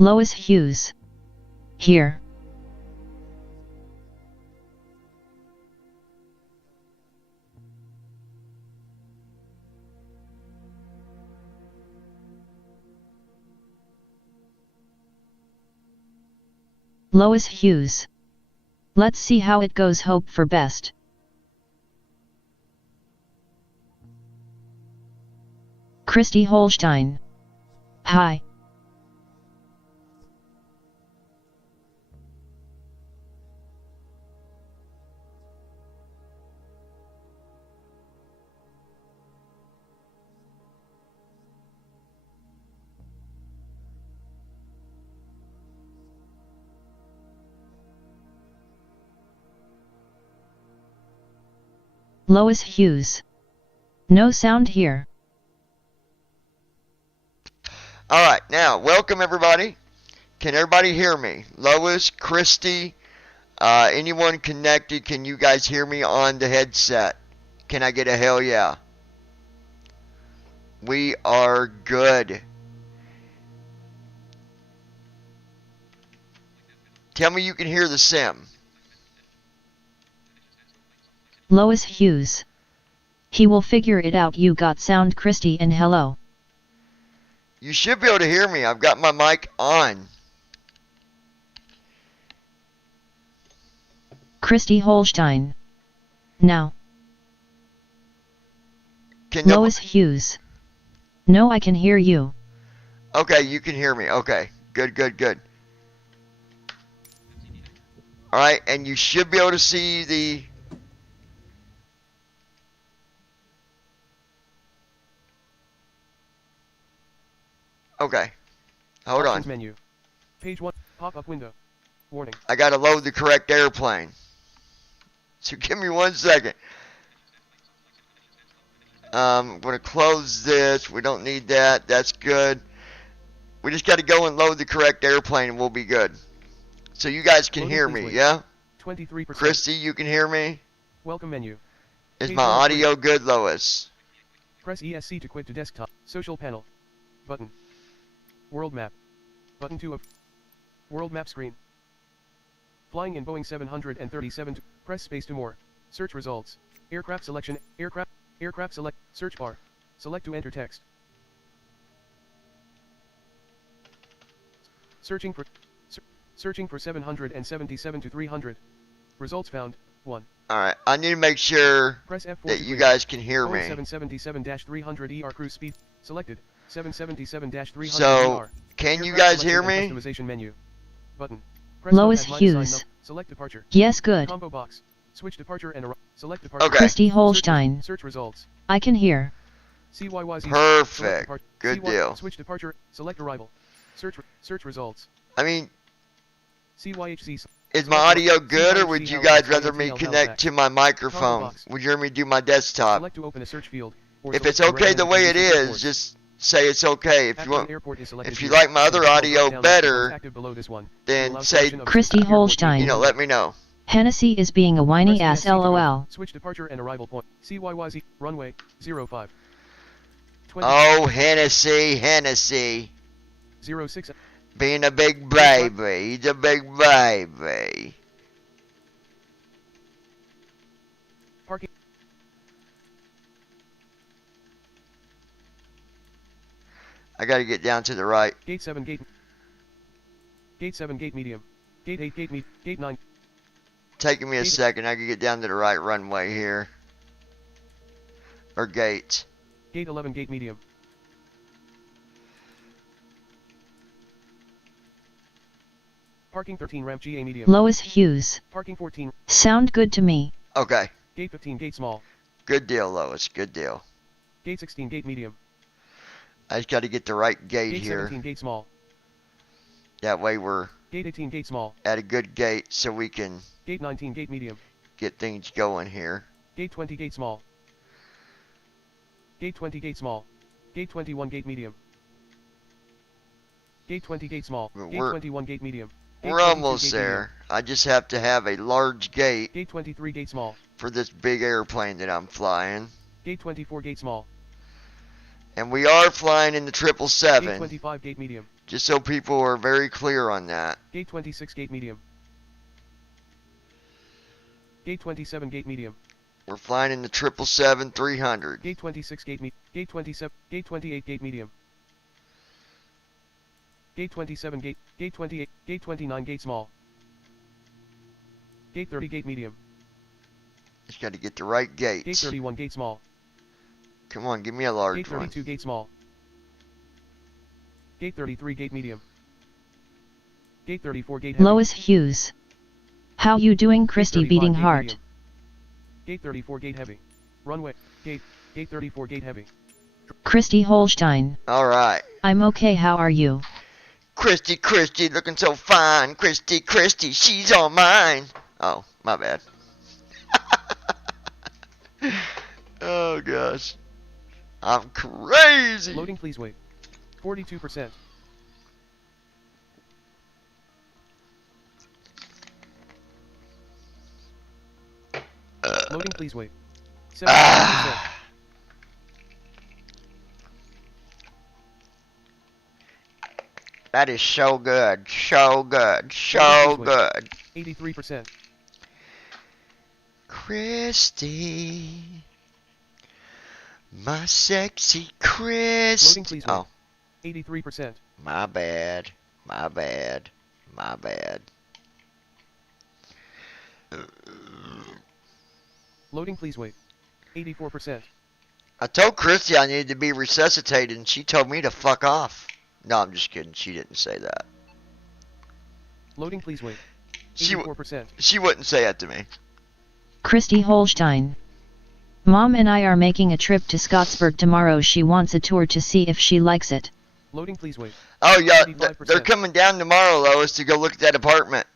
CYYZ. Here. CYYZ. Let's see how it goes. Hope for best. Christy Holstein. Hi. CYYZ. No sound here. Alright, now, welcome everybody. Can everybody hear me? Lois, Christy, anyone connected, can you guys hear me on the headset? Can I get a hell yeah? We are good. Tell me you can hear the sim. CYYZ. He will figure it out. You got sound, Christy, and hello. You should be able to hear me. I've got my mic on. Christy Holstein. Now. CYYZ. No, I can hear you. Okay, you can hear me. Okay, good, good, good. Alright, and you should be able to see the... Okay, hold on. Menu. Page 1, pop-up window. Warning. I gotta load the correct airplane. So give me 1 second. I'm gonna close this. We don't need that. That's good. We just gotta go and load the correct airplane and we'll be good. So you guys can hear me, yeah? 23%. Christy, you can hear me? Welcome menu. Is my audio good, Lois? Press ESC to quit to desktop. Social panel. Button. World map. Button 2 of world map screen. Flying in Boeing 737 to press space to more. Search results. Aircraft selection. Aircraft select. Search bar. Select to enter text. Searching for 777 to 300. Results found. 1. Alright, I need to make sure Press F4 that you guys can hear me. 777-300 ER cruise speed selected. 777-300 So, ER. can you guys hear me? Customization menu. Button. CYYZ. Select departure. Yes, good. Combo box. Switch departure and select departure. Okay. Christy Holstein. Search results. I can hear. CYYZ. Perfect. Good deal. Switch departure. Select arrival. Search results. I mean, CYHZ. is my audio good, or would you guys rather me connect to my microphone? Would you rather me do my desktop? Select to open a search field. If it's okay the way it is, just say it's okay. If you want, if you like my other audio better, then say, Christy Holstein. you know, let me know. Hennessy is being a whiny ass, lol. Switch departure and arrival point. CYYZ. Runway 05. Oh, Hennessy. 06. Being a big baby. He's a big baby. Parking. I gotta get down to the right. Gate 7 gate. Gate 7 gate medium. Gate 8 gate gate 9. Taking me a second. I can get down to the right runway here. Or gate. Gate 11 gate medium. Parking 13 ramp GA medium. CYYZ. Parking 14. Sound good to me. Okay. Gate 15 gate small. Good deal, Lois. Good deal. Gate 16 gate medium. I just got to get the right gate Gate here. 17 gate small. That way we're Gate 18 gate small. at a good gate so we can Gate 19 gate medium. get things going here. Gate 20 gate small. Gate 20 gate small. Gate 21 gate medium. Gate 20 gate small. Gate 21 gate medium. Gate We're almost there. I just have to have a large gate Gate 23 gate small. for this big airplane that I'm flying. Gate 24 gate small. And we are flying in the Gate 777. 25 gate medium. Just so people are very clear on that. Gate 26, gate medium. Gate 27, gate medium. We're flying in the 777-300. Gate 26, gate 27, gate 28, gate medium. Gate 27, gate 28, gate 29, gate small. Gate 30, gate medium. Just got to get the right gates. Gate 31, gate small. Come on, give me a large Gate 32, one. gate small. Gate 33, gate medium. Gate 34, gate heavy. Lois Hughes. How you doing, Christy? Beating gate heart. medium. Gate 34, gate heavy. Runway. Gate 34, gate heavy. Christy Holstein. All right. I'm okay, how are you? Christy, looking so fine. Christy, she's all mine. Oh, my bad. Oh, gosh. I'm crazy. Loading, please wait. 42%. Loading, please wait. 75%. That is so good. So good. So good. 83%. Christy. My sexy Christy. Loading, please wait. Oh, 83%. my bad. My bad. My bad. Loading, please wait. 84%. I told Christy I needed to be resuscitated, and she told me to fuck off. No, I'm just kidding. She didn't say that. Loading, please wait. She 84%. She wouldn't say that to me. Christy Holstein. Mom and I are making a trip to Scottsburg tomorrow. She wants a tour to see if she likes it. Loading, please wait. Oh, yeah. 85%. They're coming down tomorrow, Lois, to go look at that apartment.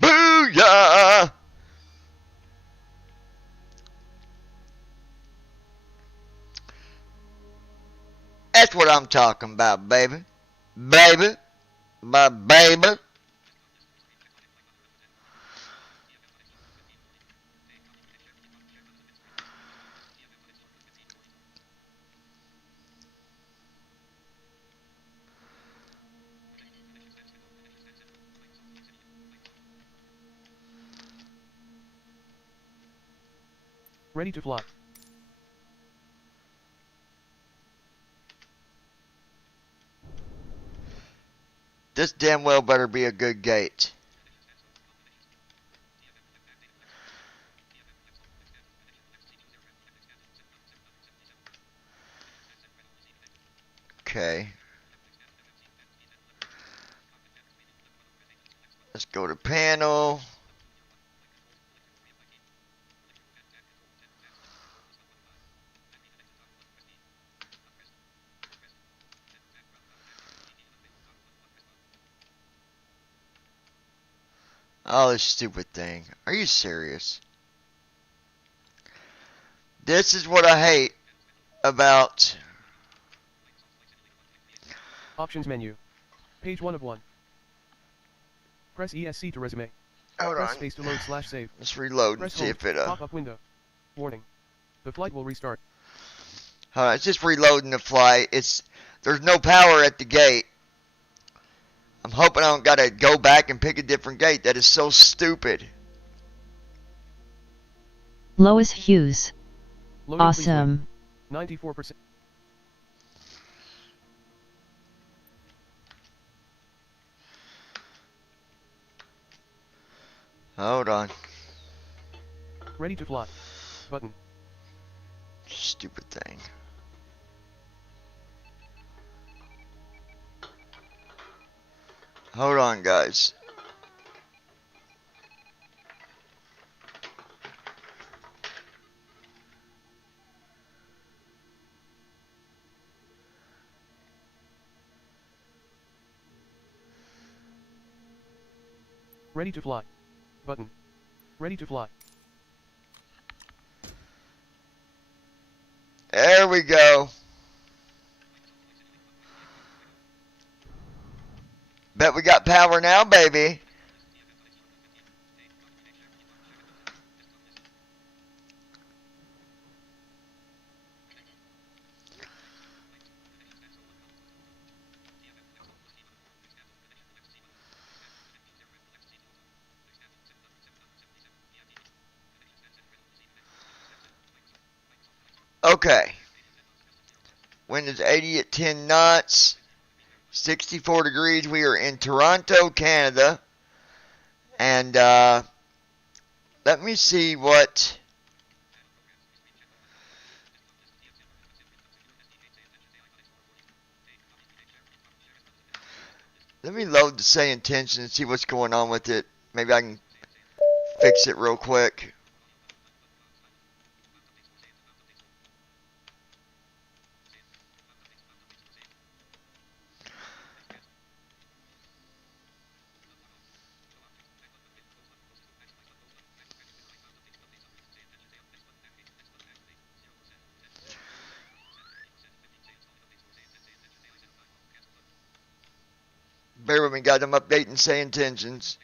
Booyah! That's what I'm talking about, baby. Baby. My baby. Ready to fly. This damn well better be a good gate. Okay. Let's go to panel. Oh, this stupid thing. Are you serious? This is what I hate about... Options menu. Page 1 of 1. Press ESC to resume. Hold Press on. space to load / save. Let's reload and Press see home. if it... Pop-up window. Warning. The flight will restart. Alright, it's just reloading the flight. There's no power at the gate. I'm hoping I don't gotta go back and pick a different gate. That is so stupid. Lois Hughes. Loading, Awesome. please wait. 94%. Hold on. Ready to fly. Button. Stupid thing. Hold on, guys. Ready to fly. Button. Ready to fly. There we go. Bet we got power now, baby. Okay. Wind is 80 at 10 knots. 64 degrees. We are in Toronto, Canada. And let me see what... Let me load the say intention and see what's going on with it. Maybe I can fix it real quick. Bear with me, guys. I'm updating say intentions.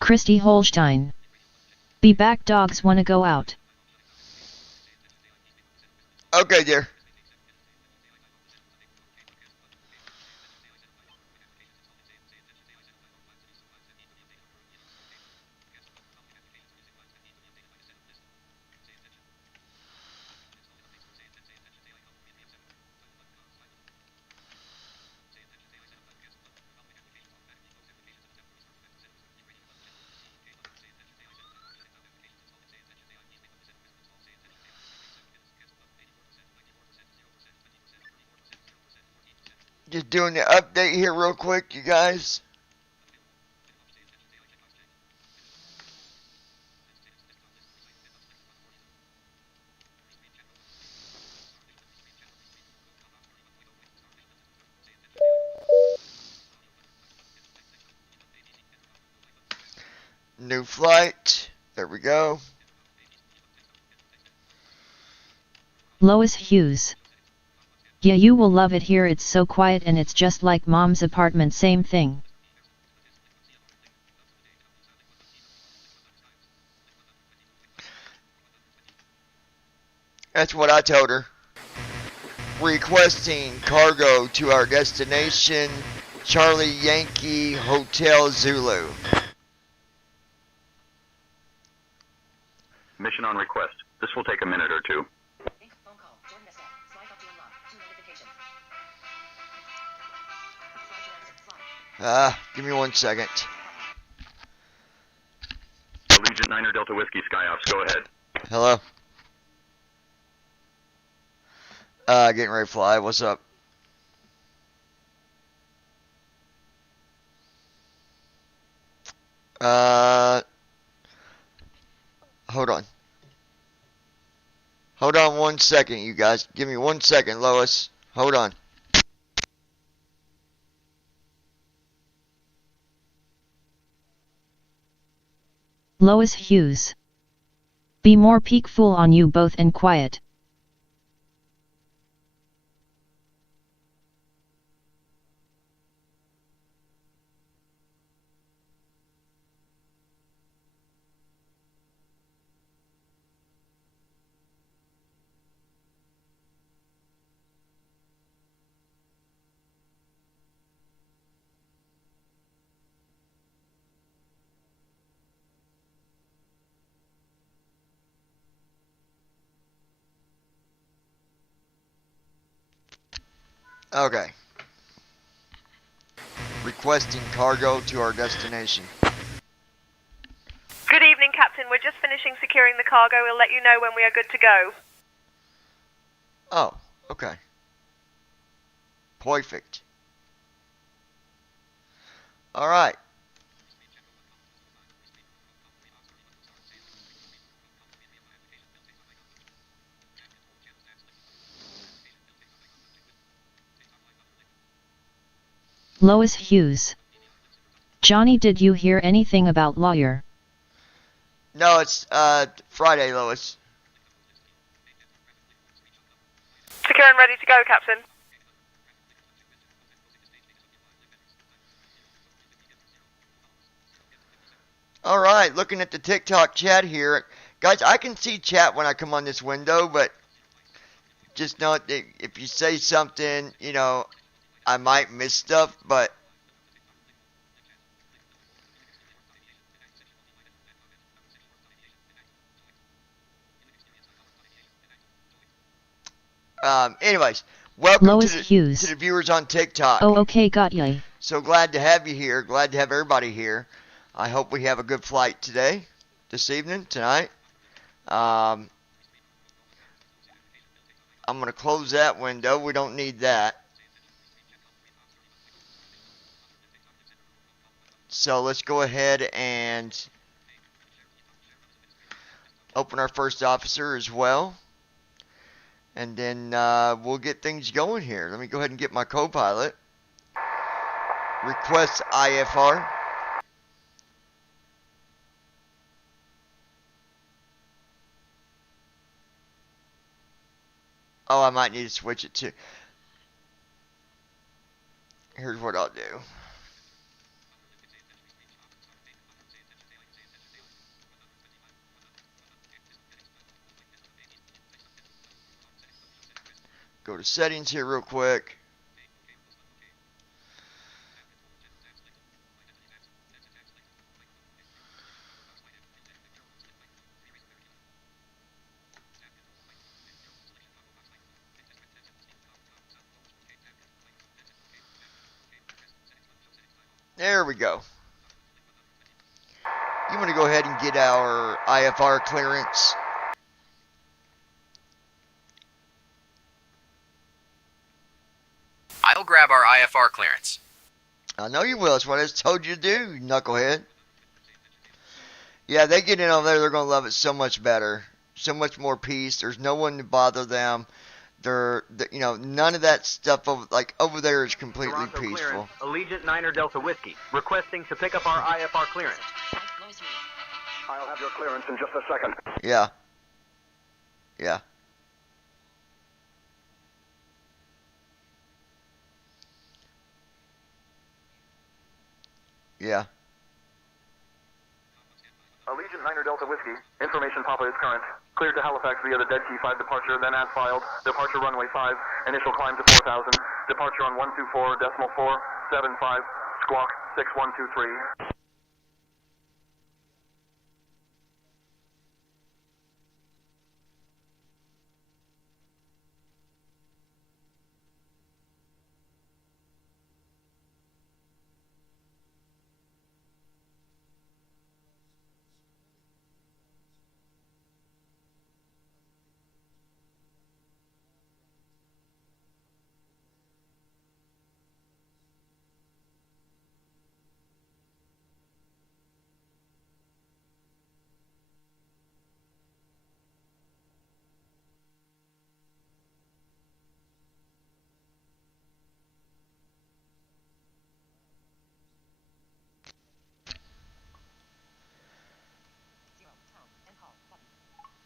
Christy Holstein. Be back, dogs wanna go out. Okay, dear. Just doing the update here real quick, you guys. New flight. There we go. Lois Hughes. Yeah, you will love it here, it's so quiet and it's just like mom's apartment, same thing. That's what I told her. Requesting cargo to our destination, Charlie Yankee Hotel Zulu. Mission on request. This will take a minute or two. Give me 1 second. Allegiant 9er Delta Whiskey Sky-Ops, go ahead. Hello. Getting ready to fly. What's up? Hold on. Hold on 1 second, you guys. Give me 1 second, Lois. Hold on. Lois Hughes. Be more peak fool on you both and quiet. Okay. Requesting cargo to our destination. Good evening, Captain. We're just finishing securing the cargo. We'll let you know when we are good to go. Oh, okay. Perfect. Alright. Lois Hughes. Johnny, did you hear anything about lawyer? No, it's Friday, Lois. Secure and ready to go, Captain. Alright, looking at the TikTok chat here. Guys, I can see chat when I come on this window, but just know that if you say something, you know, I might miss stuff, but anyways, welcome Lois to Hughes. the viewers on TikTok. Oh, okay, got ya. So glad to have you here. Glad to have everybody here. I hope we have a good flight today, this evening, tonight. I'm going to close that window. We don't need that. So let's go ahead and open our first officer as well. And then we'll get things going here. Let me go ahead and get my co-pilot. Request IFR. Oh, I might need to switch it to. Here's what I'll do. Go to settings here real quick. There we go. You want to go ahead and get our IFR clearance. I'll grab our IFR clearance. I know you will. That's what I just told you to do, you knucklehead. Yeah, they get in over there, they're going to love it so much better. So much more peace. There's no one to bother them. You know, none of that stuff over there is completely Toronto peaceful. Clearance, Allegiant Niner Delta Whiskey, requesting to pick up our IFR clearance. I'll have your clearance in just a second. Yeah. Yeah. Yeah. Allegiant Niner Delta Whiskey, information Papa is current. Cleared to Halifax via the Dead Key 5 departure, then as filed. Departure runway 5, initial climb to 4,000. Departure on 124.475, squawk 6123.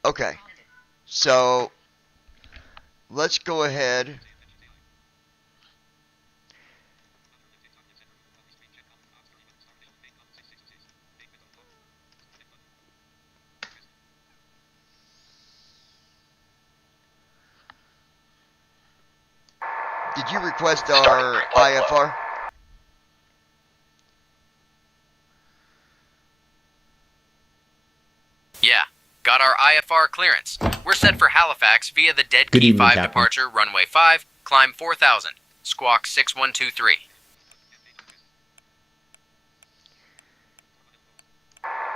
Okay. So, let's go ahead. Did you request our IFR? Yeah, got our IFR clearance. We're set for Halifax via the Dead Key 5 departure, runway 5, climb 4,000, squawk 6123.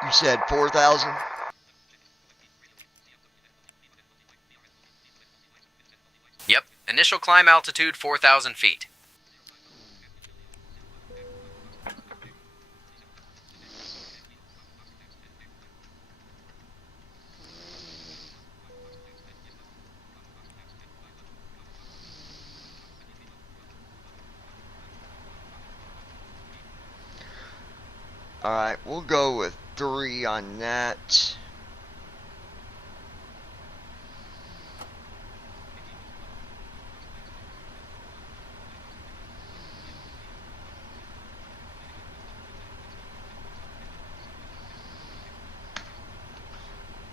You said 4,000? Yep, initial climb altitude 4,000 feet. Alright, we'll go with 3 on that.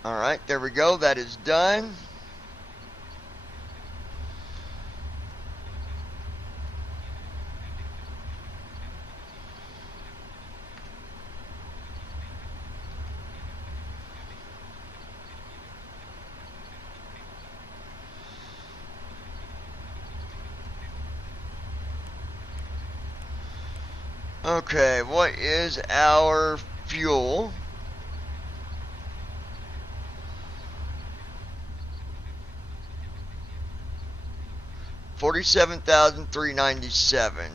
Alright, there we go. That is done. Okay, what is our fuel? $47,397.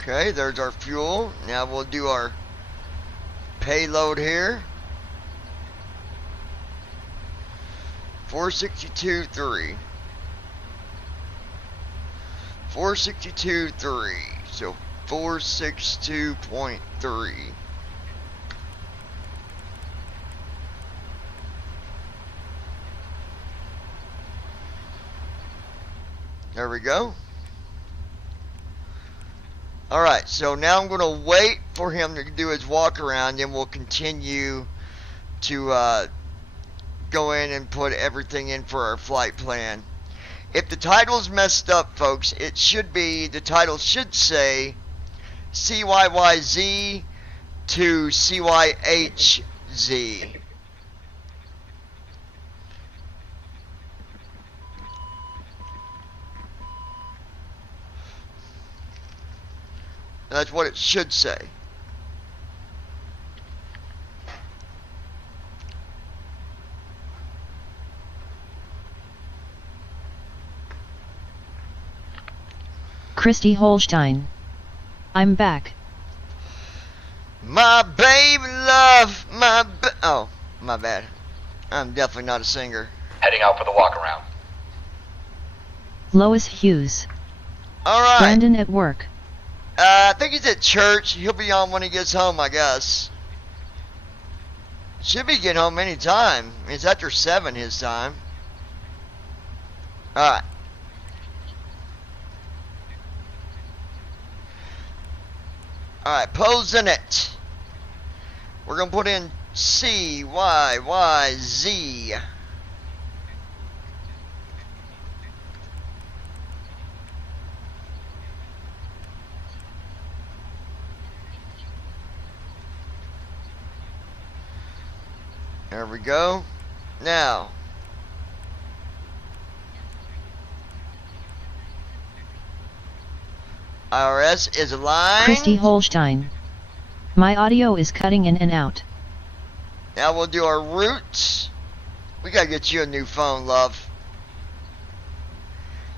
Okay, there's our fuel. Now we'll do our payload here. 462.3. 462.3. So 462.3. There we go. Alright, so now I'm going to wait for him to do his walk around, then we'll continue to go in and put everything in for our flight plan. If the title's messed up, folks, it should be, the title should say CYYZ to CYHZ. That's what it should say. Christy Holstein. I'm back. My baby love, oh, my bad. I'm definitely not a singer. Heading out for the walk around. Lois Hughes. Alright. Brandon at work. I think he's at church. He'll be on when he gets home, I guess. Should be getting home any time. It's after 7 his time. Alright. Alright, posing it. We're going to put in CYYZ. There we go. Now, IRS is aligned. Christy Holstein. My audio is cutting in and out. Now we'll do our routes. We gotta get you a new phone, love.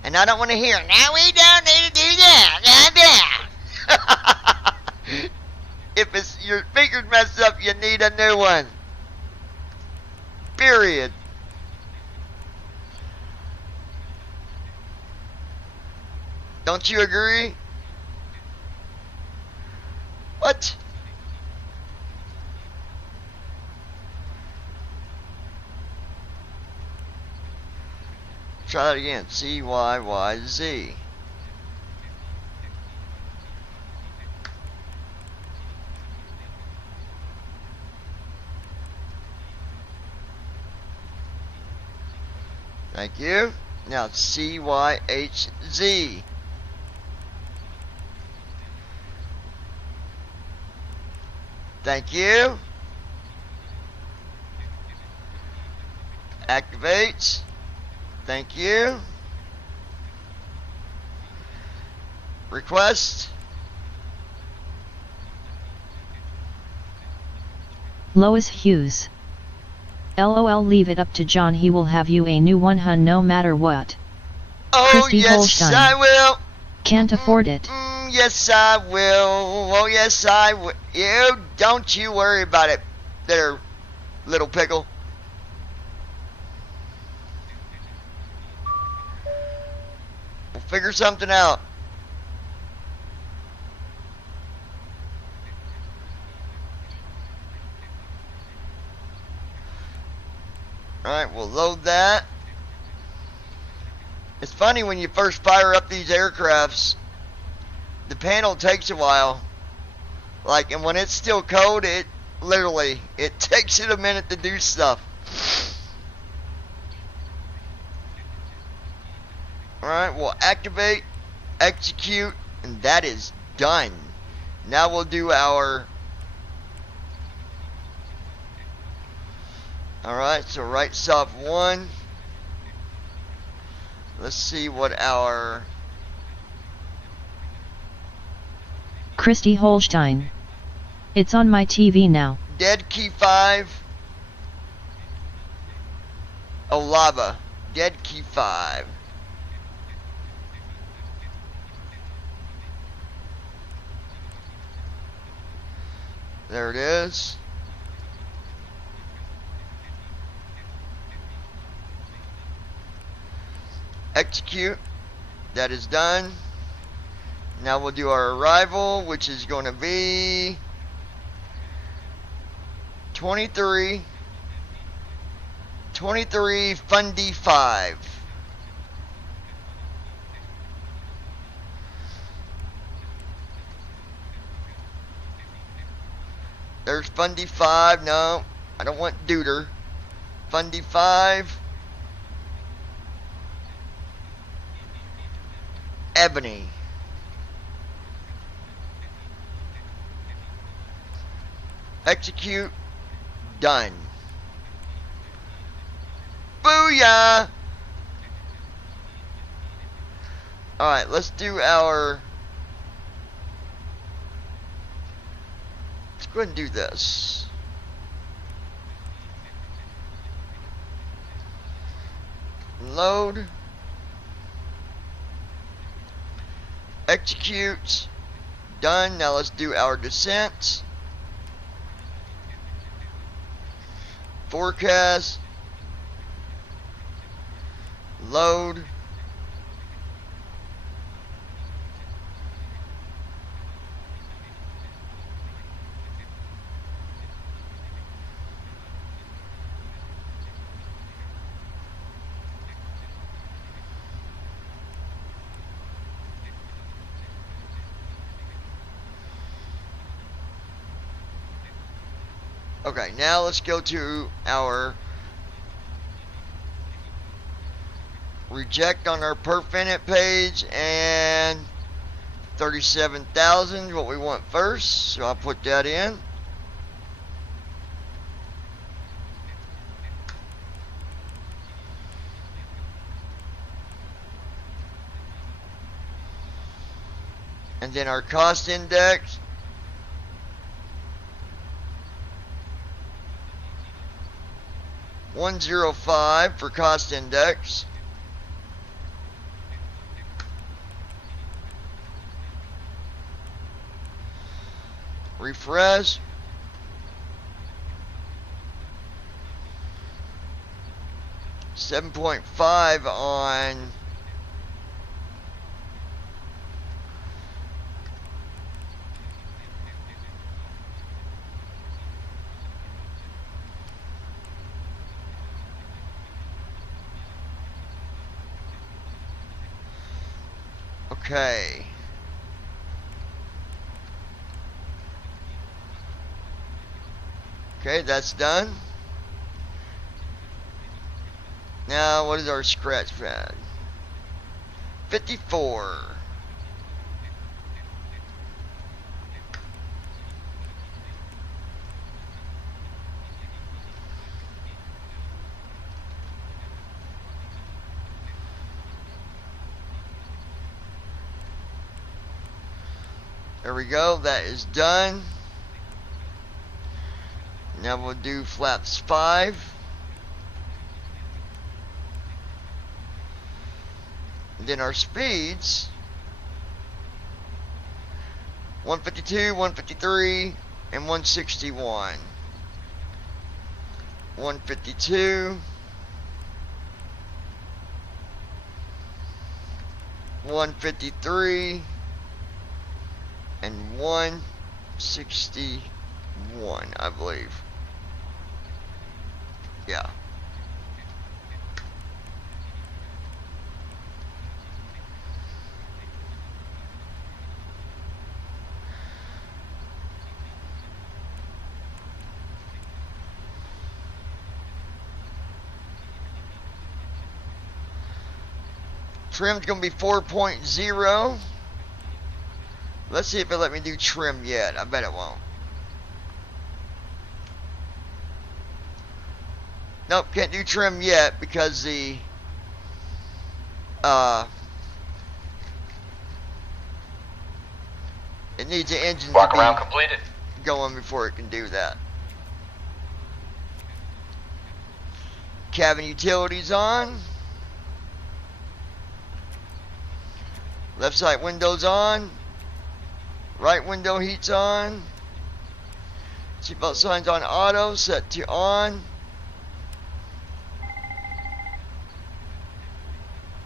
And I don't want to hear, now we don't need to do that. If your speaker's messed up, you need a new one. Period. Don't you agree? What? Try that again. CYYZ. Thank you. Now CYHZ. Thank you. Activate. Thank you. Request. Lois Hughes. LOL, leave it up to John, he will have you a new one, hun, no matter what. Oh, Christy yes, Holstein. I will. Can't afford it. Yes, I will. Oh, yes, I will. You don't you worry about it, there, little pickle. We'll figure something out. Alright, we'll load that. It's funny when you first fire up these aircrafts, the panel takes a while. Like, and when it's still cold, it literally, it takes it a minute to do stuff. Alright, we'll activate, execute, and that is done. Now we'll do our... Alright, so right soft 1. Let's see what our... Christy Holstein. It's on my TV now. Dead key 5. Oh, lava. Dead key 5. There it is. Execute. That is done. Now we'll do our arrival, which is going to be 23 Fundy 5. There's Fundy 5. No, I don't want Duder. Fundy 5. Ebony. Execute. Done. Booyah! Alright, let's do our... Let's go ahead and do this. Load. Execute. Done. Now let's do our descent. Forecast. Load. Okay, now let's go to our reject on our perfinite page and 37,000, what we want first. So I'll put that in. And then our cost index. $105 for cost index. Refresh. $7.5 on okay. Okay, that's done. Now, what is our scratch pad? 54. There we go, that is done. Now we'll do flaps 5. And then our speeds. 152, 153, and 161. 152, 153, and 161, I believe. Yeah. Trim's going to be 4.0. Let's see if it let me do trim yet. I bet it won't. Nope, can't do trim yet because the it needs the engine Walk to around be completed. going before it can do that. Cabin utilities on. Left side windows on. Right window heats on. Seatbelt signs on auto, set to on.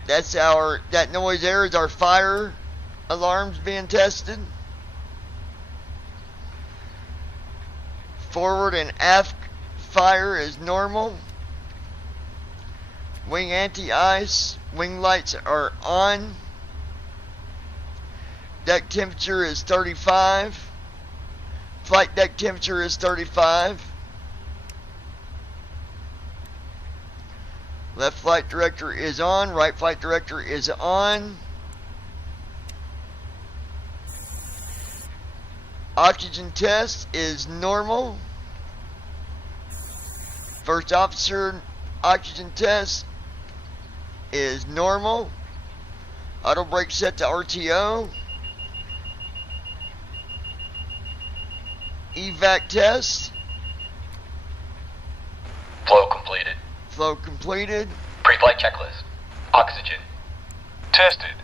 That noise there is our fire alarms being tested. Forward and aft fire is normal. Wing anti-ice, wing lights are on. Deck temperature is 35. Flight deck temperature is 35. Left flight director is on. Right flight director is on. Oxygen test is normal. First officer oxygen test is normal. Auto brake set to RTO. Evac test. Flow completed. Flow completed. Pre-flight checklist. Oxygen. Tested.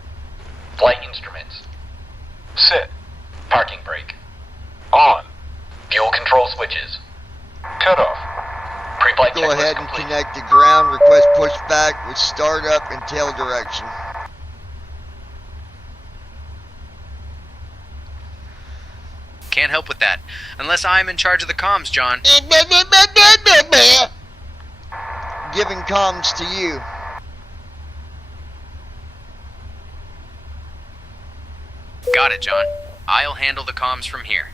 Flight instruments. Set. Parking brake. On. Fuel control switches. Cut off. Pre-flight checklist Go ahead and complete. connect to ground. Request pushback with startup and tail direction. Can't help with that, unless I'm in charge of the comms, John. Giving comms to you. Got it, John. I'll handle the comms from here.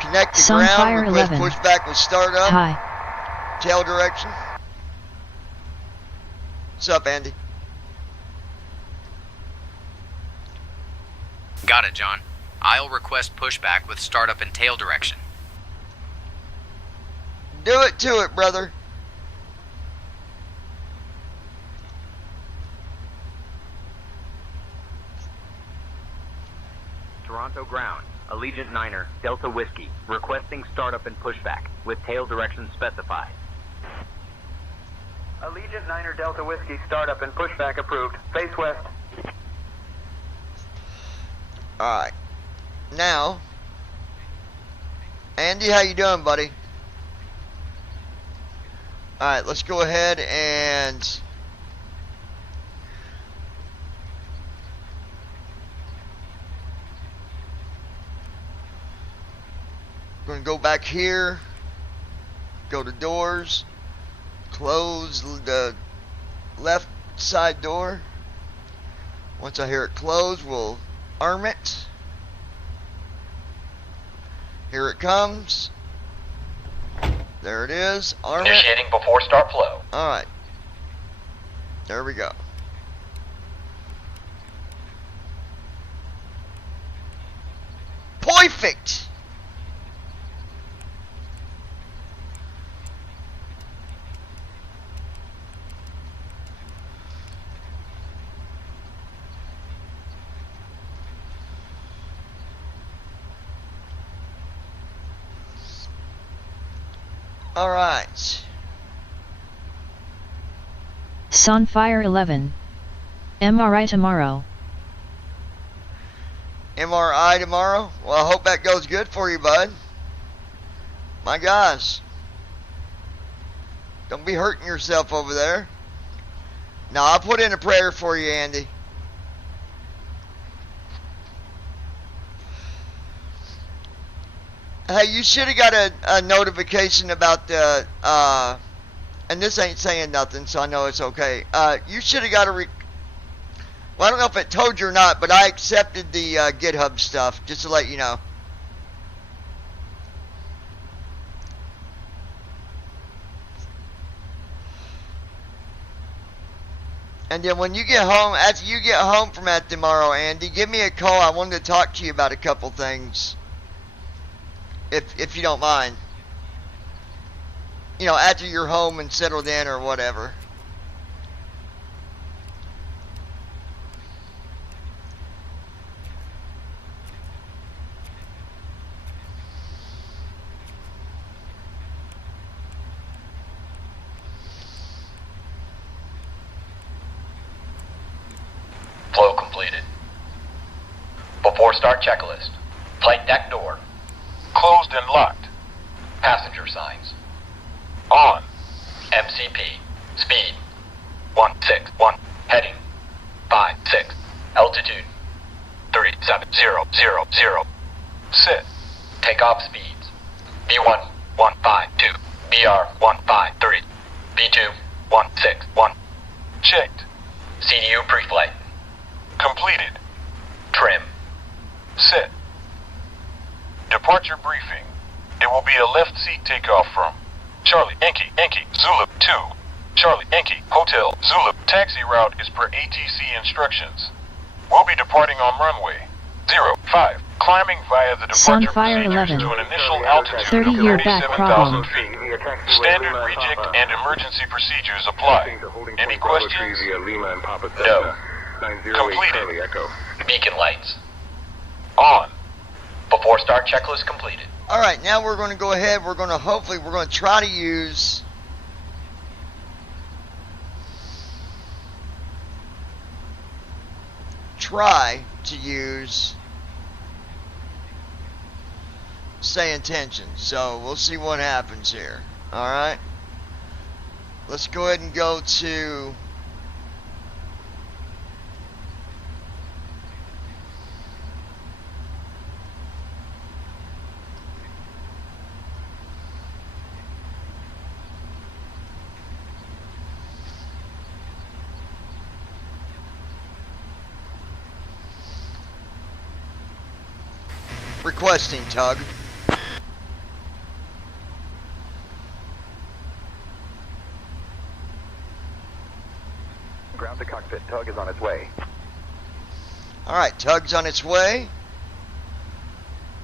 Connect to Sunfire ground. Request 11. pushback with startup. Hi. Tail direction. What's up, Andy? Got it, John. I'll request pushback with startup and tail direction. Do it to it, brother. Toronto ground. Allegiant Niner, Delta Whiskey, requesting startup and pushback, with tail direction specified. Allegiant Niner, Delta Whiskey, startup and pushback approved. Face west. Alright. Now, Andy, how you doing, buddy? Alright, let's go ahead and going to go back here, go to doors, close the left side door. Once I hear it close, we'll arm it. Here it comes. There it is. Arm it. Initiating before start flow. Alright. There we go. Perfect! Alright. Sunfire 11. MRI tomorrow. MRI tomorrow? Well, I hope that goes good for you, bud. My gosh. Don't be hurting yourself over there. Now, I'll put in a prayer for you, Andy. Hey, you should have got a notification about the, and this ain't saying nothing, so I know it's okay. You should have got well, I don't know if it told you or not, but I accepted the GitHub stuff, just to let you know. And then when you get home, after you get home from that tomorrow, Andy, give me a call. I wanted to talk to you about a couple things. If you don't mind. You know, after you're home and settled in or whatever. Flow completed. Before start checklist. Flight deck door. Closed and locked. Passenger signs. On. MCP. Speed. 161. Heading. 56. Altitude. 37000. Sit. Takeoff speeds. B1 152. BR 153. B2 161. Checked. CDU pre-flight. Completed. Trim. Sit. Departure briefing. It will be a left seat takeoff from Charlie Yankee Zulu 2. Charlie Yankee Hotel Zulu. Taxi route is per ATC instructions. We'll be departing on runway 05. Climbing via the departure Sunfire procedures 11. to an initial altitude 30-year of back 37,000 problem. feet. Standard reject and emergency procedures apply. Any questions? No. Completed. Beacon lights. On. Before start checklist completed. Alright, now we're going to go ahead. We're going to try to use say intention. So we'll see what happens here. Alright. Let's go ahead and go to requesting tug. Ground to cockpit. Tug is on its way. Alright, tug's on its way.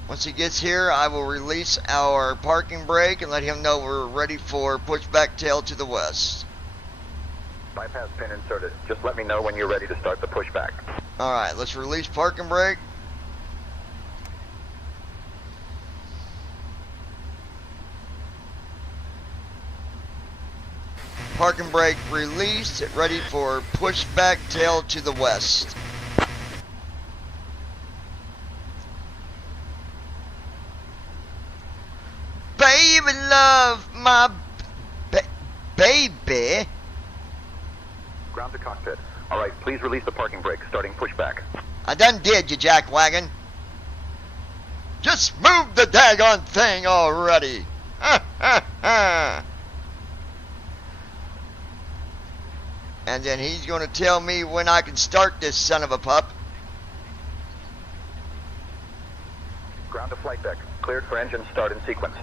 Once he gets here, I will release our parking brake and let him know we're ready for pushback tail to the west. Bypass pin inserted. Just let me know when you're ready to start the pushback. Alright, let's release parking brake. Parking brake released, ready for pushback tail to the west. Baby love, my baby. Ground to cockpit. Alright, please release the parking brake, starting pushback. I done did, you jackwagon. Just move the daggone thing already. And then he's going to tell me when I can start this son of a pup. Ground to flight deck. Cleared for engine start in sequence.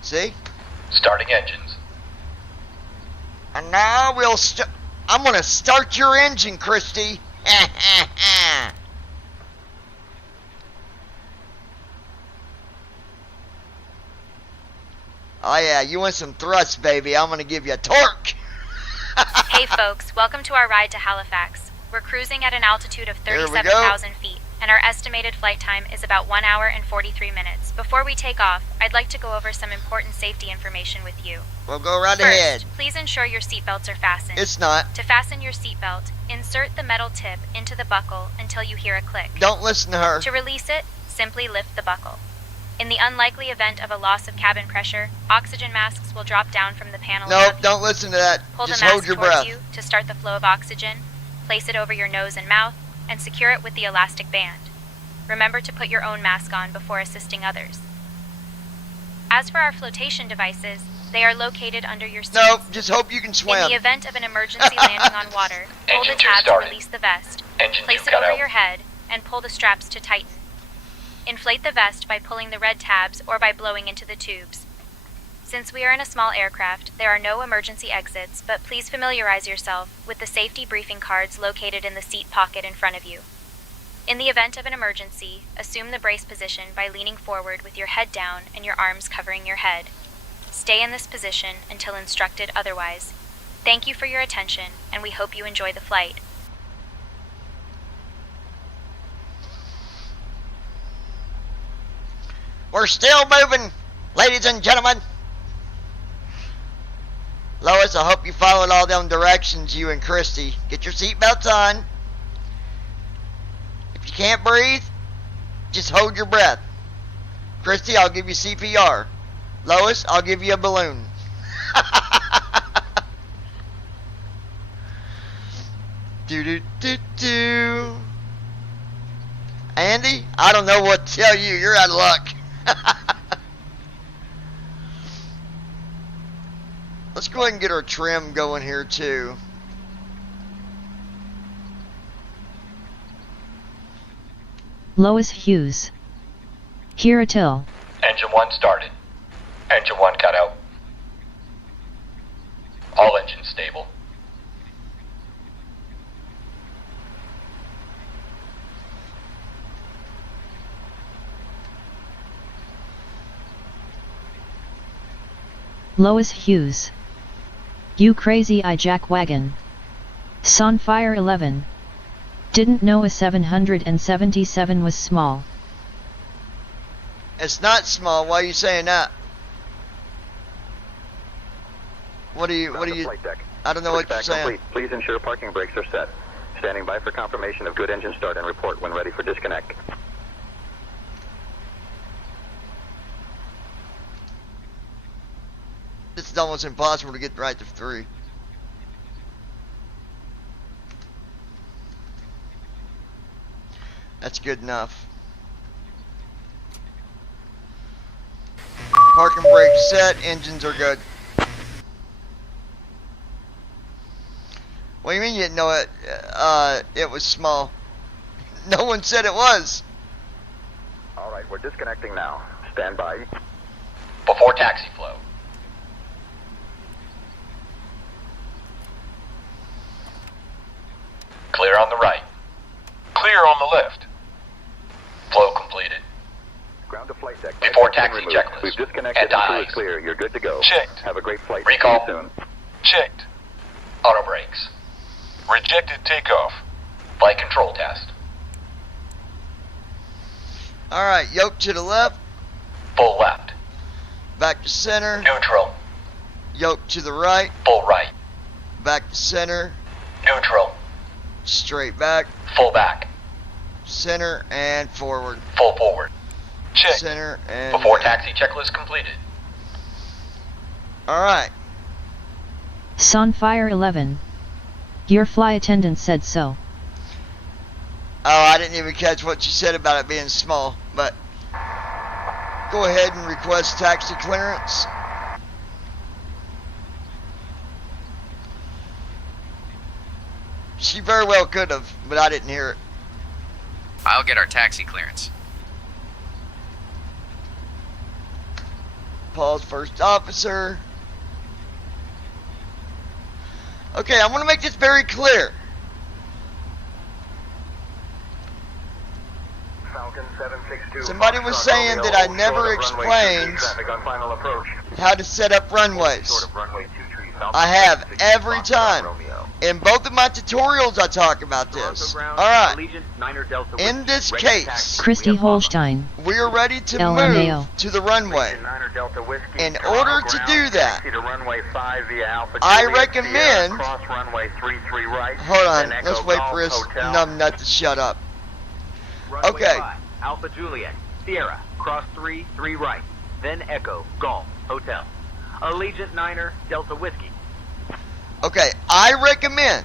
See? Starting engines. And now we'll I'm going to start your engine, Christy. Oh yeah, you want some thrust, baby. I'm going to give you a torque. Hey folks, welcome to our ride to Halifax. We're cruising at an altitude of 37,000 feet, and our estimated flight time is about 1 hour and 43 minutes. Before we take off, I'd like to go over some important safety information with you. We'll go right First, ahead. please ensure your seatbelts are fastened. It's not. To fasten your seatbelt, insert the metal tip into the buckle until you hear a click. Don't listen to her. To release it, simply lift the buckle. In the unlikely event of a loss of cabin pressure, oxygen masks will drop down from the panel Nope, above you. don't listen to that. Pull Just the mask hold your towards breath. you to start the flow of oxygen, place it over your nose and mouth, and secure it with the elastic band. Remember to put your own mask on before assisting others. As for our flotation devices, they are located under your seats. Nope, just hope you can swim. In the event of an emergency landing on water, pull the Engine two tab to started. release the vest, Engine place two it cut over out. your head, and pull the straps to tighten. Inflate the vest by pulling the red tabs or by blowing into the tubes. Since we are in a small aircraft, there are no emergency exits, but please familiarize yourself with the safety briefing cards located in the seat pocket in front of you. In the event of an emergency, assume the brace position by leaning forward with your head down and your arms covering your head. Stay in this position until instructed otherwise. Thank you for your attention, and we hope you enjoy the flight. We're still moving, ladies and gentlemen. Lois, I hope you followed all them directions, you and Christy. Get your seatbelts on. If you can't breathe, just hold your breath. Christy, I'll give you CPR. Lois, I'll give you a balloon. Do. Andy, I don't know what to tell you. You're out of luck. Let's go ahead and get our trim going here too. Lois Hughes. Here a till. Engine 1 started. Engine 1 cut out. All engines stable. Lois Hughes. You crazy jack wagon. Sonfire 11. Didn't know a 777 was small. It's not small. Why are you saying that? What do you? Flight deck. I don't know what you're saying. Complete. Please ensure parking brakes are set. Standing by for confirmation of good engine start and report when ready for disconnect. This is almost impossible to get right to 3. That's good enough. Parking brakes set, engines are good. What do you mean you didn't know it? It was small. No one said it was. Alright, we're disconnecting now. Stand by. Before taxi flow. Clear on the right. Clear on the left. Flow completed. Ground to flight deck. Before taxi checklist. We've disconnected. Anti-ice. It's clear. You're good to go. Checked. Have a great flight. Recall. See you soon. Checked. Auto brakes. Rejected takeoff. Flight control test. Alright, yoke to the left. Full left. Back to center. Neutral. Yoke to the right. Full right. Back to center. Neutral. Straight back. Full back. Center and forward. Full forward. Check. Center and Before back. taxi checklist completed. Alright. Sonfire 11. Your fly attendant said so. Oh, I didn't even catch what you said about it being small, but go ahead and request taxi clearance. She very well could have, but I didn't hear it. I'll get our taxi clearance. Paul's first officer. Okay, I want to make this very clear. Falcon 762. Somebody was saying that I never explained Traffic on final approach. how to set up runways. Short of runway 23, Falcon I have 762, every Foxtrot time. Romeo. In both of my tutorials, I talk about this. Alright. In this case, Christy Holstein. we are ready to LMAO. move to the runway. In order to do that, I recommend... Hold on, let's wait for this numbnut to shut up. Okay. Alpha Juliet, Sierra, cross 3, 3 right. Then Echo, Golf, Hotel. Allegiant Niner, Delta Whiskey. Okay, I recommend,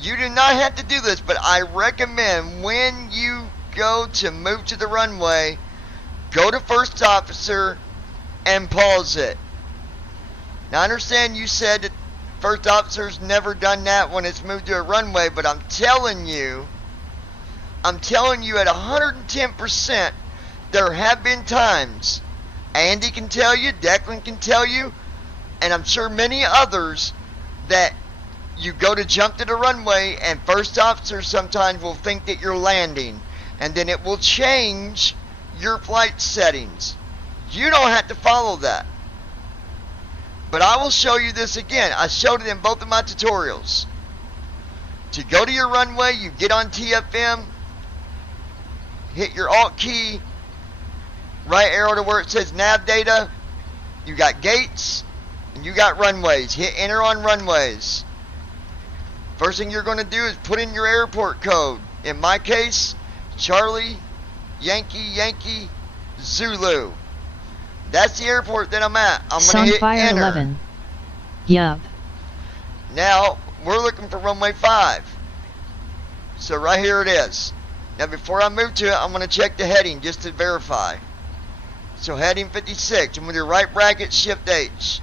you do not have to do this, but I recommend when you go to move to the runway, go to first officer and pause it. Now I understand you said that first officer's never done that when it's moved to a runway, but I'm telling you at 110%, there have been times, Andy can tell you, Declan can tell you, and I'm sure many others, that you go to jump to the runway and first officer sometimes will think that you're landing, and then it will change your flight settings. You don't have to follow that. But I will show you this again. I showed it in both of my tutorials. To go to your runway, you get on TFM, hit your Alt key, right arrow to where it says nav data, you got gates, and you got runways. Hit enter on runways. First thing you're going to do is put in your airport code. In my case, Charlie, Yankee, Zulu. That's the airport that I'm at. I'm going to hit Sunfire enter. 11. Yup. Now, we're looking for runway 5. So right here it is. Now before I move to it, I'm going to check the heading just to verify. So heading 56. I'm going to do right bracket, shift H.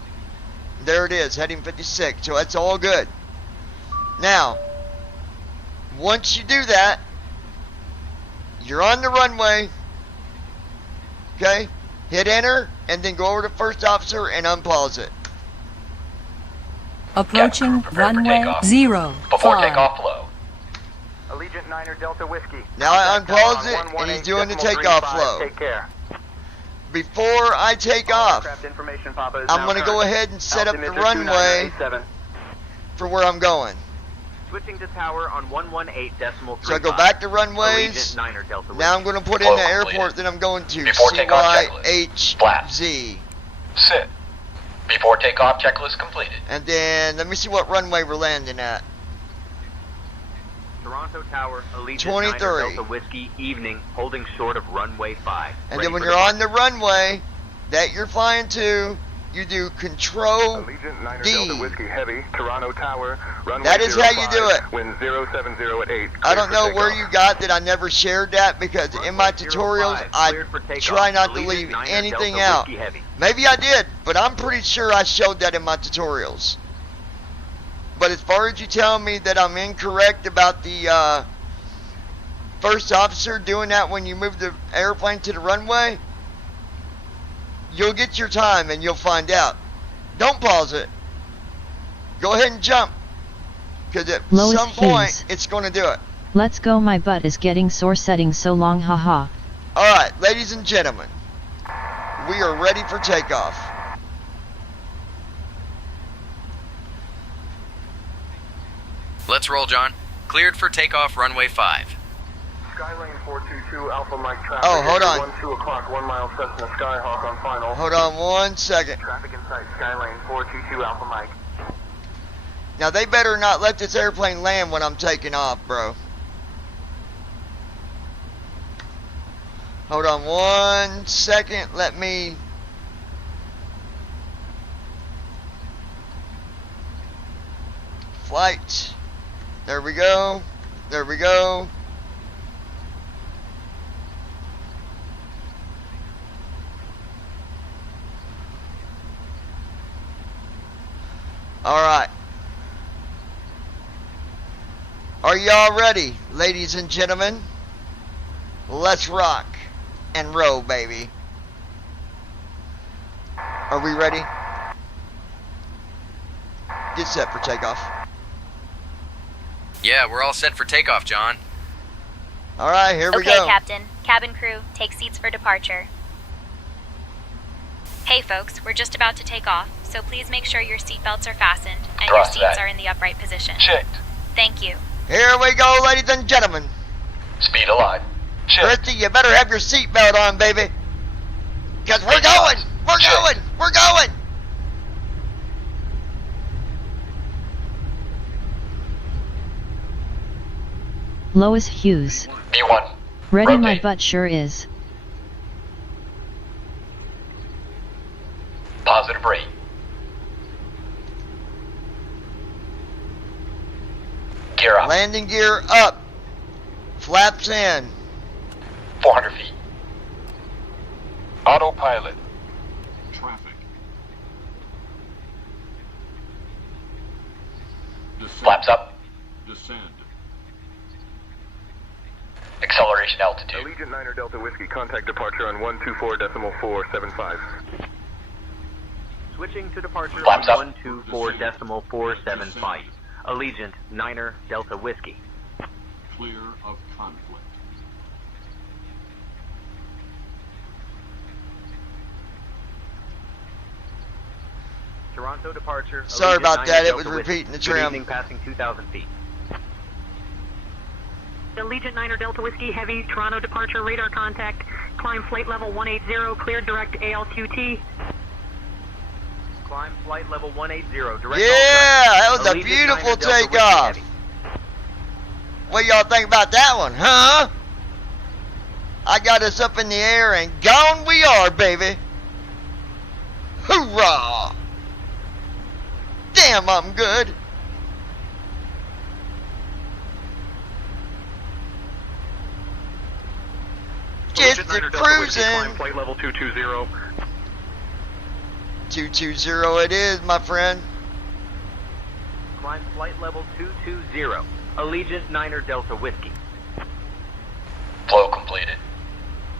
There it is, heading 56. So that's all good. Now, once you do that, you're on the runway. Okay? Hit enter, and then go over to first officer and unpause it. Approaching runway 0. Before takeoff flow. Allegiant Niner Delta Whiskey. Now I unpause it, and he's doing the takeoff flow. Take care. Before I take off, Information, Papa, is I'm now going to go current. ahead and set up the Altimeter runway 2987. for where I'm going. Switching to tower on 118.35. So I go back to runways. Allegiant Niner Delta Whiskey. Now I'm going to put in the airport that I'm going to. Before takeoff CYHZ. Sit. Before takeoff checklist completed. And then let me see what runway we're landing at. Toronto Tower, Allegiant 23. Niner Delta Whiskey, evening, holding short of runway 5. And Ready then when for you're departure. on the runway that you're flying to, you do Control Allegiant Niner D. Delta Whiskey Heavy, Toronto Tower, runway That is how you 05, do it. Wind 070 at 8. I don't Clear know for where takeoff. you got that. I never shared that because in my tutorials I Cleared for takeoff. try not to Allegiant leave Niner anything Delta out. Whiskey Heavy. Maybe I did, but I'm pretty sure I showed that in my tutorials. But as far as you telling me that I'm incorrect about the first officer doing that when you move the airplane to the runway, you'll get your time and you'll find out. Don't pause it. Go ahead and jump. Because at Lois some point, Hayes. it's going to do it. Let's go, my butt is getting sore setting so long, haha. Alright, ladies and gentlemen. We are ready for takeoff. Let's roll, John. Cleared for takeoff runway 5. Skylane 422 Alpha Mike traffic. Oh, hold on. 2 o'clock, 1 mile Cessna Skyhawk on final. Hold on 1 second. Traffic in sight, Skylane 422 Alpha Mike. Now they better not let this airplane land when I'm taking off, bro. Hold on 1 second. Let me... Flight. There we go. There we go. Alright. Are y'all ready, ladies and gentlemen? Let's rock and roll, baby. Are we ready? Get set for takeoff. Yeah, we're all set for takeoff, John. Alright, here we Okay, go. Captain. Cabin crew, take seats for departure. Hey folks, we're just about to take off, so please make sure your seatbelts are fastened and Trust your seats that. are in the upright position. Checked. Thank you. Here we go, ladies and gentlemen. Speed alive. Checked. Christy, you better have your seatbelt on, baby. Because we're going! We're Check. going! We're going! Lois Hughes. B1. Ready, my Rotate. butt sure is. Positive rate. Gear up. Landing gear up. Flaps in. 400 feet. Autopilot. Traffic. Flaps up. Descend. Acceleration altitude. Allegiant 9 Delta Whiskey, contact departure on 124.475. Switching to departure Flaps up. on 124.475. Allegiant 9 Delta Whiskey. Clear of conflict. Toronto departure. Sorry Allegiant about 9 that, it Delta was Whiskey. repeating the Good trim. evening, passing 2,000 feet. Allegiant 9 Delta Whiskey, heavy, Toronto departure, radar contact, climb flight level 180, cleared direct ALQT. Climb flight level 180, direct Yeah, that was a Allegiant beautiful 9 Delta Whiskey takeoff. heavy. What y'all think about that one, huh? I got us up in the air and gone we are, baby. Hoorah! Damn, I'm good. Just Allegiant 9 a Delta Whiskey, climb cruising. flight level 220. 220 it is, my friend. Climb flight level 220. Allegiant 9 Delta Whiskey. Flow completed.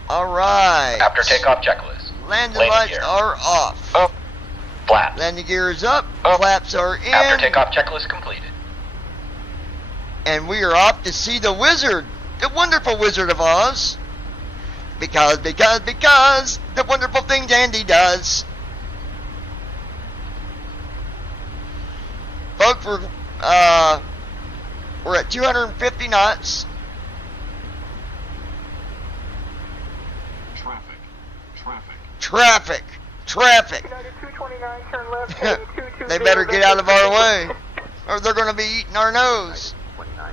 Alright. After takeoff checklist. Landing Landing lights gear. are off. Up. Flaps. Landing gear is up. Up. Flaps are in. After takeoff checklist completed. And we are off to see the wizard. The wonderful Wizard of Oz. Because the wonderful things Andy does. Folks, we're at 250 knots. Traffic. They better get out of our way, or they're going to be eating our nose. 29.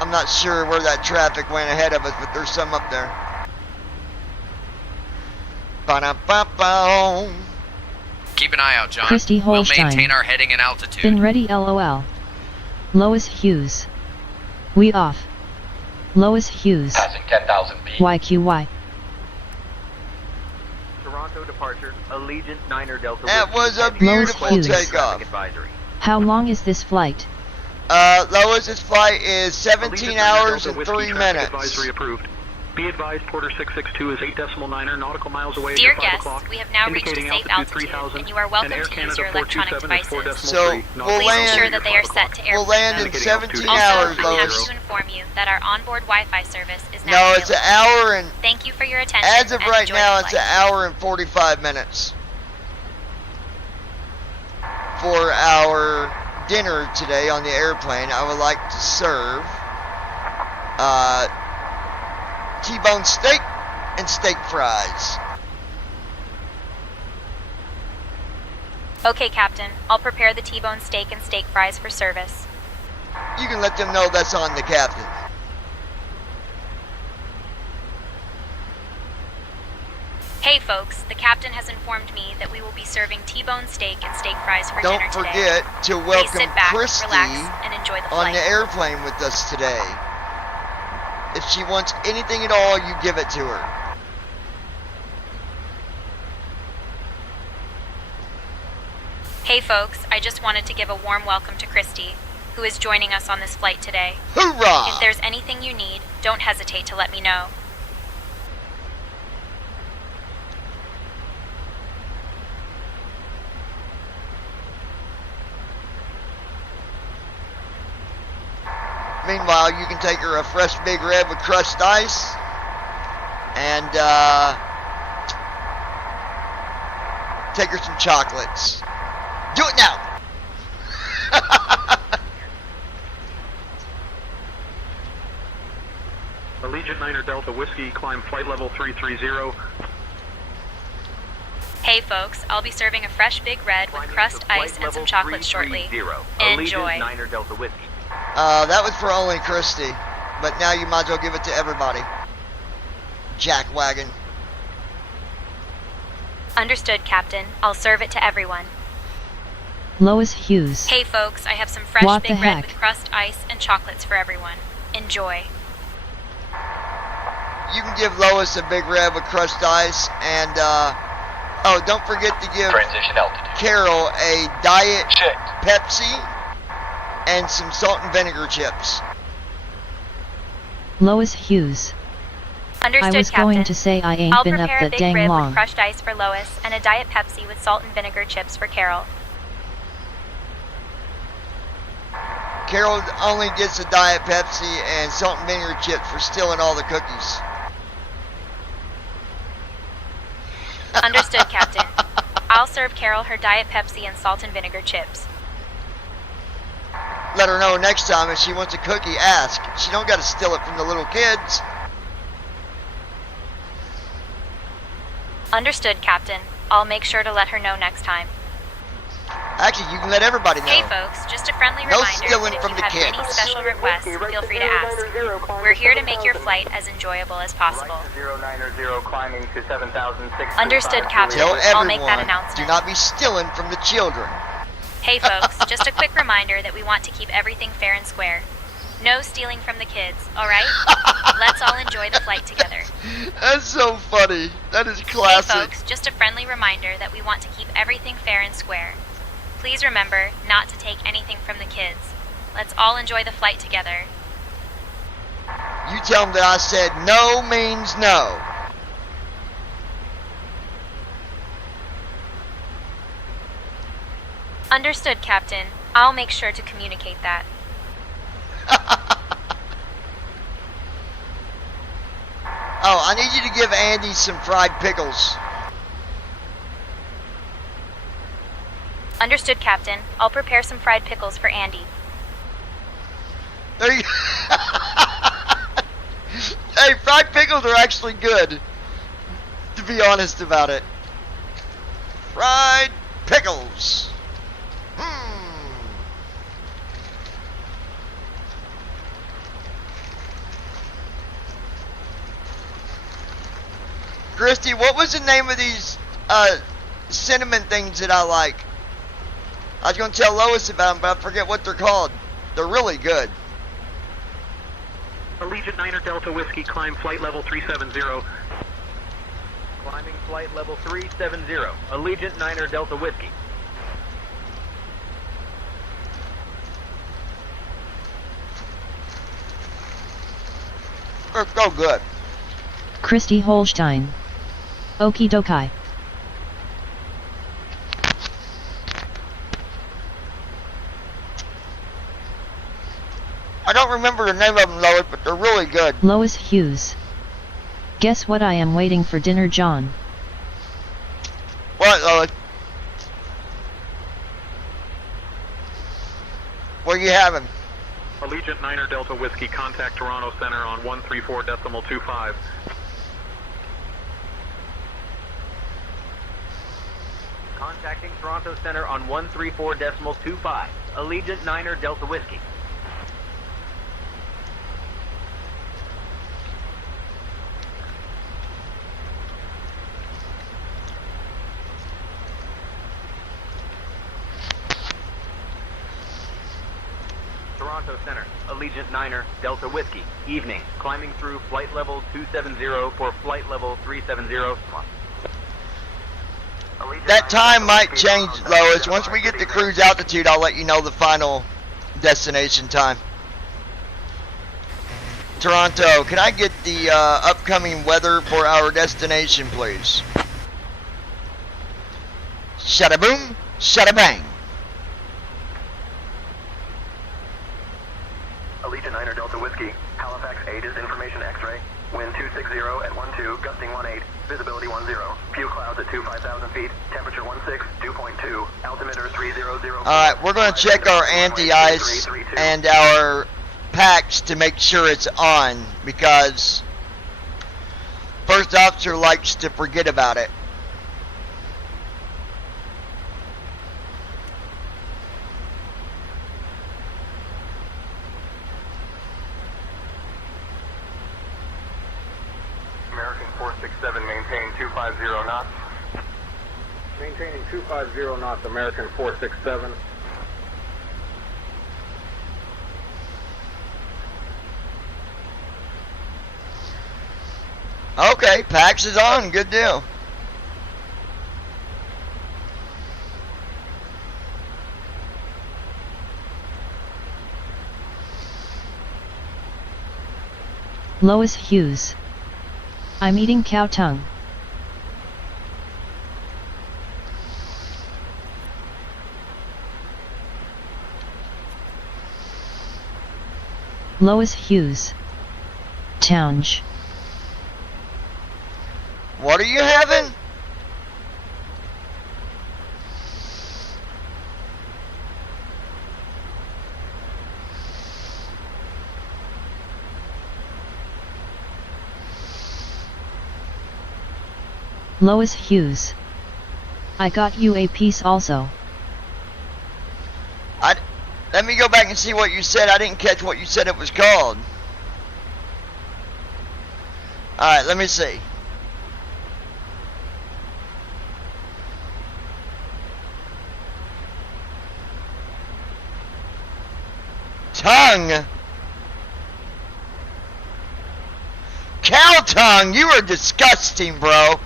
I'm not sure where that traffic went ahead of us, but there's some up there. Ba-da-ba-ba. Keep an eye out, John. Christy We'll Holstein. maintain our heading and altitude. Been ready, LOL. Lois Hughes. We off. Lois Hughes. Passing 10,000 feet. YQY. Toronto departure. Allegiant 9 Delta That Whiskey. was a Heavy. beautiful Hughes. Traffic takeoff. advisory. How long is this flight? Lois, this flight is 17 Allegiant 9 hours Delta and Whiskey, 3 traffic minutes. Advisory approved. Be advised, Porter 662 is 8.9 nautical miles away. Dear at 5 guests, o'clock, we have now reached a indicating safe altitude altitude, 3,000, and you are welcome and Air to use Canada your electronic 427 is devices. 4.3 So, nautical we'll Please land- ensure that they are at 5 set to o'clock. We'll land in airplane mode. 17 Also, hours, I'm happy Lois. to inform you that our onboard Wi-Fi service is now No, available. it's an hour and, Thank you for your attention. as of and right enjoy now, the it's an flight. hour and 45 minutes. For our dinner today on the airplane, I would like to serve T-bone steak and steak fries. Okay, Captain. I'll prepare the T-bone steak and steak fries for service. You can let them know that's on the captain. Hey, folks. The captain has informed me that we will be serving T-bone steak and steak fries for Don't dinner today. forget to Please welcome sit back, Christy relax, and enjoy the on flight. the airplane with us today. If she wants anything at all, you give it to her. Hey folks, I just wanted to give a warm welcome to Christy, who is joining us on this flight today. Hoorah! If there's anything you need, don't hesitate to let me know. Meanwhile, you can take her a fresh Big Red with crushed ice. And take her some chocolates. Do it now! Allegiant 9er Delta Whiskey, climb flight level 330. Hey folks, I'll be serving a fresh Big Red with crushed ice and some chocolates shortly. Enjoy. Allegiant 9er Delta Whiskey. That was for only Christy. But now you might as well give it to everybody. Jackwagon. Understood, Captain. I'll serve it to everyone. Lois Hughes. Hey folks, I have some fresh What the Big Red heck? with crushed ice and chocolates for everyone. Enjoy. You can give Lois a Big Red with crushed ice, and oh, don't forget to give Transition altitude. Carol a Diet Checked. Pepsi and some salt and vinegar chips. Lois Hughes. Understood, I was Captain. going to say I ain't I'll been up prepare a that Big dang Red long. with crushed ice for Lois and a Diet Pepsi with salt and vinegar chips for Carol. Carol only gets a Diet Pepsi and salt and vinegar chips for stealing all the cookies. Understood, Captain. I'll serve Carol her Diet Pepsi and salt and vinegar chips. Let her know next time if she wants a cookie, ask. She don't got to steal it from the little kids. Understood, Captain. I'll make sure to let her know next time. Actually, you can let everybody know. Hey folks, just a friendly No reminder stealing that if from you the have kids. any special requests, feel free to ask. We're here to make your flight as enjoyable as possible. 090 climbing to 7,600. Understood, Captain. Tell I'll make that everyone, announcement. do not be stealing from the children. Hey folks, just a quick reminder that we want to keep everything fair and square. No stealing from the kids, alright? Let's all enjoy the flight together. That's so funny. That is classic. Hey folks, just a friendly reminder that we want to keep everything fair and square. Please remember not to take anything from the kids. Let's all enjoy the flight together. You tell them that I said no means no. Understood, Captain. I'll make sure to communicate that. Oh, I need you to give Andy some fried pickles. Understood, Captain. I'll prepare some fried pickles for Andy. There you Hey, fried pickles are actually good, to be honest about it. Fried pickles. Christy, what was the name of these cinnamon things that I like? I was going to tell Lois about them, but I forget what they're called. They're really good. Allegiant 9er Delta Whiskey, climb flight level 370. Climbing flight level 370. Allegiant 9er Delta Whiskey. They're so good. Christy Holstein. Okie dokie. I don't remember the name of them, Lois, but they're really good. Lois Hughes. Guess what I am waiting for dinner, John? What, Lois? What are you having? Allegiant 9er Delta Whiskey, contact Toronto Center on 134.25. Contacting Toronto Center on 134.25. Allegiant 9er Delta Whiskey. Toronto Center, Allegiant 9er, Delta Whiskey, evening, climbing through flight level 270 for flight level 370. That time might change, Lois. Once we get to cruise altitude, I'll let you know the final destination time. Toronto, can I get the upcoming weather for our destination, please? Shada boom, shada bang. Allegiant 9er Delta 18 is information X-ray. Wind 260 at 12, gusting 18, visibility 10. Few clouds at 25,000 feet, temperature 16, 2.2, altimeter 300. Alright, we're going to check our anti-ice and our packs to make sure it's on, because first officer likes to forget about it. American 467, maintain 250 knots. Maintaining 250 knots, American 467. Okay, PAX is on. Good deal. Lois Hughes. I'm eating cow tongue. Lois Hughes. Townge. What are you having? Lois Hughes. I got you a piece also. Let me go back and see what you said. I didn't catch what you said it was called. Alright, let me see. Tongue? Cow tongue? You are disgusting, bro.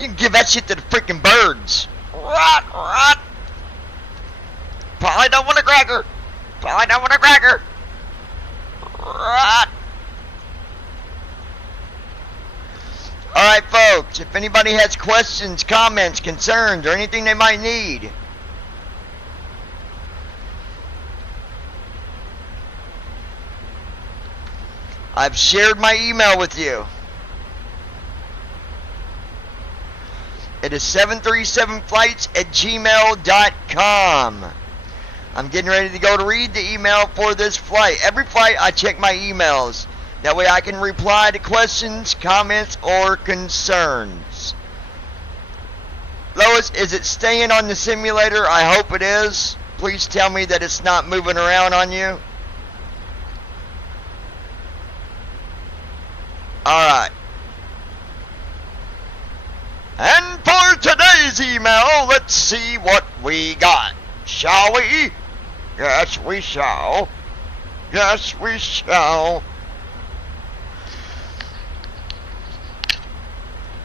You can give that shit to the freaking birds. Rot, rot. Probably don't want a cracker. Probably don't want a cracker. Rot. Alright, folks. If anybody has questions, comments, concerns, or anything they might need, I've shared my email with you. It is 737flights@gmail.com. I'm getting ready to go to read the email for this flight. Every flight I check my emails. That way I can reply to questions, comments, or concerns. Lois, is it staying on the simulator? I hope it is. Please tell me that it's not moving around on you. Alright. And for today's email, let's see what we got. Shall we? Yes, we shall. Yes, we shall.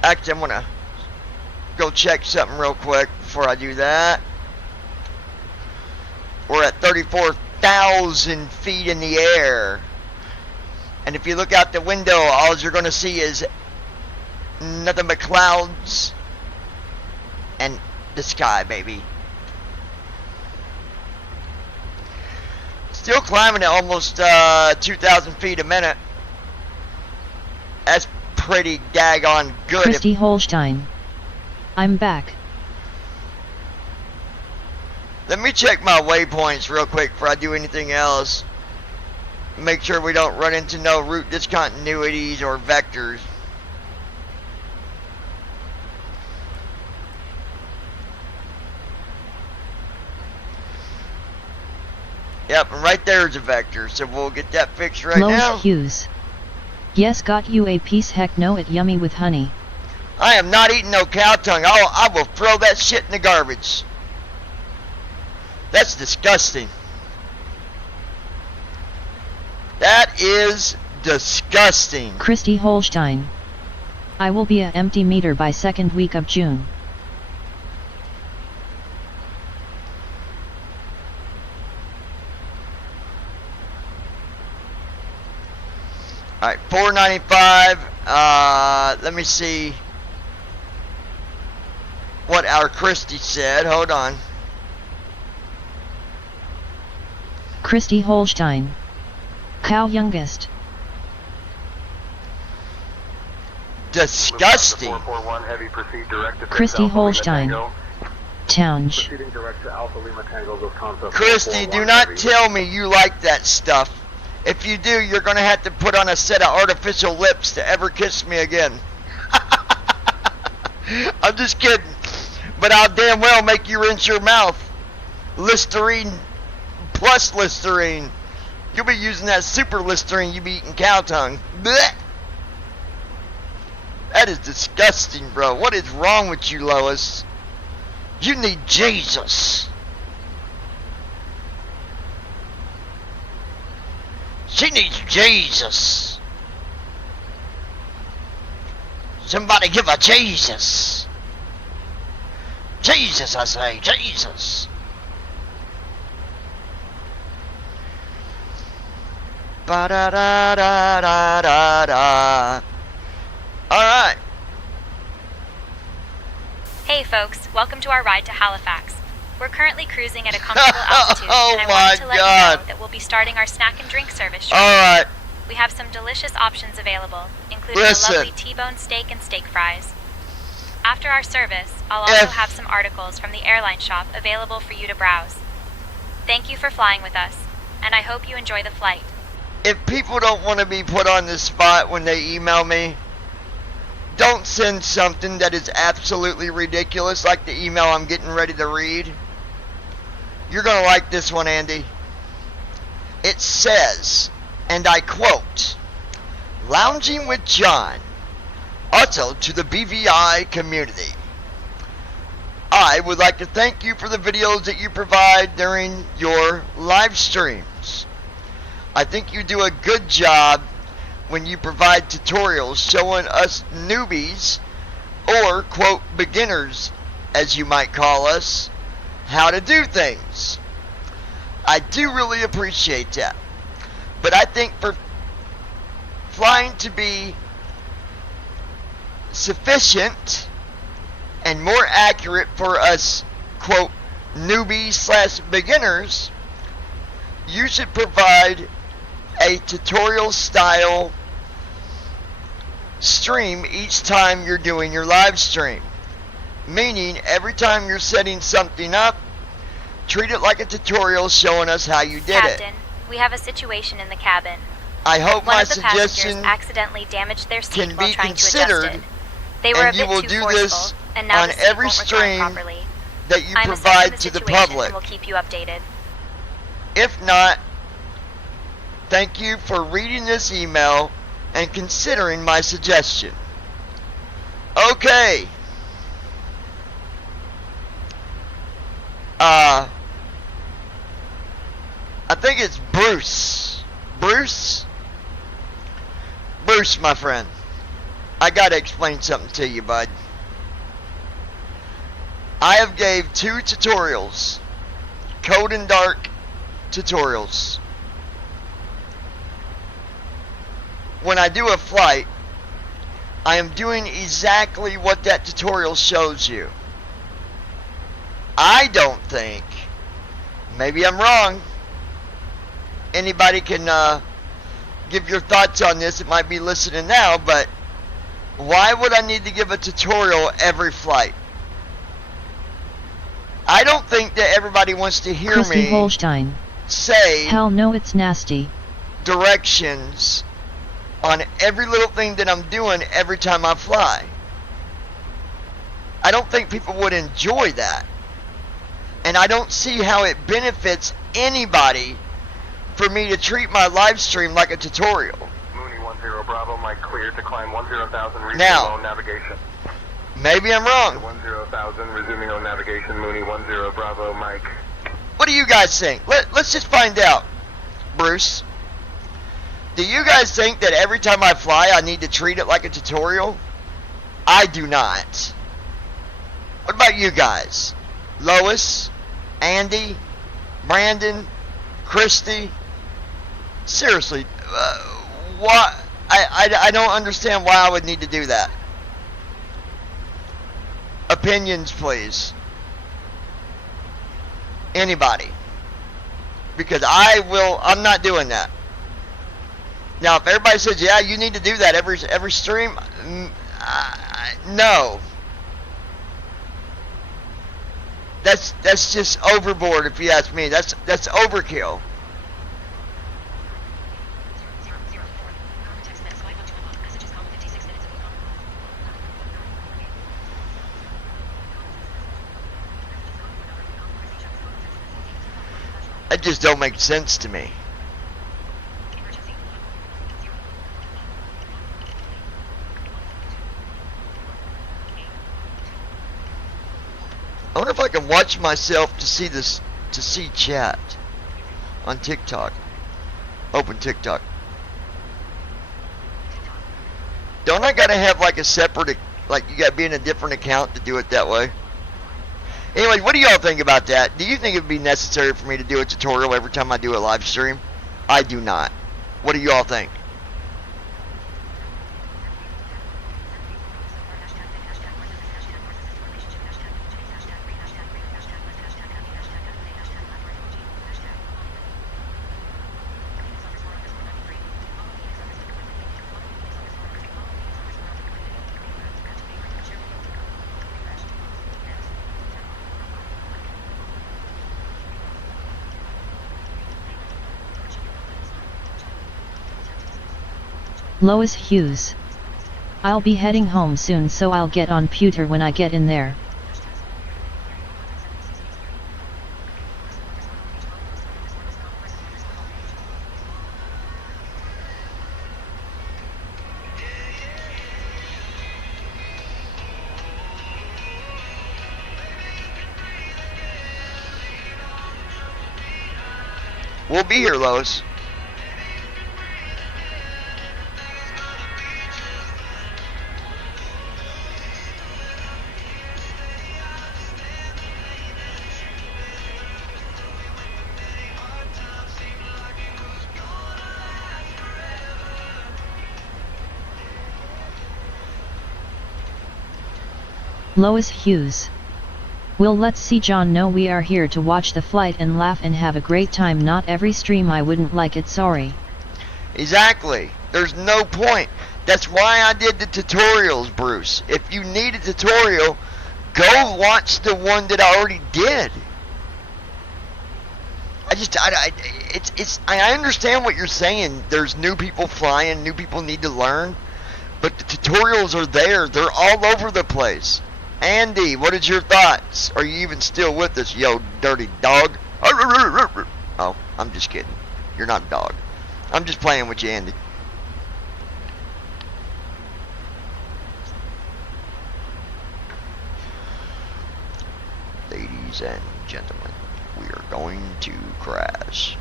Actually, I'm gonna go check something real quick before I do that. We're at 34,000 feet in the air. And if you look out the window, all you're gonna see is nothing but clouds and the sky, baby. Still climbing at almost 2,000 feet a minute. That's pretty daggone good. Christy Holstein. I'm back. Let me check my waypoints real quick before I do anything else. Make sure we don't run into no route discontinuities or vectors. Yep, and right there is a vector, so we'll get that fixed right Lois now. Hughes. Yes, got you a piece. Heck no, it yummy with honey. I am not eating no cow tongue. I will throw that shit in the garbage. That's disgusting. That is disgusting. Christy Holstein. I will be a empty meter by second week of June. Alright, 495. Let me see what our Christy said. Hold on. Christy Holstein. Cow youngest. disgusting. 441 heavy, proceed direct to Christy Alpha Lima Holstein. Tango. Townge. Proceeding direct to Alpha Lima Tango, Lufthansa. Christy, do not tell me you like that stuff. If you do, you're going to have to put on a set of artificial lips to ever kiss me again. I'm just kidding. But I'll damn well make you rinse your mouth. Listerine plus Listerine. You'll be using that super Listerine you be eating cow tongue. Blech. That is disgusting, bro. What is wrong with you, Lois? You need Jesus. She needs Jesus. Somebody give her Jesus. Jesus, I say, Jesus. Ba-da-da-da-da-da-da. Alright. Hey folks, welcome to our ride to Halifax. We're currently cruising at a comfortable altitude, and I wanted to let you know that we'll be starting our snack and drink service shortly. Alright. We have some delicious options available, including a lovely T-bone steak and steak fries. After our service, I'll also have some articles from the airline shop available for you to browse. Thank you for flying with us, and I hope you enjoy the flight. If people don't want to be put on the spot when they email me, don't send something that is absolutely ridiculous like the email I'm getting ready to read. You're going to like this one, Andy. It says, and I quote, "Lounging with John, also to the BVI community. I would like to thank you for the videos that you provide during your live streams. I think you do a good job when you provide tutorials showing us newbies, or quote beginners as you might call us, how to do things. I do really appreciate that. But I think for flying to be sufficient and more accurate for us quote newbies slash beginners, you should provide a tutorial style stream each time you're doing your live stream. Meaning every time you're setting something up, treat it like a tutorial showing us how you did Captain, we have a situation in the cabin. I hope One my of the passengers suggestion accidentally damaged their seat can while be trying to considered, adjust it. They were a and you bit will too do forceful, this and now on the seat every won't recline stream properly. that you I'm provide assessing to the the situation public. and we'll keep you updated. If not, thank you for reading this email and considering my suggestion. Okay. I think it's Bruce. Bruce, my friend. I gotta explain something to you, bud. I have gave 2 tutorials. Code and Dark tutorials. When I do a flight, I am doing exactly what that tutorial shows you. I don't think, maybe I'm wrong, anybody can give your thoughts on this. It might be listening now, but why would I need to give a tutorial every flight? I don't think that everybody wants to hear Christy me Holstein. say Hell no, it's nasty. directions on every little thing that I'm doing every time I fly. I don't think people would enjoy that. And I don't see how it benefits anybody for me to treat my live stream like a tutorial. Mooney 10 Bravo, Mike clear to climb 10,000, resuming Now, on navigation. Maybe I'm wrong. 10,000, resuming on navigation, Mooney 10 Bravo, Mike. What do you guys think? Let's just find out. Bruce, do you guys think that every time I fly I need to treat it like a tutorial? I do not. What about you guys? Lois, Andy, Brandon, Christy? Seriously, what? I don't understand why I would need to do that. Opinions, please. Anybody. Because I'm not doing that. Now, if everybody says, yeah, you need to do that every stream, No. That's just overboard, if you ask me. That's overkill. That just don't make sense to me. I wonder if I can watch myself to see this, to see chat on TikTok. Open TikTok. Don't I gotta have like a separate, like you gotta be in a different account to do it that way? Anyway, what do y'all think about that? Do you think it would be necessary for me to do a tutorial every time I do a live stream? I do not. What do y'all think? Lois Hughes. I'll be heading home soon, so I'll get on pewter when I get in there. We'll be here, Lois. Lois Hughes. Well, let's see. John, know we are here to watch the flight and laugh and have a great time. Not every stream I wouldn't like it, sorry. Exactly. There's no point. That's why I did the tutorials, Bruce. If you need a tutorial, go watch the one that I already did. I understand what you're saying. There's new people flying, new people need to learn, but the tutorials are there. They're all over the place. Andy, what is your thoughts? Are you even still with us, yo dirty dog? Oh, I'm just kidding. You're not a dog. I'm just playing with you, Andy. Ladies and gentlemen, we are going to crash.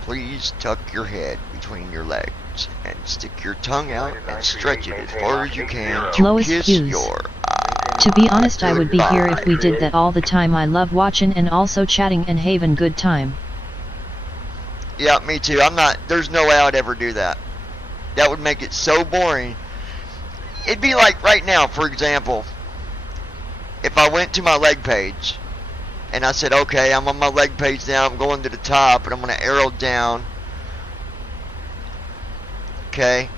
Please tuck your head between your legs and stick your tongue out and stretch it as far as you can to Lois kiss Hughes. your To be honest, I would be here if we did that all the time. I love watching and also chatting and having good time. Yeah, me too. There's no way I would ever do that. That would make it so boring. It'd be like right now, for example, if I went to my leg page and I said, okay, I'm on my leg page now, I'm going to the top and I'm going to arrow down. Okay,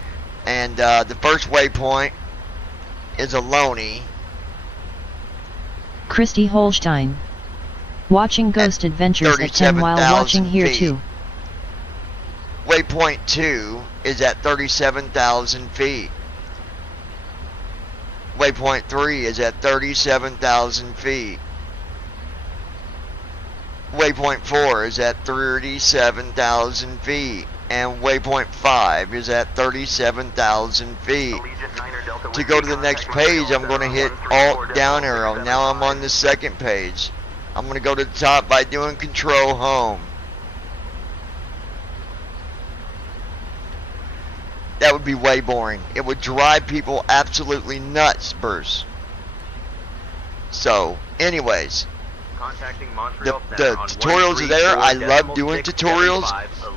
and the first waypoint is a Loney. Christy Holstein. Watching Ghost Adventures at 10 while watching here feet. too. Waypoint 2 is at 37,000 feet. Waypoint 3 is at 37,000 feet. Waypoint 4 is at 37,000 feet. And waypoint 5 is at 37,000 feet. To go to the next page, I'm going to hit Alt down arrow. Now I'm on the second page. I'm going to go to the top by doing Control Home. That would be way boring. It would drive people absolutely nuts, Bruce. So, anyways, the tutorials are there. I love doing tutorials.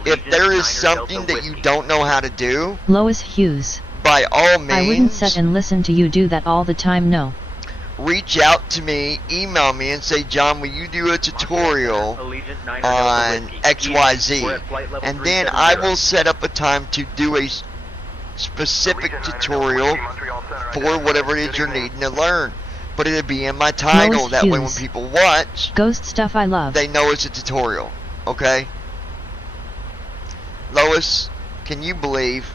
If there is something that you don't know how to do, Lois Hughes. By all means, I wouldn't sit and listen to you do that all the time, no. Reach out to me, email me, and say, John, will you do a tutorial on XYZ? And then I will set up a time to do a specific tutorial for whatever it is you're needing to learn. But it'll be in my title. Lois that way when Hughes. people watch, Ghost stuff I love. they know it's a tutorial. Okay? Lois, can you believe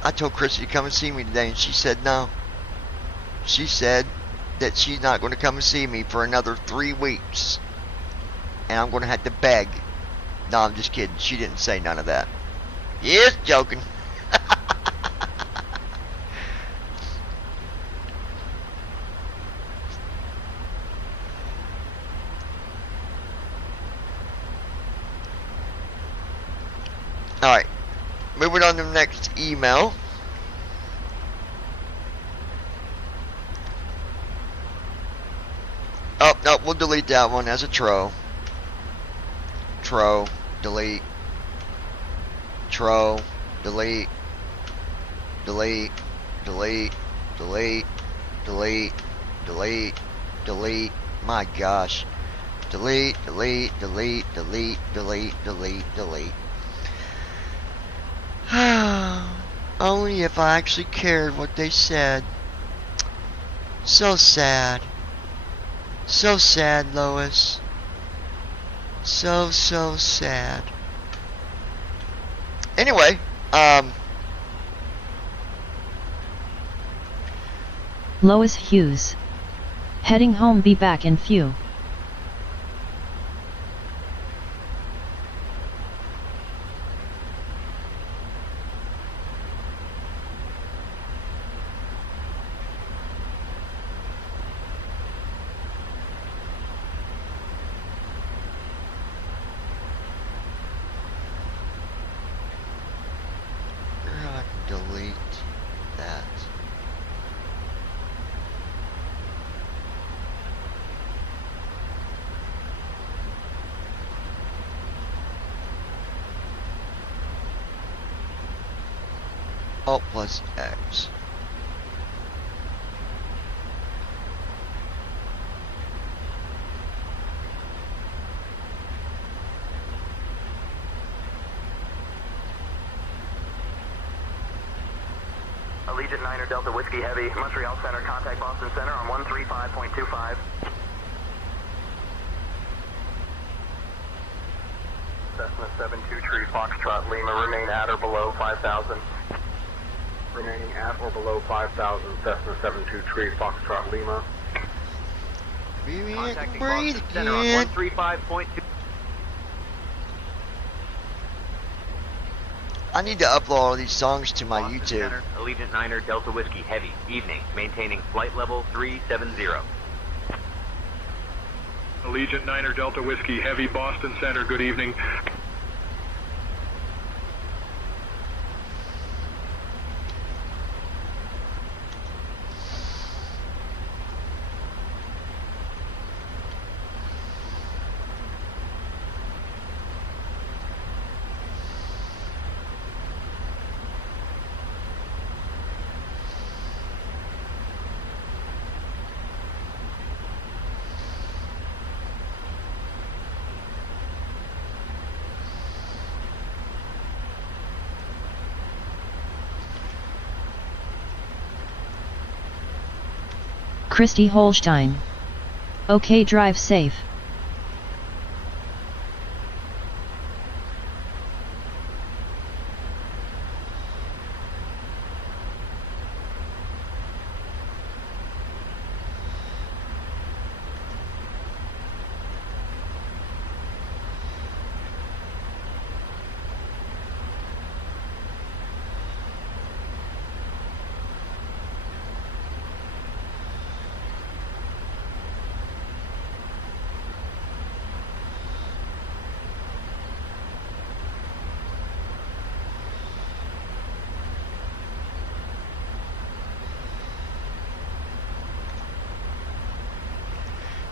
I told Chrissy to come and see me today, and she said no. She said that she's not going to come and see me for another 3 weeks. And I'm going to have to beg. No, I'm just kidding. She didn't say none of that. Yes, joking. Alright. Moving on to the next email. Oh, no, we'll delete that one as a tro. Tro, delete. Tro, delete. Delete, delete, delete, delete, delete, delete. My gosh. Delete, delete, delete, delete, delete, delete, delete. Only if I actually cared what they said. So sad. So sad, Lois. So sad. Anyway, Lois Hughes. Heading home, be back in few. delete that. Alt plus X. Allegiant 9er Delta Whiskey Heavy, Montreal Center, contact Boston Center on 135.25. Cessna 72 Foxtrot Lima, remain at or below 5,000. Remaining at or below 5,000, Cessna 72 Foxtrot Lima. Baby, I can Contacting breathe Boston Center on again. 135.2. I need to upload all these songs to my Boston YouTube. Center, Allegiant 9er Delta Whiskey Heavy, evening, maintaining flight level 370. Allegiant 9er Delta Whiskey Heavy, Boston Center, good evening. Christy Holstein. Okay, drive safe.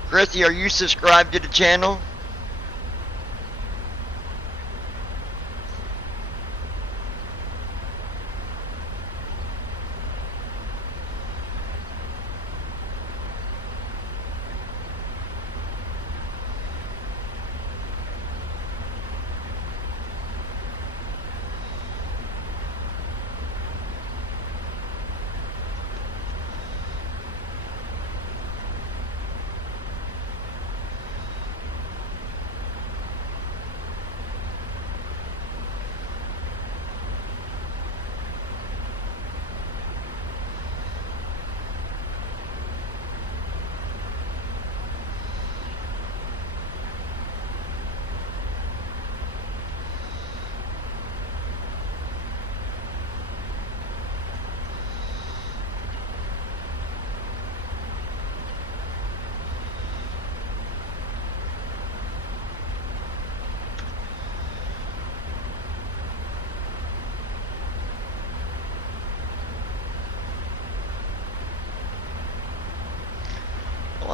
Chrissy, are you subscribed to the channel?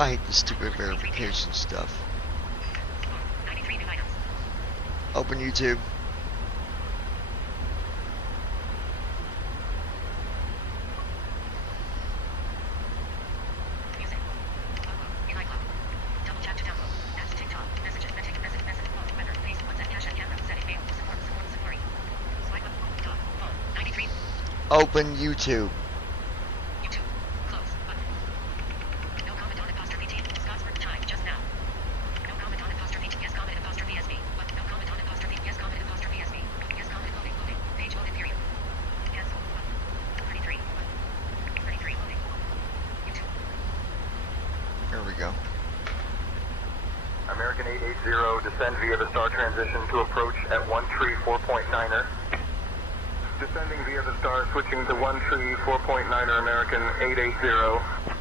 I hate this stupid verification stuff. Open YouTube. Open YouTube. There we go. American 880, descend via the star transition to approach at 1 tree 4.9er. Descending via the star, switching to 1 tree 4.9er American 880.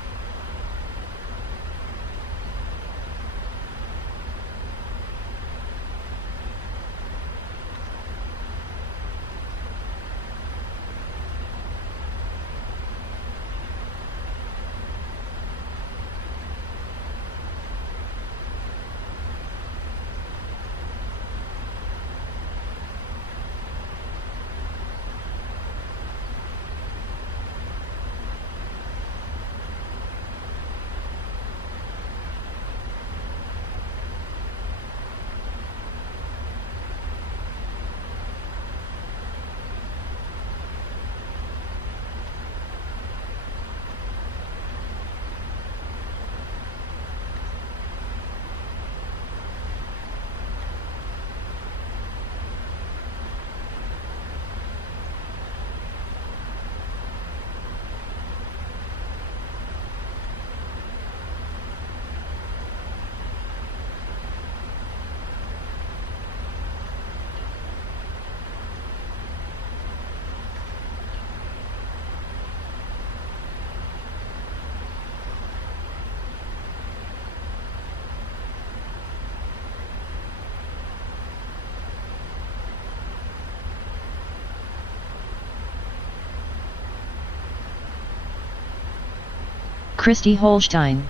Christy Holstein.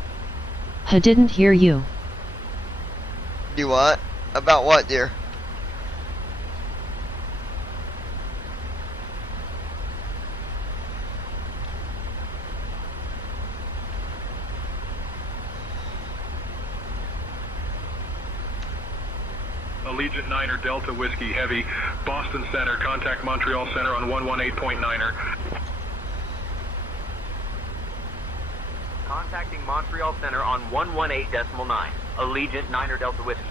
I didn't hear you. Do what? About what, dear? Allegiant 9er Delta Whiskey Heavy, Boston Center, contact Montreal Center on 118.9er. Contacting Montreal Center on 118.9. Allegiant 9er Delta Whiskey.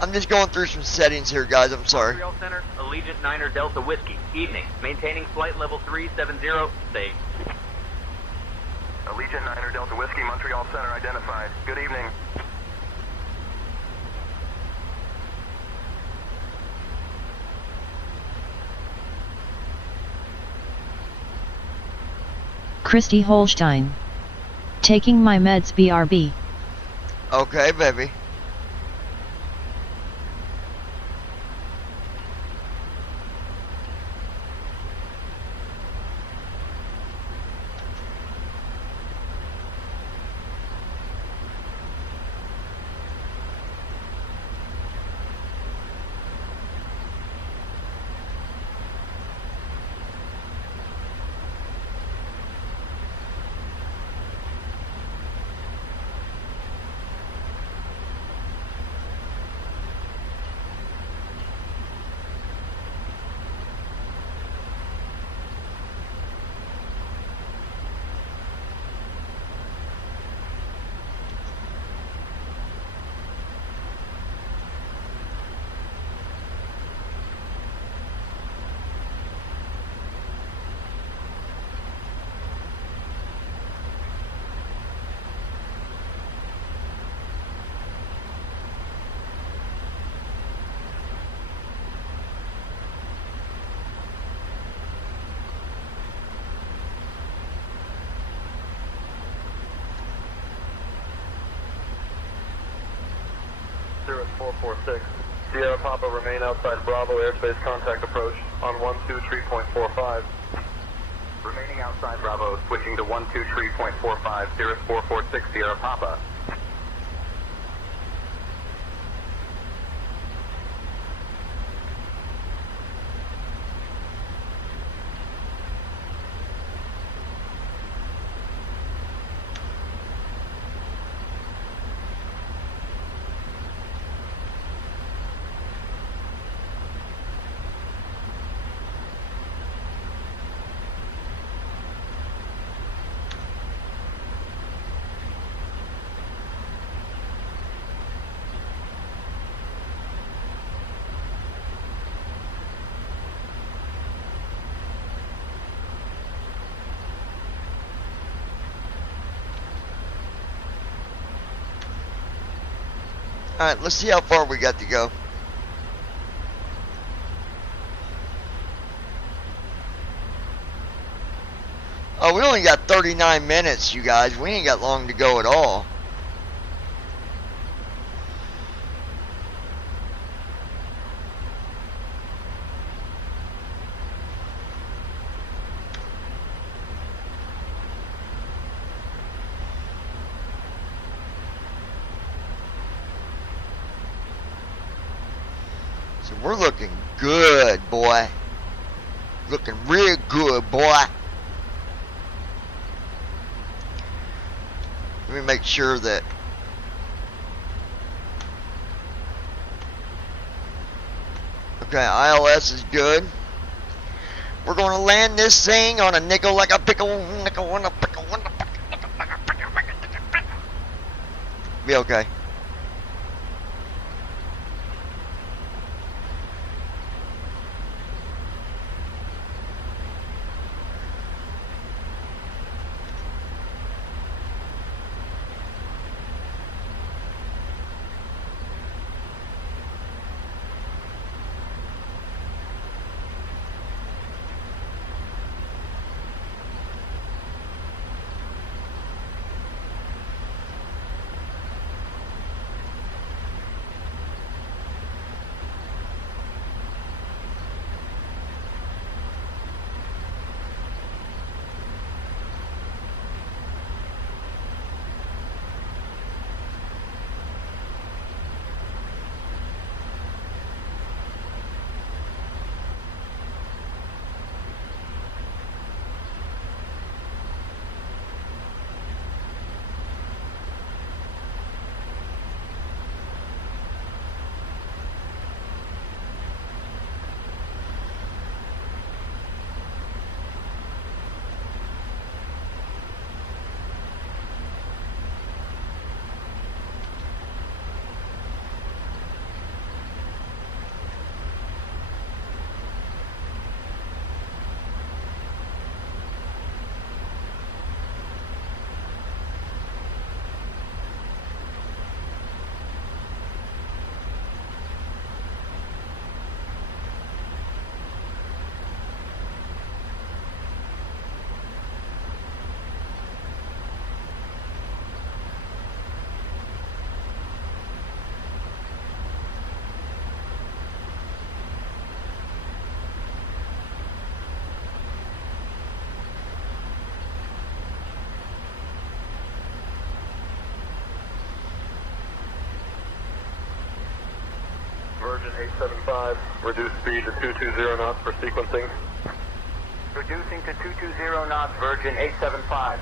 I'm just going through some settings here, guys. I'm sorry. Montreal Center, Allegiant 9er Delta Whiskey. Evening. Maintaining flight level 370. Safe. Allegiant 9er Delta Whiskey, Montreal Center identified. Good evening. Christy Holstein. Taking my meds BRB. Okay, baby. Cirrus 446. Sierra Papa, remain outside Bravo airspace, contact approach. on 123.45. Remaining outside Bravo, switching to 123.45, Cirrus 446 Sierra Papa. Alright, let's see how far we got to go. Oh, we only got 39 minutes, you guys. We ain't got long to go at all. So we're looking good, boy. Looking real good, boy. Let me make sure that okay, ILS is good. We're going to land this thing on a nickel like a pickle, nickel on a pickle, on a pickle. Be okay. Virgin 875, reduce speed to 220 knots for sequencing. Reducing to 220 knots, Virgin 875.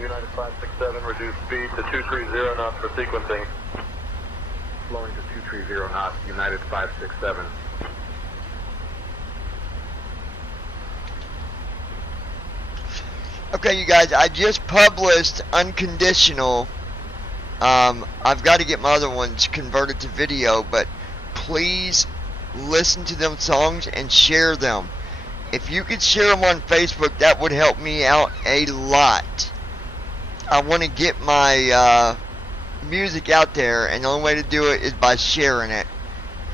United 567, reduce speed to 230 knots for sequencing. Slowing to 230 knots, United 567. Okay, you guys, I just published Unconditional. I've got to get my other ones converted to video, but please listen to them songs and share them. If you could share them on Facebook, that would help me out a lot. I want to get my music out there, and the only way to do it is by sharing it.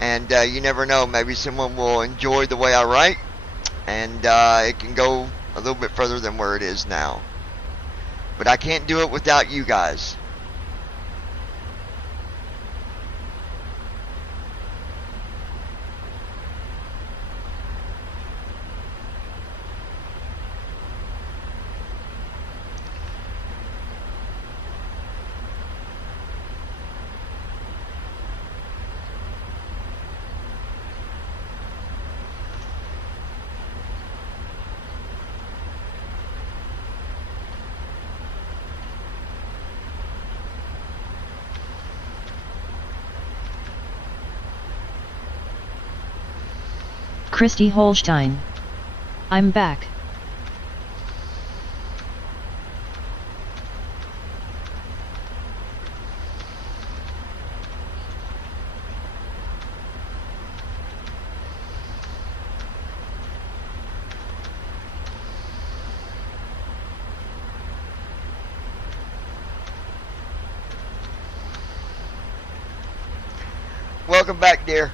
And you never know, maybe someone will enjoy the way I write, and it can go a little bit further than where it is now. But I can't do it without you guys. Christy Holstein. I'm back. Welcome back, dear.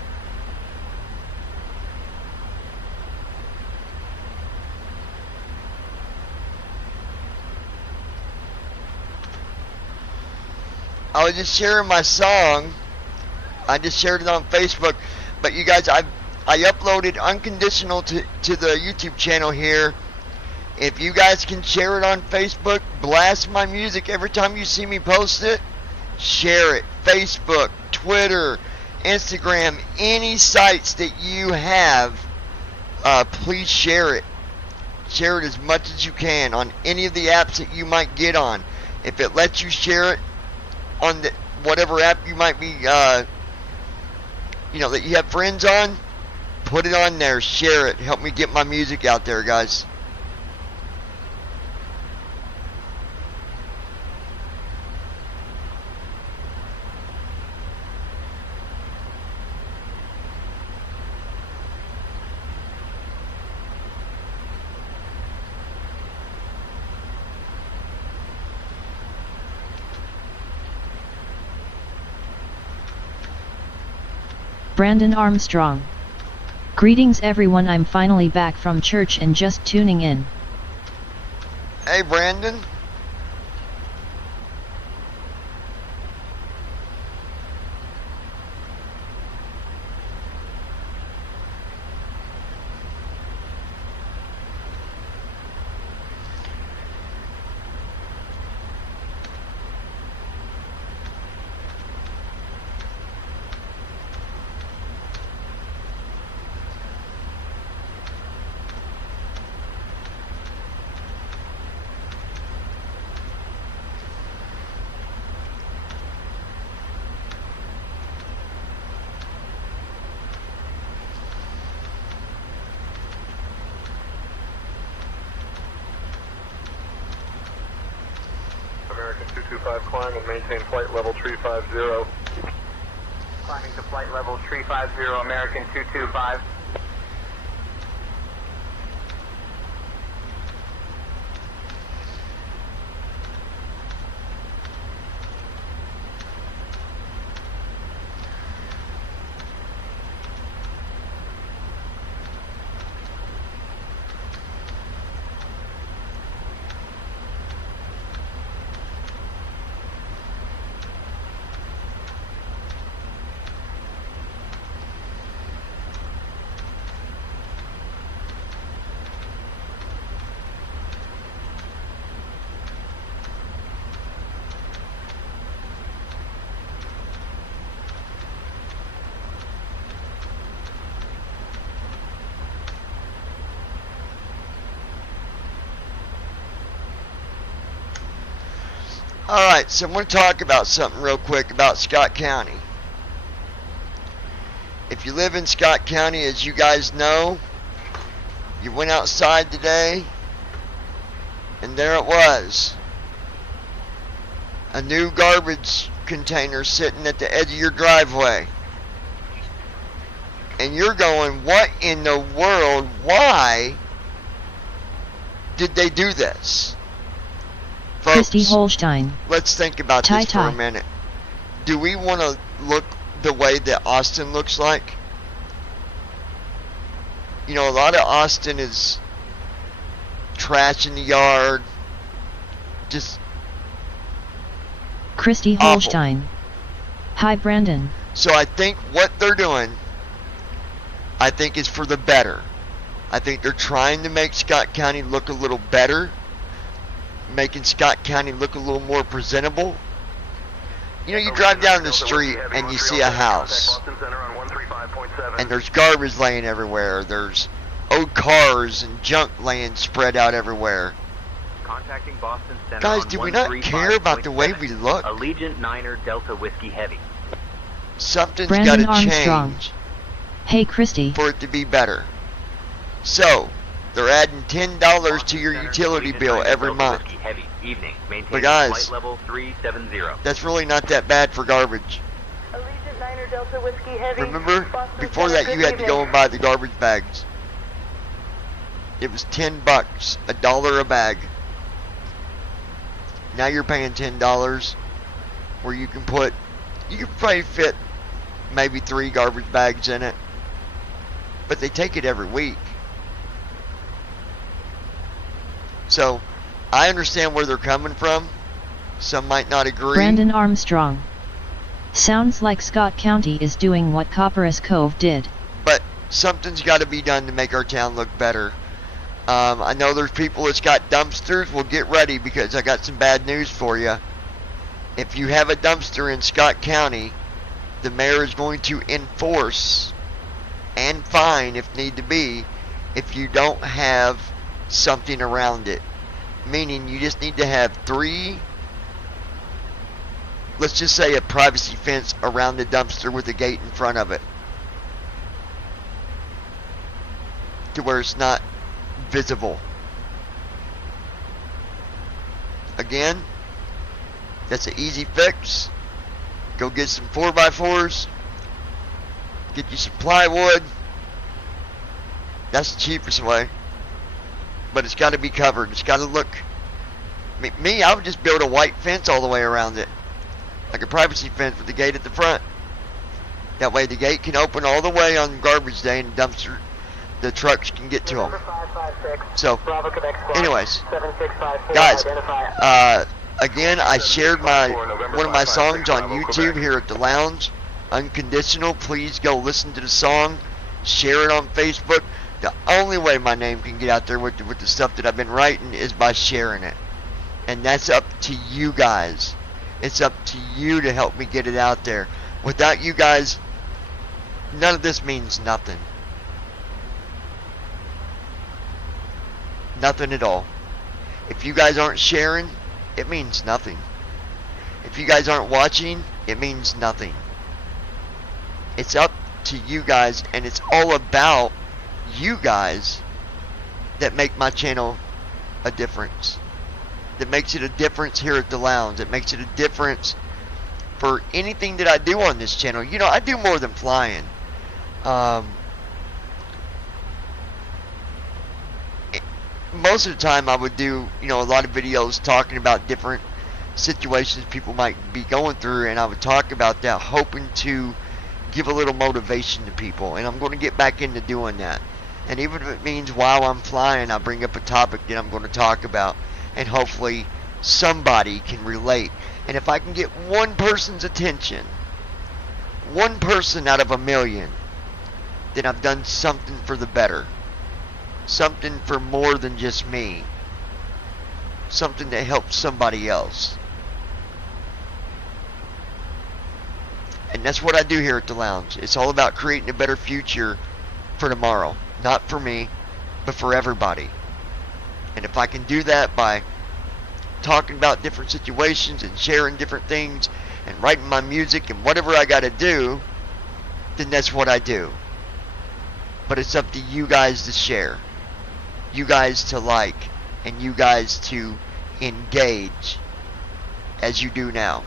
I was just sharing my song. I just shared it on Facebook. But you guys, I uploaded Unconditional to the YouTube channel here. If you guys can share it on Facebook, blast my music every time you see me post it. Share it. Facebook, Twitter, Instagram, any sites that you have, please share it. Share it as much as you can on any of the apps that you might get on. If it lets you share it on the, whatever app you might be, that you have friends on, put it on there, share it, help me get my music out there, guys. Brandon Armstrong. Greetings everyone, I'm finally back from church and just tuning in. Hey Brandon. American 225, climb and maintain flight level 350. Climbing to flight level 350, American 225. Alright, so I'm going to talk about something real quick about Scott County. If you live in Scott County, as you guys know, you went outside today, and there it was. A new garbage container sitting at the edge of your driveway. And you're going, what in the world? Why did they do this? Folks, Christy Holstein. let's think about this for a minute. Do we want to look the way that Austin looks like? You know, a lot of Austin is trash in the yard. Just Christy awful. Holstein. Hi, Brandon. So I think what they're doing, I think is for the better. I think they're trying to make Scott County look a little better, making Scott County look a little more presentable. You know, you drive down the street and you see a house, and there's garbage laying everywhere. There's old cars and junk laying spread out everywhere. Contacting Boston Center. Guys, do we not care about the way we look? Allegiant Niner Delta Whiskey Heavy. Something's got Brandon to Armstrong. change Hey, Christy. for it to be better. So, they're adding $10 to your utility bill every month. Heavy. Evening. But guys, flight level 370. that's really not that bad for garbage. Allegiant Niner Delta Whiskey Heavy. Remember, Boston before Center, that you good had to go evening. and buy the garbage bags. It was $10, $1 a bag. Now you're paying $10, where you can probably fit maybe 3 garbage bags in it. But they take it every week. So, I understand where they're coming from. Some might not agree. Brandon Armstrong. Sounds like Scott County is doing what Copperas Cove did. But something's got to be done to make our town look better. I know there's people that's got dumpsters. Well, get ready, because I got some bad news for you. If you have a dumpster in Scott County, the mayor is going to enforce and fine, if need to be, if you don't have something around it. Meaning you just need to have 3, let's just say a privacy fence around the dumpster with a gate in front of it, to where it's not visible. Again, that's an easy fix. Go get some 4x4s, get you some plywood. That's the cheapest way. But it's got to be covered. It's got to look. Me, I would just build a white fence all the way around it, like a privacy fence with the gate at the front. That way the gate can open all the way on garbage day, and the trucks can get to them. So, anyways, guys, again, I shared one of my songs on YouTube here at the lounge, Unconditional. Please go listen to the song, share it on Facebook. The only way my name can get out there with the stuff that I've been writing is by sharing it. And that's up to you guys. It's up to you to help me get it out there. Without you guys, none of this means nothing. Nothing at all. If you guys aren't sharing, it means nothing. If you guys aren't watching, it means nothing. It's up to you guys, and it's all about you guys that make my channel a difference. That makes it a difference here at the lounge. It makes it a difference for anything that I do on this channel. You know, I do more than flying. Most of the time I would do, you know, a lot of videos talking about different situations people might be going through, and I would talk about that, hoping to give a little motivation to people. And I'm going to get back into doing that. And even if it means while I'm flying, I bring up a topic that I'm going to talk about, and hopefully somebody can relate. And if I can get one person's attention, one person out of a million, then I've done something for the better. Something for more than just me. Something that helps somebody else. And that's what I do here at the lounge. It's all about creating a better future for tomorrow. Not for me, but for everybody. And if I can do that by talking about different situations and sharing different things and writing my music and whatever I gotta do, then that's what I do. But it's up to you guys to share, you guys to like, and you guys to engage as you do now.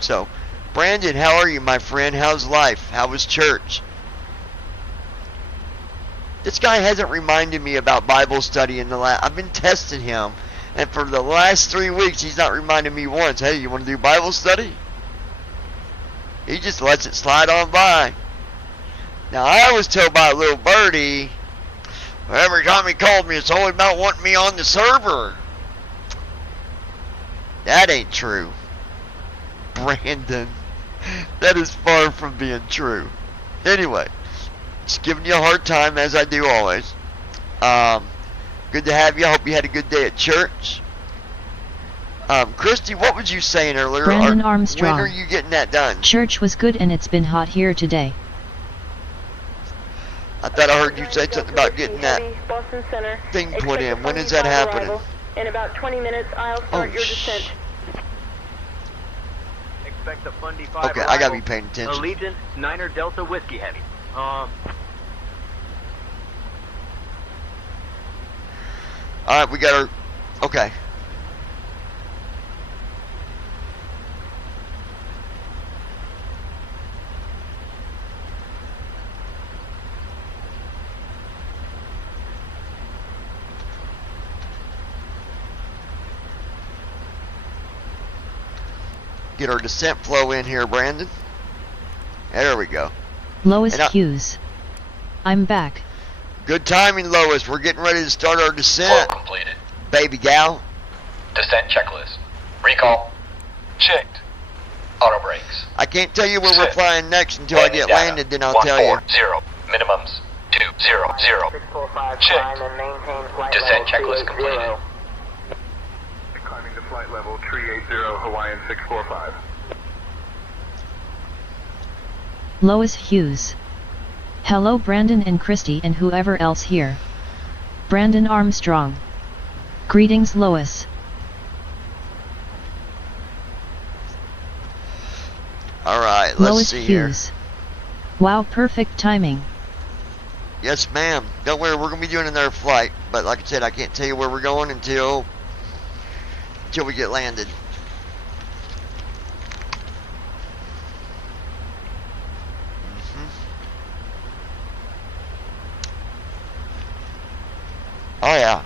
So, Brandon, how are you, my friend? How's life? How was church? This guy hasn't reminded me about Bible study in the last... I've been testing him, and for the last 3 weeks, he's not reminded me once, hey, you want to do Bible study? He just lets it slide on by. Now, I was told by a little birdie, every time he called me, it's only about wanting me on the server. That ain't true. Brandon, that is far from being true. Anyway. Just giving you a hard time, as I do always. Good to have you. I hope you had a good day at church. Christy, what was you saying earlier? Brandon Armstrong. When are you getting that done? Church was good and it's been hot here today. I thought I heard you say something about getting that thing put in. When is that happening? In about 20 minutes, I'll start your descent. Expect a Fundy 5 okay, I gotta be paying attention. Allegiant Niner Delta Whiskey Heavy. Alright, we got our... Okay. Get our descent flow in here, Brandon. There we go. Lois Hughes. I'm back. Good timing, Lois. We're getting ready to start our descent. Flow completed. Baby gal. Descent checklist. Recall. Checked. Auto brakes. I can't tell you where we're flying next until I get landed, then I'll tell you. 140. Minimums. 200. Checked. Descent checklist completed. Climbing to flight level 380 Hawaiian 645. Lois Hughes. Hello Brandon and Christy and whoever else here. Brandon Armstrong. Greetings Lois. Alright, let's Lois see Hughes. here. Wow, perfect timing. Yes, ma'am. Don't worry, we're going to be doing another flight. But like I said, I can't tell you where we're going until we get landed. Oh yeah.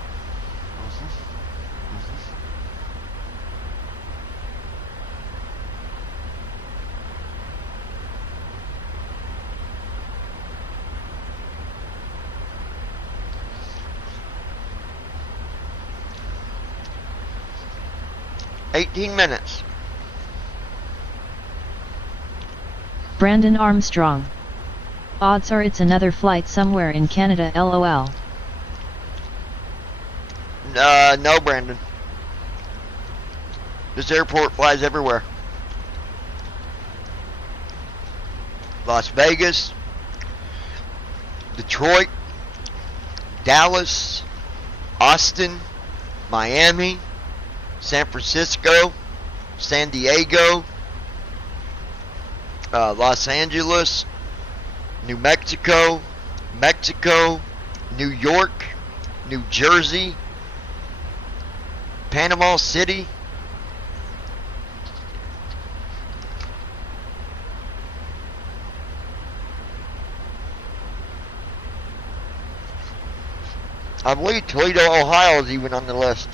$18 minutes. Brandon Armstrong. Odds are it's another flight somewhere in Canada, LOL. No, Brandon. This airport flies everywhere. Las Vegas, Detroit, Dallas, Austin, Miami, San Francisco, San Diego, Los Angeles, New Mexico, New York, New Jersey, Panama City. I believe Toledo, Ohio is even on the list.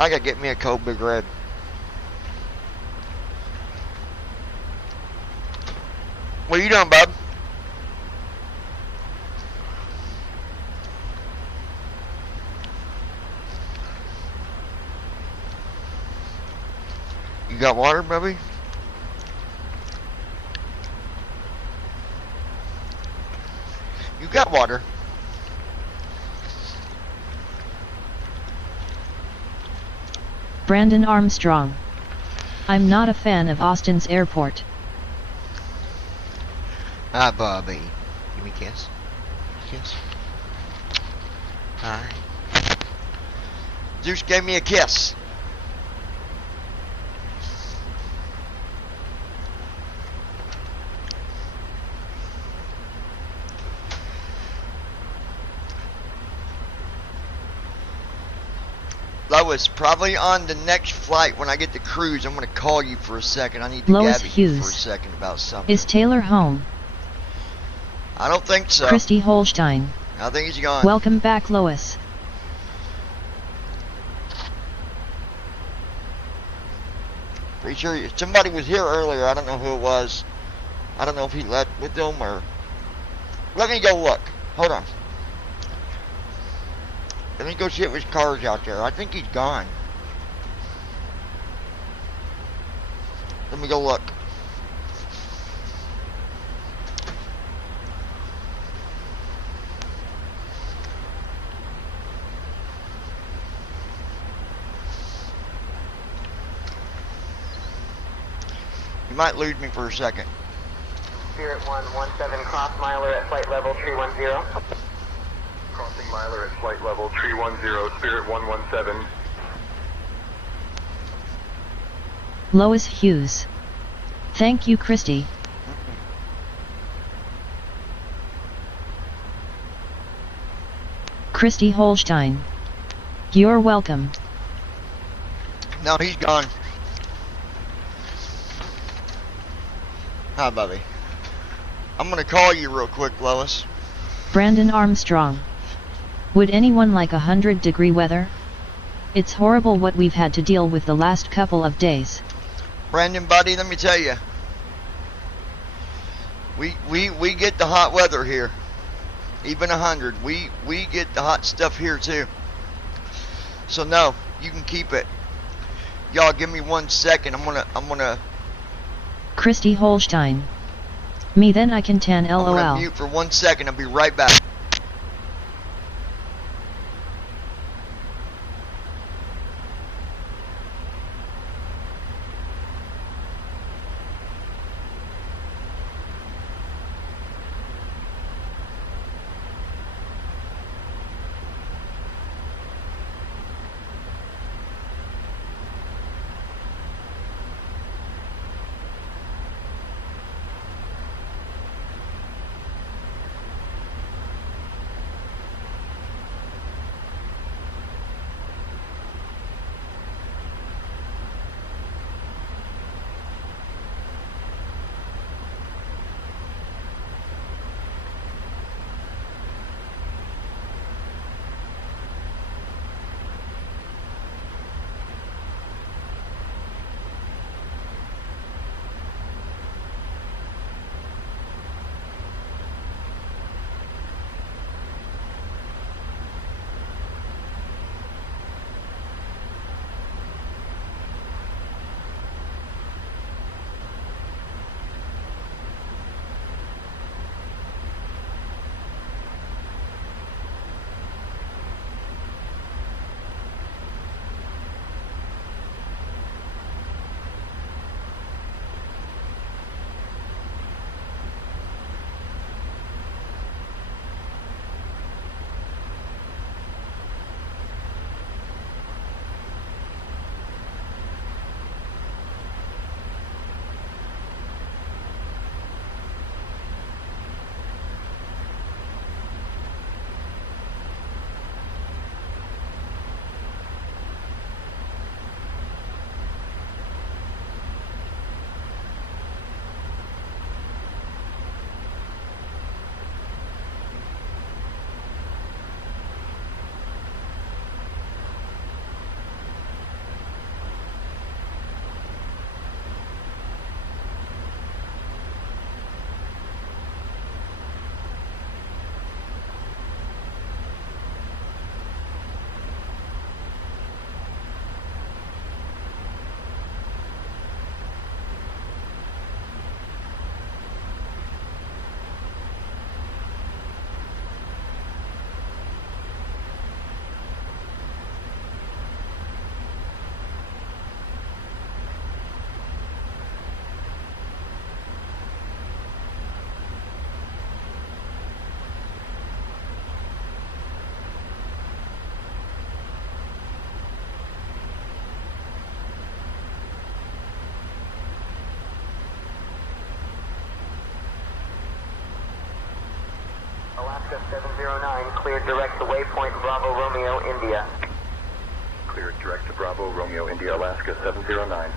I gotta get me a cold Big Red. What are you doing, bub? You got water, baby? You got water. Brandon Armstrong. I'm not a fan of Austin's airport. Hi, Bobby. Give me a kiss. Kiss. Hi. Zeus gave me a kiss. Lois, probably on the next flight when I get to cruise, I'm going to call you for a second. I need to Lois gab you Hughes. for a second about something. Is Taylor home? I don't think so. Christy Holstein. I think he's gone. Welcome back, Lois. Pretty sure somebody was here earlier. I don't know who it was. I don't know if he left with them or... Let me go look. Hold on. Let me go see if his car's out there. I think he's gone. Let me go look. You might lose me for a second. Spirit 117, cross miler at flight level 310. Crossing miler at flight level 310, Spirit 117. Lois Hughes. Thank you, Christy. Christy Holstein. You're welcome. No, he's gone. Hi, Bobby. I'm gonna call you real quick, Lois. Brandon Armstrong. Would anyone like 100-degree weather? It's horrible what we've had to deal with the last couple of days. Brandon, buddy, let me tell you. We get the hot weather here. Even 100. We get the hot stuff here too. So no, you can keep it. Y'all give me 1 second. I'm gonna Christy Holstein. Me then I can tan LOL. I'm gonna mute for 1 second. I'll be right back. Alaska 709, cleared direct to waypoint Bravo Romeo India. Cleared direct to Bravo Romeo India, Alaska 709.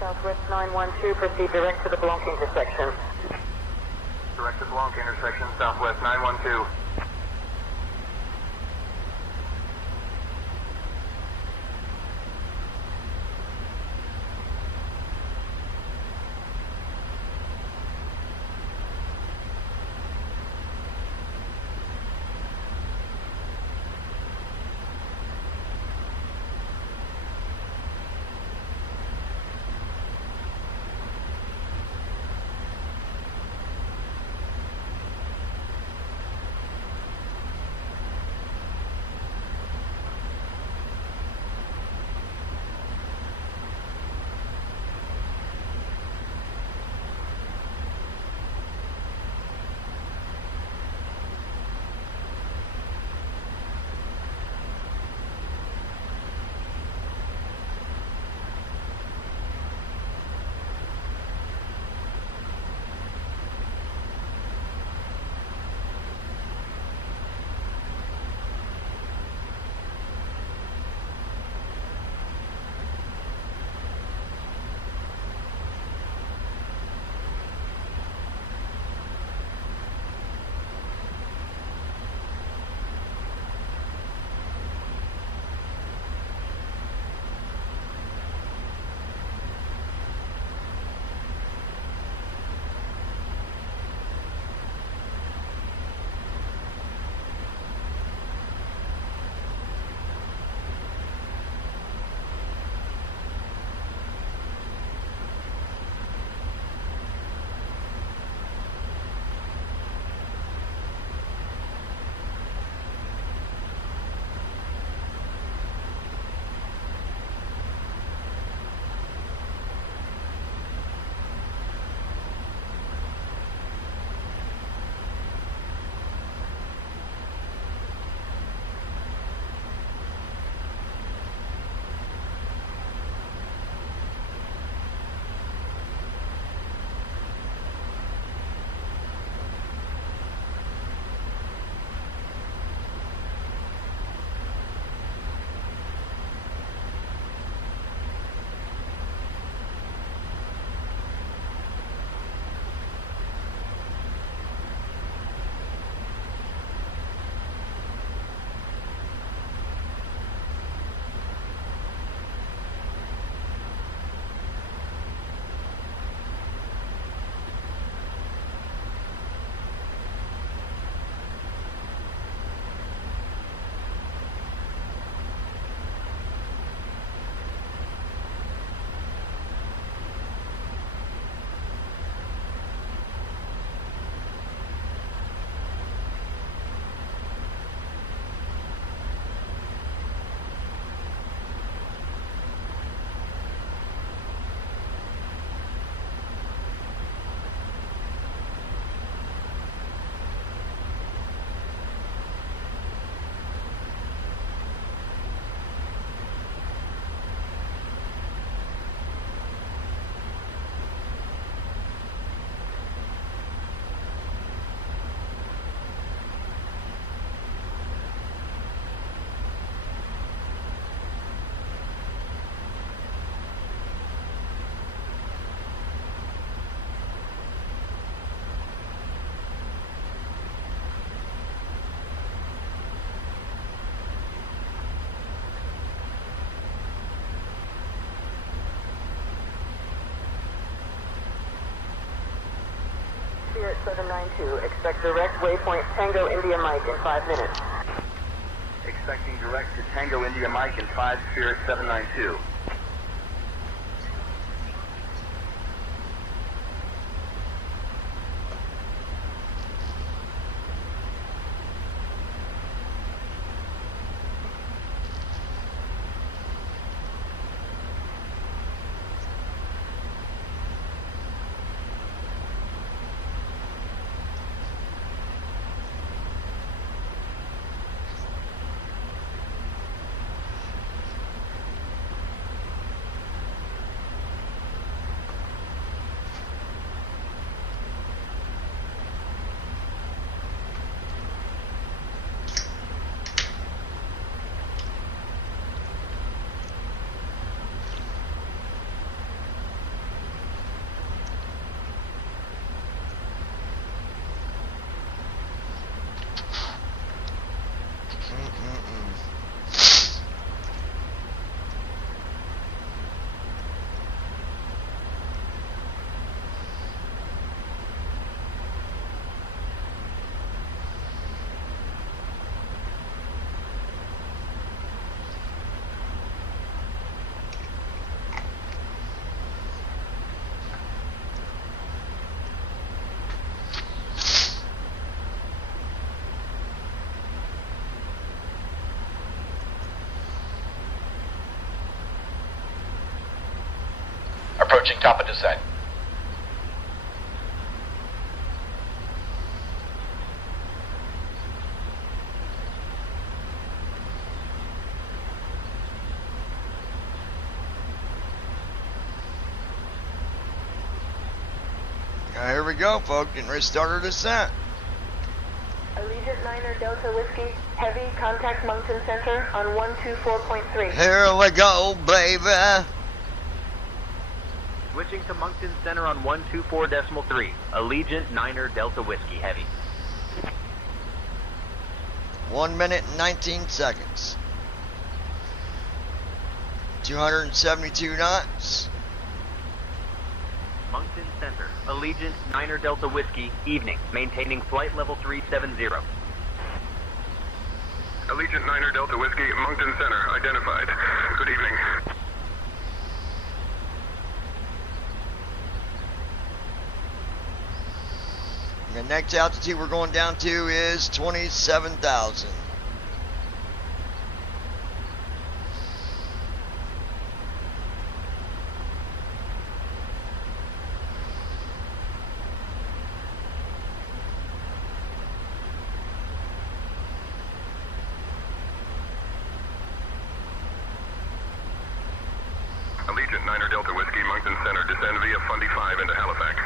Southwest 912, proceed direct to the Blanc intersection. Direct to Blanc intersection, Southwest 912. Spirit 792. Expect direct waypoint Tango India Mike in 5 minutes. Expecting direct to Tango India Mike in 5 Spirit 792. Approaching top of descent. Here we go, folks. Getting ready to start our descent. Allegiant 9er Delta Whiskey, heavy, contact Moncton Center on 124.3. Here we go, baby. Switching to Moncton Center on 124.3. Allegiant 9er Delta Whiskey, heavy. 1 minute and 19 seconds. 272 knots. Moncton Center, Allegiant 9er Delta Whiskey, evening, maintaining flight level 370. Allegiant 9er Delta Whiskey, Moncton Center, identified. Good evening. The next altitude we're going down to is 27,000. Allegiant 9er Delta Whiskey, Moncton Center, descend via Fundy 5 into Halifax.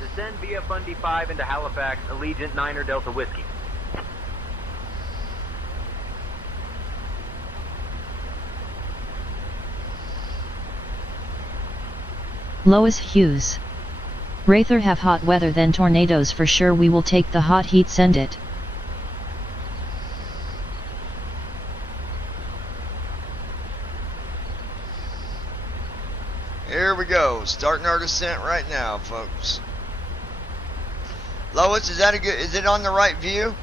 Descend via Fundy 5 into Halifax, Allegiant 9er Delta Whiskey. Lois Hughes. Rather have hot weather than tornadoes for sure. We will take the hot heat, send it. Here we go, starting our descent right now, folks. Lois, is it on the right view?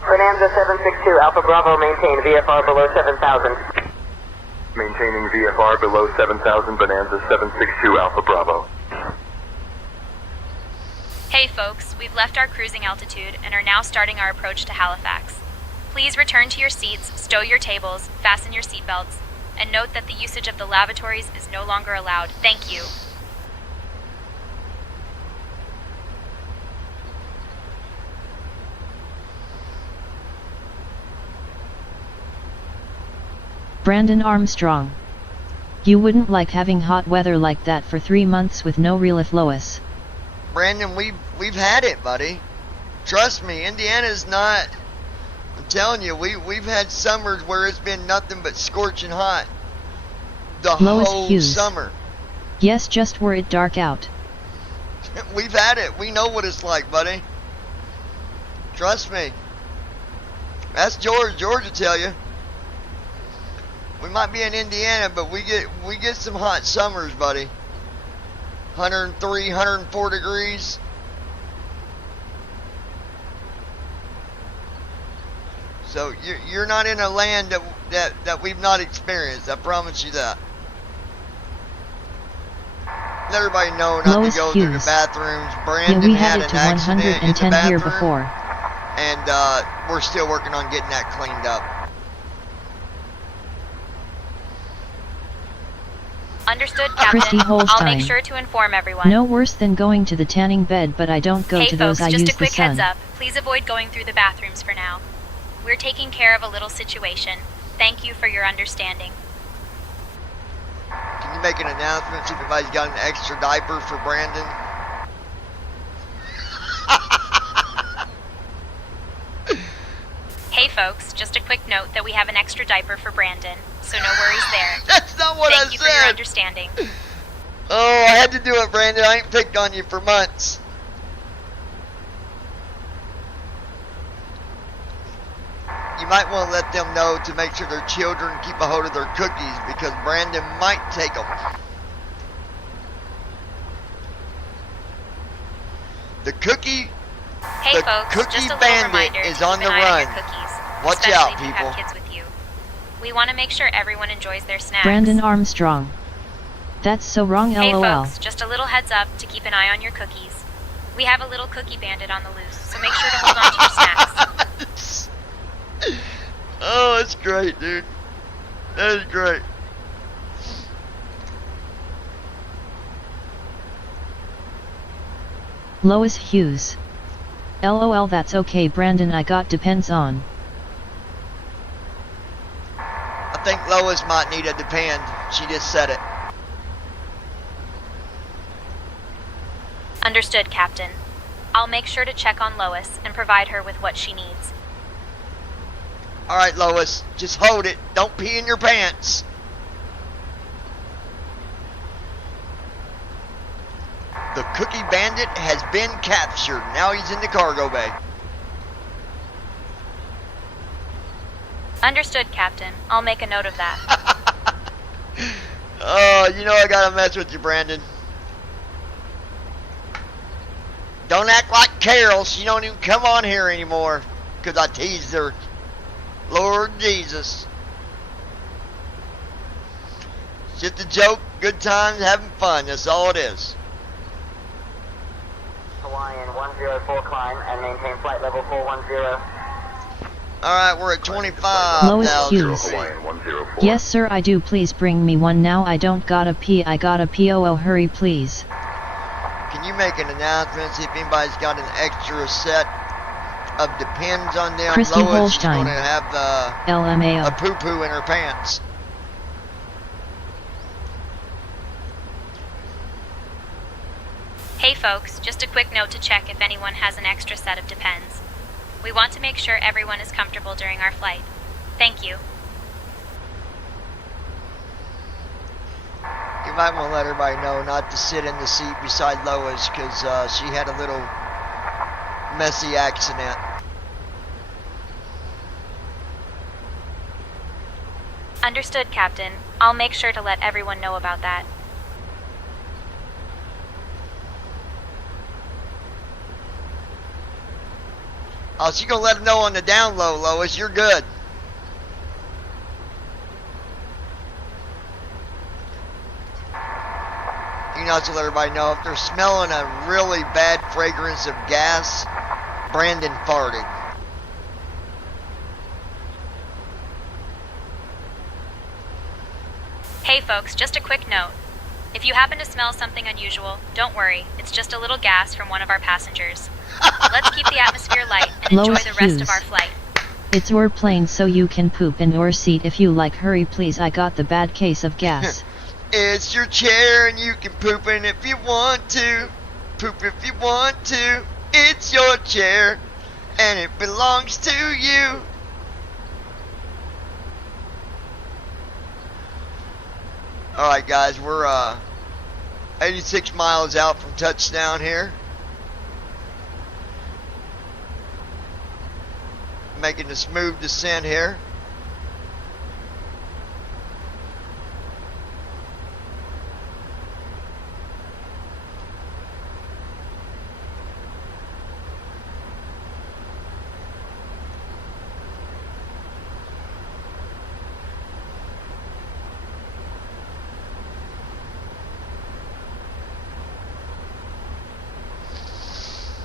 Bonanza 762, Alpha Bravo, maintain VFR below 7,000. Maintaining VFR below 7,000, Bonanza 762, Alpha Bravo. Hey folks, we've left our cruising altitude and are now starting our approach to Halifax. Please return to your seats, stow your tables, fasten your seatbelts, and note that the usage of the lavatories is no longer allowed. Thank you. Brandon Armstrong. You wouldn't like having hot weather like that for 3 months with no relief, Lois. Brandon, we've had it, buddy. Trust me, Indiana's not. I'm telling you, we've had summers where it's been nothing but scorching hot. The Lois whole Hughes. summer. Yes, just were it dark out. We've had it. We know what it's like, buddy. Trust me. That's George. George will tell you. We might be in Indiana, but we get some hot summers, buddy. 103, 104 degrees. So you're not in a land that we've not experienced. I promise you that. Let everybody know not Lois to go Hughes. through the bathrooms. Brandon Yeah, we had had it an to accident in the 110 bathroom, here before. and we're still working on getting that cleaned up. Understood, Christy Captain. I'll Holstein. make sure to inform everyone. No worse than going to the tanning bed, but I don't go Hey to folks, those. I just use a quick the sun. heads up. Please avoid going through the bathrooms for now. We're taking care of a little situation. Thank you for your understanding. Can you make an announcement? See if anybody's got an extra diaper for Brandon. Hey folks, just a quick note that we have an extra diaper for Brandon, so no worries there. That's not what I Thank you for your said. understanding. Oh, I had to do it, Brandon. I ain't picked on you for months. You might want to let them know to make sure their children keep a hold of their cookies, because Brandon might take them. The cookie Hey folks, cookie just a little bandit reminder is to on keep the an eye on run. your cookies, Watch especially out, if you people. have kids with you. We want to make sure everyone enjoys their snacks. Brandon Armstrong. That's so wrong, Hey lol. folks, just a little heads up to keep an eye on your cookies. We have a little cookie bandit on the loose, so make sure to hold on to your snacks. Oh, that's great, dude. That is great. Lois Hughes. LOL, that's okay, Brandon. I got depends on. I think Lois might need a depend. She just said it. Understood, Captain. I'll make sure to check on Lois and provide her with what she needs. Alright, Lois, just hold it. Don't pee in your pants. The Cookie Bandit has been captured. Now he's in the cargo bay. Understood, Captain. I'll make a note of that. Oh, you know I gotta mess with you, Brandon. Don't act like Carol. She don't even come on here anymore, 'cause I teased her. Lord Jesus. It's just a joke. Good times, having fun. That's all it is. Hawaiian 104 climb and maintain flight level 410. Alright, we're at 25. Lois Hughes. Yes sir, I do. Please bring me one now. I don't gotta pee. I gotta pee. Oh, hurry please. Can you make an announcement, see if anybody's got an extra set of depends on them? Christy Lois is Holstein. gonna have LMAO. a poo-poo in her pants. Hey folks, just a quick note to check if anyone has an extra set of depends. We want to make sure everyone is comfortable during our flight. Thank you. You might want to let everybody know not to sit in the seat beside Lois, because she had a little messy accident. Understood, Captain. I'll make sure to let everyone know about that. Oh, she gonna let them know on the down low, Lois. You're good. You know, to let everybody know if they're smelling a really bad fragrance of gas, Brandon farted. Hey folks, just a quick note. If you happen to smell something unusual, don't worry. It's just a little gas from one of our passengers. Let's keep the atmosphere light and enjoy Lois the rest Hughes. of our flight. It's your plane, so you can poop in your seat if you like. Hurry please, I got the bad case of gas. It's your chair and you can poop in if you want to. Poop if you want to. It's your chair and it belongs to you. Alright guys, we're 86 miles out from touchdown here. Making a smooth descent here.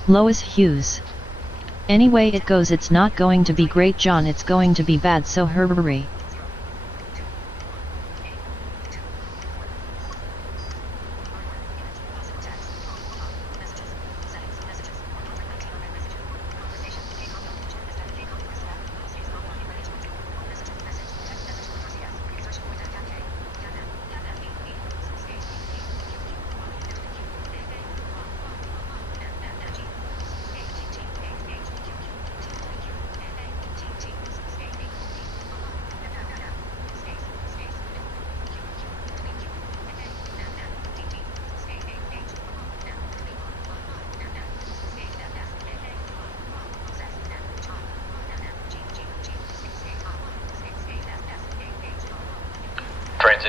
Lois Hughes. Anyway it goes, it's not going to be great John, it's going to be bad, so hurry.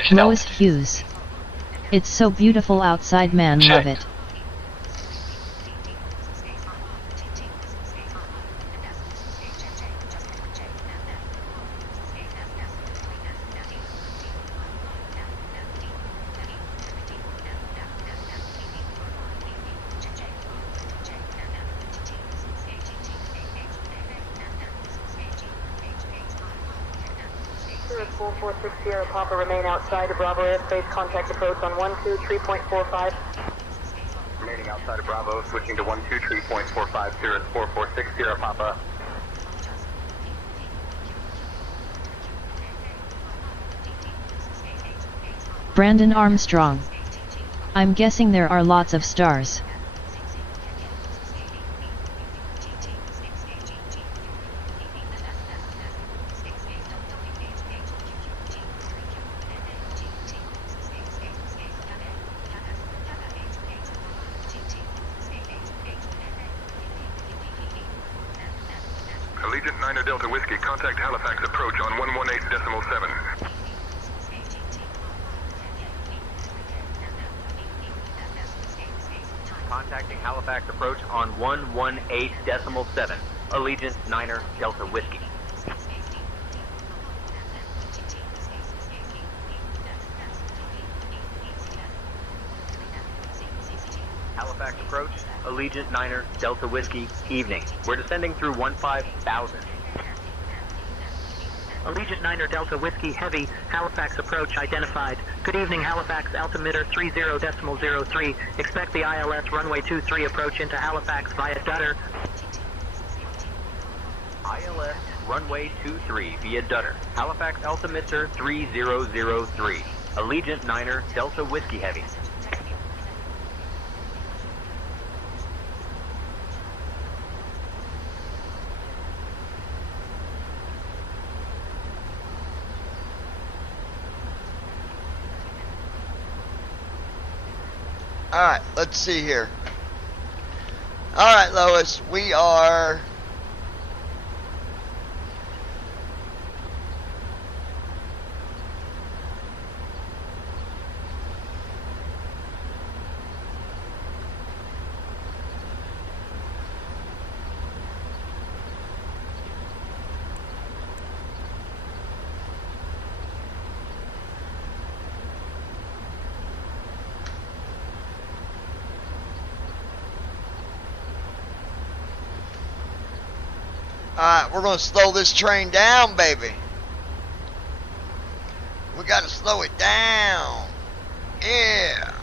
Lois Hughes. It's so beautiful outside, man, love it. Sirius 446 Sierra Papa, remain outside of Bravo airspace. Contact approach on 123.45. Remaining outside of Bravo, switching to 123.45, Sirius 446 Sierra Papa. Brandon Armstrong. I'm guessing there are lots of stars. Allegiant 9 Delta Whiskey, contact Halifax approach on 118.7. Contacting Halifax approach on 118.7. Allegiant 9 Delta Whiskey. Halifax approach, Allegiant 9 Delta Whiskey, evening. We're descending through 15,000. Allegiant 9 Delta Whiskey Heavy, Halifax approach identified. Good evening, Halifax altimeter 30.03. Expect the ILS runway 23 approach into Halifax via Dutter. ILS runway 23 via Dutter. Halifax altimeter 3003. Allegiant 9 Delta Whiskey Heavy. Alright, let's see here. Alright, Lois, we are... Alright, we're going to slow this train down, baby. We got to slow it down. Yeah.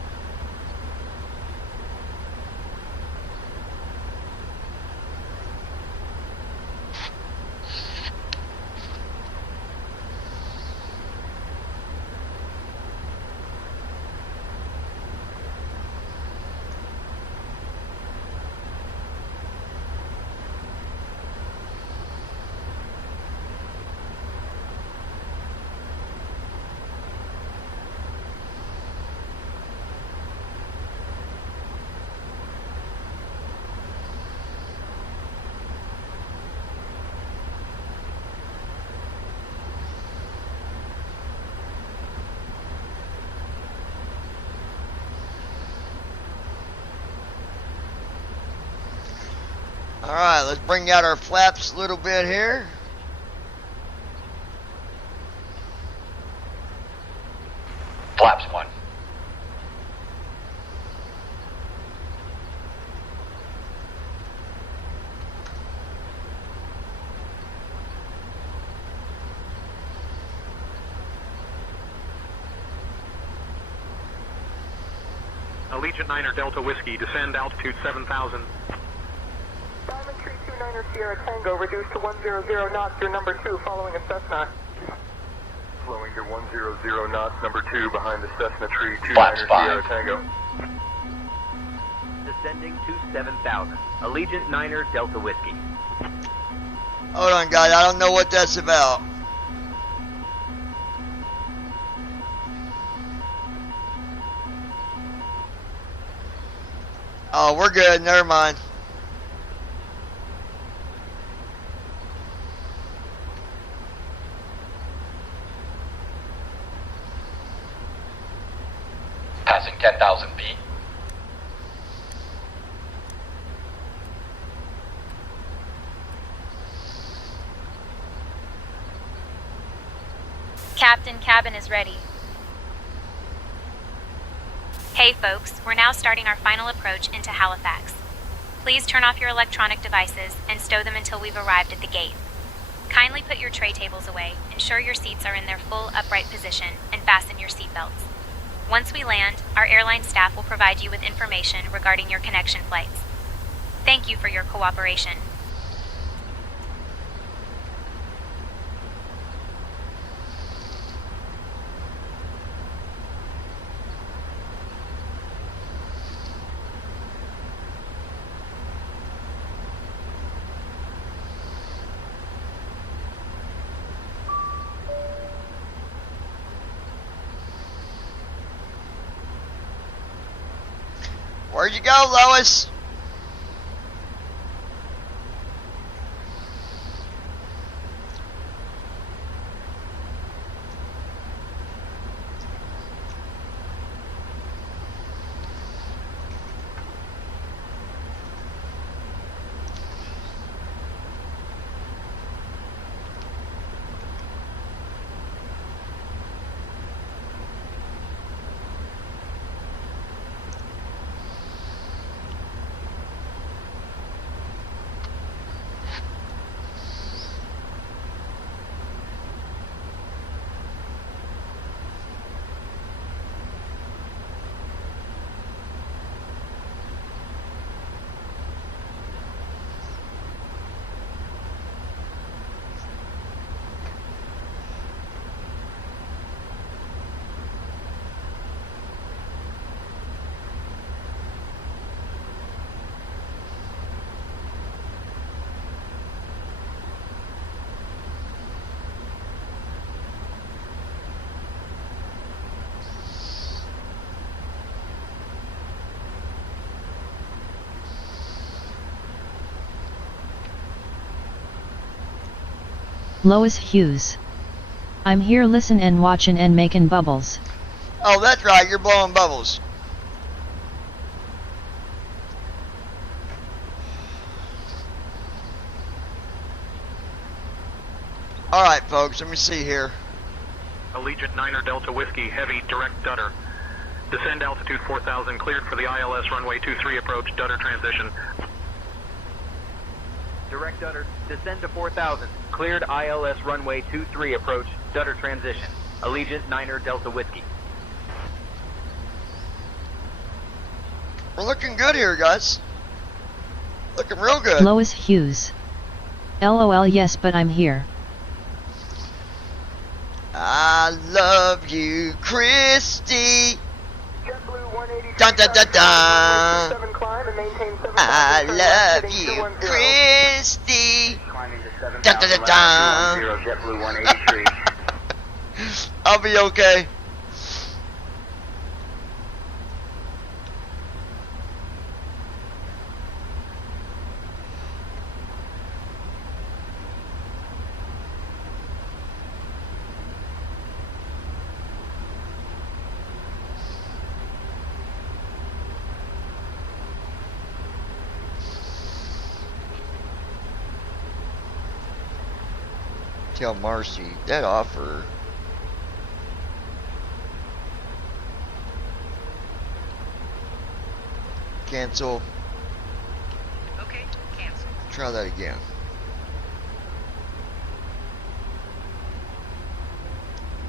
Alright, let's bring out our flaps a little bit here. Flaps 1. Allegiant 9er Delta Whiskey, descend altitude 7,000. Diamond Tree 29er Sierra Tango, reduced to 100 knots, your number 2, following a Cessna. Slowing to 100 knots, number 2, behind the Cessna Tree 29er Sierra Tango. Descending to 7,000. Allegiant 9er Delta Whiskey. Hold on, guys. I don't know what that's about. Oh, we're good. Never mind. Passing 10,000 feet. Captain, cabin is ready. Hey folks, we're now starting our final approach into Halifax. Please turn off your electronic devices and stow them until we've arrived at the gate. Kindly put your tray tables away, ensure your seats are in their full upright position, and fasten your seatbelts. Once we land, our airline staff will provide you with information regarding your connection flights. Thank you for your cooperation. Where'd you go, Lois? Lois Hughes. I'm here listen and watchin' and makin' bubbles. Oh, that's right, you're blowing bubbles. Alright, folks, let me see here. Allegiant 9er Delta Whiskey, heavy, direct Dutter. Descend altitude 4,000, cleared for the ILS runway 23 approach, Dutter transition. Direct Dutter, descend to 4,000. Cleared ILS runway 23 approach, Dutter transition. Allegiant 9er Delta Whiskey. We're looking good here, guys. Looking real good. Lois Hughes. LOL, yes, but I'm here. I love you, Christy. Dun dun dun dun. I love you, Christy. Dun dun dun dun. I'll be okay. Tell Marcy that offer. Cancel. Okay, cancel. Try that again.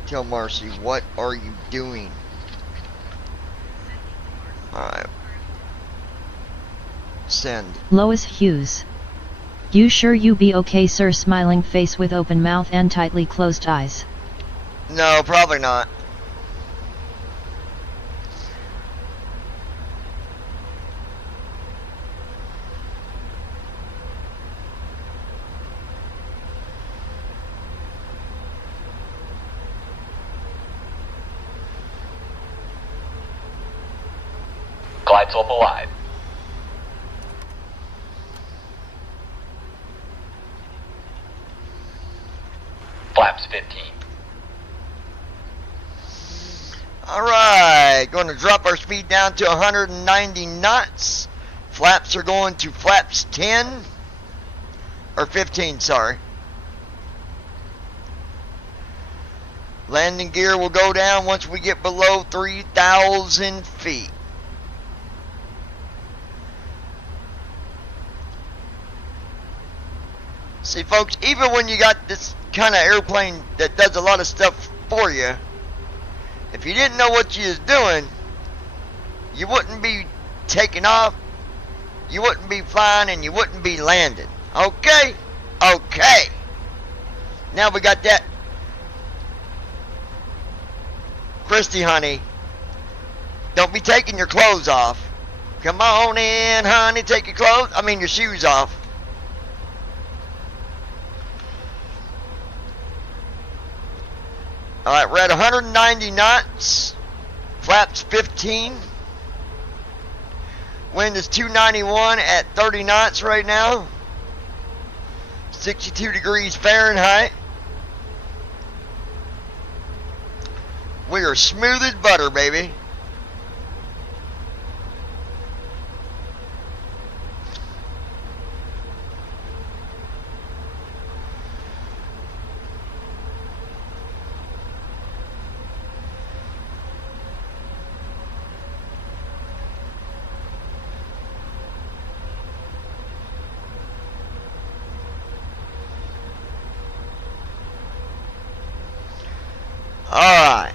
Tell Marcy, what are you doing? Alright. Send. Lois Hughes. You sure you be okay, sir? Smiling face with open mouth and tightly closed eyes. No, probably not. Glide slope alive. Flaps 15. Alright, going to drop our speed down to 190 knots. Flaps are going to flaps 10. Or 15, sorry. Landing gear will go down once we get below 3,000 feet. See, folks, even when you got this kind of airplane that does a lot of stuff for you, if you didn't know what you was doing, you wouldn't be taking off, you wouldn't be flying, and you wouldn't be landing. Okay? Okay. Now we got that. Christy, honey, don't be taking your clothes off. Come on in, honey, take your clothes, your shoes off. Alright, we're at 190 knots, flaps 15. Wind is 291 at 30 knots right now. 62 degrees Fahrenheit. We are smooth as butter, baby. Alright.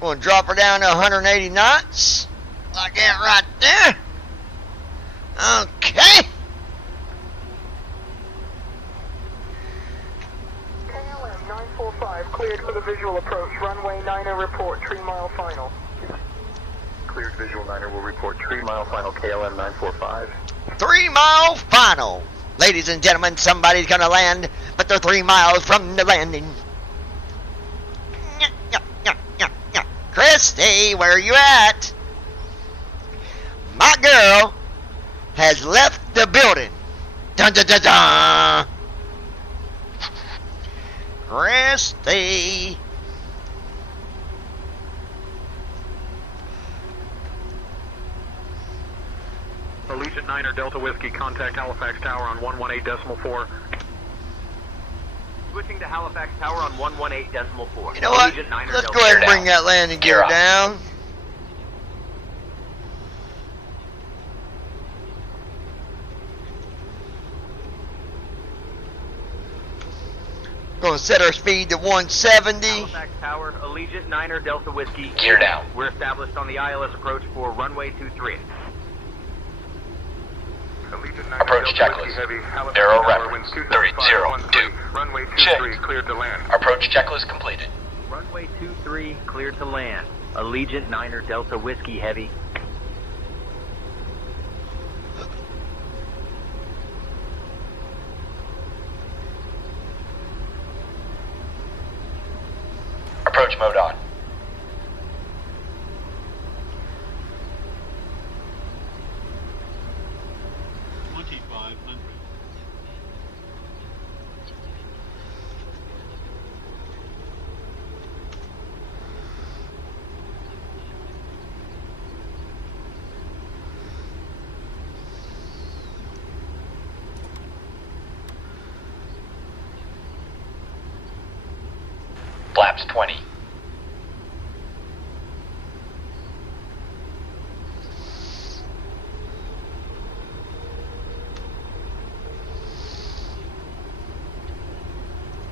We'll drop her down to 180 knots. Like that right there. Okay. KLM 945 cleared for the visual approach. Runway 9er report 3 mile final. Cleared visual 9er will report 3 mile final KLM 945. 3 mile final. Ladies and gentlemen, somebody's gonna land, but they're 3 miles from the landing. Christy, where are you at? My girl has left the building. Dun dun dun dun. Christy. Allegiant 9er Delta Whiskey, contact Halifax Tower on 118.4. Switching to Halifax Tower on 118.4. You know what? Let's go ahead and bring that landing gear down. Going to set our speed to 170. Halifax Tower, Allegiant 9er Delta Whiskey. Gear down. We're established on the ILS approach for runway 23. Approach checklist. Arrow reference 302. Runway 23 cleared to land. Approach checklist completed. Runway 23 cleared to land. Allegiant 9er Delta Whiskey Heavy. Approach mode on. Flaps 20.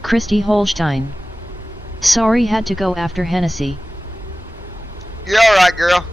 Christy Holstein. Sorry, had to go after Hennessy. You're alright, girl.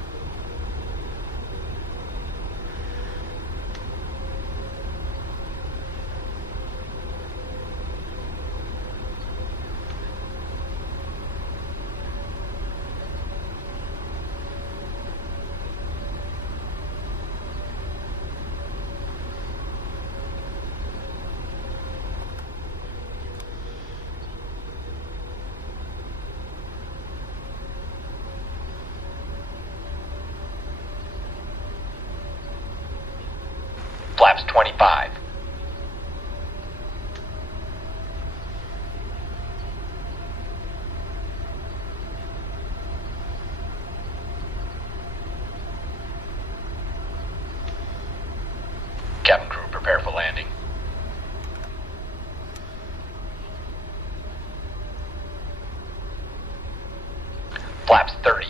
Flaps 25. Cabin crew, prepare for landing. Flaps 30.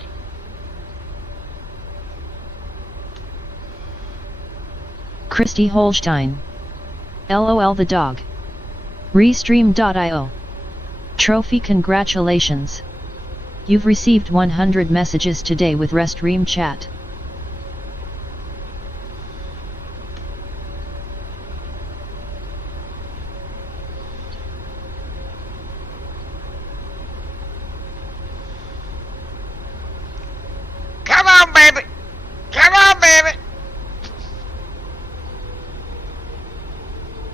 Christy Holstein. LOL the dog. Restream.io. Trophy, congratulations. You've received 100 messages today with Restream chat. Come on, baby. Come on, baby.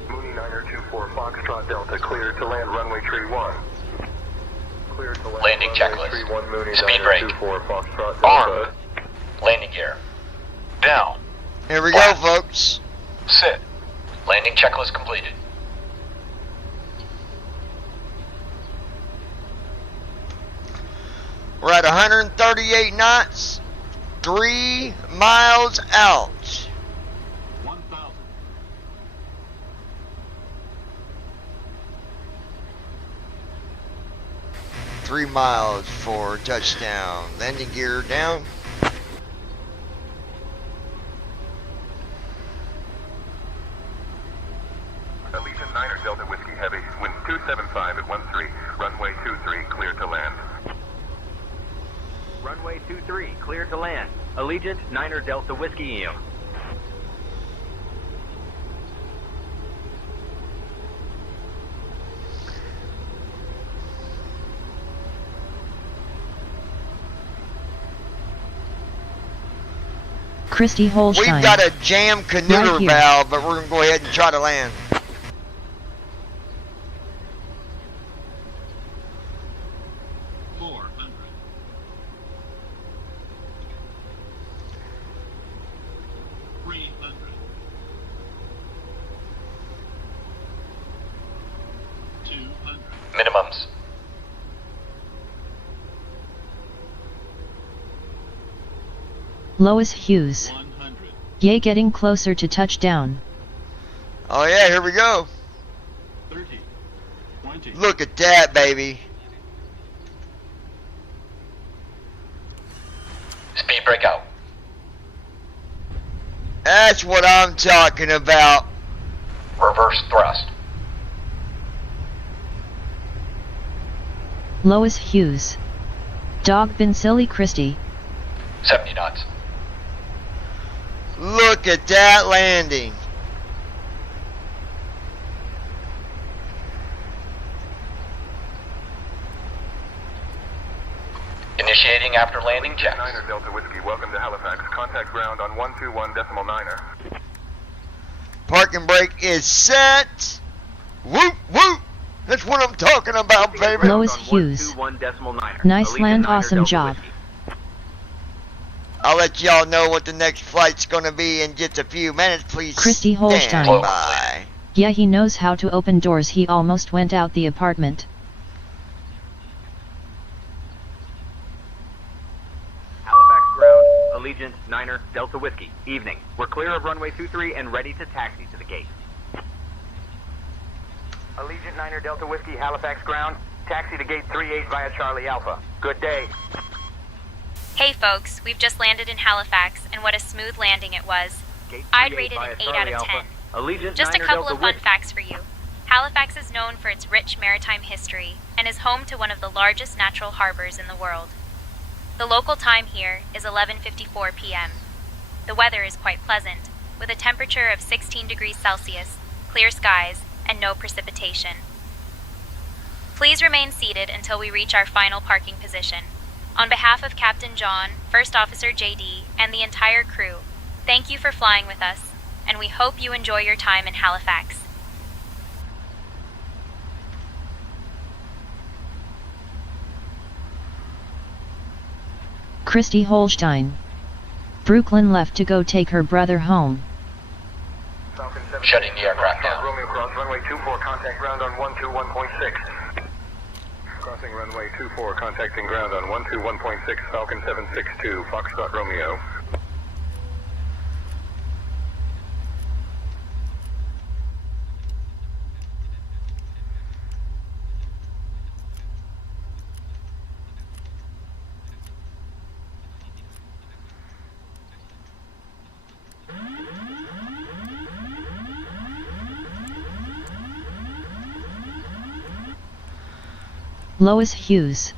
Mooney 924 Foxtrot Delta, clear to land runway tree 1. Clear to land Landing runway checklist. tree 1, Mooney Speed brake. 924 Foxtrot Delta. Armed. Landing gear. Down. Here we go, folks. Sit. Landing checklist completed. We're at 138 knots, 3 miles out. 1,000. 3 miles for touchdown. Landing gear down. Allegiant 9er Delta Whiskey Heavy, wind 275 at 13, runway 23, clear to land. Runway 23, clear to land. Allegiant 9er Delta Whiskey EM. Christy Holstein. We've got a jam canoe Right here. valve, but we're going to go ahead and try to land. Minimums. Lois Hughes. Yay, getting closer to touchdown. Oh yeah, here we go. 30. 20. Look at that, baby. Speed breakout. That's what I'm talking about. Reverse thrust. Lois Hughes. Dog been silly Christy. 70 knots. Look at that landing. Initiating after landing checks. 9er Delta Whiskey, welcome to Halifax. Contact ground on 121.9er. Parking brake is set. Whoop, whoop. That's what I'm talking about, baby. Lois Hughes. 121.9er. Nice Allegiant land, 9er awesome Delta job. Whiskey. I'll let y'all know what the next flight's gonna be in just a few minutes. Please Christy stand Holstein. by. Yeah, he knows how to open doors. He almost went out the apartment. Halifax ground, Allegiant 9er Delta Whiskey. Evening. We're clear of runway 23 and ready to taxi to the gate. Allegiant 9er Delta Whiskey, Halifax ground. Taxi to gate 38 via Charlie Alpha. Good day. Hey folks, we've just landed in Halifax, and what a smooth landing it was. Gate I'd 38 rate it via an 8 Charlie out of Alpha. 10. Allegiant Just a 9er couple Delta of fun Whiskey. facts for you. Halifax is known for its rich maritime history and is home to one of the largest natural harbors in the world. The local time here is 11:54 p.m. The weather is quite pleasant, with a temperature of 16 degrees Celsius, clear skies, and no precipitation. Please remain seated until we reach our final parking position. On behalf of Captain John, First Officer JD, and the entire crew, thank you for flying with us, and we hope you enjoy your time in Halifax. Christy Holstein. Brooklyn left to go take her brother home. Shutting the aircraft down. Romeo cross runway 24, contact ground on 121.6. Crossing runway 24, contacting ground on 121.6, Falcon 762, Foxtrot Romeo. Lois Hughes.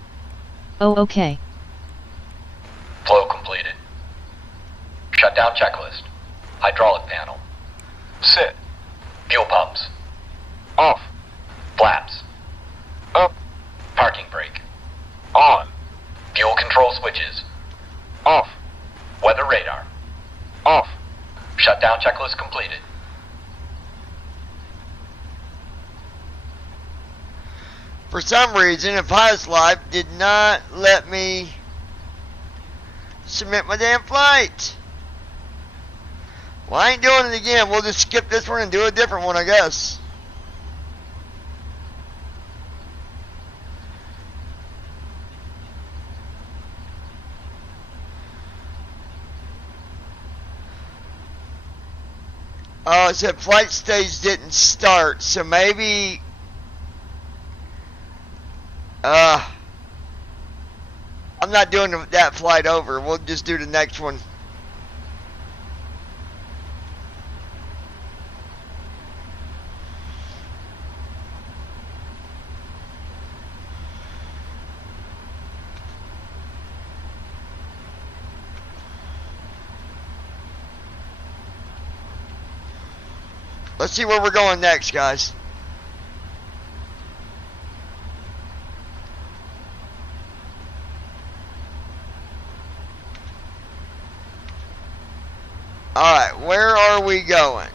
Oh, okay. Flow completed. Shutdown checklist. Hydraulic panel. Set. Fuel pumps. Off. Flaps. Up. Parking brake. On. Fuel control switches. Off. Weather radar. Off. Shutdown checklist completed. For some reason, Pius Life did not let me submit my damn flight. Well, I ain't doing it again. We'll just skip this one and do a different one, I guess. Oh, it said flight stage didn't start, so maybe... I'm not doing that flight over. We'll just do the next one. Let's see where we're going next, guys. Alright, where are we going?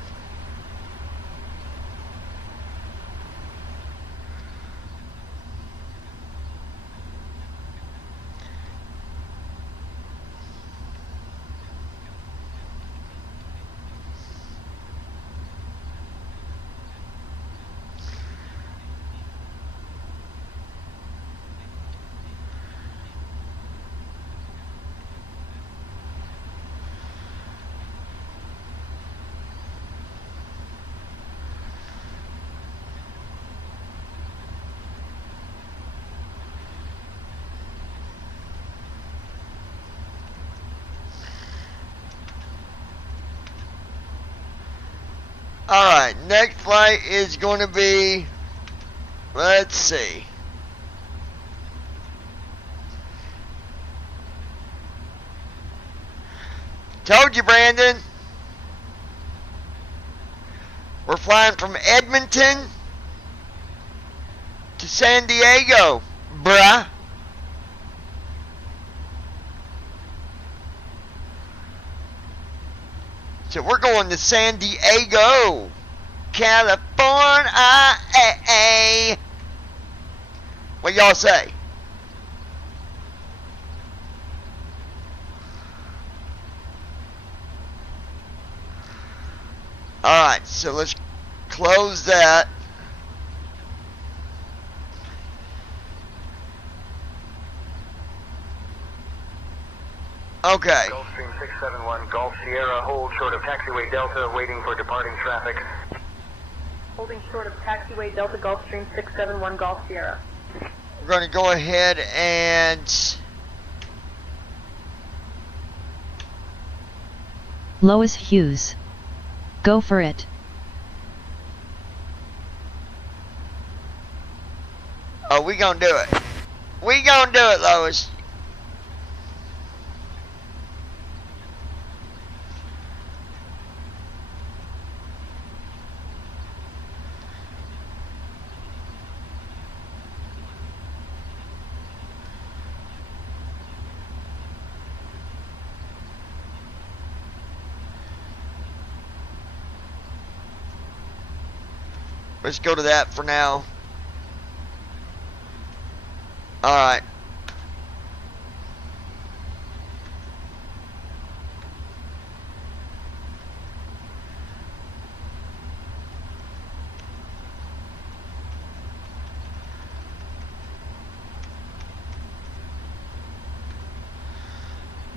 Alright, next flight is going to be, let's see. Told you, Brandon. We're flying from Edmonton to San Diego, bruh. So we're going to San Diego, California. What y'all say? Alright, so let's close that. Okay. Gulfstream 671, Golf Sierra, hold short of taxiway Delta, waiting for departing traffic. Holding short of taxiway Delta, Gulfstream 671, Golf Sierra. We're going to go ahead and... Lois Hughes. Go for it. Oh, we gonna do it. We gonna do it, Lois. Let's go to that for now. Alright.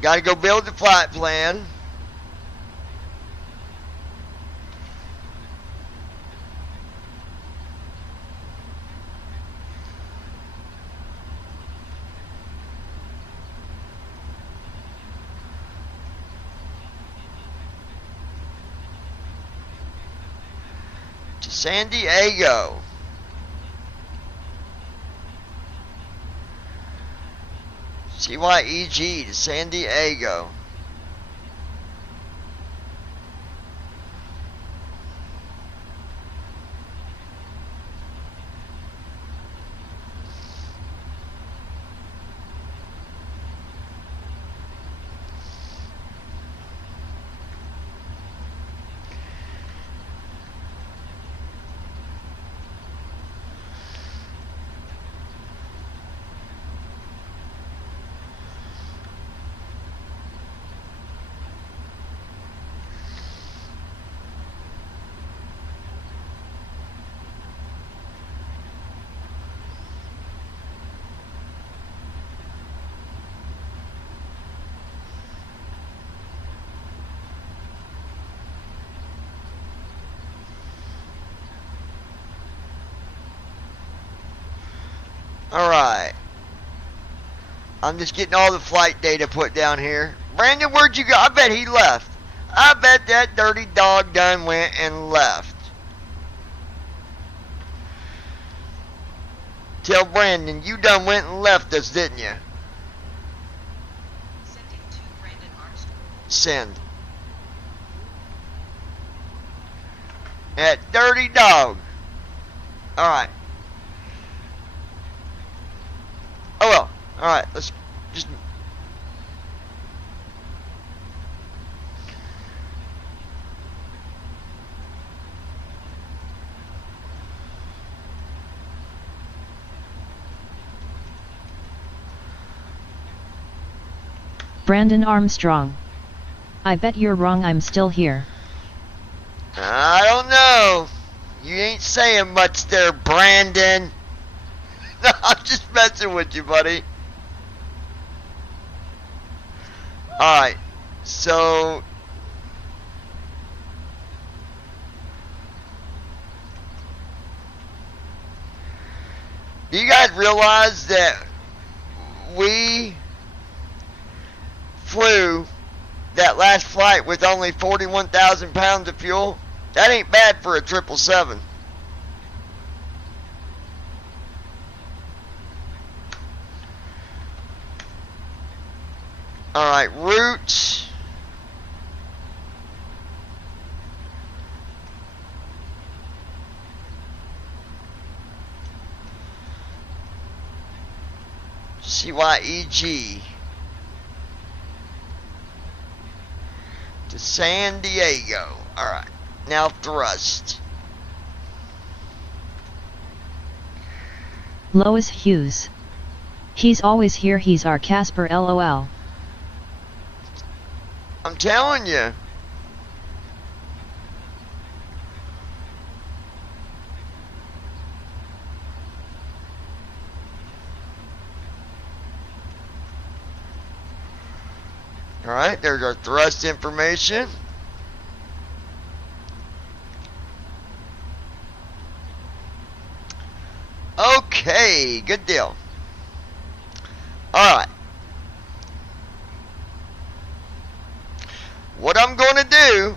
Gotta go build the flight plan. To San Diego. CYYZ to San Diego. Alright. I'm just getting all the flight data put down here. Brandon, where'd you go? I bet he left. I bet that dirty dog done went and left. Tell Brandon, you done went and left us, didn't you? Sending to Brandon Armstrong. Send. That dirty dog. Alright. Oh well. Alright, let's just... Brandon Armstrong. I bet you're wrong, I'm still here. I don't know. You ain't saying much there, Brandon. No, I'm just messing with you, buddy. Alright, so... do you guys realize that we flew that last flight with only 41,000 pounds of fuel? That ain't bad for a 777. Alright, route. CYYZ to San Diego. Alright, now thrust. Lois Hughes. He's always here, he's our Casper, LOL. I'm telling you. Alright, there's our thrust information. Okay, good deal. Alright. What I'm going to do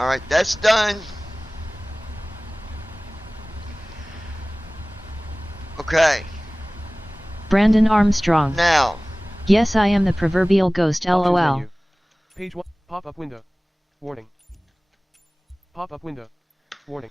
Alright, that's done. Okay. Brandon Armstrong. Now. Yes, I am the proverbial ghost, Options lol. menu. Page 1. Pop-up window. Warning. Pop-up window. Warning.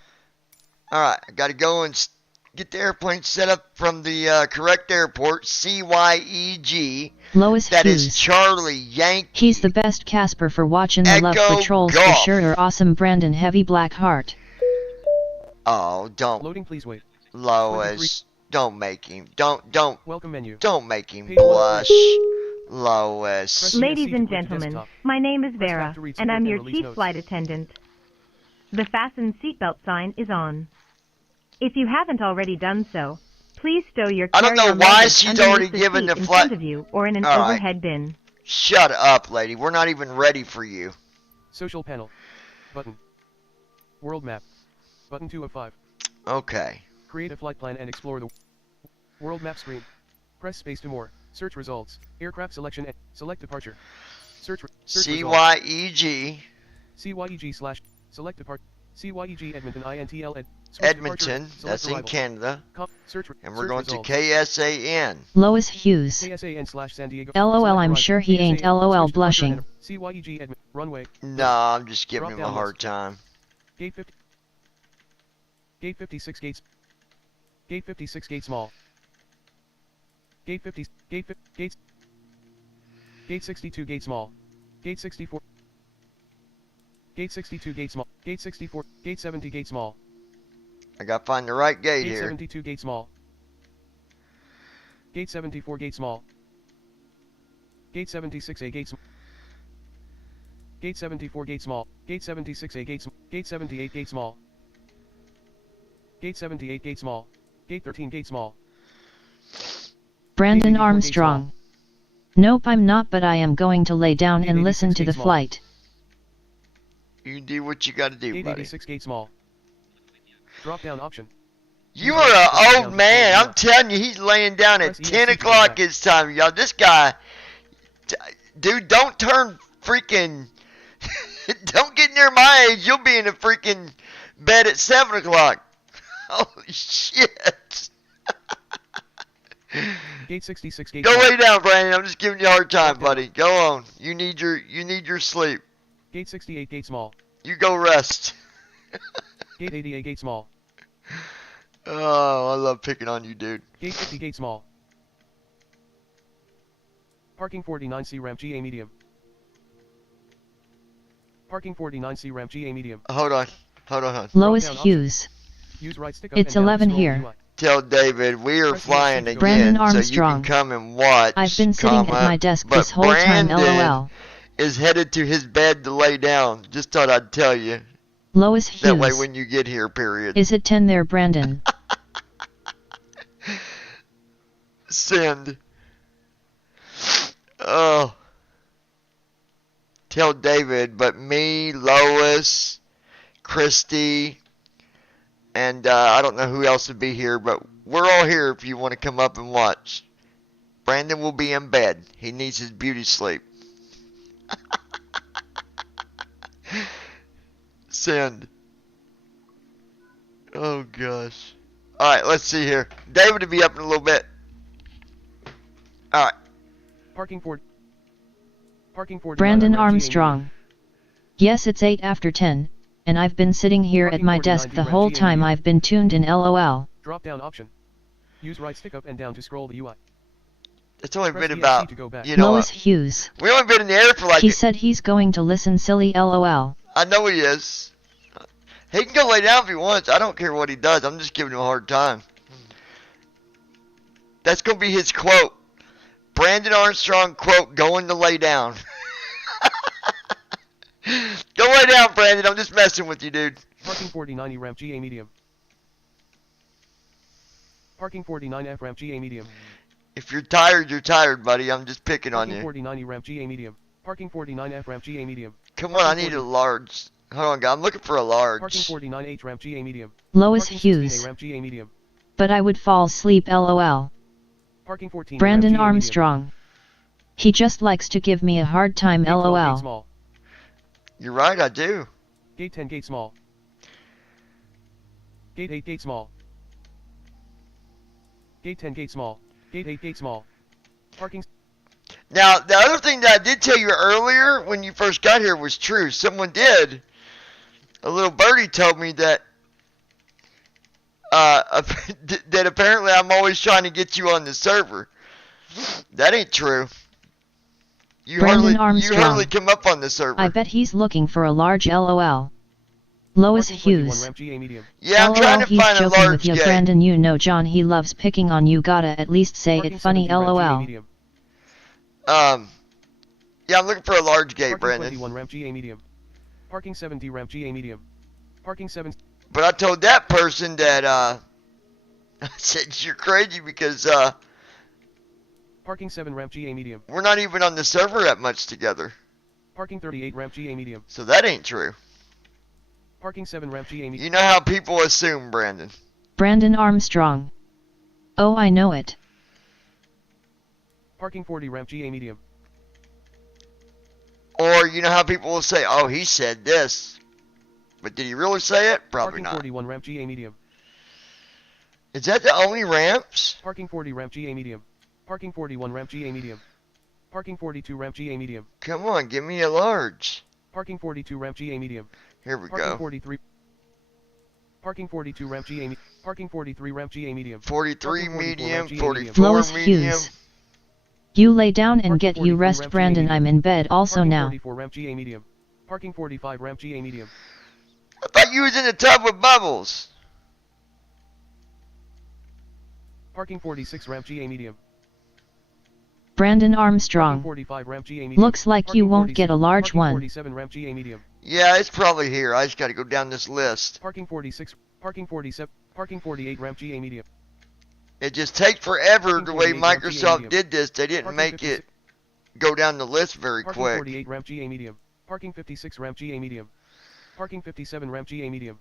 Alright, I gotta go and get the airplane set up from the correct airport, CYEG. Lois That Hughes. is Charlie Yankee. He's the best Casper for watching the Love Echo Patrols Golf. for sure, or awesome Brandon Heavy Black Heart. Oh, don't. Loading, please wait. Lois, don't make him. Don't. Welcome menu. Don't make him Page blush. Lois. Ladies and gentlemen, my name is Vera, and I'm your chief flight attendant. The fasten seatbelt sign is on. If you haven't already done so, please stow your I don't know carry-on why luggage she's underneath already the given seat the in flight. front of you or in an All right. overhead bin. Shut up, lady. We're not even ready for you. Social panel. Button. World map. Button 2 of 5. Okay. Create a flight plan and explore the world map screen. Press space to more. Search results. Aircraft selection and select departure. Search CYEG. CYEG / select depart. CYEG Edmonton INTL Ed. Edmonton. That's in Canada. And we're going to KSAN. Lois Hughes. KSAN / San Diego. LOL, I'm sure he ain't LOL blushing. CYEG Edmonton. Runway. No, I'm just giving him a hard time. Gate 50. Gate 56 gates. Gate 56 gate small. Gate 50 gate 50 gates. Gate 62 gate small. Gate 64. Gate 62 gate small. Gate 64. Gate 70 gate small. I gotta find the right gate Gate here. 72 gate small. Gate 74 gate small. Gate 76A gate small. Gate 74 gate small. Gate 76A gate small. Gate 78 gate small. Gate 78 gate small. Gate 13 gate small. Brandon Armstrong. Nope, I'm not, but I am going to lay down and listen to the flight. You do what you gotta do, Gate buddy. 86 gate small. Drop down option. You are an old man. I'm telling you, he's laying down at 10 o'clock his time, y'all. This guy, dude, don't turn freaking, don't get near my age. You'll be in a freaking bed at 7 o'clock. Holy shit. Gate 66 gate Go small. lay down, Brandon. I'm just giving you a hard time, buddy. Go on. You need your sleep. Gate 68 gate small. You go rest. Gate 88 gate small. Oh, I love picking on you, dude. Gate 50 gate small. Parking 49C ramp GA medium. Parking 49C ramp GA medium. Hold on. Lois Hughes. Use right stick up It's and down 11 to scroll here. UI. Tell David we are flying again, Brandon so you Armstrong. can come and watch. I've been sitting at my desk this whole time, LOL. Is headed to his bed to lay down. Just thought I'd tell you. Lois Hughes. That way when you get here, period. Is it 10 there, Brandon? Send. Oh. Tell David, but me, Lois, Christy, and I don't know who else would be here, but we're all here if you want to come up and watch. Brandon will be in bed. He needs his beauty sleep. Send. Oh gosh. Alright, let's see here. David will be up in a little bit. Alright. Parking 49 Brandon ramp GA Armstrong. Yes, it's 8 after 10, and I've been sitting here at my desk the whole time I've been tuned in, LOL. Drop down option. Use right stick up and down to scroll the UI. It's only Press been ESC about, to go back. you know, Lois Hughes. we only been in the air for like. He said he's going to listen, silly, LOL. I know he is. He can go lay down if he wants. I don't care what he does. I'm just giving him a hard time. That's going to be his quote. Brandon Armstrong quote, going to lay down. Go lay down, Brandon. I'm just messing with you, dude. Parking 49E ramp GA medium. Parking 49F ramp GA medium. If you're tired, buddy. I'm just picking on Parking you. 49E ramp GA medium. Parking 49F ramp GA medium. Come on, I need a large. Hold on, guys. I'm looking for a large. Parking 49H ramp GA medium. Lois Parking 16A Hughes. ramp GA medium. But I would fall asleep, LOL. Parking 14 Brandon ramp GA Armstrong. He just likes to give me a hard time, medium. Gate 12 gate LOL. small. You're right, I do. Gate 10 gate small. Gate 8 gate small. Gate 10 gate small. Gate 8 gate small. Parking. Now, the other thing that I did tell you earlier when you first got here was true. Someone did. A little birdie told me that that apparently I'm always trying to get you on the server. That ain't true. You hardly come up on the server. I bet he's looking for a large LOL. Lois Hughes. Yeah, I'm trying to he's find a joking large with you, gate. Brandon. You know John, he loves picking on you. Gotta at least say it funny, LOL. Yeah, I'm looking for a large gate, Parking Brandon. 21 ramp GA medium. Parking 70 ramp GA medium. Parking 7. But I told that person that I said you're crazy because Parking 7 ramp GA medium. we're not even on the server that much together. Parking 38 ramp GA medium. So that ain't true. Parking 7 ramp GA medium. You know how people assume, Brandon. Brandon Armstrong. Oh, I know it. Parking 40 ramp GA medium. Or you know how people will say, "Oh, he said this," but did he really say it? Probably Parking not. 41 ramp GA medium. Is that the only ramps? Parking 40 ramp GA medium. Parking 41 ramp GA medium. Parking 42 ramp GA medium. Come on, give me a large. Parking 42 ramp GA medium. Here we Parking go. 43. Parking 42 ramp GA. Parking 43 ramp GA medium. 43 Parking medium, 44 44 Lois medium. Hughes. You lay down and get you rest, Brandon. I'm in bed also Parking now. 44 ramp GA medium. Parking 45 ramp GA medium. I thought you was in the tub with bubbles. Parking 46 ramp GA medium. Brandon Armstrong. 45 ramp GA medium. Looks like you won't get a large one. 47 ramp GA medium. Yeah, it's probably here. I just got to go down this list. Parking 46. Parking 47. Parking 48 ramp GA medium. It just takes forever the way 48 ramp GA Microsoft medium. did this. They didn't Parking make 56. it go down the list very Parking quick. 48 ramp GA medium. Parking 56 ramp GA medium. Parking 57 ramp GA medium.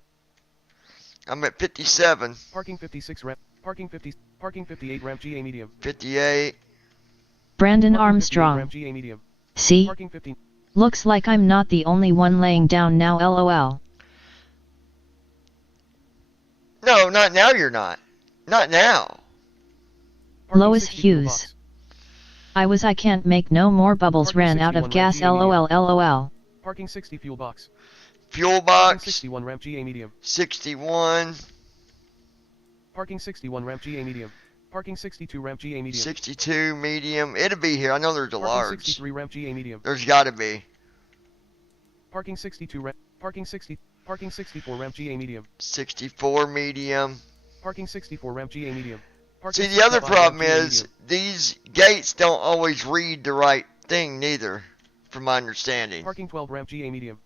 I'm at 57. Parking 56 ramp. Parking 50. Parking 58 ramp GA medium. 58. Brandon Parking 58 Armstrong. ramp GA medium. See? Parking 15. Looks like I'm not the only one laying down now, LOL. No, not now you're not. Not now. Parking Lois 60 fuel Hughes. box. I can't make no more bubbles, Parking ran out 61 of gas, ramp GA medium. LOL. Parking 60 fuel box. Fuel Parking box. 61 ramp GA medium. 61. Parking 61 ramp GA medium. Parking 62 ramp GA medium. 62 medium. It'll be here. I know there's a Parking large. 63 ramp GA medium. There's got to be. Parking 62 ramp. Parking 60. Parking 64 ramp GA medium. 64 medium. Parking 64 ramp GA medium. Parking See, the other 65 problem ramp GA is medium. these gates don't always read the right thing neither, from my understanding. Parking 12 ramp GA medium.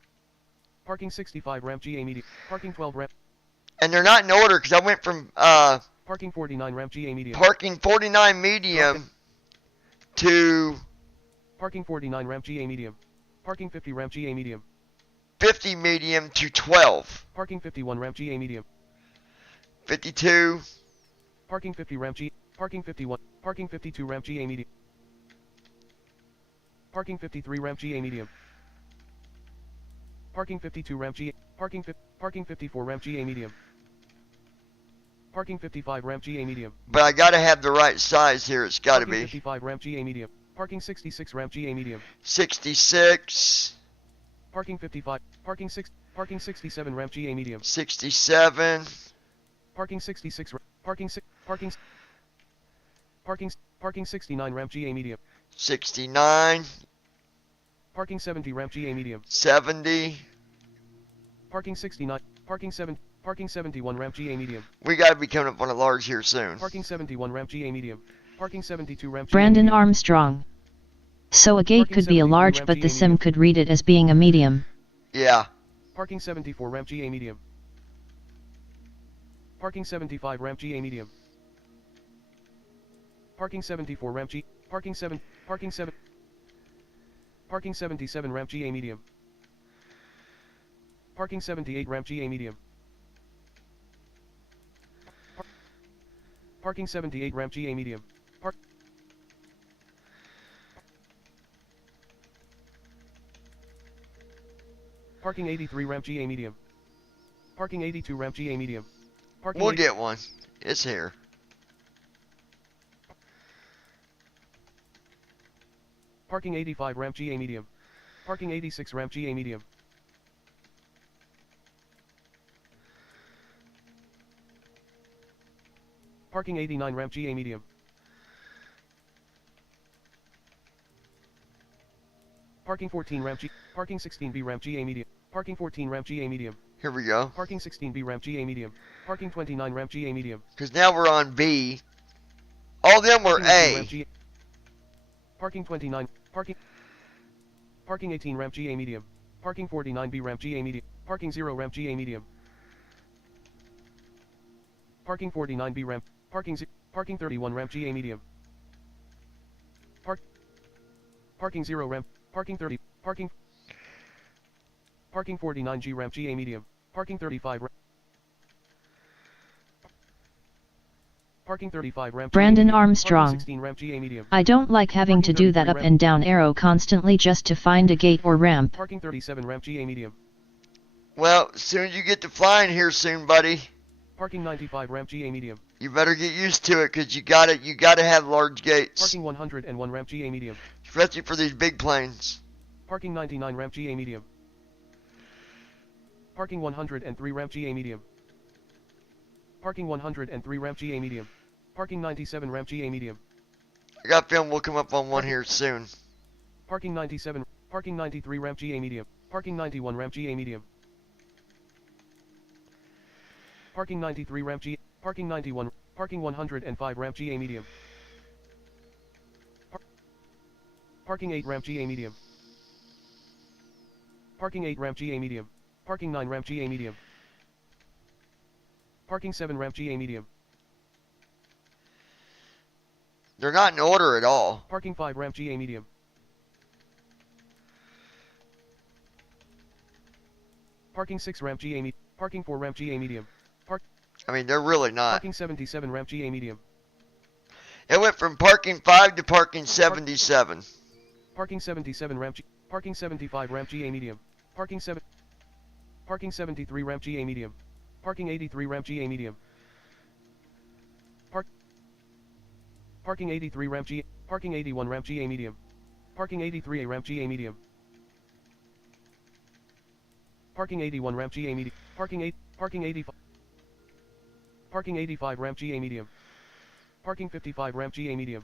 Parking 65 ramp GA medium. Parking 12 ramp. And they're not in order because I went from Parking 49 ramp GA medium. parking 49 medium to Parking 49 ramp GA medium. Parking 50 ramp GA medium. 50 medium to 12. Parking 51 ramp GA medium. 52. Parking 50 ramp G. Parking 51. Parking 52 ramp GA medium. Parking 53 ramp GA medium. Parking 52 ramp GA. Parking 54 ramp GA medium. Parking 55 ramp GA medium. But I gotta have the right size here. It's gotta Parking be. 55 ramp GA medium. Parking 66 ramp GA medium. 66. Parking 55. Parking 6. Parking 67 ramp GA medium. 67. Parking 66. Parking 6. Parking. Parking 69 ramp GA medium. 69. Parking 70 ramp GA medium. 70. Parking 69. Parking 7. Parking 71 ramp GA medium. We gotta be coming up on a large here soon. Parking 71 ramp GA medium. Parking 72 ramp GA Brandon medium. Armstrong. So a gate Parking could be a 73 large, ramp but the GA sim medium. could read it as being a medium. Yeah. Parking 74 ramp GA medium. Parking 75 ramp GA medium. Parking 74 ramp G. Parking 7. Parking 7. Parking 77 ramp GA medium. Parking 78 ramp GA medium. Parking 78 ramp GA medium. Parking 83 ramp GA medium. Parking 82 ramp GA medium. Parking We'll get one. It's here. Parking 85 ramp GA medium. Parking 86 ramp GA medium. Parking 89 ramp GA medium. Parking 14 ramp G. Parking 16B ramp GA medium. Parking 14 ramp GA medium. Here we go. Parking 16B ramp GA medium. Parking 29 ramp GA medium. Because now we're on B. All of them were A. Parking 29. Parking 18 ramp GA medium. Parking 49B ramp GA medium. Parking 0 ramp GA medium. Parking 49B ramp. Parking 31 ramp GA medium. Parking 0 ramp. Parking 30. Parking 49G ramp GA medium. Parking 35 ramp. Parking 35 ramp. Brandon Armstrong. 16 ramp GA medium. I don't like having to do that up and down arrow constantly just to find a gate or ramp. Parking 37 ramp GA medium. Well, as soon as you get to flying here soon, buddy. Parking 95 ramp GA medium. You better get used to it, because you gotta have large gates. Parking 101 ramp GA medium. Especially for these big planes. Parking 99 ramp GA medium. Parking 103 ramp GA medium. Parking 103 ramp GA medium. Parking 97 ramp GA medium. I got a feeling we'll come up on one here soon. Parking 97. Parking 93 ramp GA medium. Parking 91 ramp GA medium. Parking 93 ramp GA. Parking 91. Parking 105 ramp GA medium. Parking 8 ramp GA medium. Parking 8 ramp GA medium. Parking 9 ramp GA medium. Parking 7 ramp GA medium. They're not in order at all. Parking 5 ramp GA medium. Parking 6 ramp GA medium. Parking 4 ramp GA medium. I mean, they're really not. Parking 77 ramp GA medium. It went from parking 5 to parking 77. Parking 77 ramp G. Parking 75 ramp GA medium. Parking 73 ramp GA medium. Parking 83 ramp GA medium. Parking 83 ramp GA. Parking 81 ramp GA medium. Parking 83A ramp GA medium. Parking 81 ramp GA medium. Parking 85. Parking 85 ramp GA medium. Parking 55 ramp GA medium.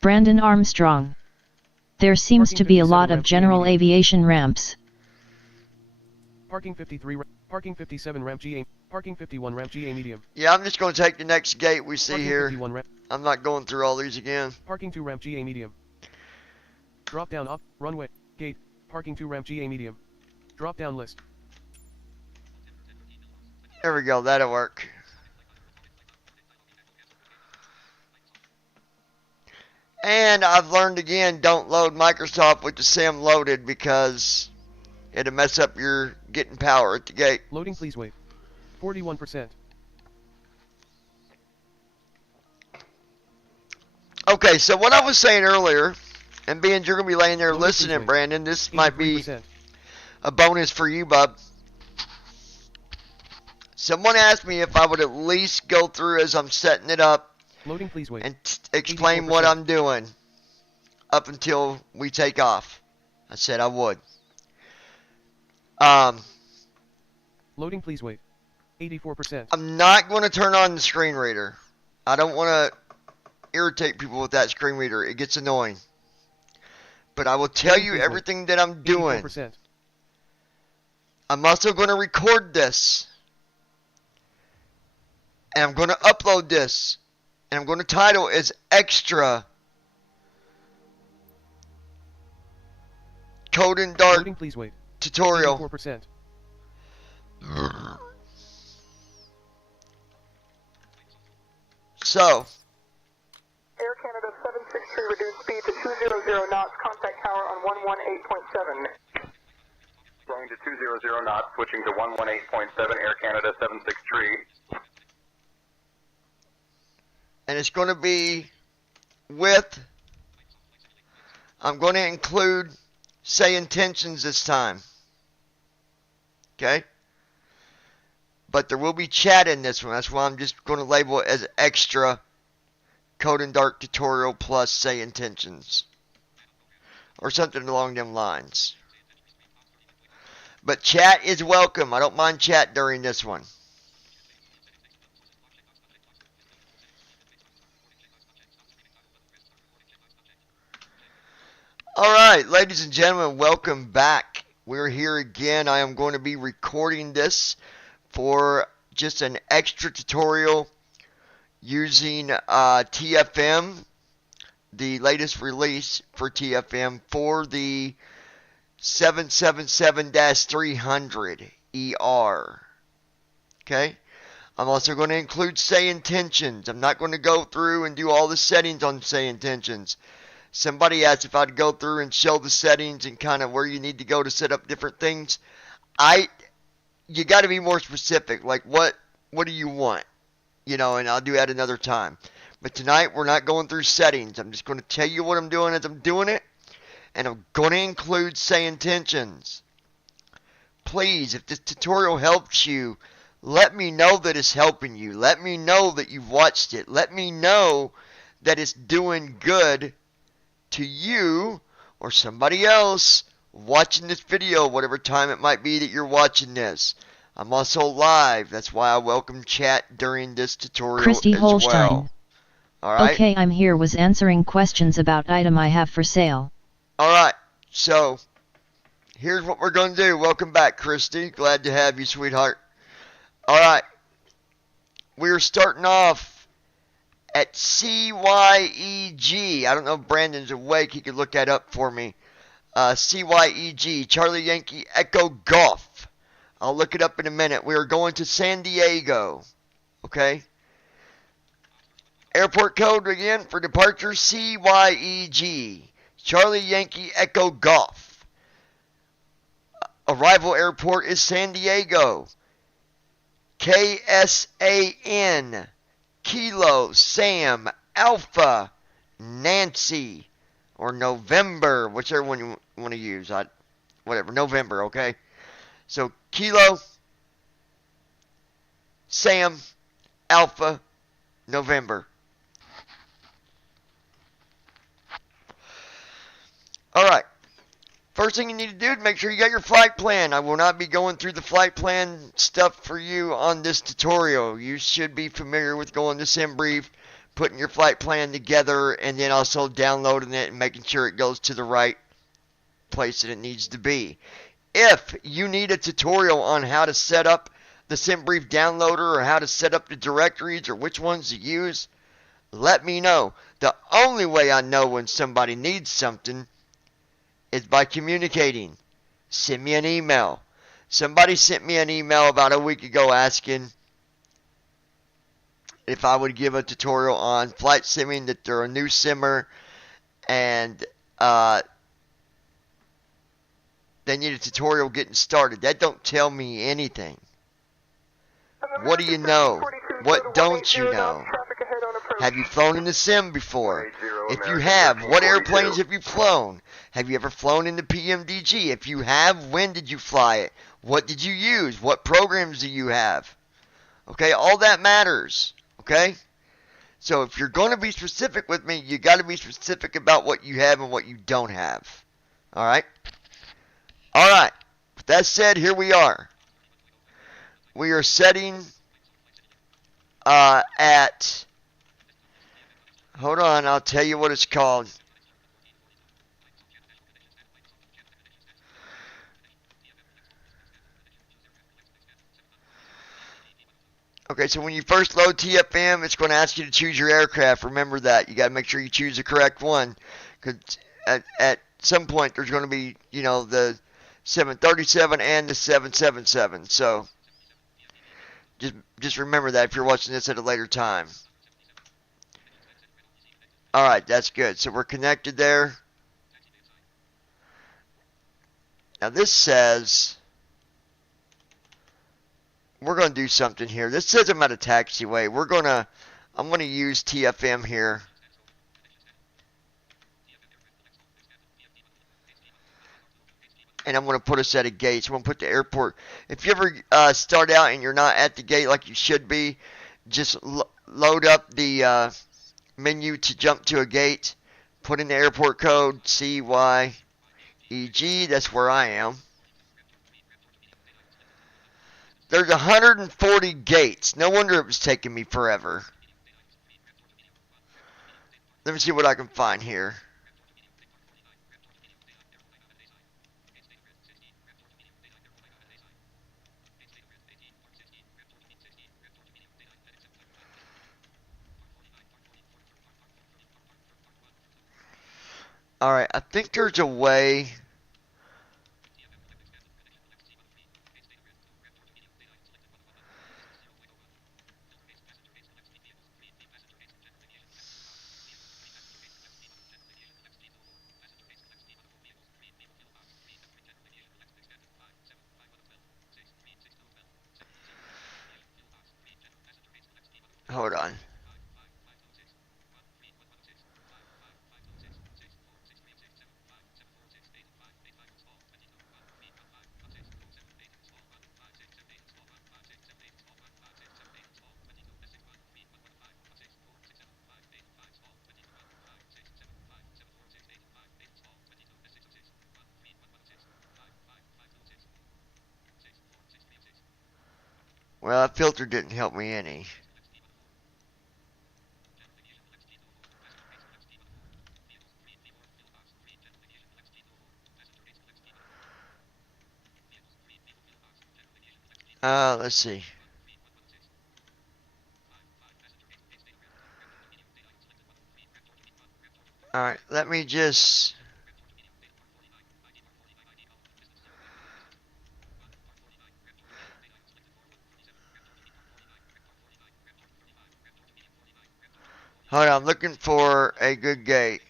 Brandon Armstrong. There seems to be a lot of general aviation ramps. Parking 53, parking 57 ramp GA, parking 51 ramp GA medium. Yeah, I'm just going to take the next gate we see here. I'm not going through all these again. Parking 2 ramp GA medium. Drop down up, runway, gate, parking 2 ramp GA medium. Drop down list. There we go, that'll work. And I've learned again, don't load Microsoft with the sim loaded because it'll mess up your getting power at the gate. Loading, please wait. 41%. Okay, so what I was saying earlier, and being you're going to be laying there listening, Brandon, this might be a bonus for you, bub. Someone asked me if I would at least go through as I'm setting it up. Loading, please wait. And explain 84%. What I'm doing up until we take off. I said I would. Loading, please wait. 84%. I'm not going to turn on the screen reader. I don't want to irritate people with that screen reader. It gets annoying. But I will tell you everything that I'm doing. 84%. I'm also going to record this. And I'm going to upload this. And I'm going to title it as Extra Code and Dart Loading, please wait. Tutorial. 84%. So. Air Canada 763 reduced speed to 200 knots. Contact tower on 118.7. Going to 200 knots, switching to 118.7. Air Canada 763. And it's going to be with, I'm going to include say intentions this time. Okay? But there will be chat in this one. That's why I'm just going to label it as extra Code and Dark tutorial plus say intentions. Or something along them lines. But chat is welcome. I don't mind chat during this one. Alright, ladies and gentlemen, welcome back. We're here again. I am going to be recording this for just an extra tutorial using TFM, the latest release for TFM for the 777-300 ER. Okay? I'm also going to include say intentions. I'm not going to go through and do all the settings on say intentions. Somebody asked if I'd go through and show the settings and kind of where you need to go to set up different things. You got to be more specific. Like what do you want? You know, and I'll do that another time. But tonight we're not going through settings. I'm just going to tell you what I'm doing as I'm doing it. And I'm going to include say intentions. Please, if this tutorial helps you, let me know that it's helping you. Let me know that you've watched it. Let me know that it's doing good to you or somebody else watching this video, whatever time it might be that you're watching this. I'm also live. That's why I welcome chat during this tutorial Christy as Holstein. well. Alright? Okay, I'm here was answering questions about item I have for sale. Alright, so here's what we're going to do. Welcome back, Christy. Glad to have you, sweetheart. Alright, we're starting off at CYYZ. I don't know if Brandon's awake. He could look that up for me. CYYZ, Charlie Yankee Echo Golf. I'll look it up in a minute. We are going to San Diego. Okay? Airport code again for departure CYYZ, Charlie Yankee Echo Golf. Arrival airport is San Diego. KSAN, Kilo Sam Alpha Nancy, or November, whichever one you want to use. Whatever, November, okay? So Kilo Sam Alpha November. Alright, first thing you need to do is make sure you got your flight plan. I will not be going through the flight plan stuff for you on this tutorial. You should be familiar with going to SimBrief, putting your flight plan together, and then also downloading it and making sure it goes to the right place that it needs to be. If you need a tutorial on how to set up the SimBrief downloader or how to set up the directories or which ones to use, let me know. The only way I know when somebody needs something is by communicating. Send me an email. Somebody sent me an email about a week ago asking if I would give a tutorial on flight simming, that they're a new simmer and they need a tutorial getting started. That don't tell me anything. What do you know? What don't you know? Have you flown in the sim before? If you have, what airplanes have you flown? Have you ever flown in the PMDG? If you have, when did you fly it? What did you use? What programs do you have? Okay, all that matters. Okay? So if you're going to be specific with me, you got to be specific about what you have and what you don't have. Alright? Alright. With that said, here we are. We are setting at... Hold on, I'll tell you what it's called. Okay, so when you first load TFM, it's going to ask you to choose your aircraft. Remember that. You got to make sure you choose the correct one. Because at some point, there's going to be, you know, the 737 and the 777. So, just remember that if you're watching this at a later time. Alright, that's good. So we're connected there. Now this says, we're going to do something here. This says I'm at a taxiway. I'm going to use TFM here. and I'm going to put us at a gate. So I'm going to put the airport. If you ever start out and you're not at the gate like you should be, just load up the menu to jump to a gate. Put in the airport code CYYZ. That's where I am. There's 140 gates. No wonder it was taking me forever. Let me see what I can find here. Alright, I think there's a way. Hold on. Well, that filter didn't help me any. Let's see. Alright, let me just... Hold on, I'm looking for a good gate.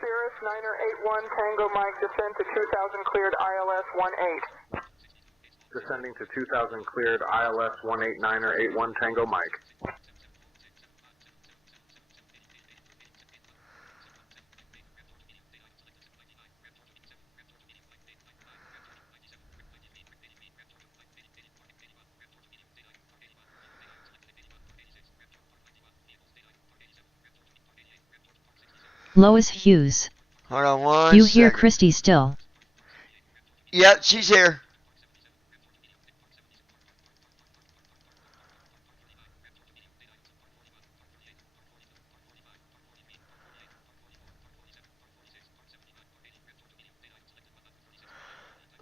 Cirrus Niner 81 Tango Mike, descend to 2000 cleared ILS 18. Descending to 2000 cleared ILS 189er 81 Tango Mike. Lois Hughes. Hold on one You hear second. Christy still? Yep, she's here.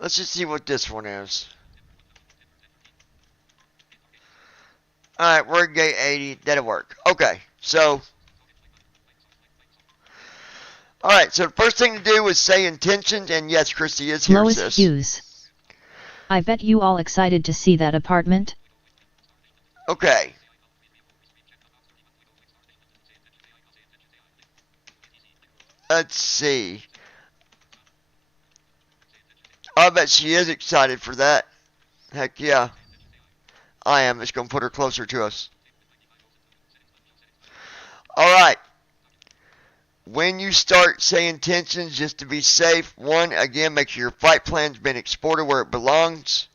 Let's just see what this one is. Alright, we're at gate 80. That'll work. Okay, so... Alright, so the first thing to do is say intentions, and yes, Christy is here, Lois sis. Hughes. I bet you all excited to see that apartment? Okay. Let's see. I bet she is excited for that. Heck yeah. I am. It's going to put her closer to us. Alright. When you start saying intentions, just to be safe, one, again, make sure your flight plan's been exported where it belongs.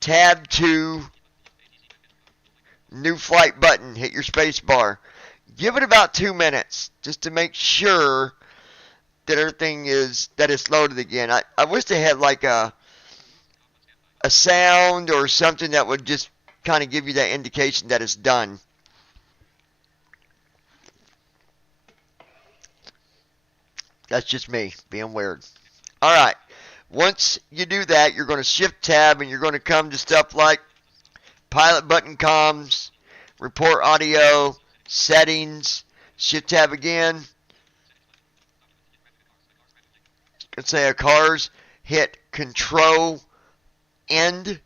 Tab 2, new flight button, hit your space bar. Give it about 2 minutes just to make sure that everything is, that it's loaded again. I wish they had like a sound or something that would just kind of give you that indication that it's done. That's just me being weird. Alright, once you do that, you're going to shift tab and you're going to come to stuff like pilot button comms, report audio, settings, shift tab again. Let's say a cars, hit control end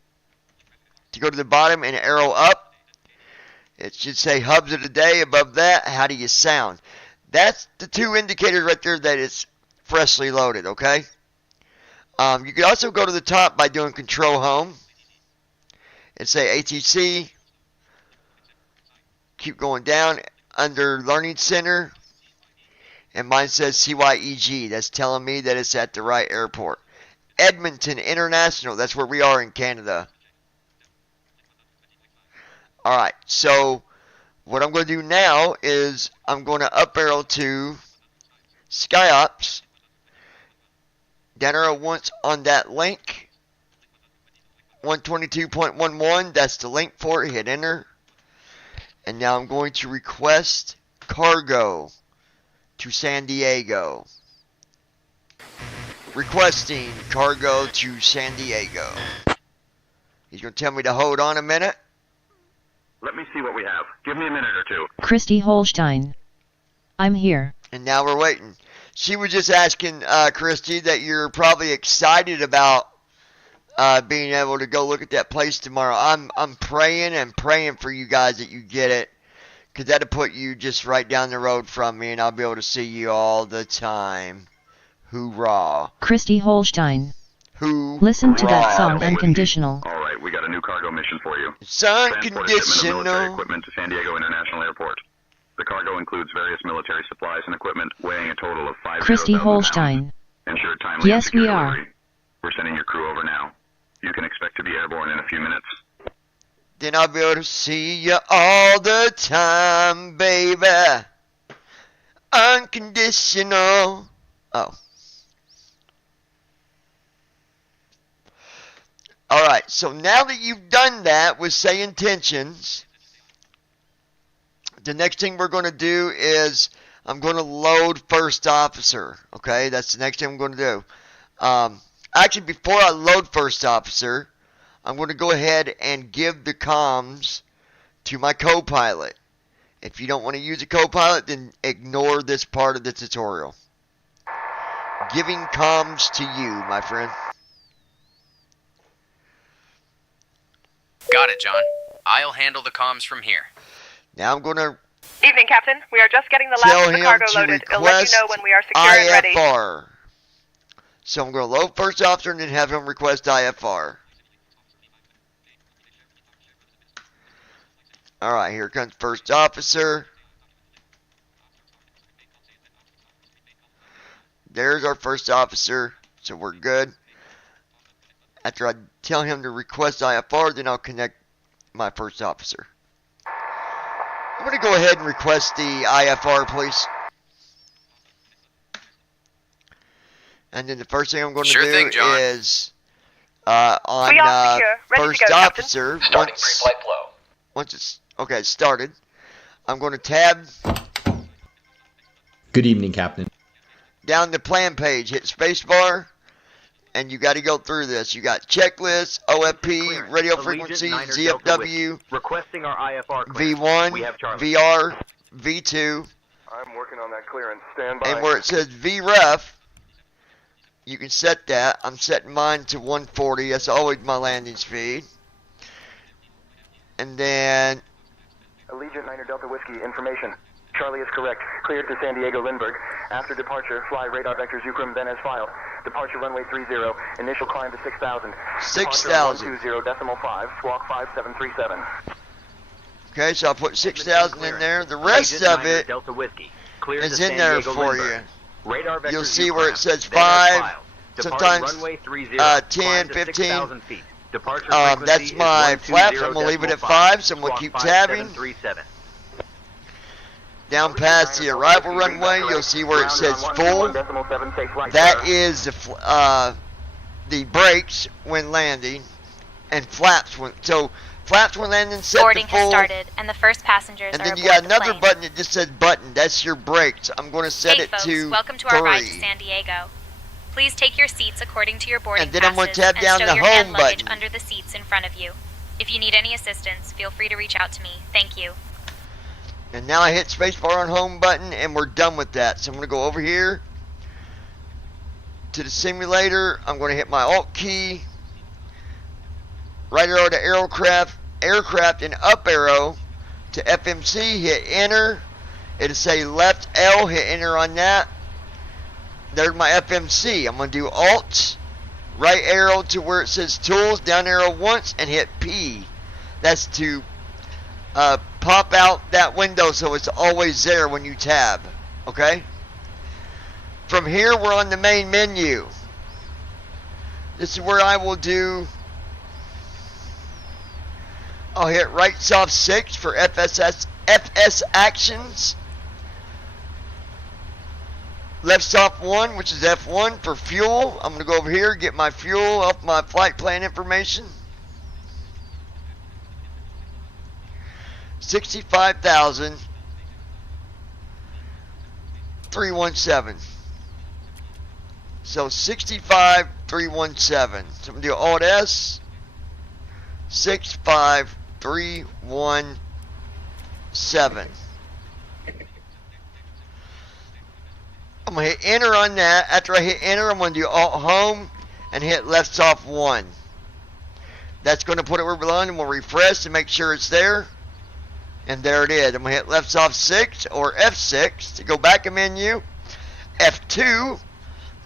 to go to the bottom and arrow up. It should say hubs of the day above that. How do you sound? That's the two indicators right there that it's freshly loaded, okay? You can also go to the top by doing Control Home and say ATC. Keep going down under Learning Center, and mine says CYYZ. That's telling me that it's at the right airport. Edmonton International, that's where we are in Canada. Alright, so what I'm going to do now is I'm going to up arrow to SkyOps. Down arrow once on that link. 122.11, that's the link for it. Hit enter. And now I'm going to request cargo to San Diego. Requesting cargo to San Diego. He's going to tell me to hold on a minute. Let me see what we have. Give me a minute or two. Christy Holstein. I'm here. And now we're waiting. She was just asking, Christy, that you're probably excited about being able to go look at that place tomorrow. I'm praying and praying for you guys that you get it, because that'll put you just right down the road from me, and I'll be able to see you all the time. Hoorah. Christy Holstein. Who? Listen to that song, Unconditional. All right, we got a new cargo mission for you. It's unconditional. Transport a shipment of military equipment to San Diego International Airport. The cargo includes various military supplies and equipment weighing a total of 5,000 Christy Holstein. Ensure timely Yes, we are. delivery. We're sending your crew over now. You can expect to be airborne in a few minutes. Then I'll be able to see you all the time, baby. Unconditional. Oh. Alright, so now that you've done that with say intentions, the next thing we're going to do is I'm going to load first officer. Okay, that's the next thing I'm going to do. Actually, before I load first officer, I'm going to go ahead and give the comms to my co-pilot. If you don't want to use a co-pilot, then ignore this part of the tutorial. Giving comms to you, my friend. Got it, John. I'll handle the comms from here. Now I'm going to Evening, Captain. We are just getting the last of the cargo loaded. I'll let you know when we are secure and ready. IFR. So I'm going to load first officer and then have him request IFR. Alright, here comes first officer. There's our first officer. So we're good. After I tell him to request IFR, then I'll connect my first officer. I'm going to go ahead and request the IFR, please. And then the first thing I'm going to do is on first officer, once it's okay, it's started, I'm going to tab. Good evening, Captain. Down the plan page, hit spacebar, and you got to go through this. You got checklist, OFP, radio frequency, ZFW, requesting our IFR V1, VR, V2. I'm working on that clearance. Stand by. And where it says VREF, you can set that. I'm setting mine to 140. That's always my landing speed. And then Allegiant Niner Delta Whiskey, information. Charlie is correct. Cleared to San Diego Lindbergh. After departure, fly radar vectors Ukrim then as filed. Departure runway 30. Initial climb to 6,000. 6,000. 120.5. Squawk 5737. Okay, so I'll put 6,000 in there. The rest of it is in there for you. You'll see where it says 5, sometimes 10, 15. That's my flaps. I'm going to leave it at 5, so I'm going to keep tabbing. Down past the arrival runway, you'll see where it says full. That is the brakes when landing, and flaps when landing set Boarding to full. has started, and the first passengers and are then you aboard got another the plane. button that just says button. That's your brakes. I'm going to set it folks, to welcome to 3. our ride to San Diego. Please take your seats according to your boarding And then I'm going to passes tab down and the stow your hand home luggage button. under the seats in front of you. If you need any assistance, feel free to reach out to me. Thank you. And now I hit spacebar on home button, and we're done with that. So I'm going to go over here to the simulator. I'm going to hit my Alt key, right arrow to aircraft, and up arrow to FMC. Hit enter, It'll say left L, hit enter on that. There's my FMC. I'm going to do Alt, right arrow to where it says Tools, down arrow once, and hit P. That's to pop out that window so it's always there when you tab. Okay? From here, we're on the main menu. This is where I will do... I'll hit right soft 6 for FS actions. Left soft 1, which is F1 for fuel. I'm going to go over here, get my fuel off my flight plan information. 65,317. So 65,317. So I'm going to do Alt S. 65,317. I'm going to hit enter on that. After I hit enter, I'm going to do Alt Home and hit left soft 1. That's going to put it where it belongs, and we'll refresh to make sure it's there. And there it is. I'm going to hit left soft 6 or F6 to go back a menu. F2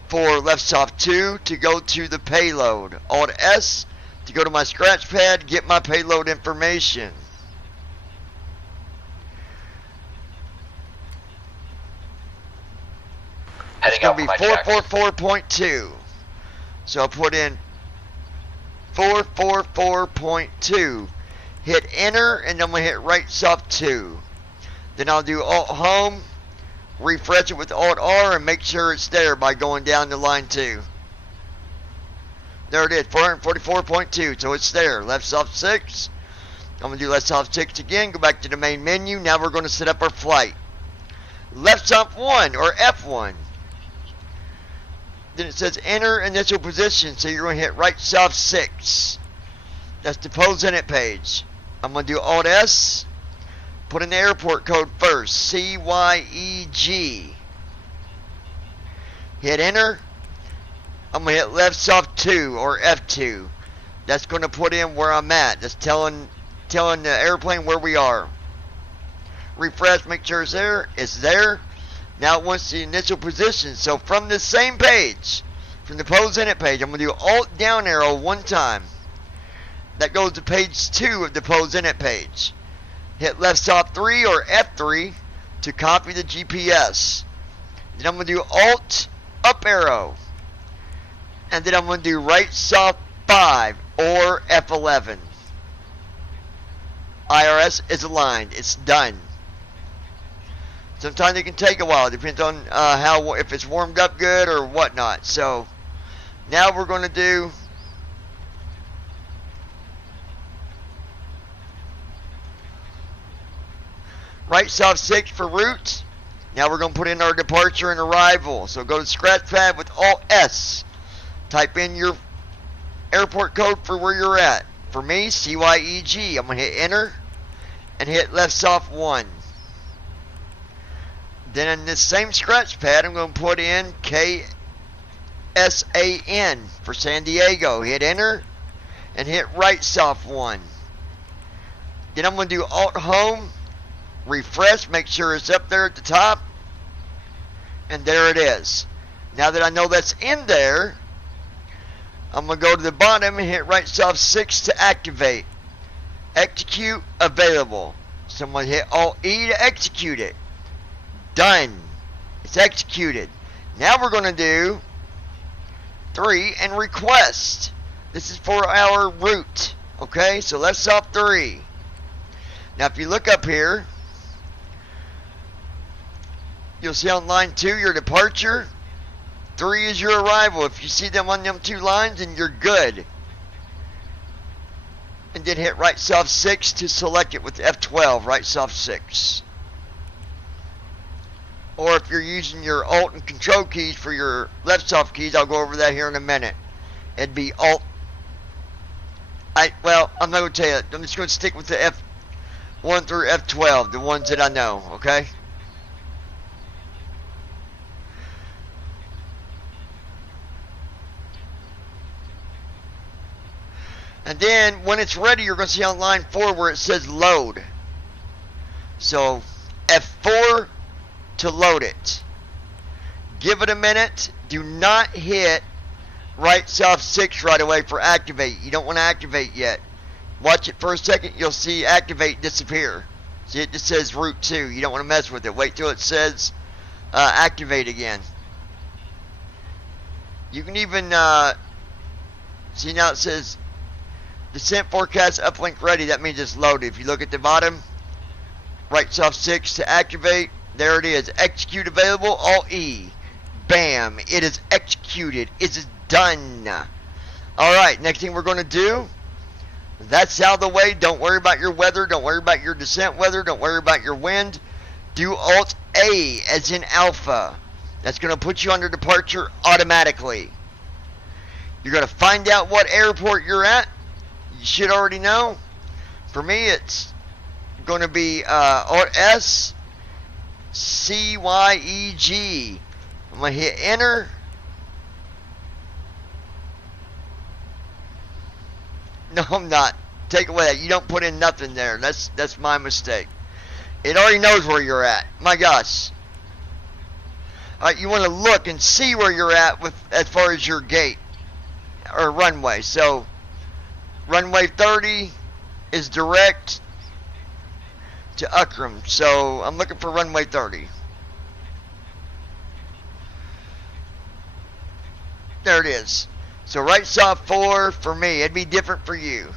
for left soft 2 to go to the payload. Alt S to go to my scratch pad, get my payload information. It's going to be 444.2. So I'll put in 444.2. Hit enter, and I'm going to hit right soft 2. Then I'll do Alt Home, refresh it with Alt R, and make sure it's there by going down to line 2. There it is, 444.2. So it's there. Left soft 6. I'm going to do left soft 6 again. Go back to the main menu. Now we're going to set up our flight. Left soft 1 or F1. Then it says enter initial position, so you're going to hit right soft 6. That's the pose in it page. I'm going to do Alt S, put in the airport code first, CYYZ. Hit enter. I'm going to hit left soft 2 or F2. That's going to put in where I'm at. That's telling the airplane where we are. Refresh, make sure it's there. It's there. Now it wants the initial position. So from the same page, from the pose in it page, I'm going to do Alt down arrow one time. That goes to page 2 of the pose in it page. Hit left soft 3 or F3 to copy the GPS. Then I'm going to do Alt up arrow. And then I'm going to do right soft 5 or F11. IRS is aligned. It's done. Sometimes it can take a while. It depends on if it's warmed up good or whatnot. So now we're going to do right soft 6 for route. Now we're going to put in our departure and arrival. So go to scratch pad with Alt S. Type in your airport code for where you're at. For me, CYEG. I'm going to hit enter and hit left soft 1. Then in this same scratch pad, I'm going to put in KSAN for San Diego. Hit enter and hit right soft 1. Then I'm going to do Alt Home, refresh, make sure it's up there at the top. And there it is. Now that I know that's in there, I'm going to go to the bottom and hit right soft 6 to activate. Execute available. So I'm going to hit Alt E to execute it. Done. It's executed. Now we're going to do 3 and request. This is for our route. Okay, so left soft 3. Now if you look up here, you'll see on line 2 your departure. 3 is your arrival. If you see them on them 2 lines, then you're good. And then hit right soft 6 to select it with F12, right soft 6. Or if you're using your Alt and Control keys for your left soft keys, I'll go over that here in a minute. It'd be Alt. Well, I'm not going to tell you. I'm just going to stick with the F1 through F12, the ones that I know, okay? And then when it's ready, you're going to see on line 4 where it says load. So F4 to load it. Give it a minute. Do not hit right soft 6 right away for activate. You don't want to activate yet. Watch it for a second. You'll see activate disappear. See, it just says route 2. You don't want to mess with it. Wait till it says activate again. You can even see, now it says descent forecast uplink ready. That means it's loaded. If you look at the bottom, right soft 6 to activate. There it is. Execute available. Alt E. Bam. It is executed. It is done. Alright, next thing we're going to do, that's out of the way. Don't worry about your weather. Don't worry about your descent weather. Don't worry about your wind. Do Alt A as in Alpha. That's going to put you under departure automatically. You're going to find out what airport you're at. You should already know. For me, it's going to be Alt S, CYYZ. I'm going to hit enter. No, I'm not. Take away that. You don't put in nothing there. That's my mistake. It already knows where you're at. My gosh. Alright, you want to look and see where you're at with as far as your gate or runway. So runway 30 is direct to Ukram. So I'm looking for runway 30. There it is. So right soft 4 for me. It'd be different for you.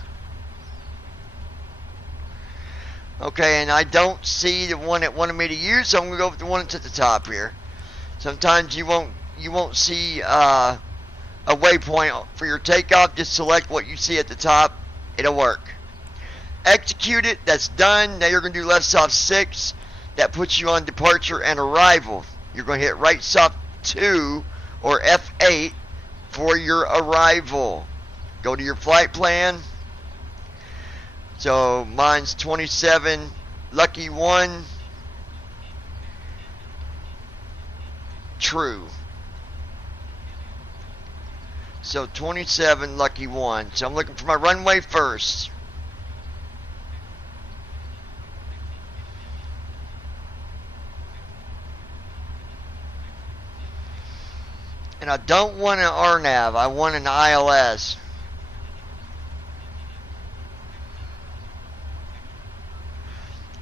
Okay, and I don't see the one it wanted me to use, so I'm gonna go with the one that's at the top here. Sometimes you won't see a waypoint for your takeoff. Just select what you see at the top. It'll work. Execute it. That's done. Now you're gonna do left soft 6. That puts you on departure and arrival. You're gonna hit right soft 2 or F8 for your arrival. Go to your flight plan. So mine's 27 Lucky 1 True. So 27 Lucky 1. So I'm looking for my runway first. And I don't want an RNAV. I want an ILS.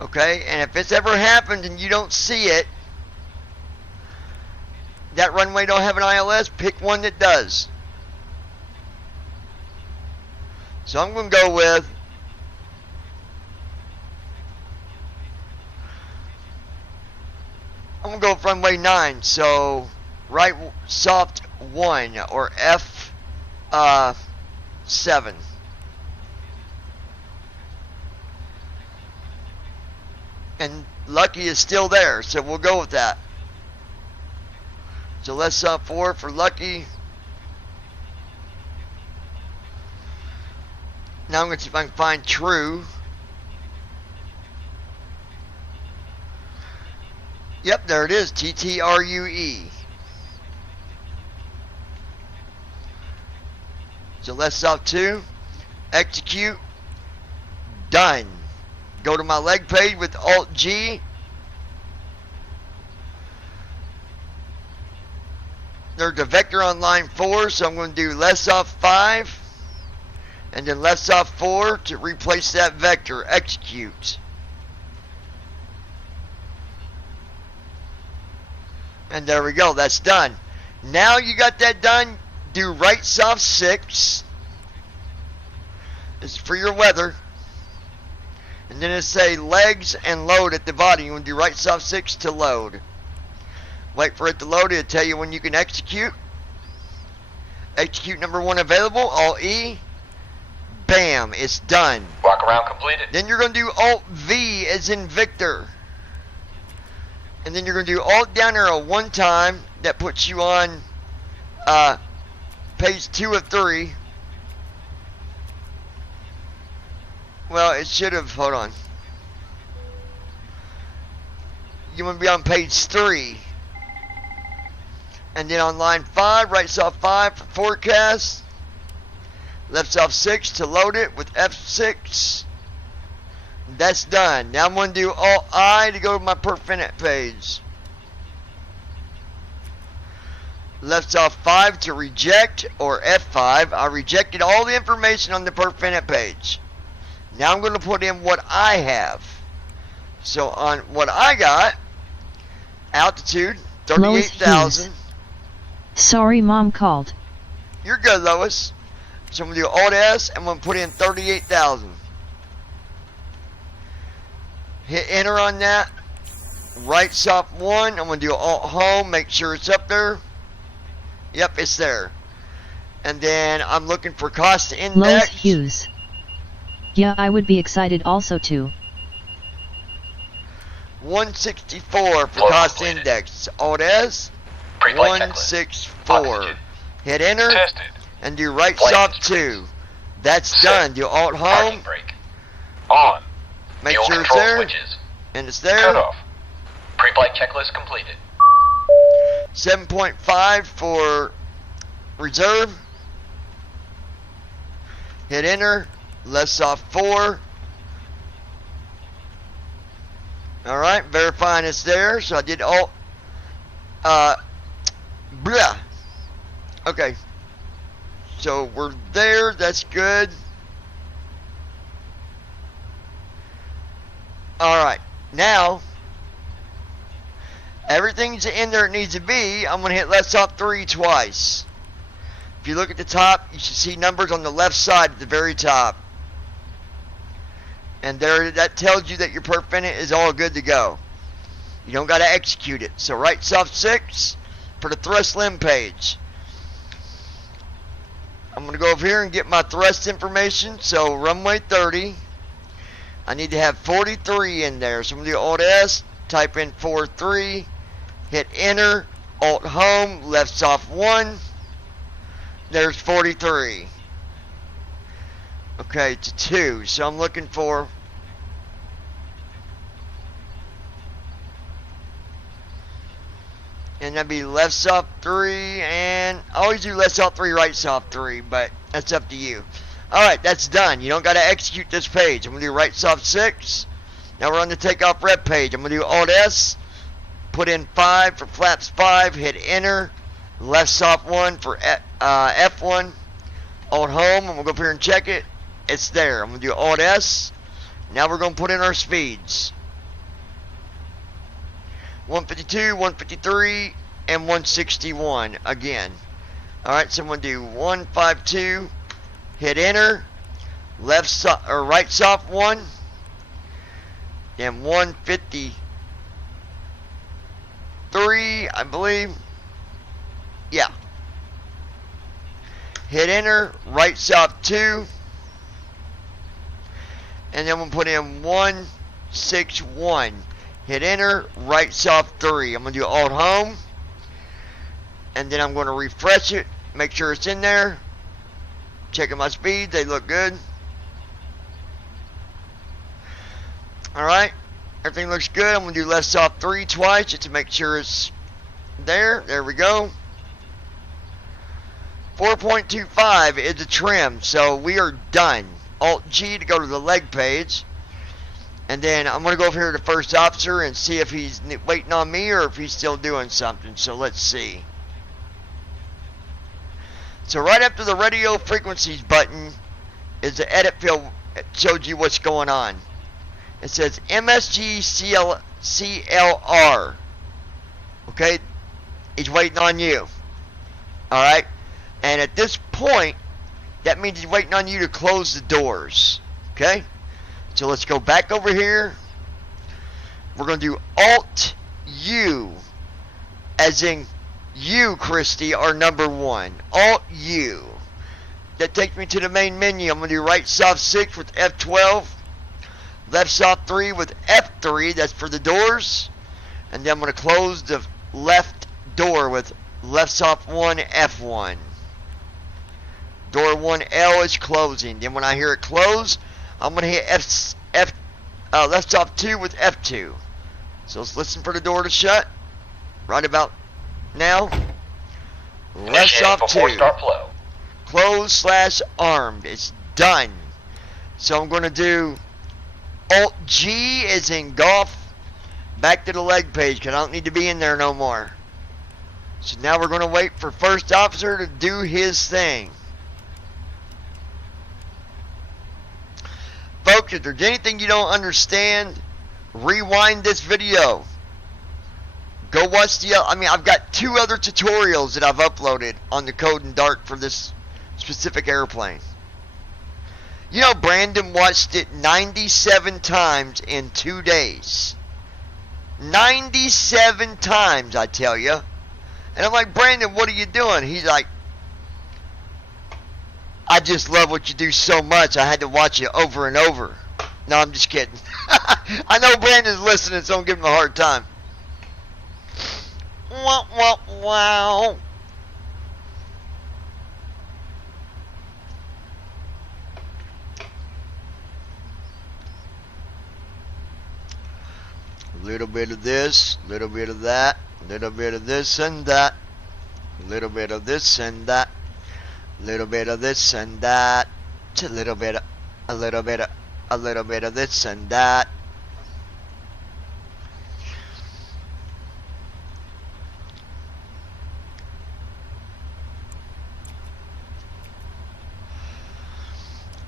Okay, and if it's ever happened and you don't see it, that runway don't have an ILS, pick one that does. So I'm going to go with runway 9. So right soft 1 or F7. And Lucky is still there, so we'll go with that. So let's soft 4 for Lucky. Now I'm going to see if I can find True. Yep, there it is. TTRUE. So let's soft 2. Execute. Done. Go to my leg page with Alt G. There's a vector on line 4, so I'm going to do left soft 5 and then left soft 4 to replace that vector. Execute. And there we go. That's done. Now you got that done. Do right soft 6. This is for your weather. And then it say legs and load at the bottom. You want to do right soft 6 to load. Wait for it to load. It'll tell you when you can execute. Execute number 1 available. Alt E. Bam. It's done. Walk around completed. Then you're going to do Alt V as in Victor. And then you're going to do Alt down arrow 1 time. That puts you on page 2 of 3. Well, it should have, hold on. You want to be on page 3. And then on line 5, right soft 5 for forecast. Left soft 6 to load it with F6. That's done. Now I'm going to do Alt I to go to my Perfinet page. left off 5 to reject, or F5. I rejected all the information on the per minute page. Now I'm going to put in what I have. So on what I got, altitude 38,000. Sorry, Mom called. You're good, Lois. So I'm going to do Alt S and I'm going to put in 38,000. Hit enter on that. Right soft 1. I'm going to do Alt Home. Make sure it's up there. Yep, it's there. And then I'm looking for cost index. Lois Hughes. Yeah, I would be excited also too. 164 for cost completed. Index. Alt S. 164. Hit enter. Tested. And do right soft 2. That's done. Do Alt Home. Brake. On. Make Fuel sure it's control there. Switches. And it's there. Cut off. Pre-flight checklist completed. 7.5 for reserve. Hit enter. Left soft 4. Alright, verifying it's there. So I did Alt. Blah. Okay. So we're there. That's good. Alright. Now, everything's in there it needs to be. I'm going to hit left soft 3 twice. If you look at the top, you should see numbers on the left side at the very top. And there, that tells you that your perf minute is all good to go. You don't got to execute it. So right soft 6 for the thrust limb page. I'm going to go over here and get my thrust information. So runway 30. I need to have 43 in there. So I'm going to do Alt S, type in 43, hit enter, Alt Home, left soft 1. There's 43. Okay, to 2. So I'm looking for and that'd be left soft 3, and I always do left soft 3, right soft 3, but that's up to you. Alright, that's done. You don't got to execute this page. I'm going to do right soft 6. Now we're on the takeoff rep page. I'm going to do Alt S, put in 5 for flaps 5, hit enter, left soft 1 for F1, Alt Home. I'm going to go up here and check it. It's there. I'm going to do Alt S. Now we're going to put in our speeds. 152, 153, and 161 again. Alright, so I'm going to do 152, hit enter, right soft 1, then 153, I believe. Yeah. Hit enter, right soft 2, and then we'll put in 161. Hit enter, right soft 3. I'm going to do Alt Home. And then I'm going to refresh it. Make sure it's in there. Checking my speed. They look good. Alright. Everything looks good. I'm going to do left soft 3 twice just to make sure it's there. There we go. 4.25 is the trim. So we are done. Alt G to go to the leg page. And then I'm going to go over here to first officer and see if he's waiting on me or if he's still doing something. So let's see. So right after the radio frequencies button is the edit field. It shows you what's going on. It says MSG CLR. Okay? He's waiting on you. Alright? And at this point, that means he's waiting on you to close the doors. Okay? So let's go back over here. We're going to do Alt U, as in you, Christy, are number 1. Alt U. That takes me to the main menu. I'm going to do right soft 6 with F12, left soft 3 with F3. That's for the doors. And then I'm going to close the left door with left soft 1 F1. Door 1L is closing. Then when I hear it close, I'm going to hit left soft 2 with F2. So let's listen for the door to shut. Right about now. Left soft 2. Close / armed. It's done. So I'm going to do Alt G as in golf. Back to the leg page because I don't need to be in there no more. So now we're going to wait for first officer to do his thing. Folks, if there's anything you don't understand, rewind this video. Go watch I've got 2 other tutorials that I've uploaded on the code and dark for this specific airplane. You know, Brandon watched it 97 times in 2 days. 97 times, I tell you. And I'm like, Brandon, what are you doing? He's like, I just love what you do so much, I had to watch it over and over. No, I'm just kidding. I know Brandon's listening, so don't give him a hard time. Wow, wow, wow. Little bit of this, little bit of that, little bit of this and that, little bit of this and that, little bit of this and that, a little bit of this and that.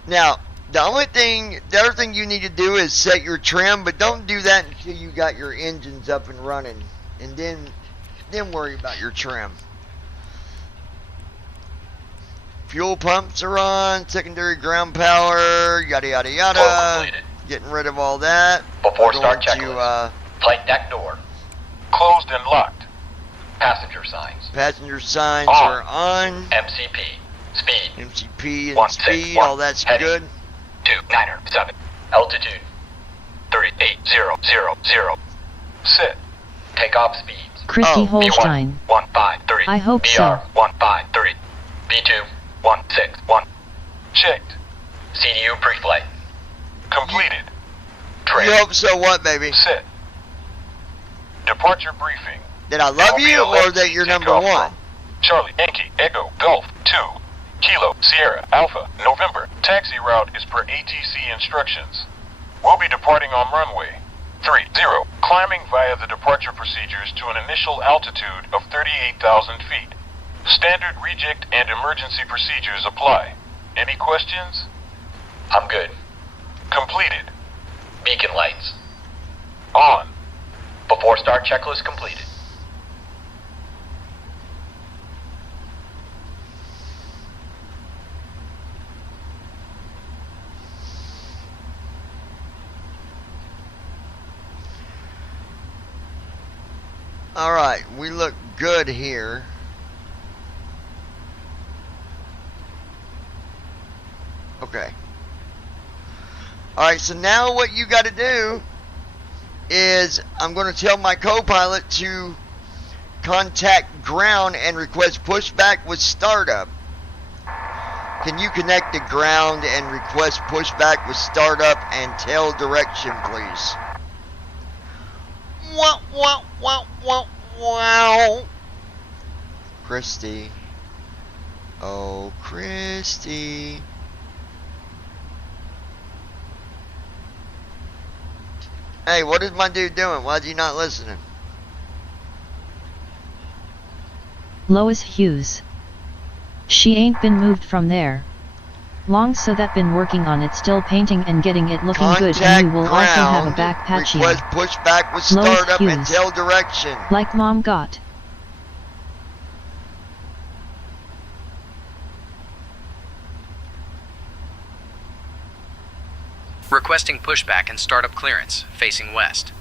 Now, the other thing you need to do is set your trim, but don't do that until you got your engines up and running, and then worry about your trim. Fuel pumps are on, secondary ground power, yada yada yada. Getting rid of all that. Before start checklist. Flight deck door. Closed and locked. Passenger signs. Passenger signs are on. MCP. Speed. MCP and speed, all that's heading. good. 297. Altitude. 38,000. Sit. Takeoff speeds. Christy Holstein. B1, 153. I hope BR, so. 153. B2, 161. Checked. CDU pre-flight. Completed. Train. You hope so what, baby? Sit. Departure briefing. That I love you or that you're number 1? Charlie, Yankee, Echo, Golf, 2. Kilo, Sierra, Alpha, November. Taxi route is per ATC instructions. We'll be departing on runway 30, climbing via the departure procedures to an initial altitude of 38,000 feet. Standard reject and emergency procedures apply. Any questions? I'm good. Completed. Beacon lights. On. Before start checklist completed. Alright, we look good here. Okay. Alright, so now what you got to do is I'm going to tell my co-pilot to contact ground and request pushback with startup. Can you connect to ground and request pushback with startup and tell direction, please? Wow, wow, wow, wow, wow. Christy. Oh, Christy. Hey, what is my dude doing? Why is he not listening? Lois Hughes. She ain't been moved from there. Long so that been working on it, still painting and getting it looking good, and you will also have a back patch here. Request pushback with startup and tell direction. Like mom got. Requesting pushback and startup clearance, facing west.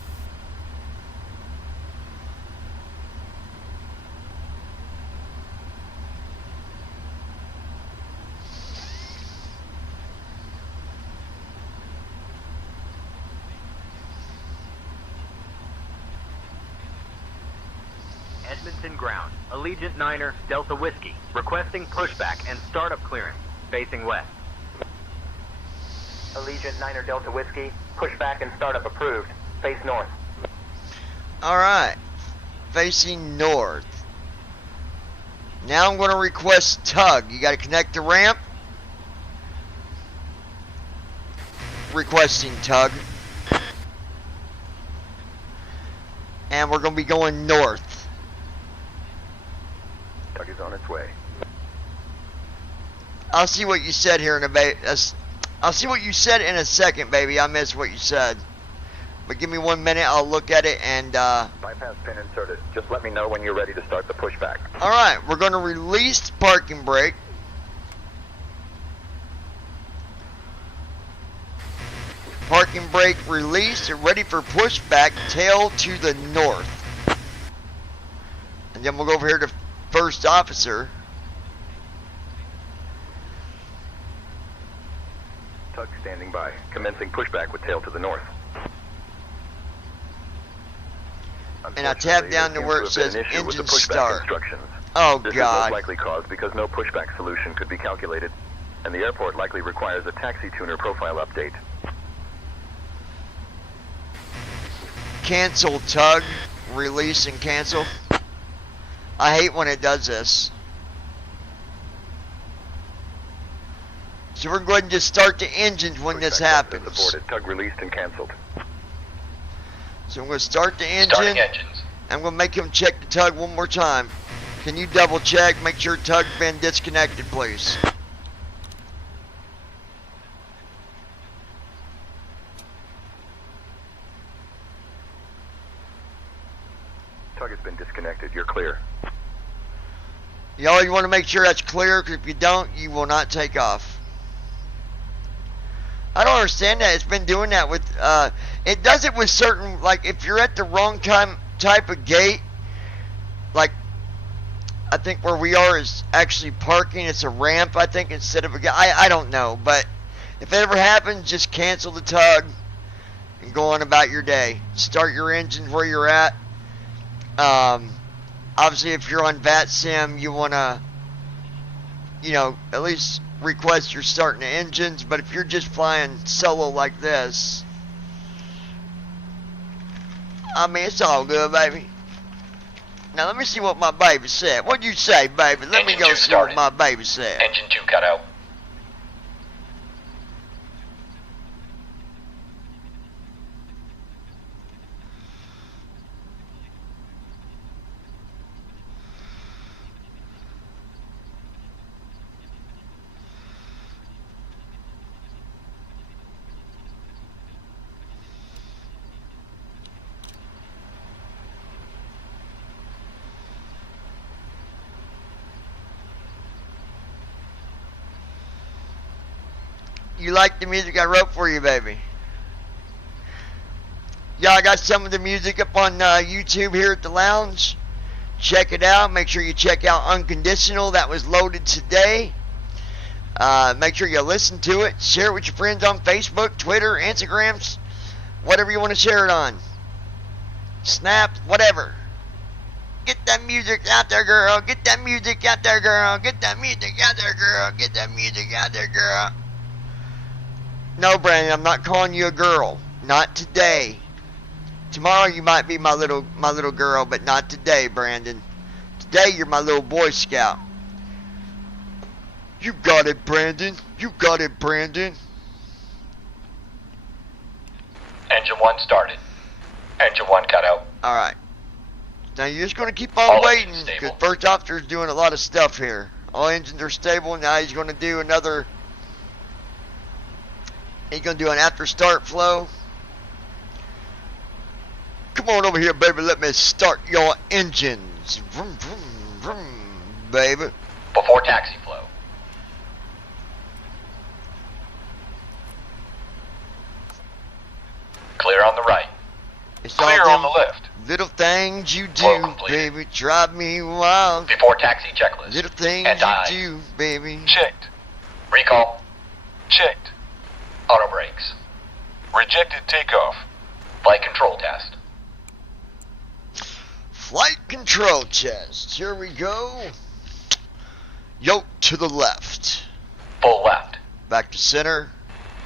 Edmonton ground. Allegiant Niner, Delta Whiskey. Requesting pushback and startup clearance, facing west. Allegiant Niner Delta Whiskey, pushback and startup approved. Face north. Alright. Facing north. Now I'm going to request tug. You got to connect the ramp. Requesting tug. And we're going to be going north. on its way. I'll see what you said here in a I'll see what you said in a second, baby. I missed what you said. But give me 1 minute, I'll look at it and bypass pin inserted. Just let me know when you're ready to start the pushback. Alright, we're gonna release parking brake. Parking brake released and ready for pushback, tail to the north. And then we'll go over here to first officer. Tug standing by. Commencing pushback with tail to the north. And I tab down to where it says engine start. Oh, this God. Is most likely caused because no pushback solution could be calculated, and the airport likely requires a taxi tuner profile update. Cancel tug. Release and cancel. I hate when it does this. So we're going to just start the engines when this happens. Aborted. Tug released and canceled. So I'm going to start the engine. I'm going to make him check the tug one more time. Can you double check? Make sure tug's been disconnected, please. Tug has been disconnected. You're clear. Y'all, you want to make sure that's clear, because if you don't, you will not take off. I don't understand that. It's been doing that with, it does it with certain, like, if you're at the wrong type of gate, like, I think where we are is actually parking. It's a ramp, I think, instead of a gate. I don't know, but if it ever happens, just cancel the tug and go on about your day. Start your engines where you're at. Obviously, if you're on VATSIM, you want to, you know, at least request you're starting the engines. But if you're just flying solo like this, I mean, it's all good, baby. Now, let me see what my baby said. What'd you say, baby? Let me go see what my baby said. Engine 2 cut out. You like the music I wrote for you, baby? Yeah, I got some of the music up on YouTube here at the lounge. Check it out. Make sure you check out Unconditional. That was loaded today. Make sure you listen to it. Share it with your friends on Facebook, Twitter, Instagrams, whatever you want to share it on. Snap, whatever. Get that music out there, girl. Get that music out there, girl. Get that music out there, girl. Get that music out there, girl. No, Brandon, I'm not calling you a girl. Not today. Tomorrow you might be my little girl, but not today, Brandon. Today you're my little Boy Scout. You got it, Brandon. You got it, Brandon. Engine 1 started. Engine 1 cut out. Alright. Now you're just going to keep on waiting, because First Officer's doing a lot of stuff here. All engines are stable. Now he's going to do another... He's going to do an after start flow. Come on over here, baby. Let me start your engines. Vroom, vroom, vroom, baby. Before taxi flow. Clear on the right. It's clear on the left. Little things you do, baby, drive me wild. Before taxi checklist. Little things you do, baby. Checked. Recall. Checked. Auto brakes. Rejected takeoff. Flight control test. Flight control test. Here we go. Yoke to the left. Full left. Back to center.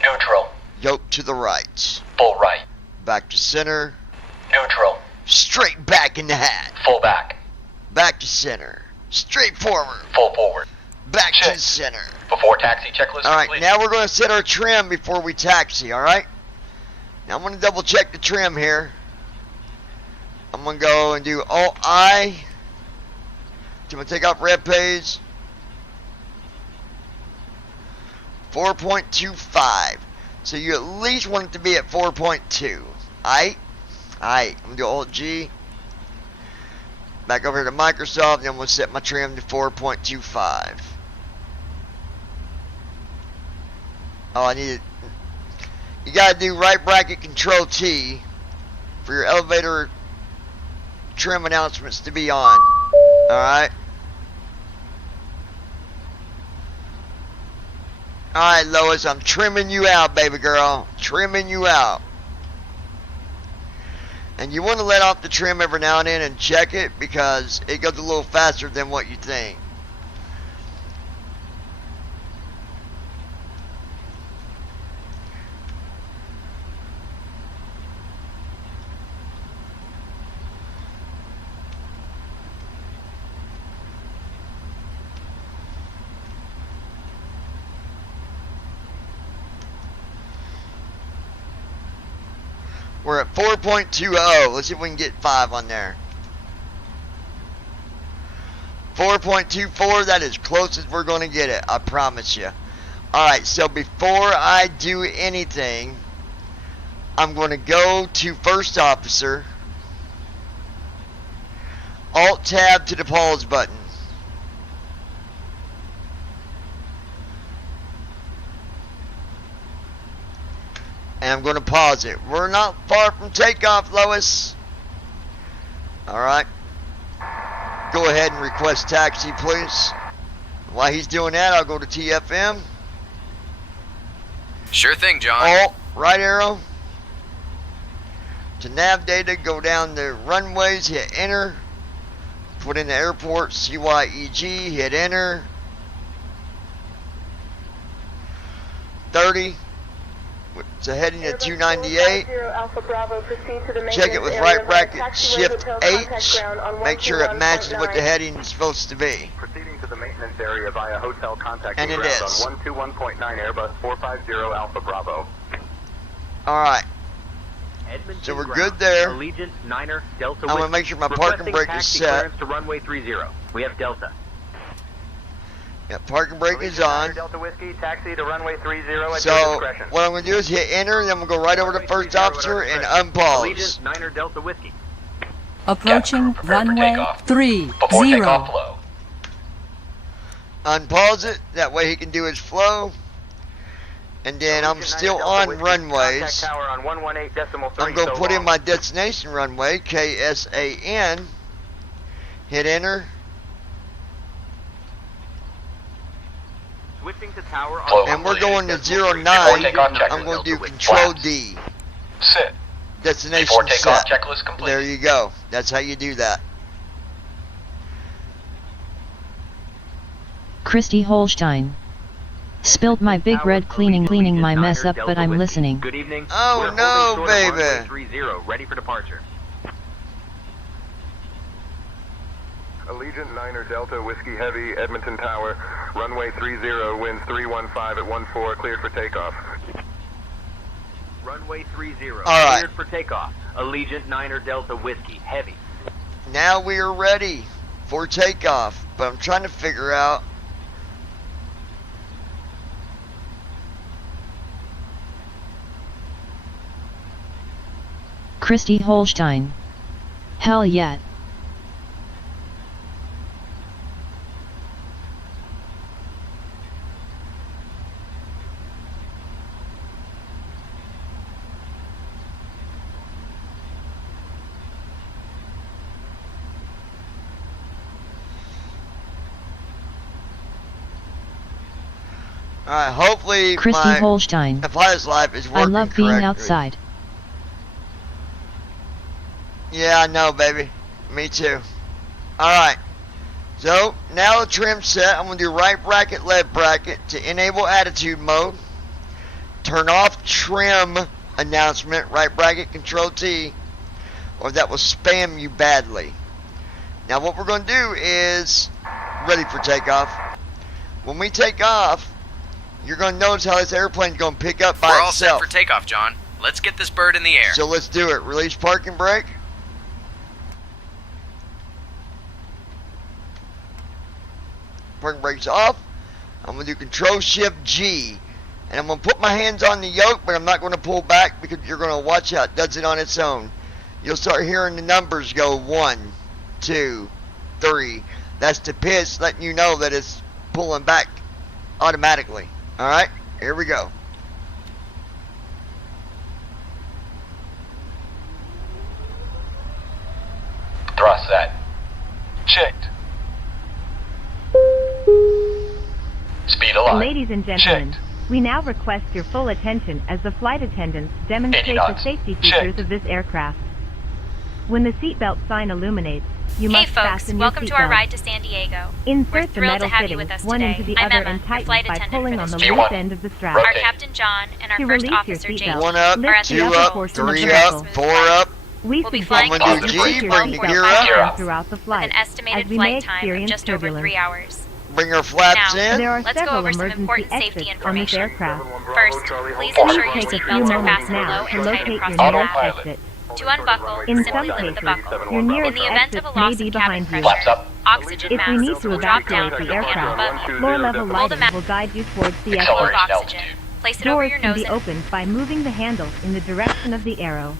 Neutral. Yoke to the right. Full right. Back to center. Neutral. Straight back in the hat. Full back. Back to center. Straight forward. Full forward. Back to the center. Before taxi checklist. Alright, complete. now we're going to set our trim before we taxi, alright? Now I'm going to double check the trim here. I'm going to go and do Alt-I, to my takeoff rep page. 4.25. So you at least want it to be at 4.2. Alright? Alright. I'm going to do Alt G. Back over here to Microsoft. Then we'll set my trim to 4.25. Oh, I need it. You got to do right bracket Control T for your elevator trim announcements to be on. Alright? Alright, Lois, I'm trimming you out, baby girl. Trimming you out. And you want to let off the trim every now and then and check it because it goes a little faster than what you think. We're at 4.20. Let's see if we can get 5 on there. 4.24, that is close as we're going to get it. I promise you. Alright, so before I do anything, I'm going to go to First Officer. Alt-Tab to the pause button. And I'm going to pause it. We're not far from takeoff, Lois. Alright. Go ahead and request taxi, please. While he's doing that, I'll go to TFM. Sure thing, John. Alt, right arrow. To nav data, go down the runways, hit enter. Put in the airport, CYEG, hit enter. 30. It's a heading at 298. Check it with right bracket shift H. Make sure it matches what the heading is supposed to be. Proceeding to the maintenance area via hotel contacting and it ground is. on 121.9 Airbus 450 Alpha Bravo. Alright. So we're good there. Allegiant, Niner, Delta I'm going to make sure my parking brake is set. To runway 30. We have Delta. Yeah, parking brake is on. Delta Whiskey, taxi to runway 30 at your So discretion. what I'm going to do is hit enter, then we'll go right over to First Officer and unpause. Allegiant, Niner, Delta Whiskey. Approaching runway 30. Unpause it, that way he can do his flow. And then I'm still on runways. On 118.3, I'm going to put in my destination runway, KSAN. Hit enter. Switching to tower And we're going to 09. I'm going to do Control D. Sit. Destination Before takeoff, set. checklist complete. There you go. That's how you do that. Christy Holstein. Spilled my big red cleaning my mess up, but I'm listening. Good evening. Oh no, baby. 30, ready for departure. Allegiant, Niner, Delta, Whiskey Heavy, Edmonton Tower, runway 30, winds 315 at 14, cleared for takeoff. Runway 30, all right. Cleared for takeoff. Allegiant, Niner, Delta, Whiskey Heavy. Now we are ready for takeoff, but I'm trying to figure out. Christy Holstein. Hell yeah. Alright, hopefully Christy my Holstein. pilot's life is working I love being correctly. outside. Yeah, I know, baby. Me too. Alright. So, now the trim's set. I'm going to do right bracket, left bracket to enable attitude mode. Turn off trim announcement, right bracket, Control T, or that will spam you badly. Now what we're going to do is, ready for takeoff. When we take off, you're going to notice how this airplane's going to pick up by We're all itself. set for takeoff, John. Let's get this bird in the air. So let's do it. Release parking brake. Parking brakes off. I'm going to do Control-Shift-G. And I'm going to put my hands on the yoke, but I'm not going to pull back because you're going to watch how it does it on its own. You'll start hearing the numbers go 1, 2, 3. That's the pitch letting you know that it's pulling back automatically. Alright, here we go. Thrust set. Checked. Speed alive. Ladies and gentlemen, Checked. we now request your full attention as the flight attendants demonstrate the safety features of this aircraft. When the seatbelt sign illuminates, you must fasten your seatbelt. Welcome to our ride to San Diego. Insert the metal have you with fittings us one today. into the I'm other Emma, and your tighten flight by attendant pulling for on the this loose trip. end of the strap. Our Captain John and our To first release your officer James seatbelt, 1 up, lift the 2 upper up, portion of 3 the up, vessel. 4 up. We We'll be suggest flying I'm that going you to do put G, your bring the seatbelt gear fasten up. throughout the with flight, an estimated as we flight may time of experience just over turbulence. 3 hours. Bring our flaps Now, in. There are let's go several over some emergency important safety exits on this information. aircraft. First, please Please ensure your take a few seatbelts are moments fastened now low to and tight locate across your the nearest back. exit. To unbuckle, In simply some lift the cases, buckle. your In nearest the event exit of a may loss be in cabin behind you. pressure, oxygen If we need masks to will drop down evacuate from the the hand aircraft, button. floor-level Pull the lighting will guide you towards the exit. Full of Acceleration oxygen. altitude. Place it over Doors your can nose be and opened by moving the handle in the direction of the arrow.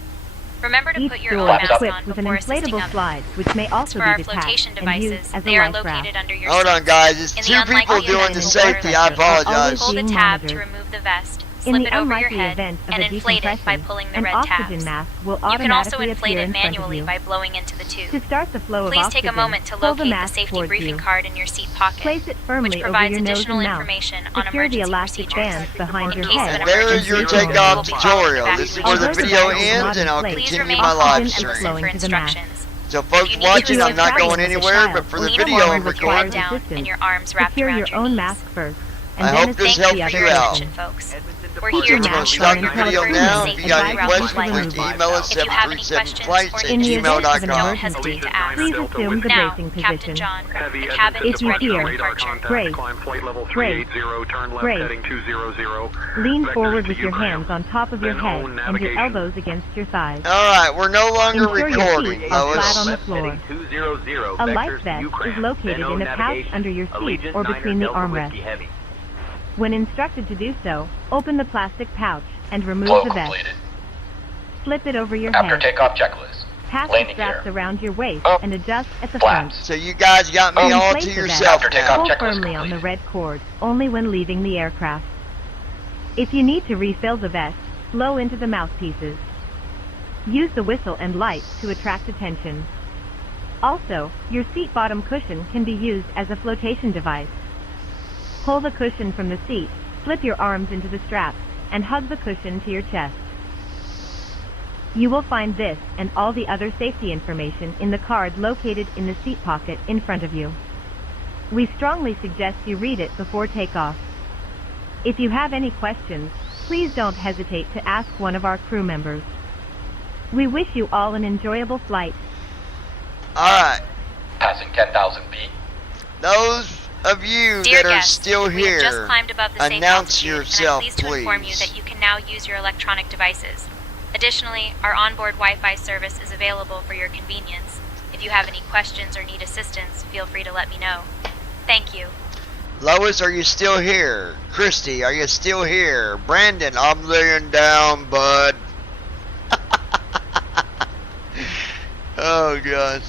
remember to Each put your own door mask is on equipped with an before assisting inflatable others. slide, which may also For our be detached flotation and devices, used as a they are life raft. located under your Hold on, seats. guys. It's In 2 the people unlikely doing event the of safety. I water pressure, apologize. pull the being tab to monitored. remove the vest, In slip the it over your unlikely head, event of and a inflate it by decompression, pulling the an red oxygen tabs. mask will You can also automatically inflate appear it in front of manually you. by blowing into the tube. To start the flow of Please oxygen, take a moment to pull the locate the mask safety towards briefing you. card in your seat pocket, Place it firmly which over provides your nose additional and mouth. information on Secure the emergency elastic procedures. bands behind In your case of head. an And there is emergency, your and we'll takeoff be following tutorial. the This is evacuation where the Although the video vessel is ends, not and I'll in place, Please continue remain my live calm and stream. listen for Flowing to the mask. instructions. So, folks you need to watching, use I'm not the going traveling as a anywhere, child, but for the lean video, forward I'm with your head recording. down and your arms wrapped Secure around your your own knees. mask first, I and then hope this assist helped the Thank you for other your you out. attention, folks. We're We're here to gonna help you stop on the your video comfort now. and If you safety got any throughout the questions, flight. please email us If you have any questions or need In the event of an @gmail.com. emergency, hesitate to ask. please assume the Now, bracing Captain position. John, Heavy the engine cabin If is you ready for hear, departure. brace, Climb flight level brace, 380, turn left brace. heading 200. Lean Vectors forward to with your Graham. hands on top of your Then head own and your navigation. elbows against your thighs. Alright, we're no longer Ensure your recording, feet are flat on Lois. the floor. 200, A life vectors to vest is Ukraine. located Then in a pouch navigation. under your seat Allegiant or 9er between the Delta armrests. Whiskey Heavy. When instructed to do so, open the plastic pouch and remove Flow the vest. completed. Slip it over your After head. takeoff checklist. Pass the Landing straps gear. around your waist Up. and adjust at the front. Flaps. So you guys got me all Place to the vest. yourself After takeoff now. Pull checklist firmly on the red cord, only when leaving the aircraft. If you need to refill the vest, blow into the mouthpieces. Use the whistle and light to attract attention. Also, your seat bottom cushion can be used as a flotation device. Pull the cushion from the seat, slip your arms into the straps, and hug the cushion to your chest. You will find this and all the other safety information in the card located in the seat pocket in front of you. We strongly suggest you read it before takeoff. If you have any questions, please don't hesitate to ask one of our crew members. We wish you all an enjoyable flight. Alright, Passing 10,000 feet. those of you Dear that are guests, still we have just here, climbed above the safe announce altitude, yourself, and I'm pleased to inform you please. that you can now use your electronic devices. Additionally, our onboard Wi-Fi service is available for your convenience. If you have any questions or need assistance, feel free to let me know. Thank you. Lois, are you still here? Christy, are you still here? Brandon, I'm laying down, bud. Oh, gosh.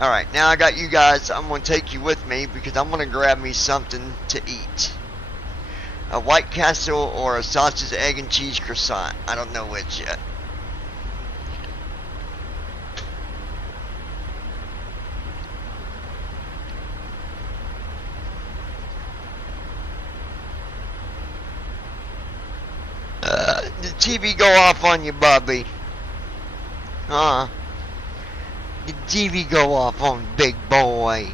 Alright, now I got you guys. I'm going to take you with me because I'm going to grab me something to eat. A White Castle or a sausage, egg, and cheese croissant. I don't know which yet. The TV go off on you, Bobby. Huh? The TV go off on big boy.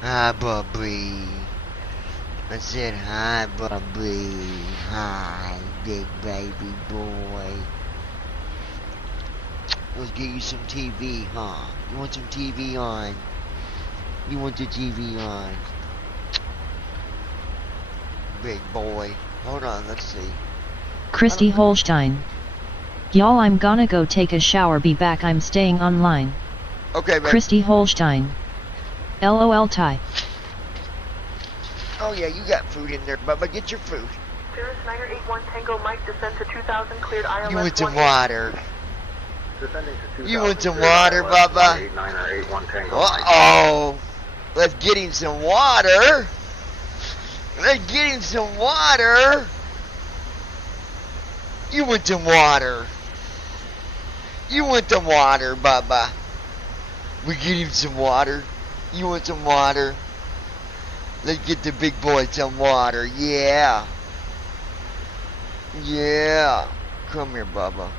Hi, Bobby. I said hi, Bobby. Hi, big baby boy. Let's get you some TV, huh? You want some TV on? You want the TV on? Big boy. Hold on, let's see. Christy Holstein. Y'all, I'm gonna go take a shower, be back, I'm staying online. Okay, babe. Christy Holstein. LOL Ty. Oh yeah, you got food in there, Bubba. Get your food. Cirrus 981 Tango Mike, descend to 2000, cleared ILS. You want some water? Descending to 2000. You want some water, Bubba? 8981 Tango Uh-oh. Let's get him some water. Let's get him some water. You want some water? You want some water, Bubba? We get him some water. You want some water? Let's get the big boy some water. Yeah. Yeah. Come here, Bubba.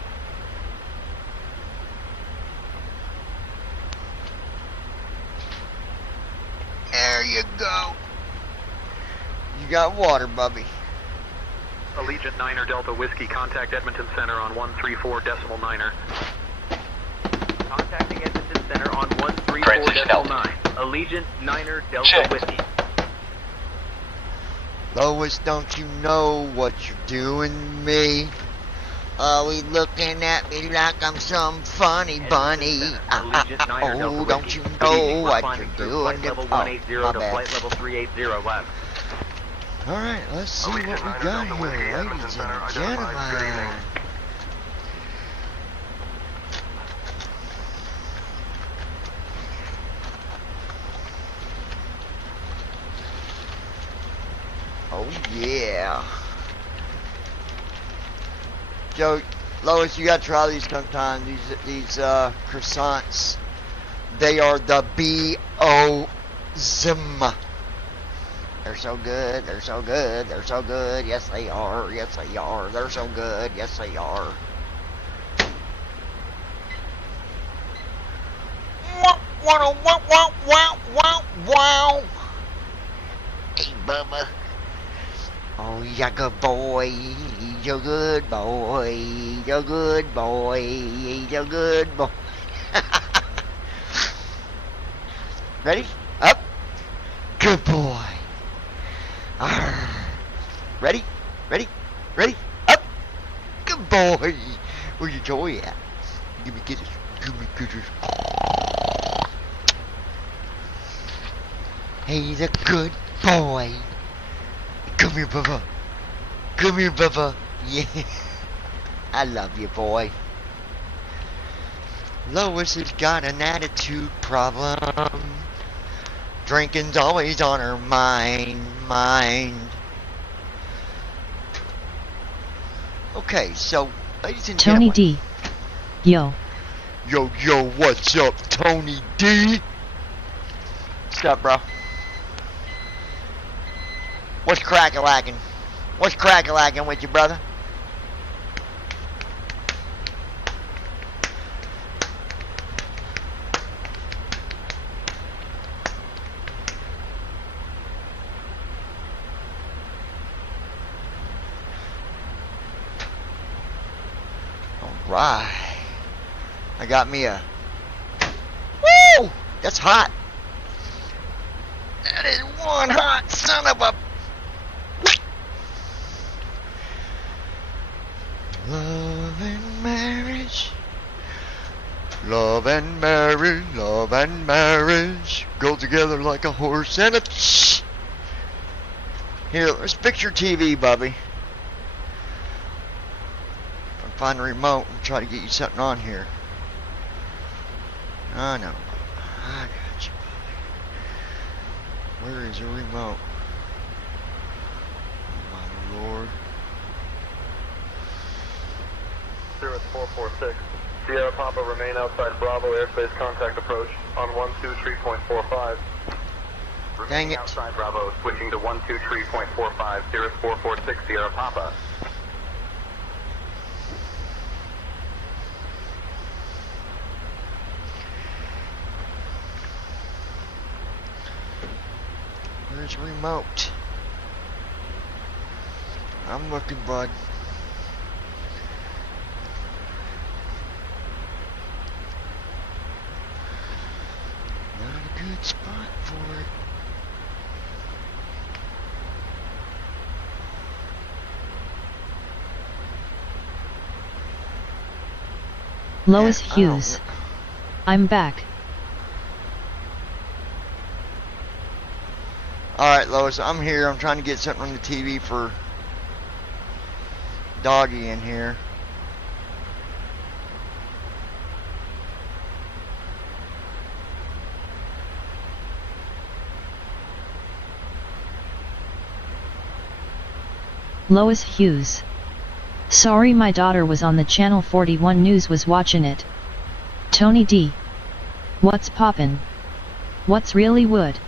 There you go. You got water, Bubby. Allegiant 9er Delta Whiskey, contact Edmonton Center on 134.9er. Contacting Edmonton Center on 134.9. Allegiant 9er Delta Whiskey. Lois, don't you know what you're doing to me? Always looking at me like I'm some funny bunny. Oh, don't you know what you're doing to me? Level 180 to flight level 380 left. Alright, let's see what we got here, ladies and gentlemen. Oh yeah. Joe, Lois, you gotta try these sometime. These croissants. They are the B-O-ZM. They're so good, they're so good, they're so good. Yes they are, yes they are. They're so good, yes they are. Wow, wow, wow, wow, wow, wow. Hey, Bubba. Oh, you're a good boy. He's a good boy. He's a good boy. He's a good boy. Ready? Up. Good boy. Arr. Ready? Ready? Ready? Up. Good boy. Where's your toy at? Give me kisses. Give me kisses. He's a good boy. Come here, Bubba. Come here, Bubba. Yeah. I love you, boy. Lois has got an attitude problem. Drinking's always on her mind. Okay, so, ladies and Tony gentlemen. D. Yo. Yo, what's up, Tony D? What's up, bro? What's crack-a-lackin'? What's crack-a-lackin' with you, brother? Alright. I got me a... Woo! That's hot. That is one hot son of a... Love and marriage. Love and marriage. Love and marriage go together like a horse and a... Here, let's fix your TV, Bubby. I'll find the remote and try to get you something on here. I know. I got you, Bubby. Where is the remote? Oh, my Lord. Cirrus 446. Sierra Papa, remain outside Bravo airspace contact approach on 123.45. Dang it. Outside Bravo, switching to 123.45, Cirrus 446, Sierra Papa. Where's the remote? I'm looking, bud. Not a good spot for it. Lois Hughes. I'm back. Alright, Lois, I'm here. I'm trying to get something on the TV for Doggy in here. Lois Hughes. Sorry, my daughter was on the Channel 41 News, was watching it. Tony D. What's poppin'? What's really wood?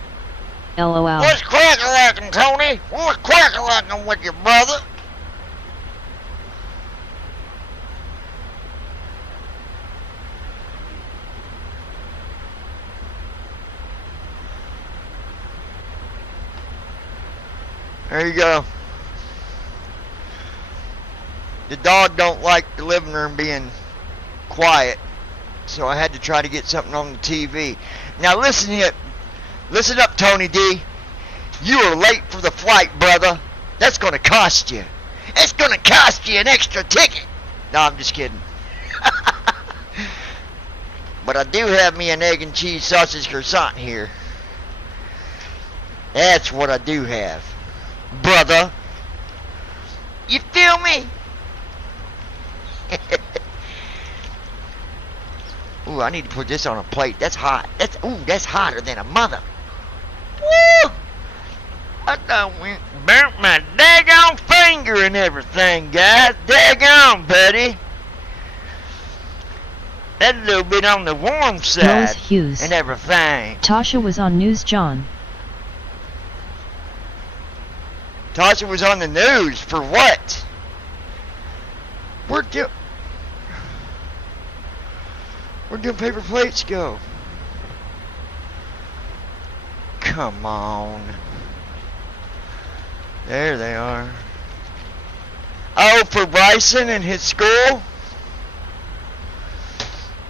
LOL. What's crack-a-lackin', Tony? What's crack-a-lackin' with your brother? There you go. The dog don't like the living room being quiet, so I had to try to get something on the TV. Now listen up, Tony D. You are late for the flight, brother. That's gonna cost you. It's gonna cost you an extra ticket. No, I'm just kidding. But I do have me an egg and cheese sausage croissant here. That's what I do have, brother. You feel me? Ooh, I need to put this on a plate. That's hot. That's hotter than a mother. Woo! I done burnt my daggone finger and everything, guys. Daggone, buddy. That's a little bit on the warm side. Lois Hughes. And everything. Tasha was on News John. Tasha was on the news for what? Where'd them paper plates go? Come on. There they are. Oh, for Bryson and his school?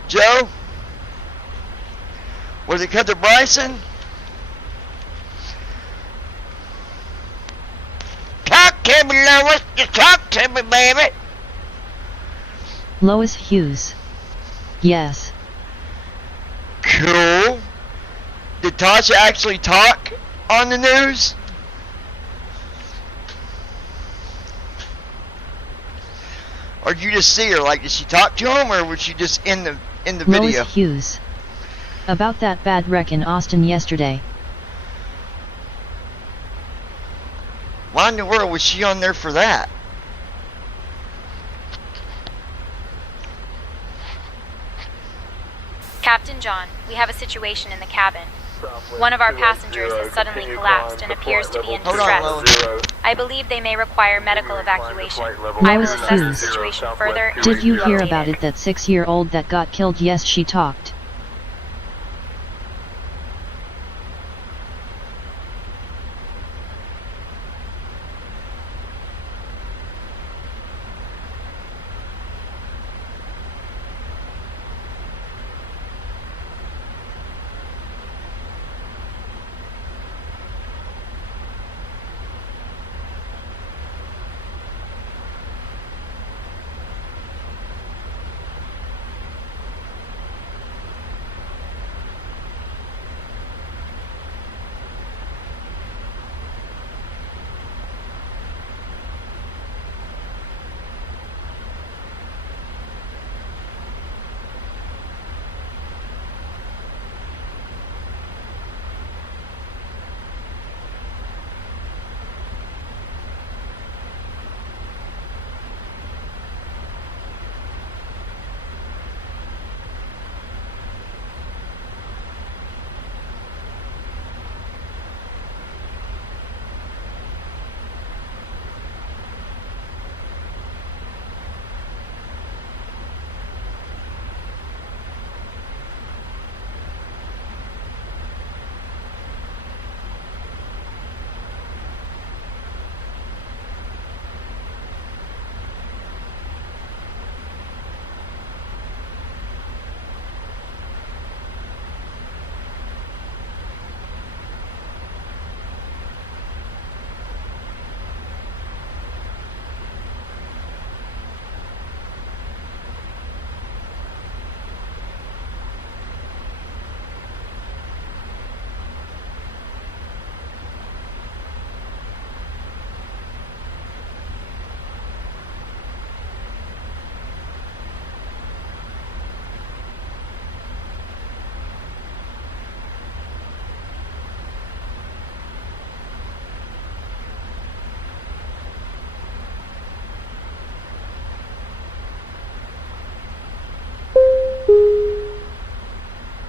Joe? Was it because of Bryson? Talk to me, Lois. You talk to me, baby. Lois Hughes. Yes. Cool. Did Tasha actually talk on the news? Or did you just see her? Like, did she talk to him, or was she just in the video? Lois Hughes. About that bad wreck in Austin yesterday. Why in the world was she on there for that? Captain John, we have a situation in the cabin. One of our passengers has suddenly collapsed and appears to be in distress. I believe they may require medical evacuation. I will assess the situation further. Did you hear about it, that 6-year-old that got killed? Yes, she talked.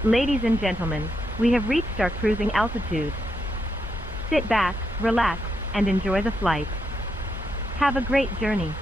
Ladies and gentlemen, we have reached our cruising altitude. Sit back, relax, and enjoy the flight. Have a great journey.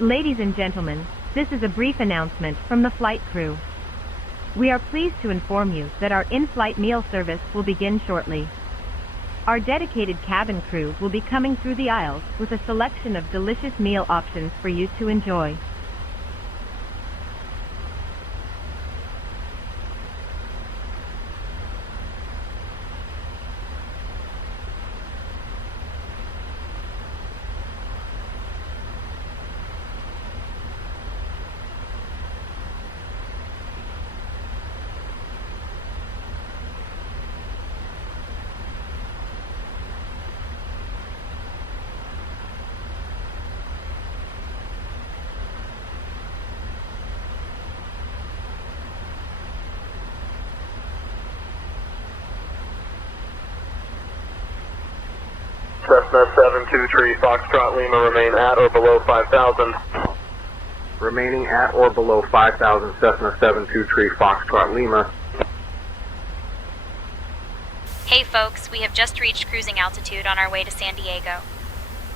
Ladies and gentlemen, this is a brief announcement from the flight crew. We are pleased to inform you that our in-flight meal service will begin shortly. Our dedicated cabin crew will be coming through the aisles with a selection of delicious meal options for you to enjoy. Cessna 723 Foxtrot Lima remain at or below 5,000. Remaining at or below 5,000, Cessna 723 Foxtrot Lima. Hey folks, we have just reached cruising altitude on our way to San Diego.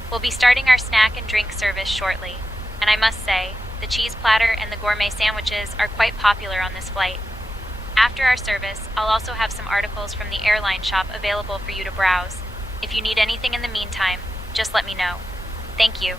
We'll be starting our snack and drink service shortly, and I must say, the cheese platter and the gourmet sandwiches are quite popular on this flight. After our service, I'll also have some articles from the airline shop available for you to browse. If you need anything in the meantime, just let me know. Thank you.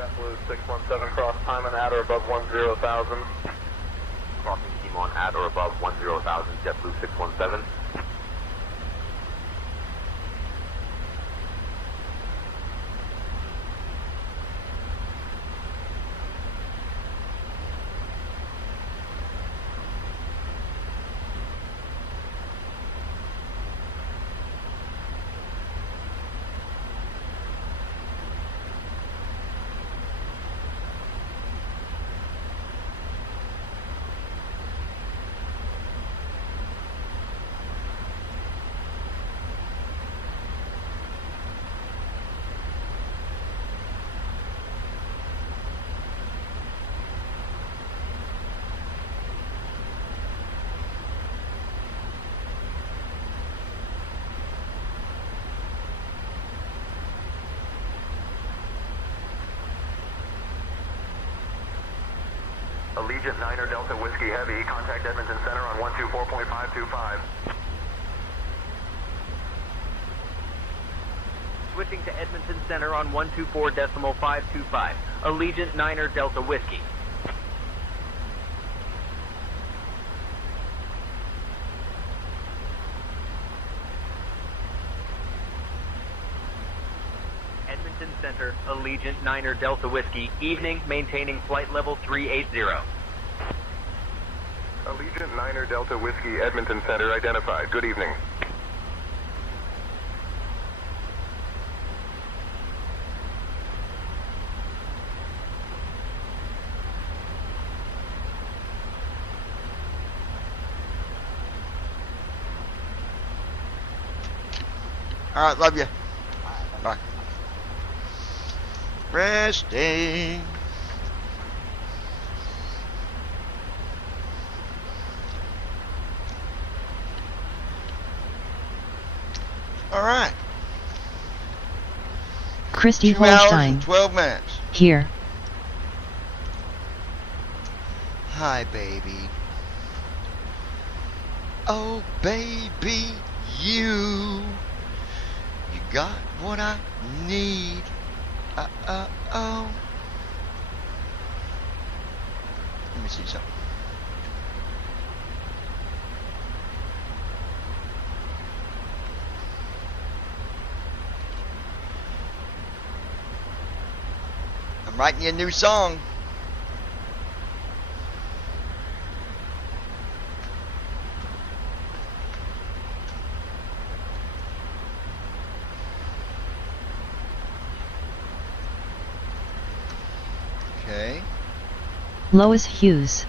JetBlue 617, cross time and at or above 10,000. Crossing team on at or above 10,000, JetBlue 617. Allegiant Niner Delta Whiskey Heavy, contact Edmonton Center on 124.525. Switching to Edmonton Center on 124.525. Allegiant Niner Delta Whiskey. Edmonton Center, Allegiant Niner Delta Whiskey. Evening, maintaining flight level 380. Allegiant Niner Delta Whiskey, Edmonton Center identified. Good evening. All right, love you. Bye. Resting. All right. Christy 2 hours Holstein. and 12 minutes. Here. Hi, baby. Oh, baby, you got what I need. Oh. Let me see something. I'm writing you a new song. Okay. Lois Hughes.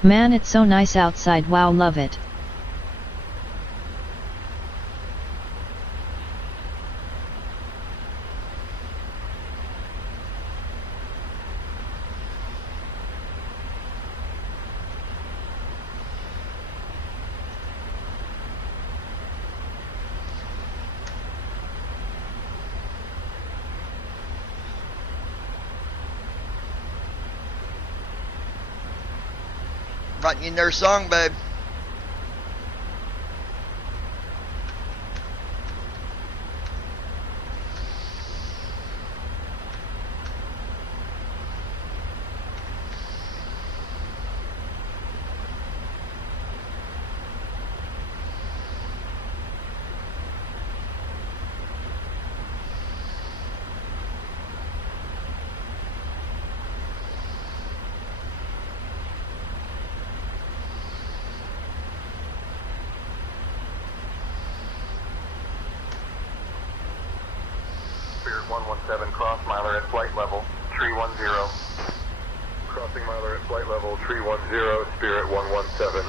Man, it's so nice outside. Wow, love it. Writing you their song, babe. Spirit 117, cross miler at flight level 310. Crossing miler at flight level 310, Spirit 117.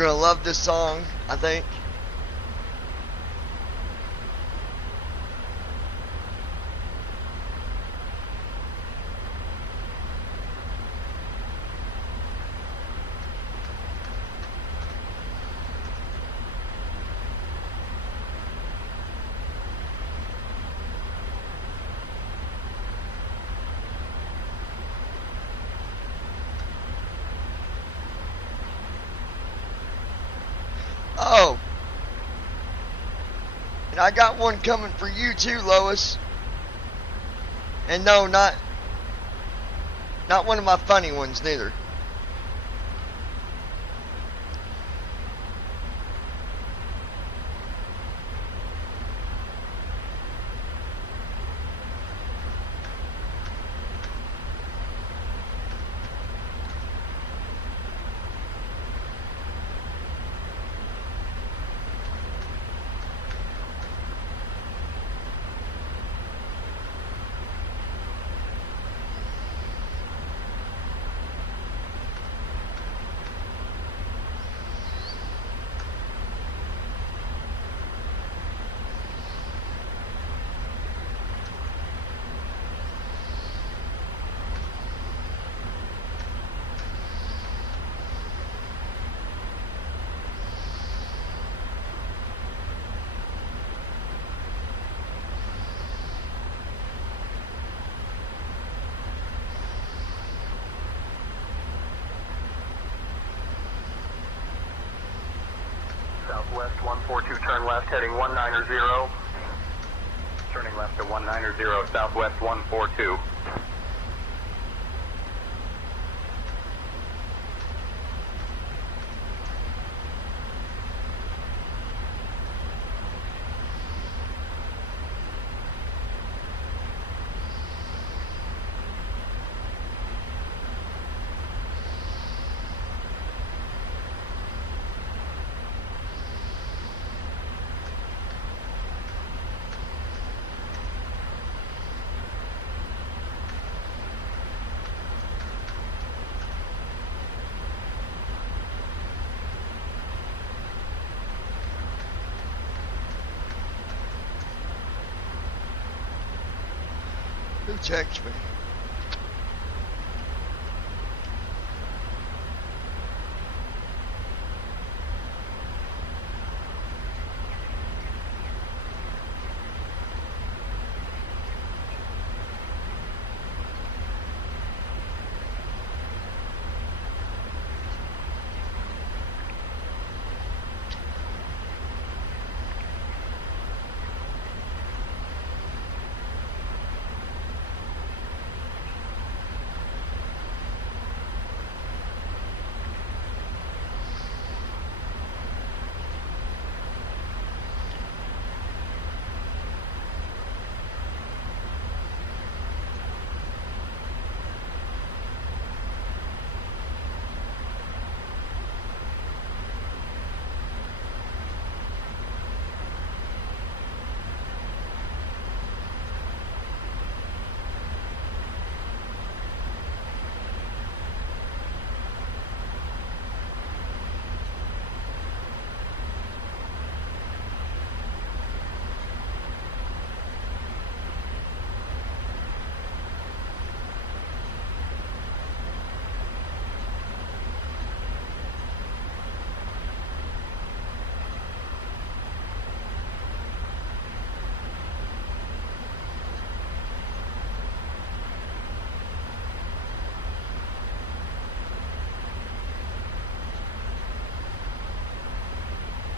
gonna love this song, I think. Oh, and I got one coming for you too, Lois. And no, not one of my funny ones neither. Southwest 142, turn left, heading 190. Turning left to 190, Southwest 142. Who texted me?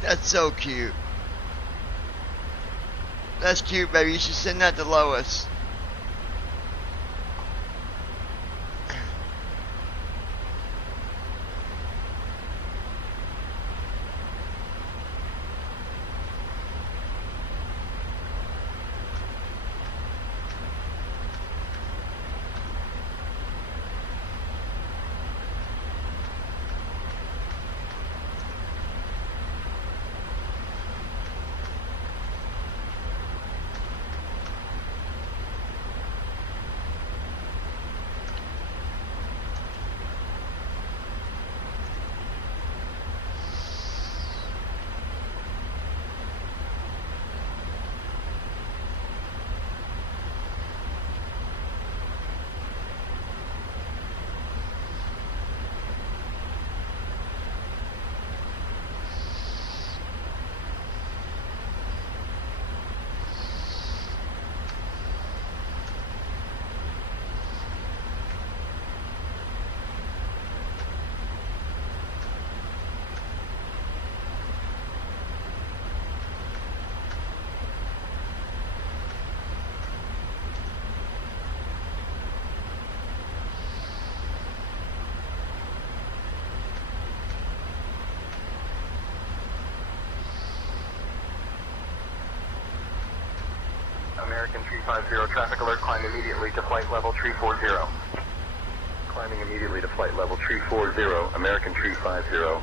That's so cute. That's cute, baby. You should send that to Lois. American Tree 50, traffic alert, climb immediately to flight level Tree 40. Climbing immediately to flight level Tree 40, American Tree 50.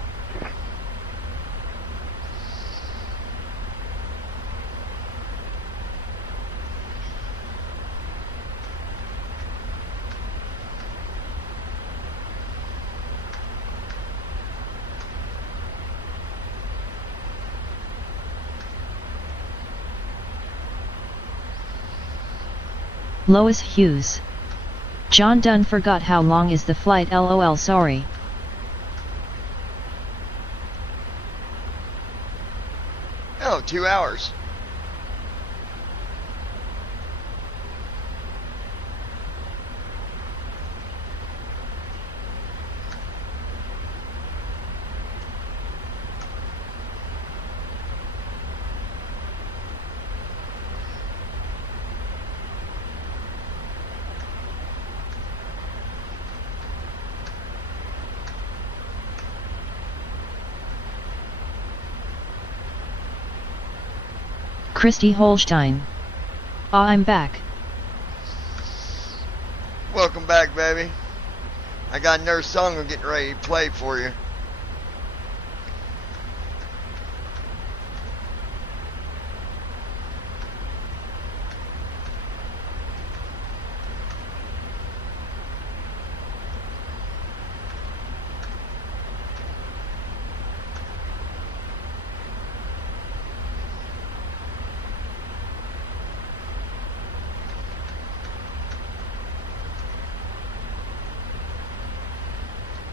Lois Hughes. John Dunn forgot how long is the flight, lol, sorry. Oh, 2 hours. Christy Holstein. I'm back. Welcome back, baby. I got another song I'm getting ready to play for you.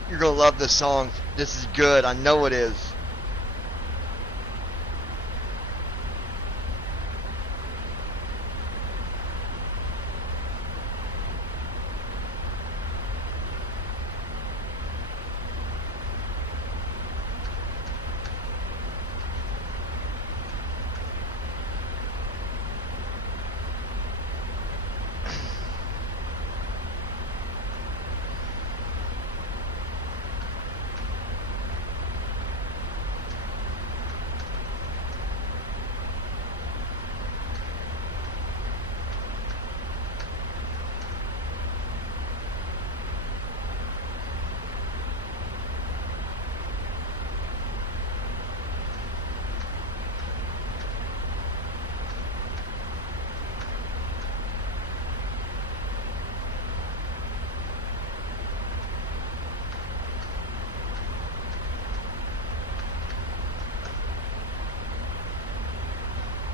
You're gonna love this song. This is good. I know it is.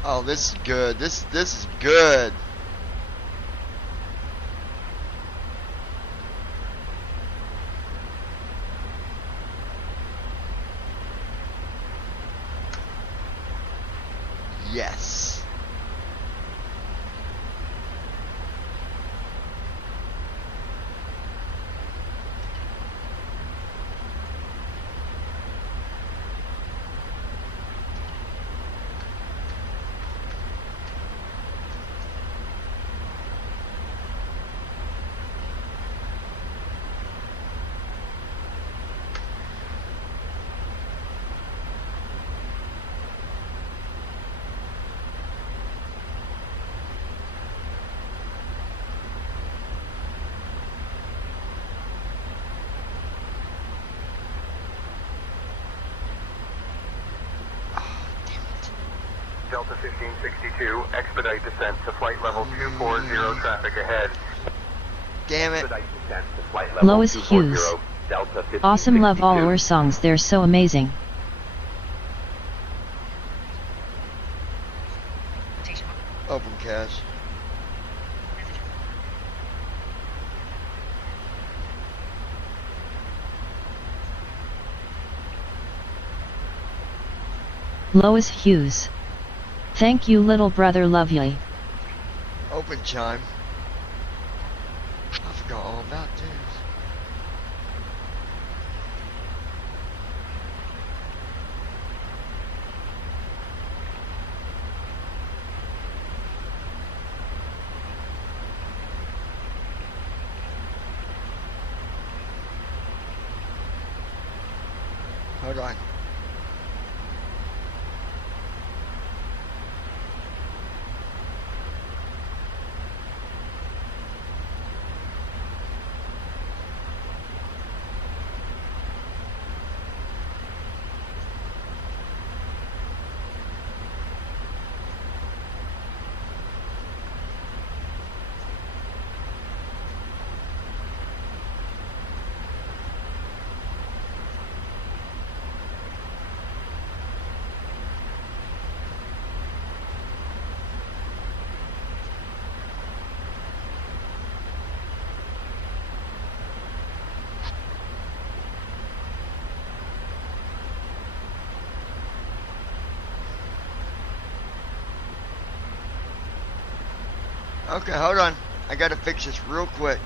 Oh, this is good. This is good. Yes. Delta 1562, expedite descent to flight level 240, traffic ahead. Damn it. Expedite descent to flight level Lois 240, Hughes. Delta 1562. Awesome, love all your songs, they're so amazing. Open cache. Lois Hughes. Thank you, little brother, love ye. Open chime. I forgot all about this. Hold on. Okay, hold on. I gotta fix this real quick.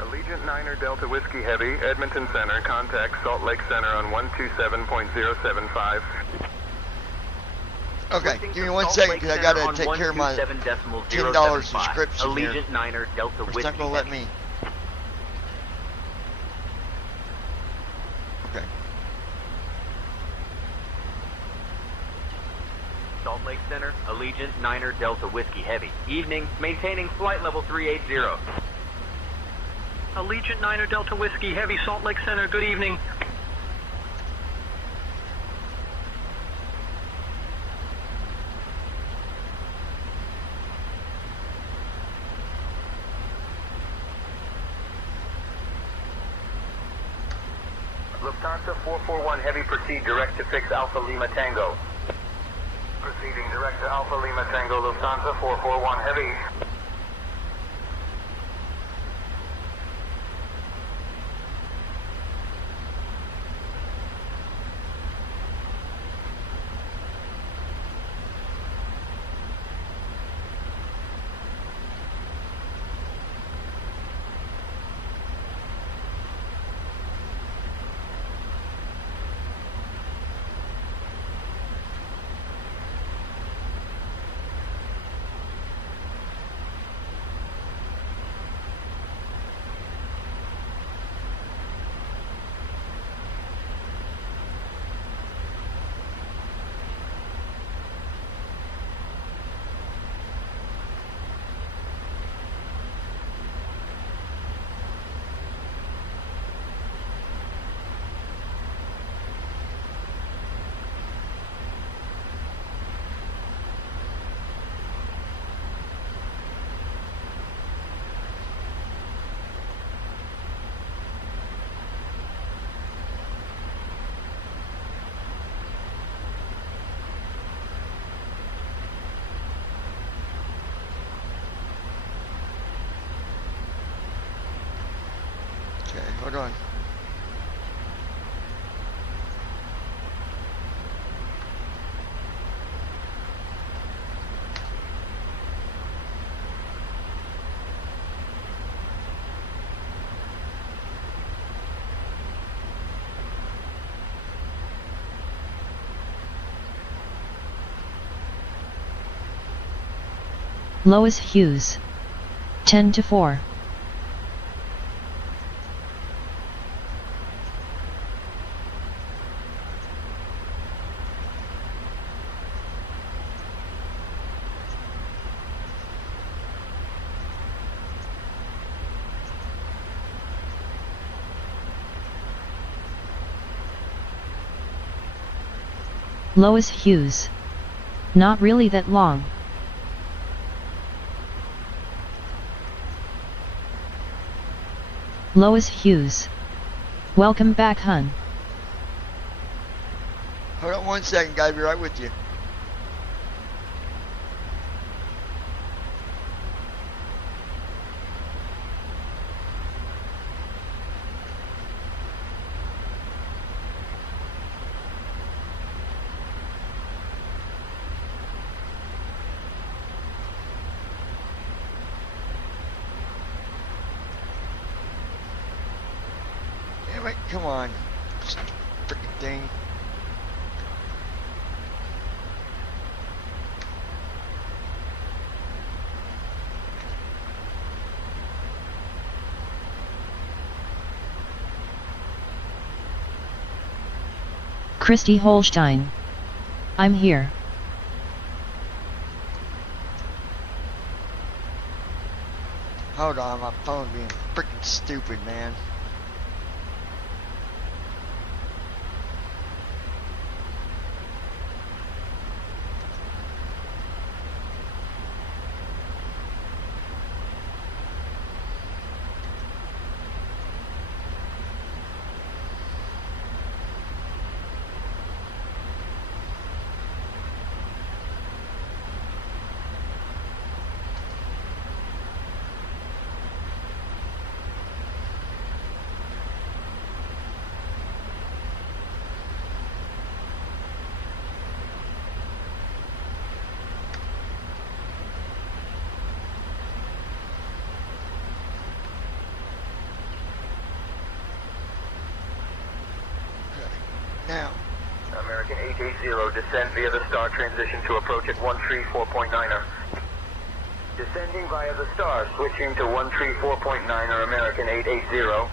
Allegiant Niner Delta Whiskey Heavy, Edmonton Center, contact Salt Lake Center on 127.075. Okay, give me 1 second because I gotta take care of my $10 subscription here. Allegiant Niner Delta It's Whiskey not gonna let Heavy. me. Okay. Salt Lake Center, Allegiant Niner Delta Whiskey Heavy. Evening, maintaining flight level 380. Allegiant Niner Delta Whiskey Heavy, Salt Lake Center, good evening. Lufthansa 441 Heavy, proceed direct to fix Alpha Lima Tango. Proceeding direct to Alpha Lima Tango, Lufthansa 441 Heavy. Okay, hold on. Lois Hughes. 10-4. Lois Hughes. Not really that long. Lois Hughes. Welcome back, hun. Hold on 1 second, guys. I'll be right with you. Come on. Freaking thing. Christy Holstein. I'm here. Hold on, my phone being freaking stupid, man. Now. American 880, descend via the star, transition to approach at 134.9er. Descending via the star, switching to 134.9er, American 880.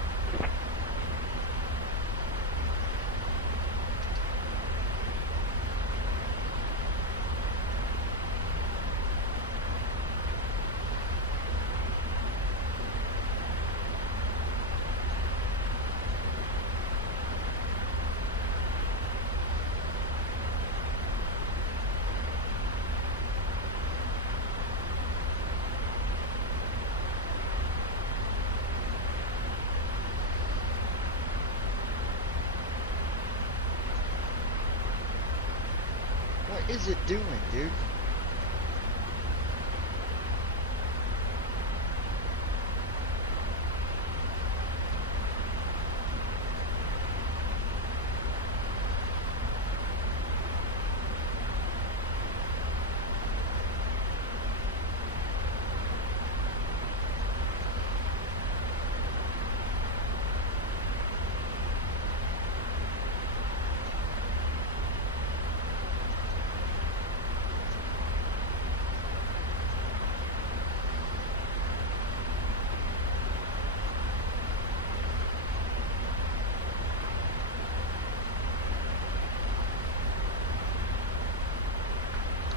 What is it doing, dude?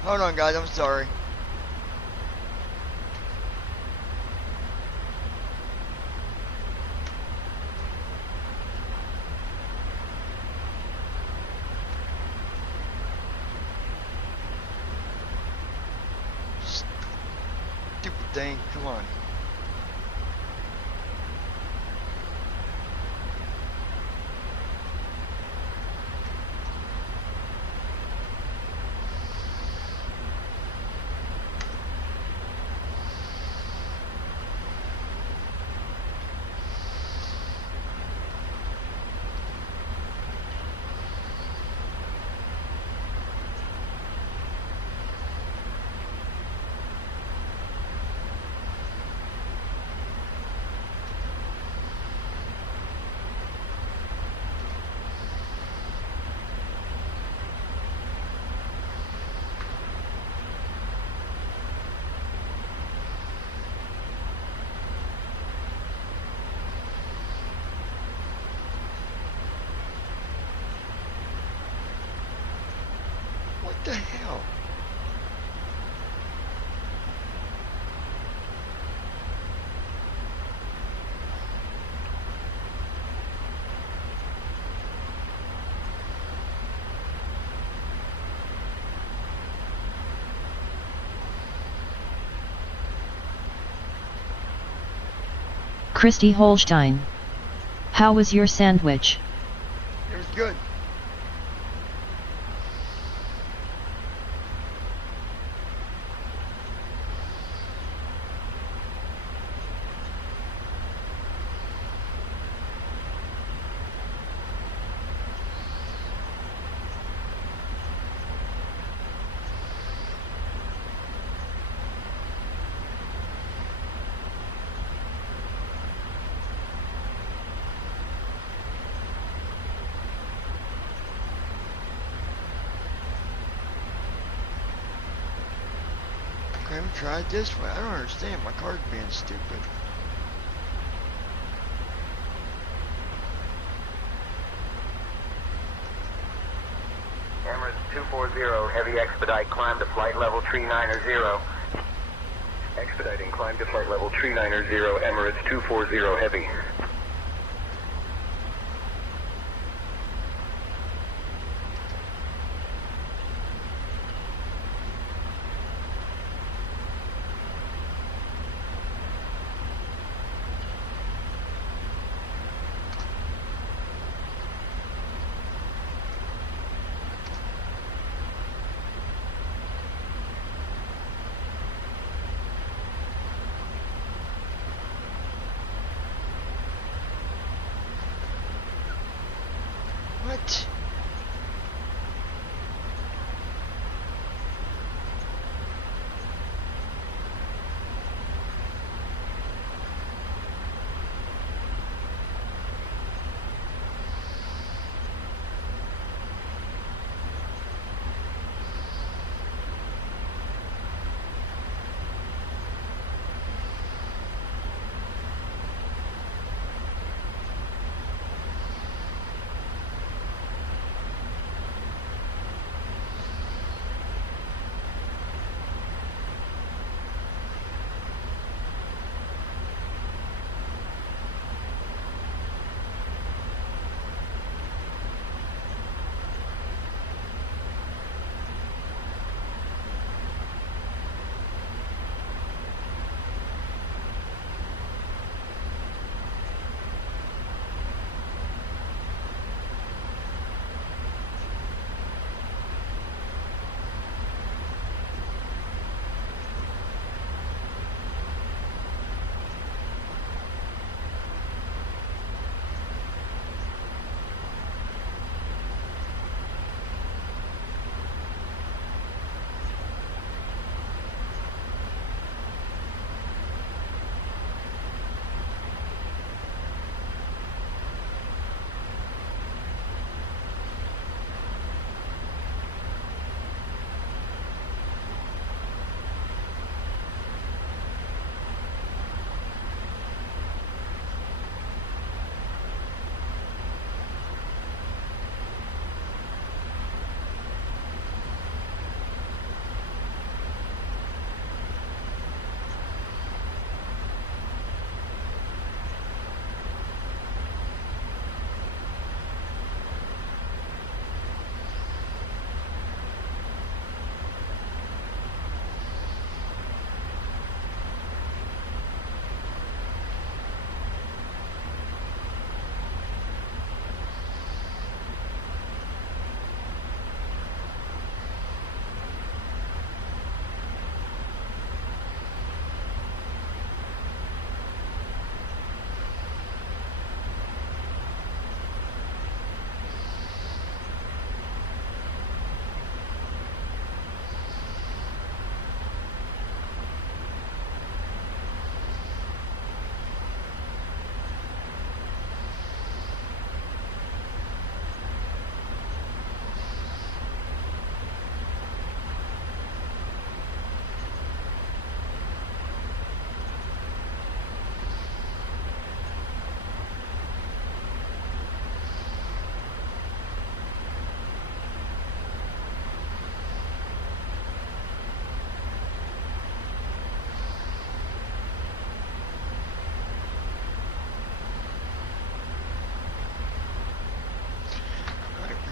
Hold on, guys, I'm sorry. Stupid thing, come on. What the hell? Christy Holstein. How was your sandwich? It was good. Okay, we tried this way. I don't understand. My card's being stupid. Emirates 240, heavy expedite, climb to flight level 390. Expediting, climb to flight level 390, Emirates 240 heavy. What?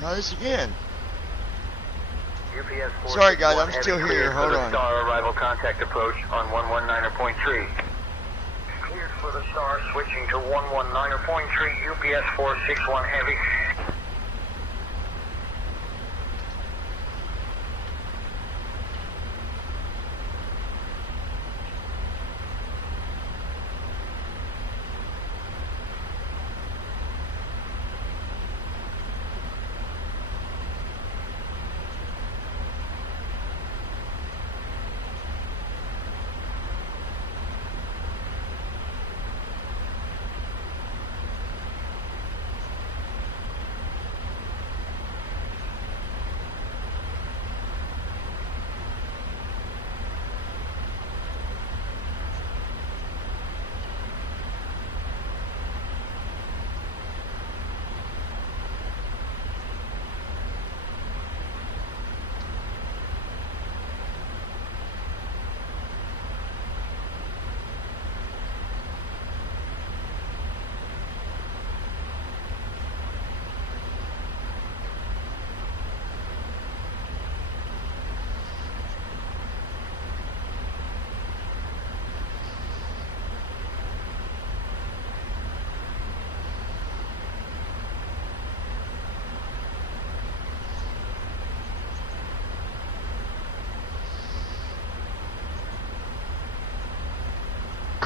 Try this again. UPS Sorry guys, I'm still here. Hold on. Star arrival contact approach on 119.3. Cleared for the Star, switching to 119.3, UPS 461 heavy.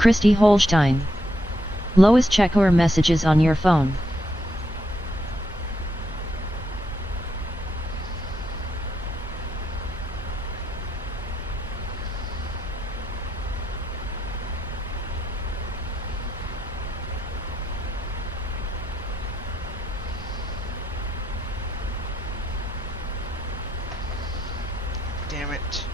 Christy Holstein. Lois, check your messages on your phone. Damn it.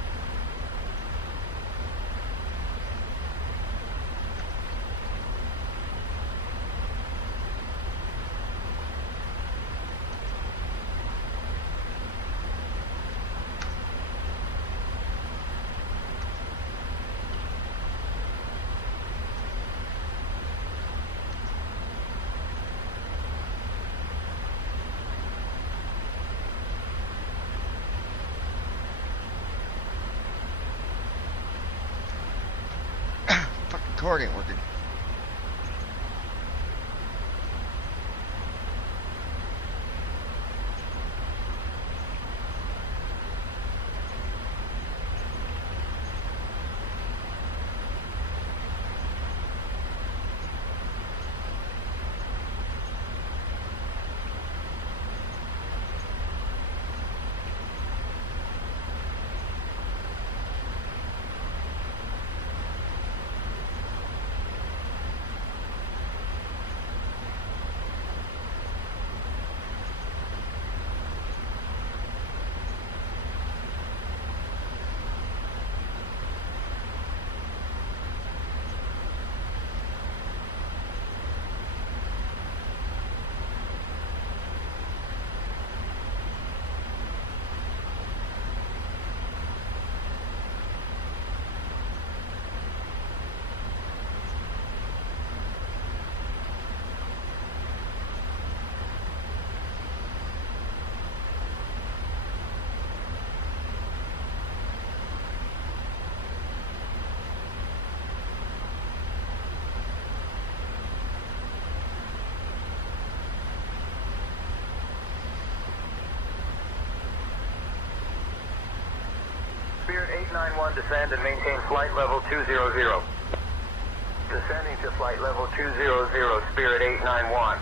Fucking card ain't working. Spirit 891, descend and maintain flight level 200. Descending to flight level 200, Spirit 891.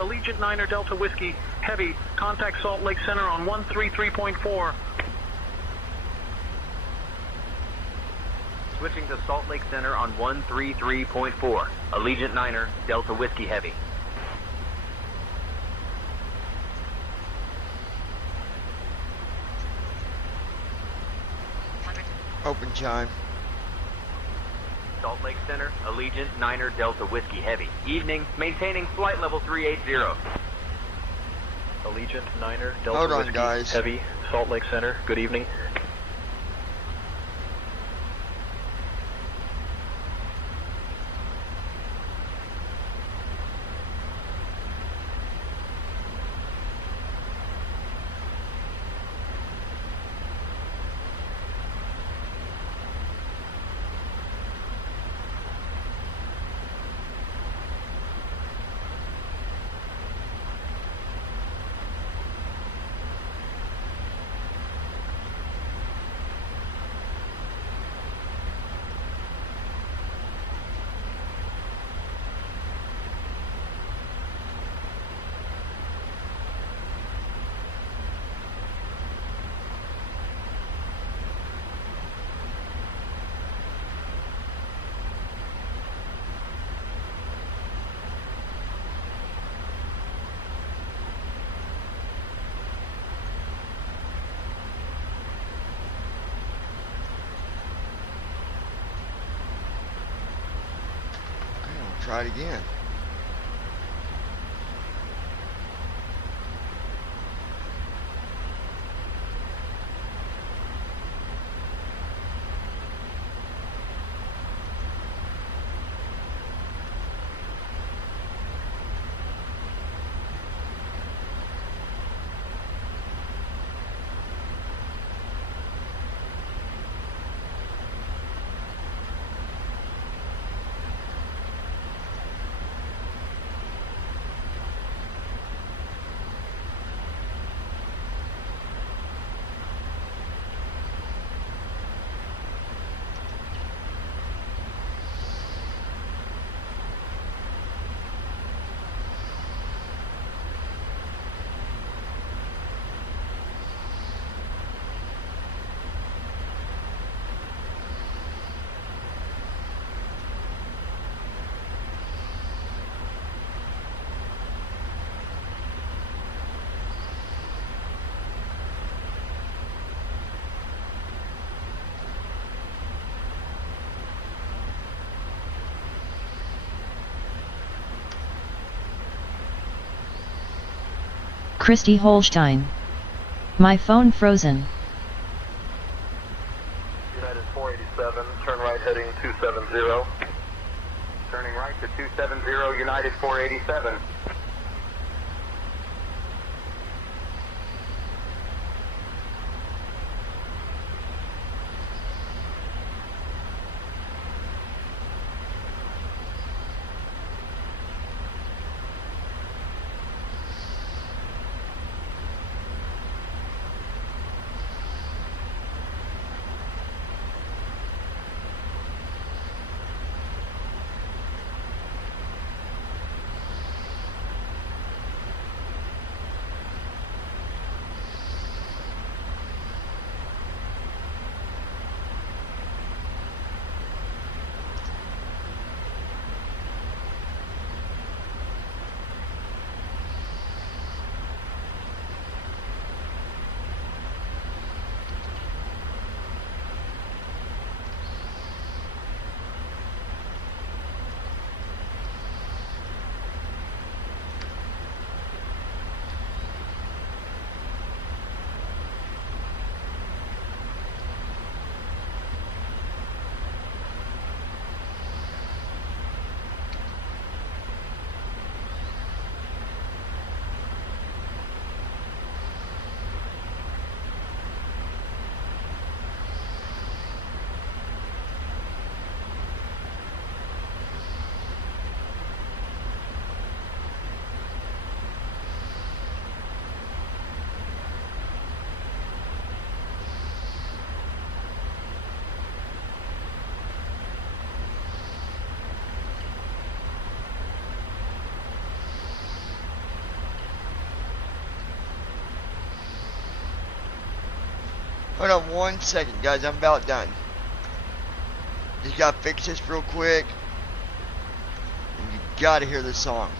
Allegiant 9 Delta Whiskey, heavy, contact Salt Lake Center on 133.4. Switching to Salt Lake Center on 133.4. Allegiant 9er, Delta Whiskey Heavy. Open chime. Salt Lake Center, Allegiant 9er, Delta Whiskey Heavy. Evening, maintaining flight level 380. Allegiant 9er, Delta Hold on, Whiskey guys. Heavy, Salt Lake Center, good evening. try it again. Christy Holstein. My phone frozen. United 487, turn right heading 270. Turning right to 270, United 487. Hold on 1 second, guys. I'm about done. Just gotta fix this real quick. And you gotta hear this song.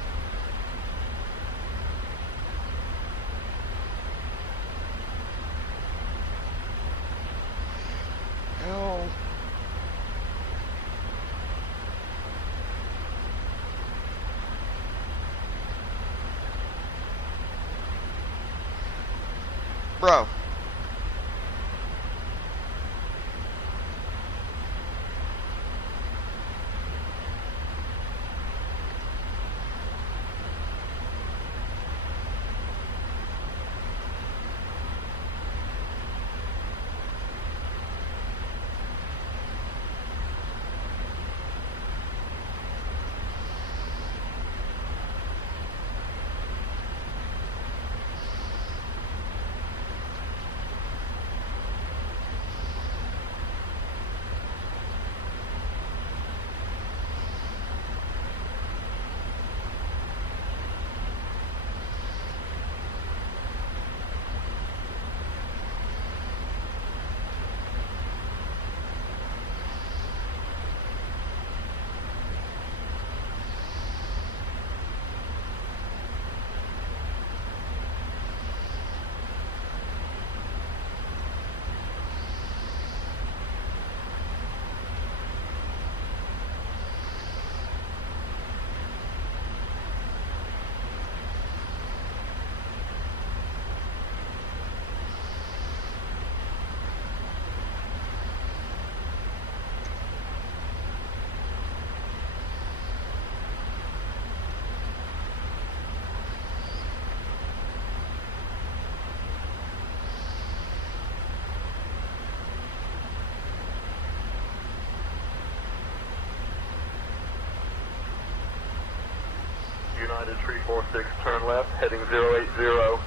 Oh. Bro. United 346, turn left, heading 080.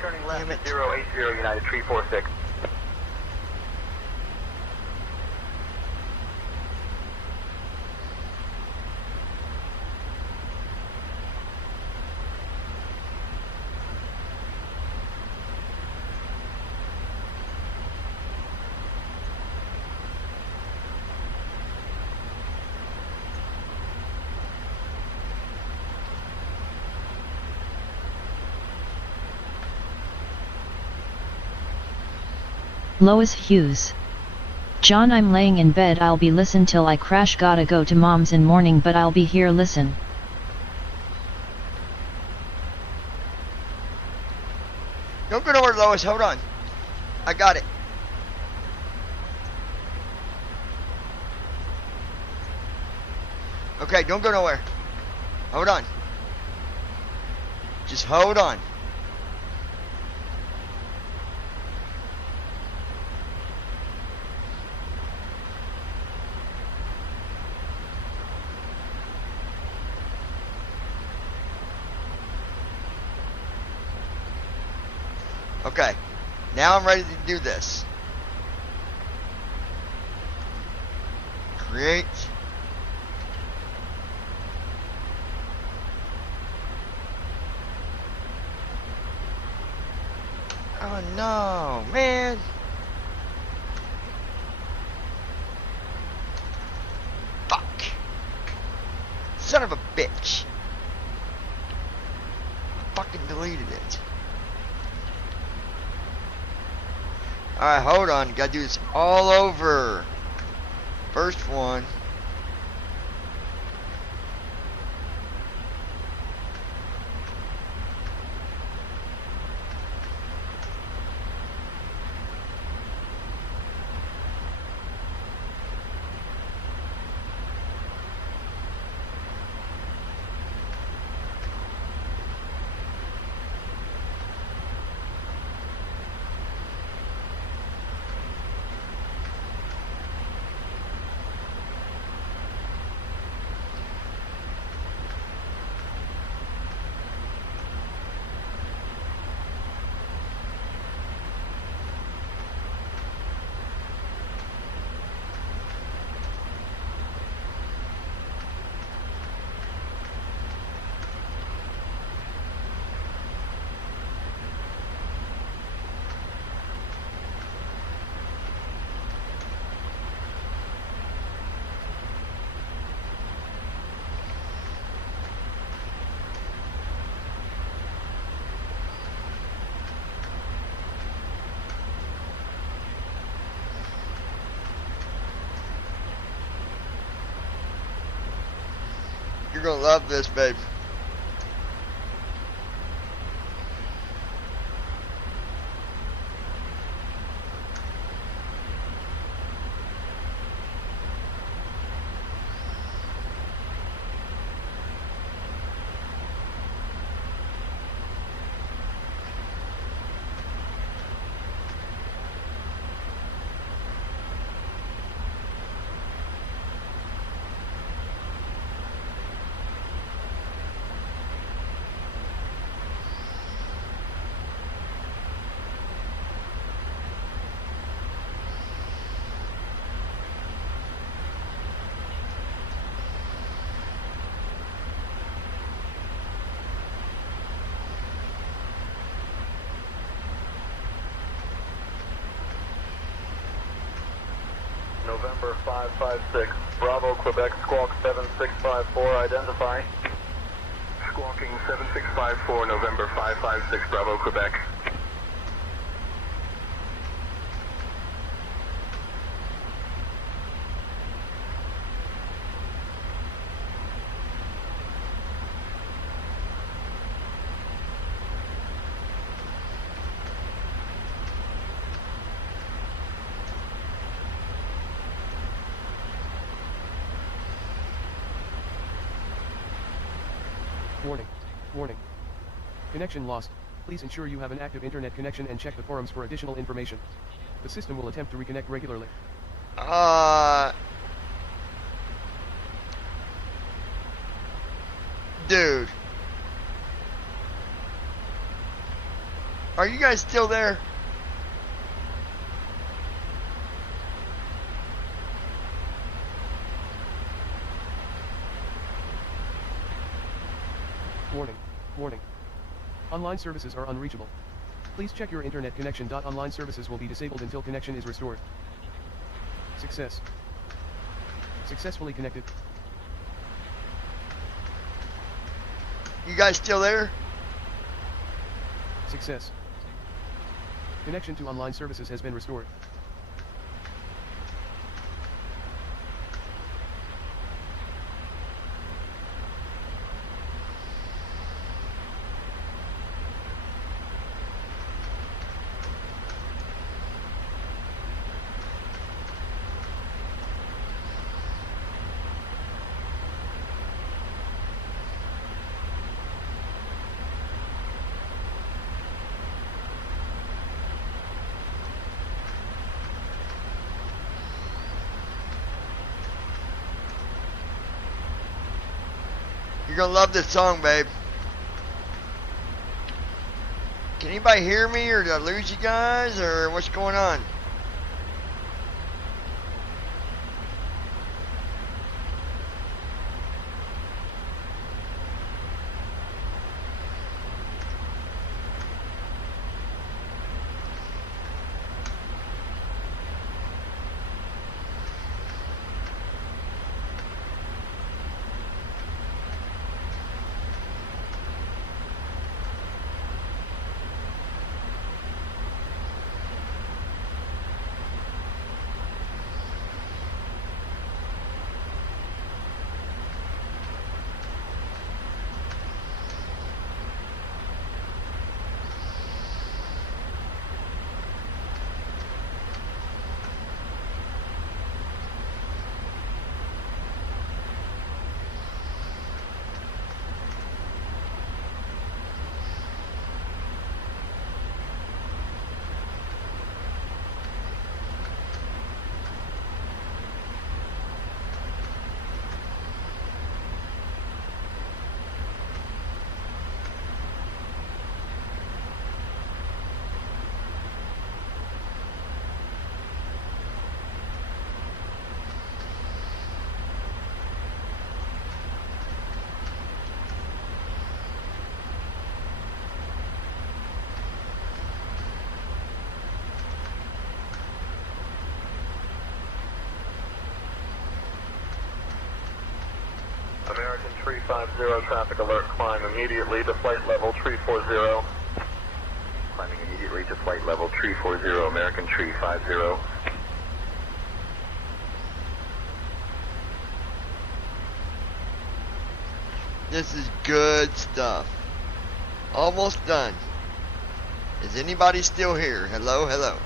Turning left at 080 United 346. Lois Hughes. John, I'm laying in bed, I'll be listen till I crash, gotta go to mom's in morning, but I'll be here listen. Don't go nowhere, Lois, hold on. I got it. Okay, don't go nowhere. Hold on. Just hold on. Okay, now I'm ready to do this. Create. Oh no, man. Fuck. Son of a bitch. I fucking deleted it. Alright, hold on. Gotta do this all over. First one. You're gonna love this, babe. November 556, Bravo, Quebec, squawk 7654, identify. Squawking 7654, November 556, Bravo, Quebec. Warning. Warning. Connection lost. Please ensure you have an active internet connection and check the forums for additional information. The system will attempt to reconnect regularly. dude. Are you guys still there? Warning. Warning. Online services are unreachable. Please check your internet connection. Online services will be disabled until connection is restored. Success. Successfully connected. You guys still there? Success. Connection to online services has been restored. You're gonna love this song, babe. Can anybody hear me, or did I lose you guys, or what's going on? American 350, traffic alert, climb immediately to flight level 340. Climbing immediately to flight level 340, American 350. This is good stuff. Almost done. Is anybody still here? Hello, hello.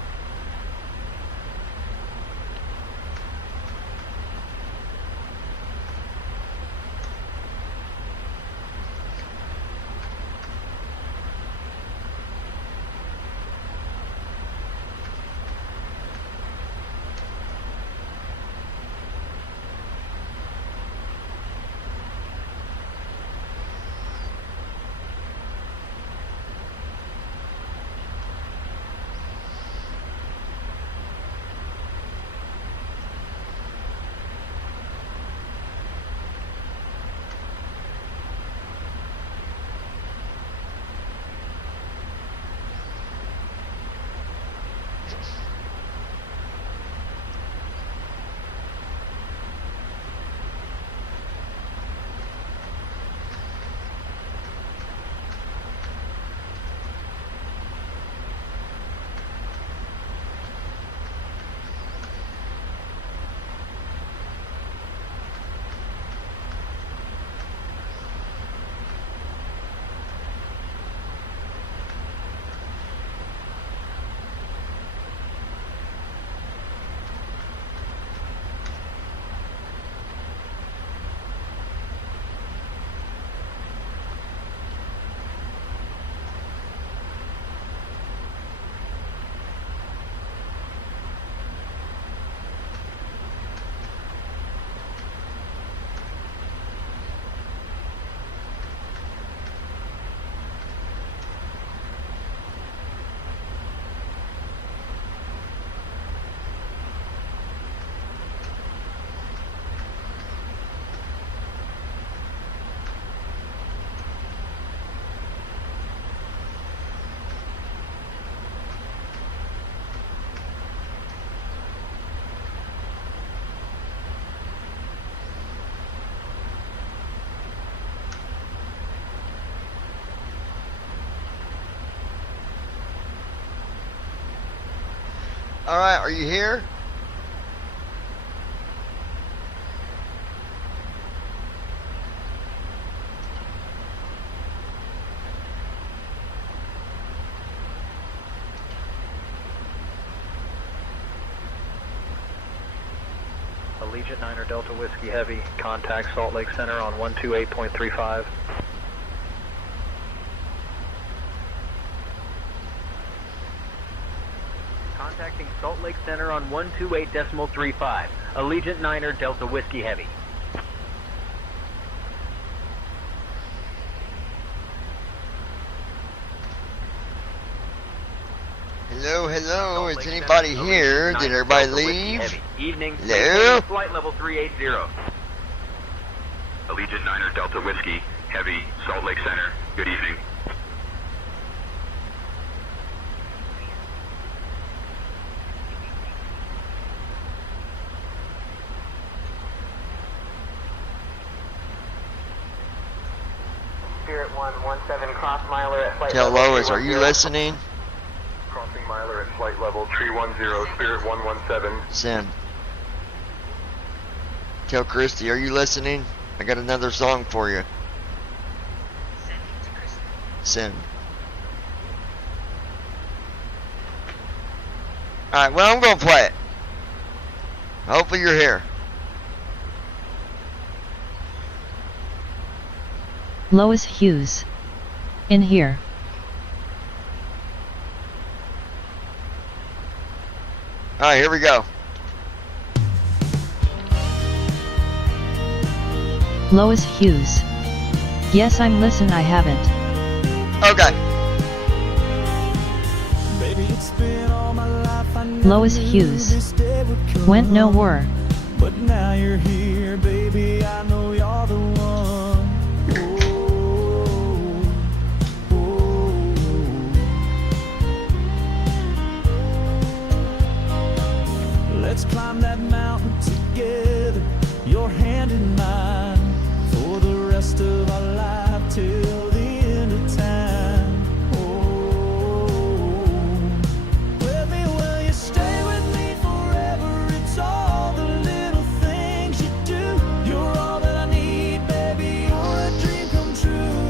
Alright, are you here? Allegiant 9er Delta Whiskey Heavy, contact Salt Lake Center on 128.35. Contacting Salt Lake Center on 128.35. Allegiant 9er Delta Whiskey Heavy. Hello, hello, is anybody here? Did everybody leave? Evening. Hello? Flight level 380. Allegiant 9er Delta Whiskey, Heavy, Salt Lake Center. Good evening. Spirit 117 cross miler at flight Tell level Lois, are you 310. listening? Crossing miler at flight level 310, Spirit 117. Send. Tell Christy, are you listening? I got another song for you. Send. Alright, well, I'm going to play it. Hopefully you're here. Lois Hughes. In here. Alright, here we go. Lois Hughes. Yes, I'm listen, I haven't. Okay. Lois Hughes. Went nowhere. But now you're here, baby, I know you're the one. Let's climb that mountain together, your hand in mine, for the rest of our life till the end of time. Baby, will you stay with me forever? It's all the little things you do. You're all that I need, baby, you're a dream come true.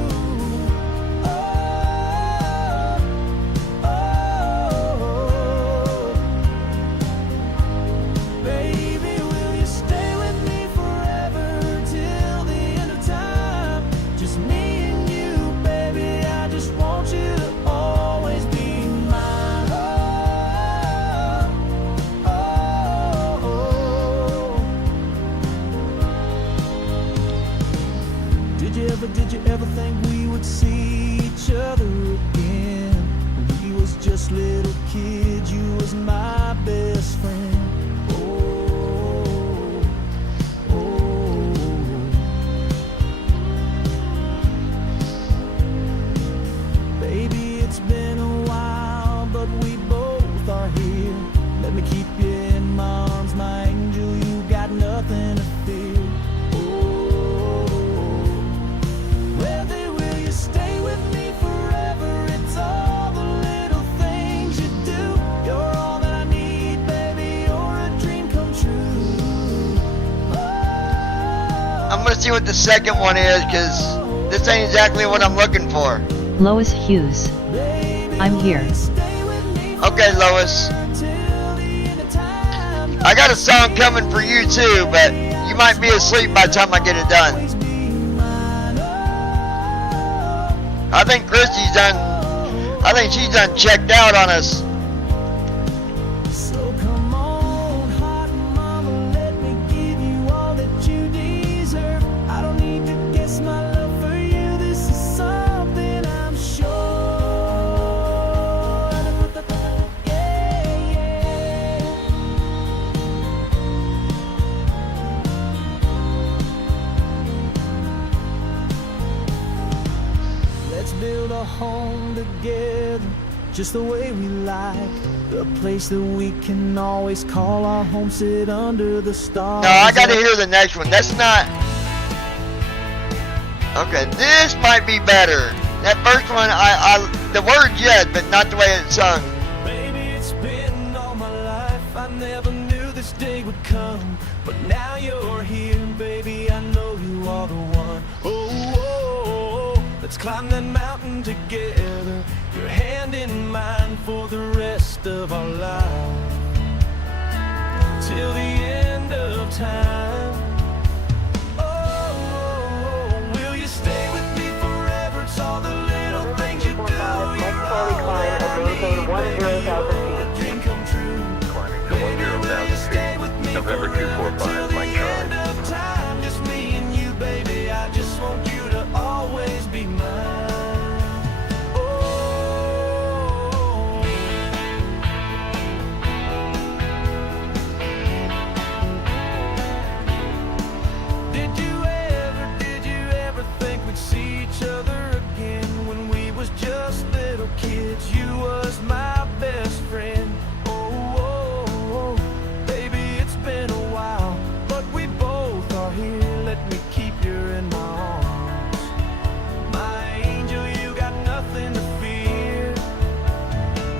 Baby, will you stay with me forever till the end of time? Just me and you, baby, I just want you to always be mine. Did you ever think we would see each other again? When we was just little kids, you was my best friend. Baby, it's been a while, but we both are here. Let me keep you in my arms, my angel, you got nothing to fear. Baby, will you stay with me forever? It's all the little things you do. You're all that I need, baby, you're a dream come true. I'm going to see what the second one is, because this ain't exactly what I'm looking for. Lois Hughes. I'm here. Okay, Lois. I got a song coming for you too, but you might be asleep by the time I get it done. I think Christy's done. I think she's done checked out on us. So come on, hot mama, let me give you all that you deserve. I don't need to guess my love for you. This is something I'm sure. Yeah, yeah. Let's build a home together, just the way we like. The place that we can always call our home, sit under the stars. No, I gotta hear the next one. That's not. Okay, this might be better. That first one, the words yes, but not the way it's sung. Baby, it's been all my life. come, but now you're here, baby, I know you are the one. Oh, oh, oh, let's climb that mountain together, your hand in mine for the rest of our lives, till the end of time. Oh, oh, oh, will you stay with me forever? It's all the little things you do. You're all that I need, baby, you're a dream come true. Baby, will you stay with me November forever 245, till the Mike end Charlie. of time? Just me and you, baby, I just want you to always be mine. Did you ever think we'd see each other again when we was just little kids? You was my best friend. Oh, oh, oh, baby, it's been a while, but we both are here. Let me keep you in my arms. My angel, you got nothing to fear.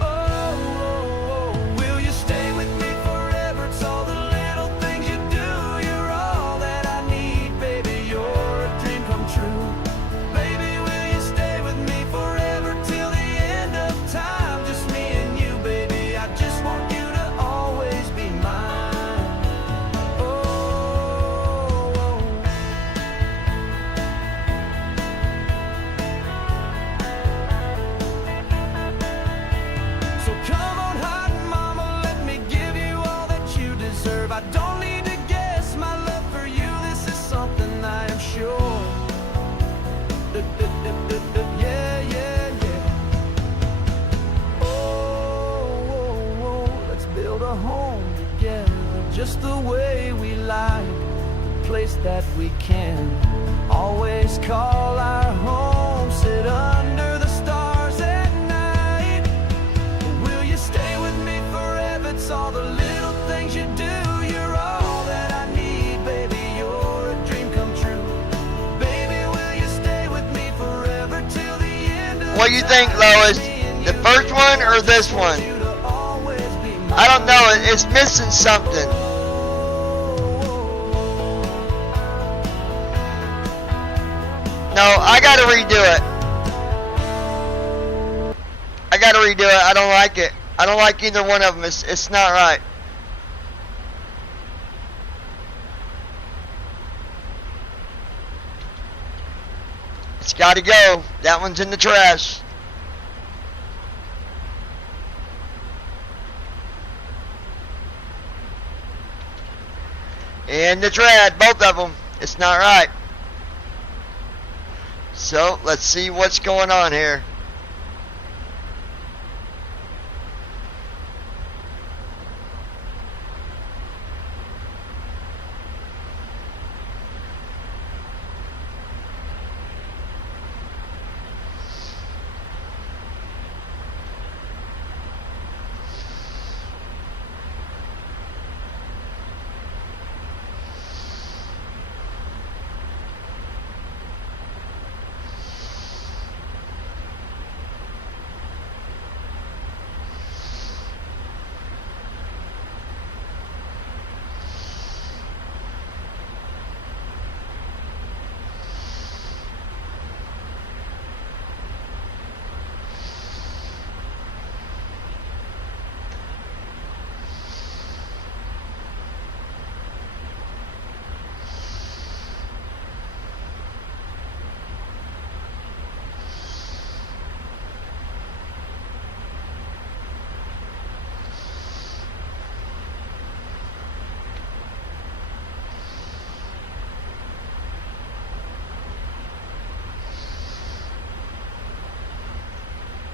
Oh, oh, oh, will you stay with me forever? It's all the little things you do. You're all that I need, baby, you're a dream come true. Baby, will you stay with me forever till the end of time? Just me and you, baby, I just want you to always be mine. Oh, oh. So come on, hot mama, let me give you all that you deserve. I don't need to guess my love for you, this is something I am sure. Yeah, yeah, yeah. Oh, oh, oh, let's build a home together, just the way we like, the place that we can always call our home. Sit under the stars at night. Will you stay with me forever? It's all the little things you do. You're all that I need, baby, you're a dream come true. Baby, will you stay with me forever till the end of What do you think, Lois? The first one or this one? I don't know. It's missing something. No, I gotta redo it. I gotta redo it. I don't like it. I don't like either one of them. It's not right. It's gotta go. That one's in the trash. In the trad, both of them. It's not right. So, let's see what's going on here.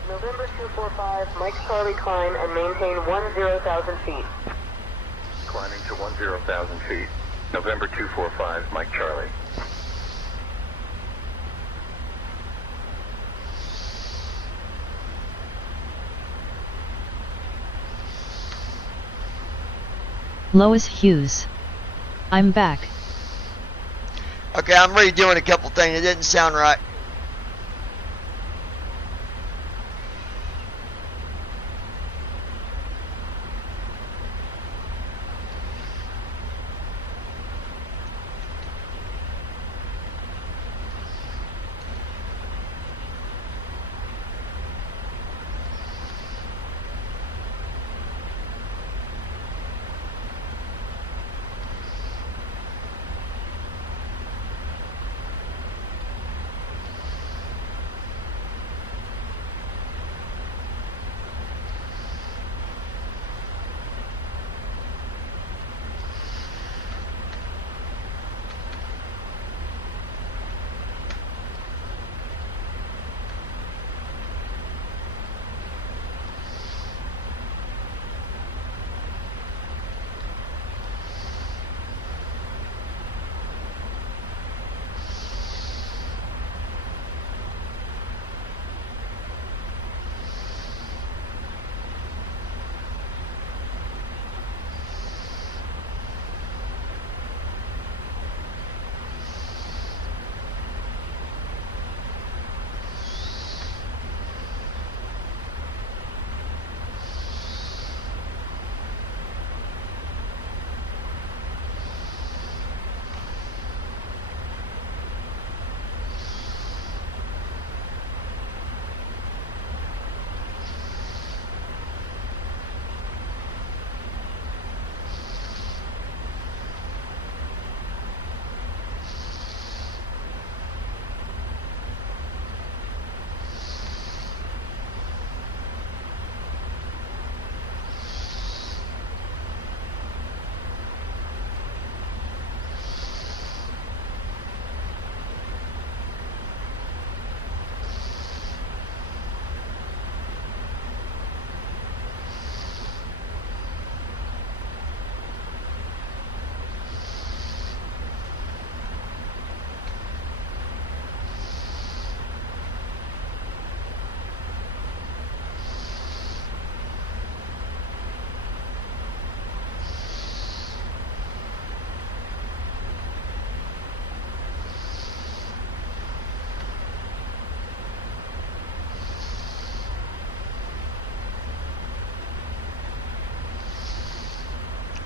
November 245, Mike Charlie climb and maintain 10,000 feet. Climbing to 10,000 feet. November 245, Mike Charlie. Lois Hughes. I'm back. Okay, I'm redoing a couple things. It didn't sound right.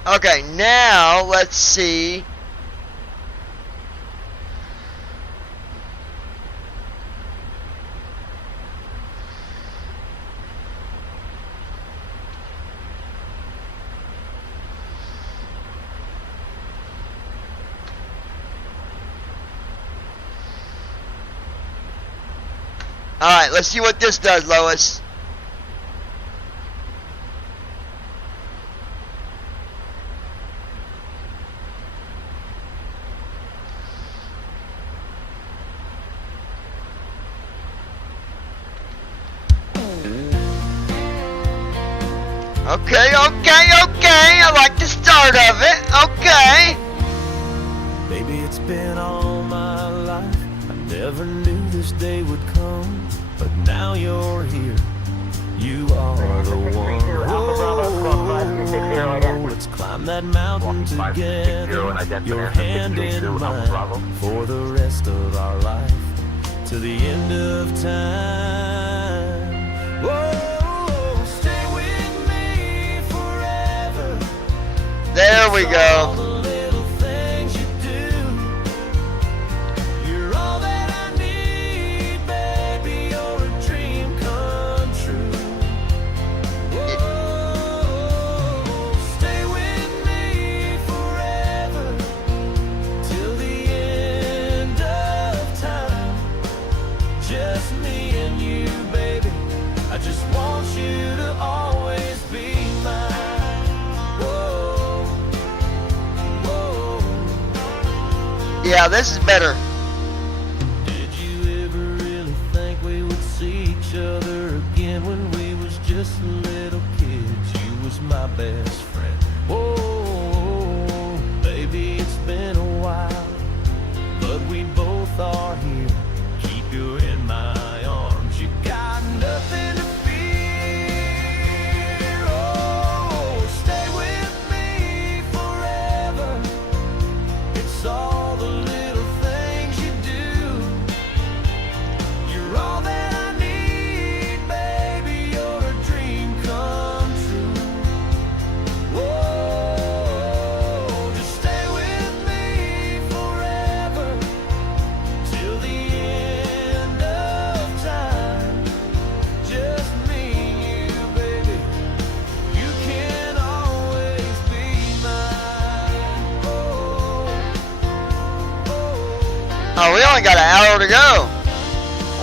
Okay, now let's see. Alright, let's see what this does, Lois. Okay, I like the start of it. Okay. Maybe it's been all my life. I never knew this day would come, but now you're here. You are the one. Oh, let's climb that mountain together. Your hand in mine for the rest of our life, to the end of time. Whoa. There we go. Yeah, this is better. Did you ever really think we would see each other again when we was just little kids? You was my best friend. Whoa, baby, it's been a while, but we both are here. Keep you in my arms. You got nothing to fear. Oh, stay with me forever. It's all Oh, we only got an hour to go.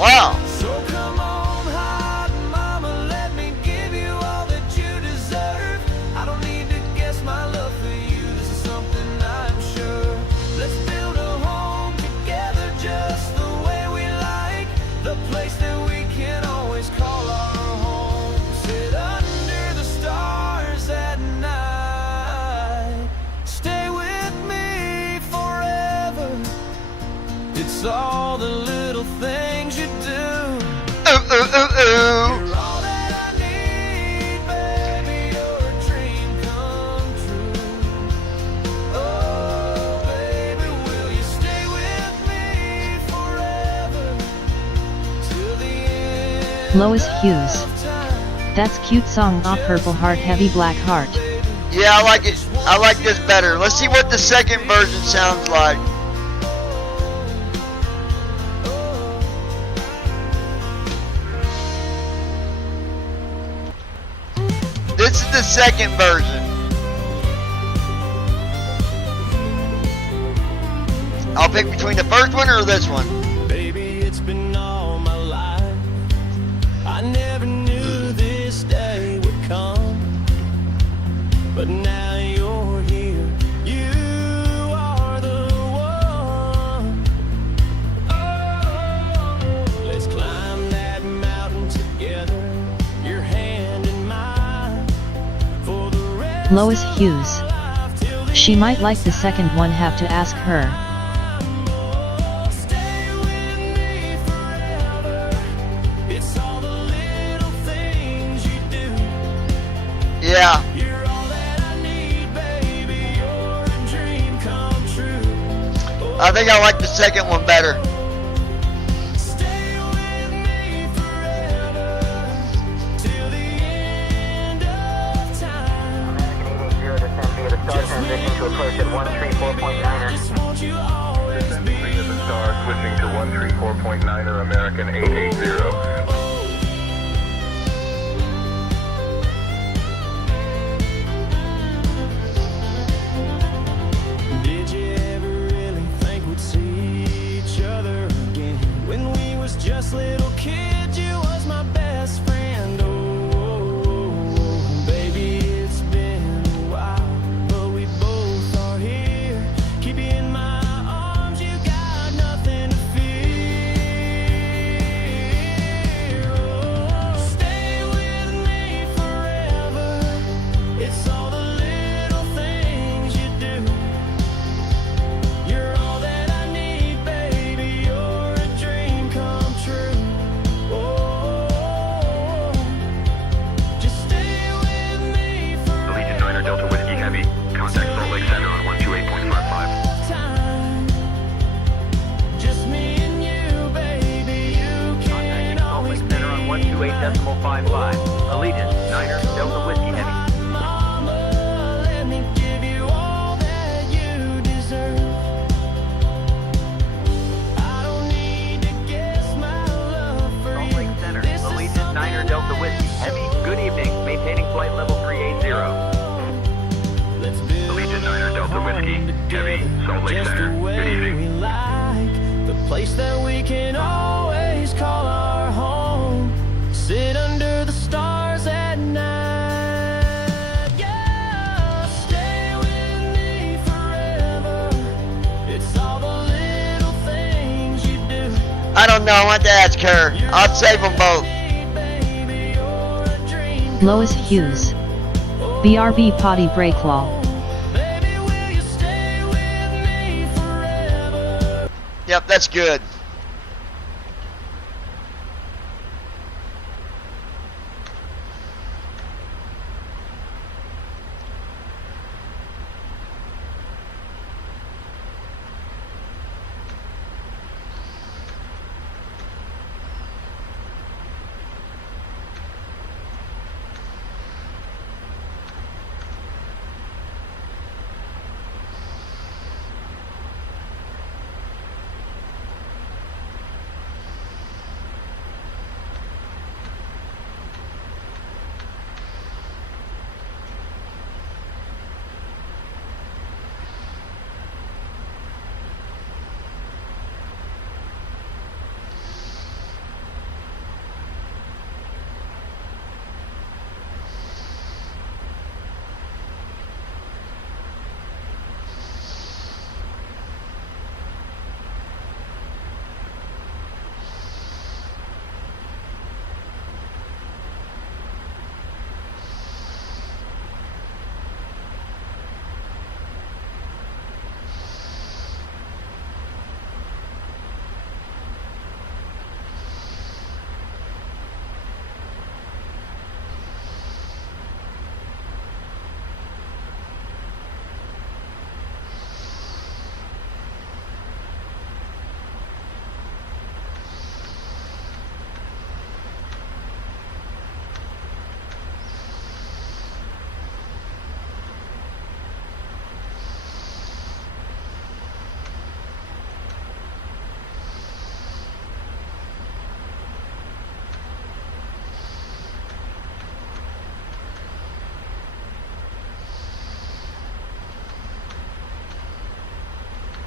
Wow. So come on, hot mama, let me give you all that you deserve. I don't need to guess my love for you. This is something I'm sure. Let's build a home together just the way we like. The place that we can always call our home. Sit under the stars at night. Stay with me forever. It's all the little things you do. Ooh, ooh, ooh, ooh. You're all that I need, baby. You're a dream come true. Oh, baby, will you stay with me forever till the end Lois Hughes. of time? That's cute song off Purple Heart Heavy Black Heart. Yeah, I like it. I like this better. Let's see what the second version sounds like. This is the second version. I'll pick between the first one or this one. Baby, it's been all my life. I never knew this day would come, but now you're here. You are the one. Oh, let's climb that mountain together. Your hand in mine for the rest Lois of Hughes. our life till the She might like the second one, have to ask her. Stay with me forever. It's all the little things you do. Yeah. You're all that I need, baby. You're a dream come true. I think I like the second one better. Stay with me forever till the end of time. American 880 to 10 via the start I just want you always Descend 3 to the star, switching to 134.9er American 880. Did you ever really think we'd see each other again? When we was just little kids, you was my best friend. Oh, baby, it's been a while, but we both are here. Keep you in my arms, you got nothing to fear. Oh, stay with me forever. It's all the little things you do. You're all that I need, baby. You're a dream come true. Oh, just stay with me forever. Allegiant 9er Delta Whiskey Heavy. Contact Salt Lake Center on 128.55. Time. Just me and you, baby. You can Salt Lake always Center on 128.55. Allegiant 9er Delta Whiskey Heavy. Mama, let me give you all that you deserve. I don't need to guess my love for Salt you. Lake Center. This is Allegiant 9er Delta Whiskey Heavy. Good evening. Maintaining flight level 380. Let's build Allegiant 9er Delta Whiskey Heavy. Salt Lake just Center. the Good way evening. we like. The place that we can always call our home. Sit under the stars at night. Yeah, stay with me forever. It's all the little things you do. I don't know. I want to ask her. I'll save them both. Baby, you're a dream. Lois Hughes. BRB Potty Break Law. Baby, will you stay with me forever? Yep, that's good.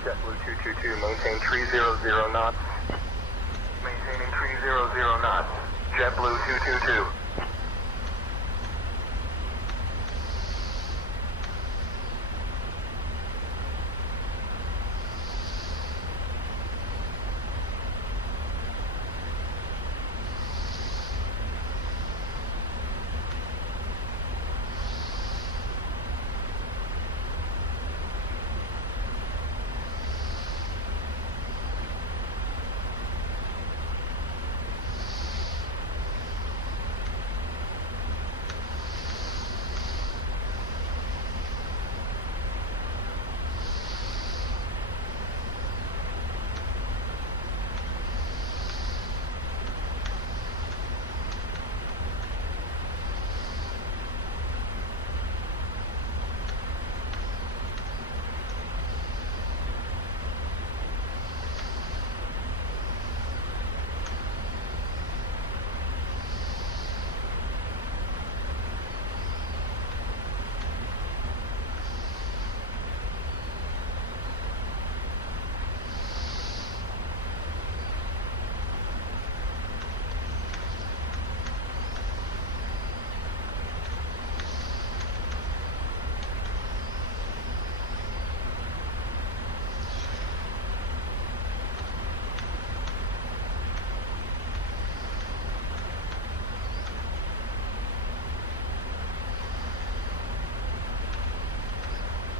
JetBlue 222, maintain 300 knots. Maintaining 300 knots. JetBlue 222.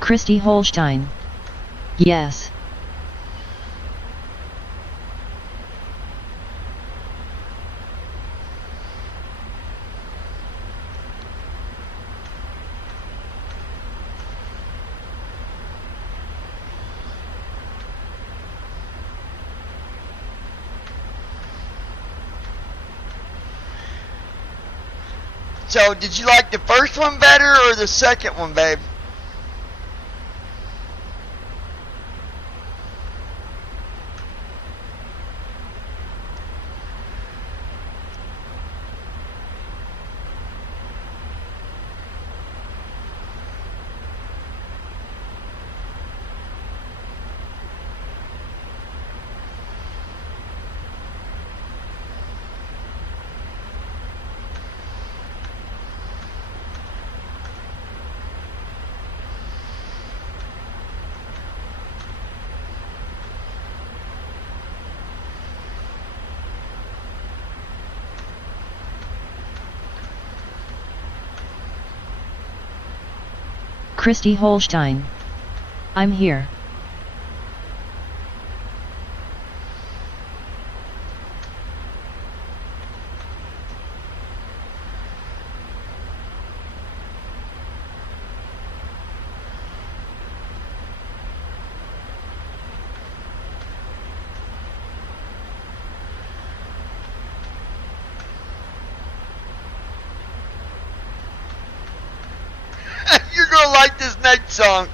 Christy Holstein. Yes. So, did you like the first one better or the second one, babe? Christy Holstein. I'm here. You're gonna like this next song.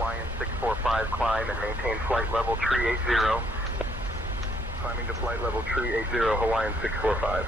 Hawaiian 645, climb and maintain flight level 380. Climbing to flight level 380, Hawaiian 645.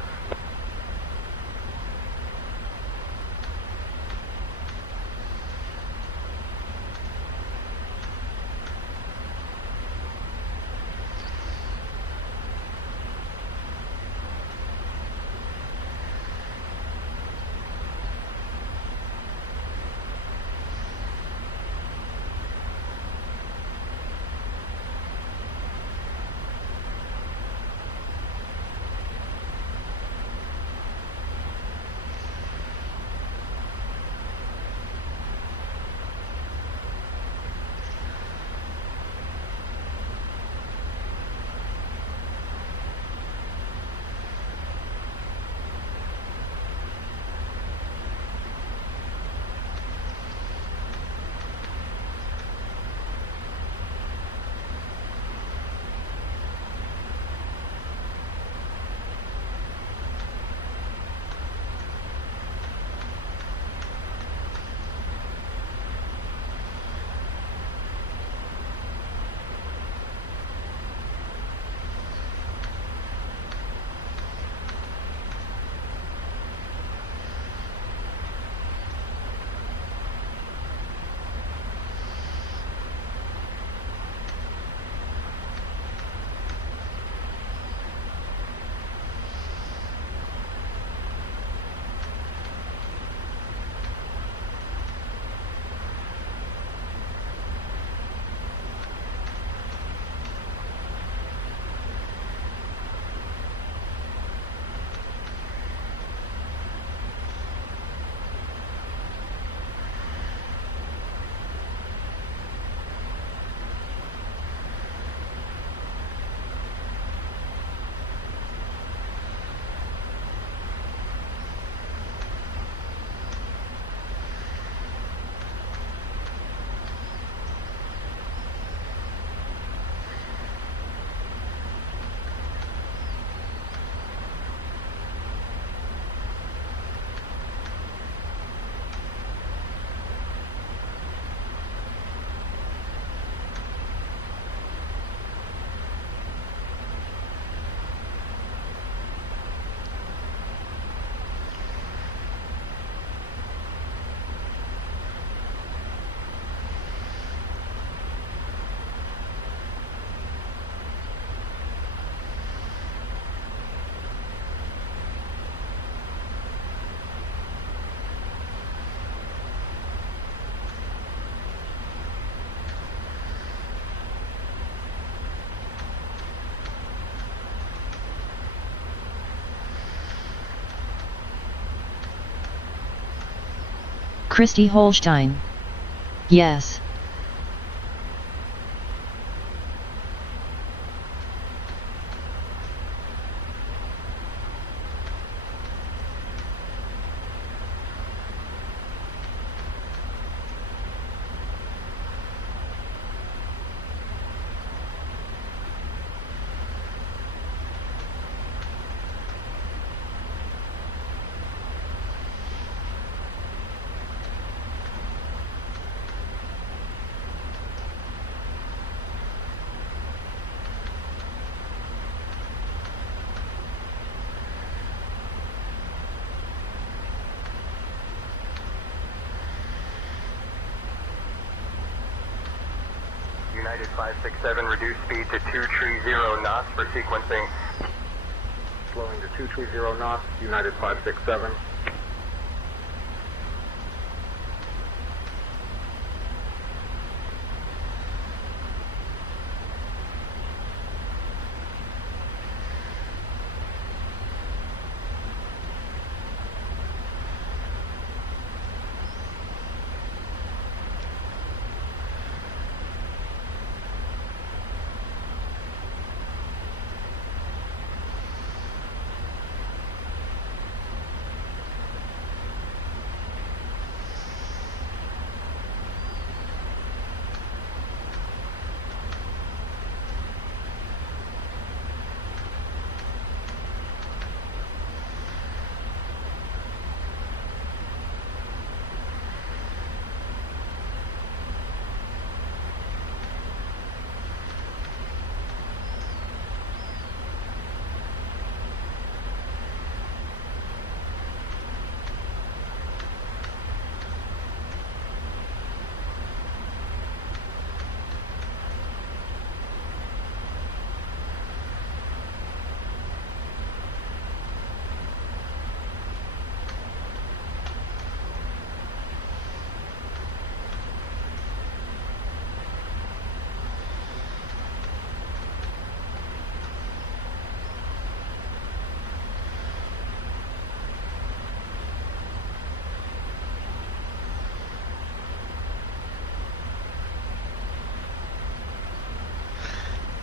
Christy Holstein. Yes. United 567, reduce speed to 230 knots for sequencing. Slowing to 230 knots, United 567.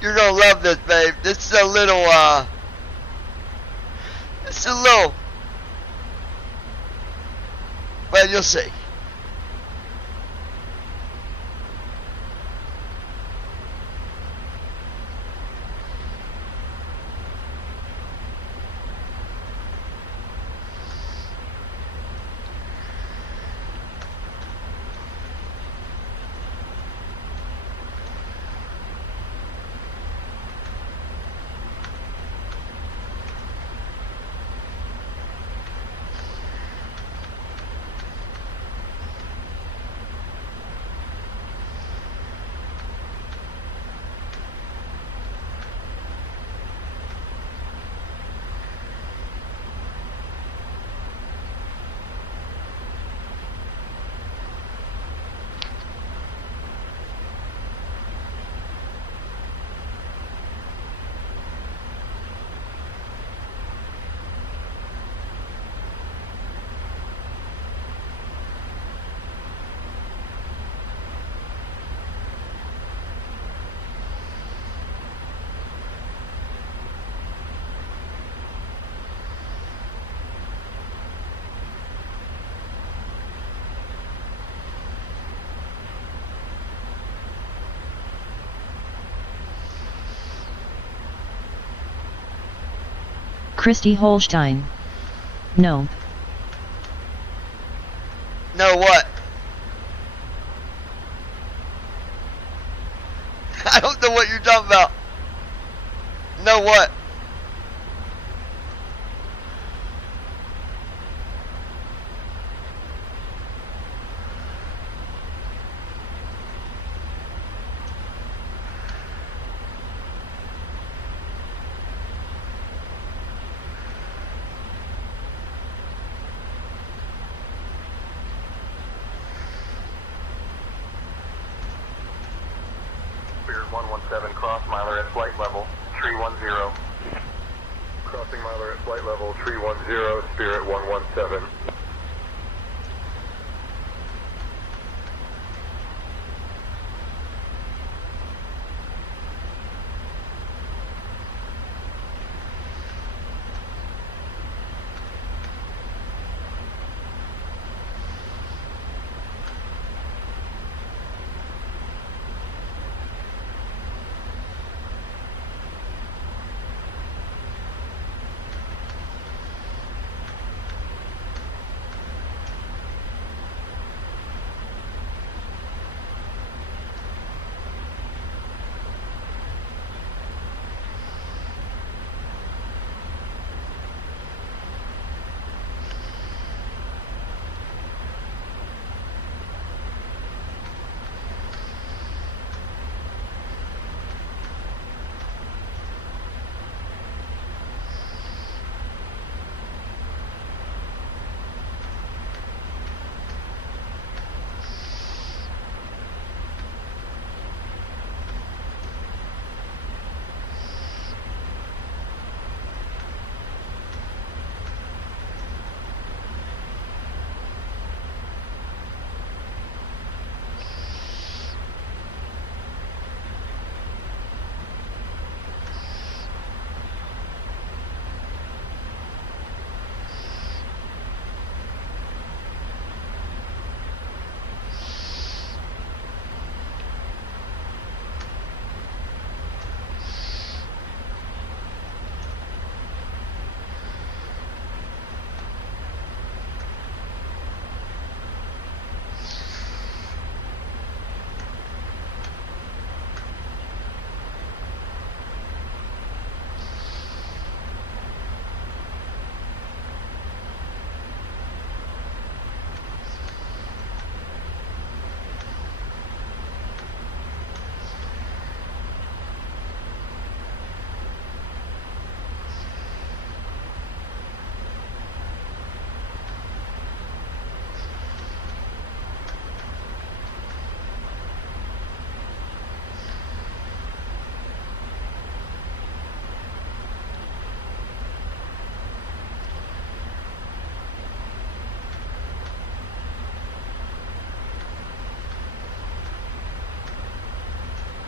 You're gonna love this, babe. This is a little, well, you'll see. Christy Holstein. Nope. No what? I don't know what you're talking about. No what? Spirit 117, cross miler at flight level 310. Crossing miler at flight level 310, Spirit 117.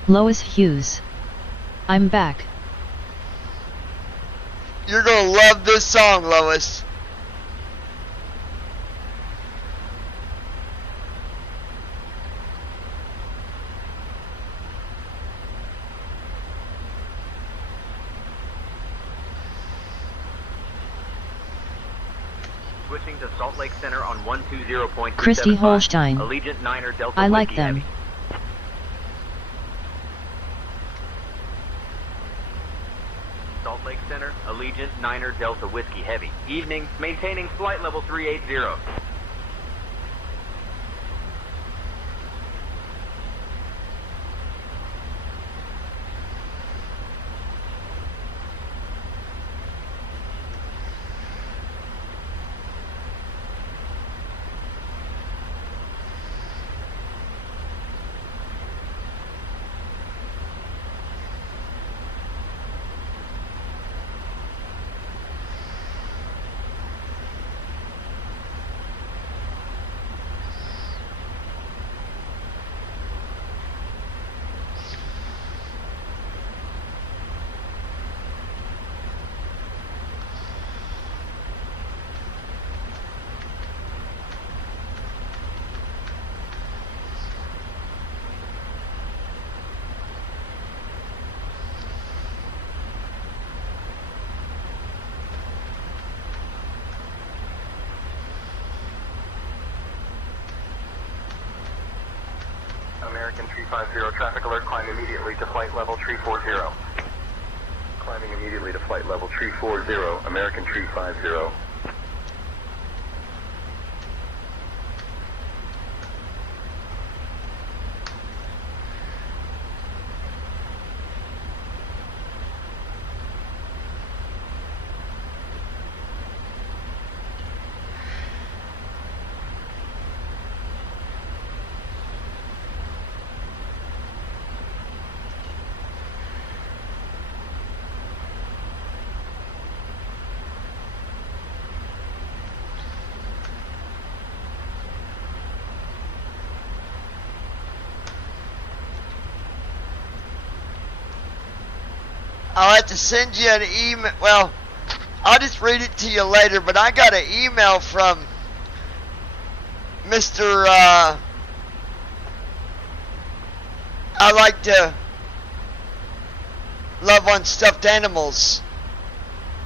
Lois Hughes. I'm back. You're gonna love this song, Lois. Switching to Salt Lake Center on 120.275. Christy Holstein. Allegiant Niner Delta I like Whiskey them. Heavy. Salt Lake Center, Allegiant Niner Delta Whiskey Heavy. Evening, maintaining flight level 380. American 350, traffic alert, climb immediately to flight level 340. Climbing immediately to flight level 340, American 350. I'll have to send you an email. Well, I'll just read it to you later, but I got an email from Mr. I like to love on stuffed animals,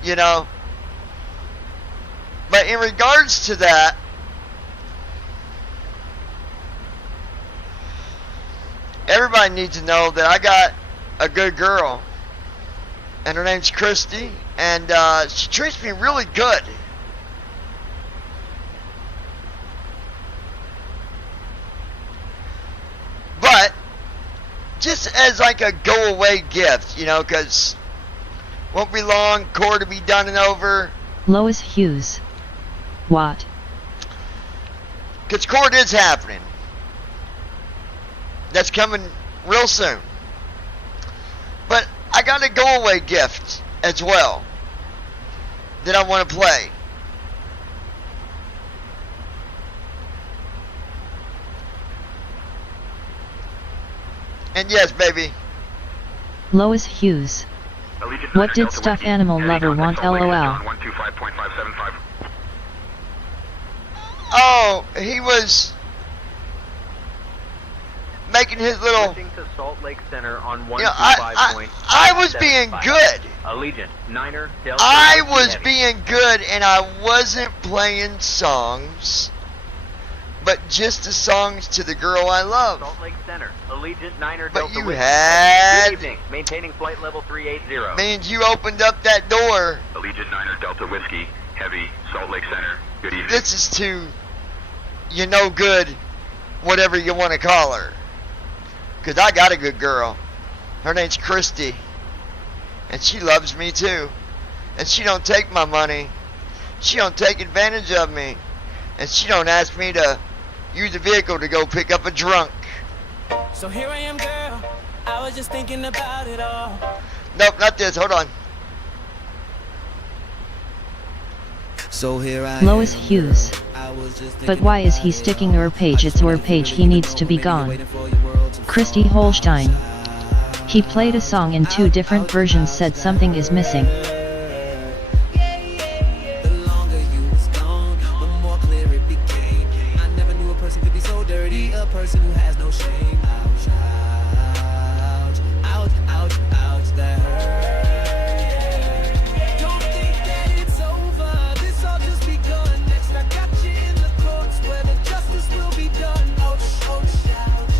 you know. But in regards to that, everybody needs to know that I got a good girl. And her name's Christy, and she treats me really good. But, just as like a go-away gift, you know, because won't be long, core to be done and over. Lois Hughes. What? Because court is happening. That's coming real soon. But I got a go-away gift as well that I want to play. And yes, baby. Lois Hughes. What did stuffed animal lover want, LOL? Oh, he was making his little. Switching to Salt Lake Center on You know, I was being good. Allegiant Niner Delta. I was being good, and I wasn't playing songs, but just the songs to the girl I love. Salt Lake Center, Allegiant Niner But Delta you Whiskey. had. Good evening, maintaining flight level 380. Means you opened up that door. Allegiant Niner Delta Whiskey, heavy, Salt Lake Center. Good evening. This is to, you know, good, whatever you want to call her. Because I got a good girl. Her name's Christy. And she loves me too. And she don't take my money. She don't take advantage of me. And she don't ask me to use a vehicle to go pick up a drunk. So here I am, girl. I was just thinking about it all. Nope, not this. Hold on. So here I Lois Hughes. But why is he sticking her page? It's her page. He needs to be gone. Christy Holstein. He played a song in 2 different versions, said something is missing. The longer you was gone, the more clear it became. I never knew a person could be so dirty, a person who has no shame. Ouch, ouch, ouch, ouch, ouch, that hurt. Don't think that it's over, this all just begun. Next I got you in the courts where the justice will be done. Ouch, ouch, ouch.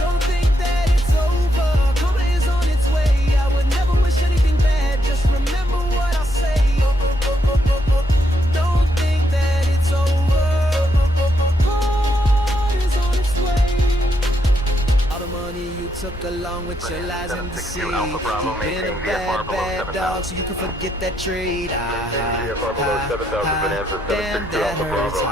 Don't think that it's over, karma is on its way. I would never wish anything bad, just remember what I say. Don't think that it's over, God is on its way. All the money you took along with your lies and deceit. You've been a bad, bad dog, so you can forget that trade. Damn, that hurts.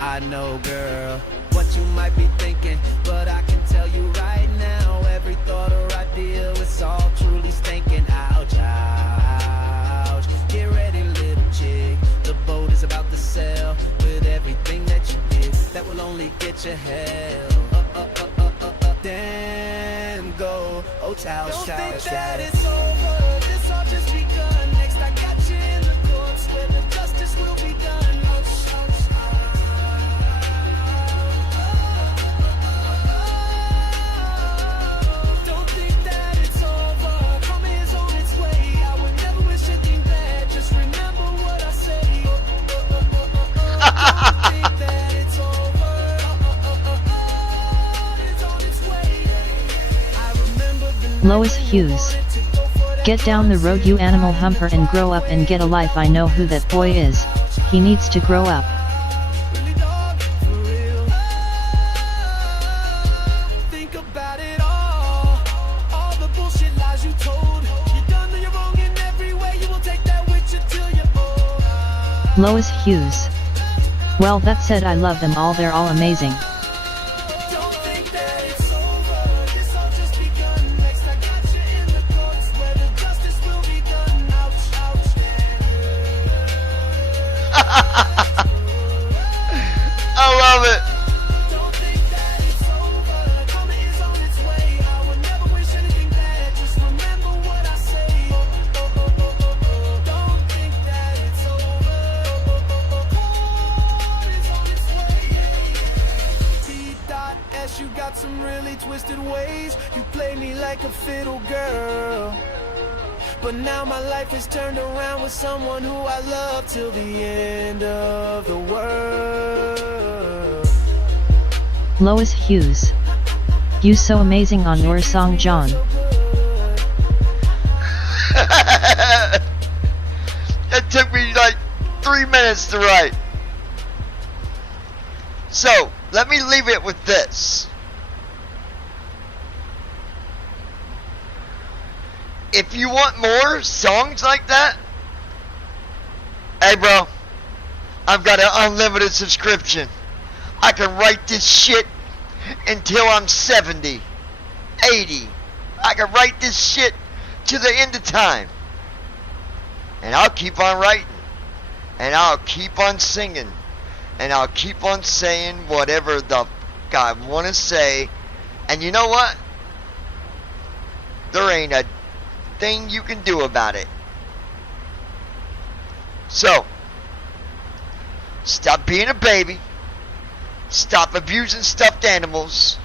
I know, girl, what you might be thinking, but I can tell you right now, every thought or idea, it's all truly stinking. Ouch, ouch. Get ready, little chick. The boat is about to sail with everything that you did. That will only get you hell. Then go. Oh, child, don't think that it's over. This all just begun. Next, I got you in the courts where the justice will be done. Ouch, ouch. Don't think that it's over. Karma is on its way. I would never wish anything bad. Just remember what I say. Don't think that it's over. It's on its way. I remember the Lois Hughes. Get down the road, you animal humper, and grow up and get a life. I know who that boy is. He needs to grow up. think about it all the bullshit lies you told. You done you're wrong in every way. You will take that with you till you're old. Lois Hughes. Well, that said, I love them all. They're all amazing. Don't think that it's over. This all just begun. Next, I got you in the courts where the justice will be done. Ouch, ouch. I love it. Don't think that it's over. Karma is on its way. I would never wish anything bad. Just remember what I say. Don't think that it's over. God is on its way. T.S. You got some really twisted ways. You play me like a fiddle, girl. But now my life is turned around with someone who I love till the end of the world. Lois Hughes. You so amazing on your song, John. It took me like 3 minutes to write. So, let me leave it with this. If you want more songs like that, hey bro, I've got an unlimited subscription. I can write this shit until I'm 70, 80. I can write this shit to the end of time. And I'll keep on writing. And I'll keep on singing. And I'll keep on saying whatever the fuck I want to say. And you know what? There ain't a thing you can do about it. So, stop being a baby. Stop abusing stuffed animals.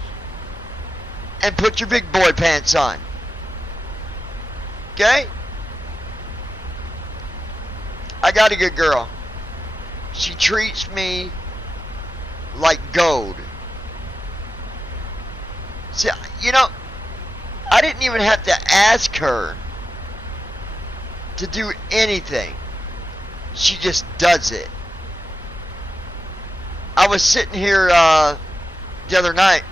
And put your big boy pants on. Okay? I got a good girl. She treats me like gold. See, you know, I didn't even have to ask her to do anything. She just does it. I was sitting here the other night.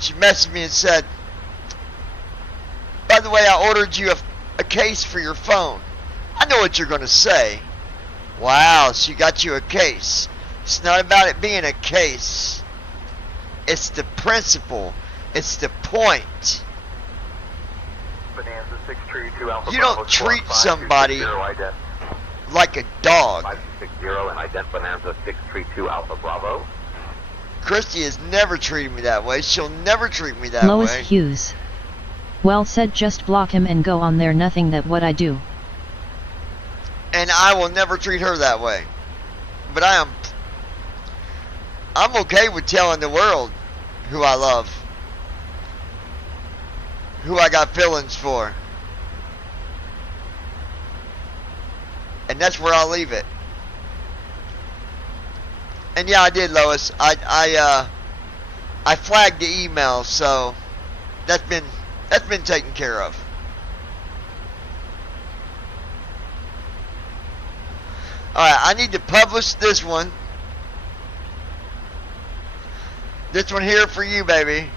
She messaged me and said, by the way, I ordered you a case for your phone. I know what you're going to say. Wow, she got you a case. It's not about it being a case. It's the principle. It's the point. Bonanza 632 Alpha You don't treat somebody like a dog. 5260 and ident Bonanza 632 Alpha Bravo. Christy has never treated me that way. She'll never treat me that Lois way. Hughes. Well said, just block him and go on there, nothing that what I do. And I will never treat her that way. But I'm okay with telling the world who I love. Who I got feelings for. And that's where I'll leave it. And yeah, I did, Lois. I flagged the email, so that's been taken care of. Alright, I need to publish this one. This one here for you, baby.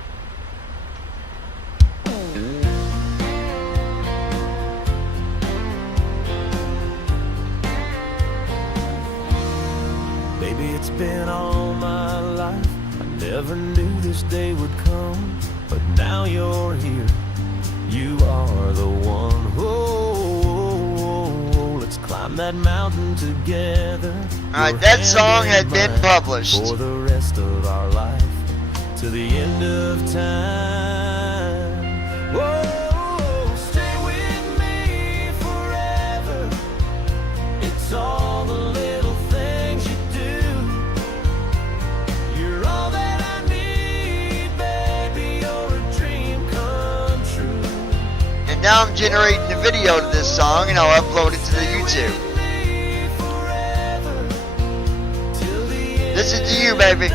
Baby, it's been all my life. I never knew this day would come, but now you're here. You are the one. Oh, let's climb that mountain together. Alright, that song had been published. For the rest of our life, to the end of time. Whoa, stay with me forever. It's all the little things you do. You're all that I need, baby. You're a dream come true. And now I'm generating the video to this song, and I'll upload it to the YouTube. This is to you, baby.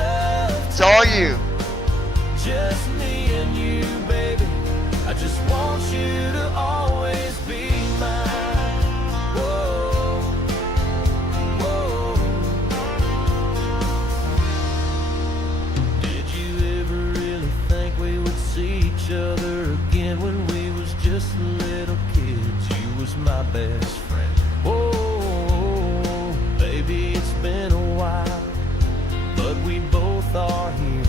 It's all you. Just me and you, baby. I just want you to always be mine. Whoa, whoa. Did you ever really think we would see each other again when we was just little kids? You was my best friend. Whoa, baby, it's been a while, but we both are here.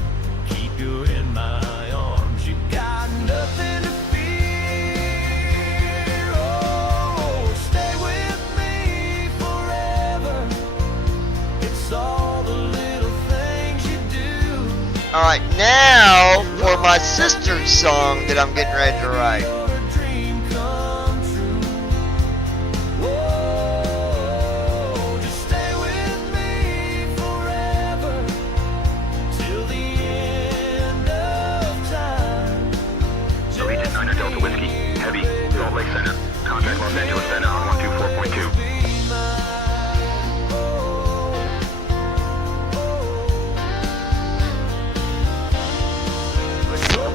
Keep you in my arms. You got nothing to fear. Oh, stay with me forever. It's all the little things you do. Alright, now for my sister's song that I'm getting ready to write. Center. Contact Los Angeles Center on 124.2.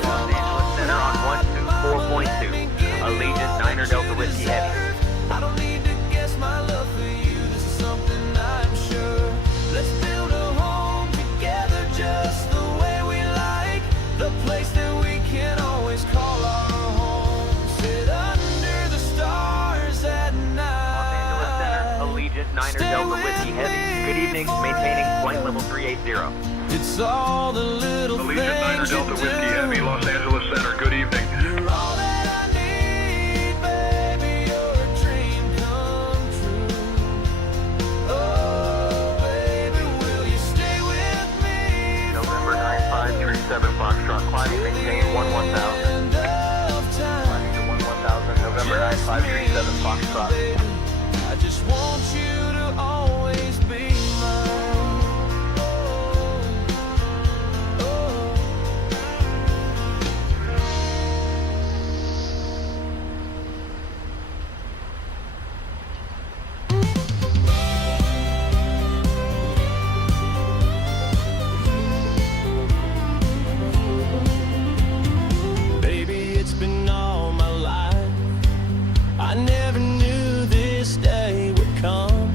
Los Angeles Center on 124.2. Allegiant Niner Delta Whiskey Heavy. I don't need to guess my love for you. This is something I'm sure. Let's build a home together just the way we like. The place that we can always call our home. Sit under the stars at night. Los Angeles Center, Allegiant Niner Delta Whiskey Heavy. Good evening, maintaining flight level 380. It's all the little Allegiant Niner Delta Whiskey Heavy, Los Angeles Center. Good evening. You're all that I need, baby. You're a dream come true. Oh, baby, will you stay with me? November 9537 Foxtrot climbing, maintain 11000. Climbing to 11000, November 9537 Foxtrot. I just want you to always be mine. Baby, it's been all my life. I never knew this day would come.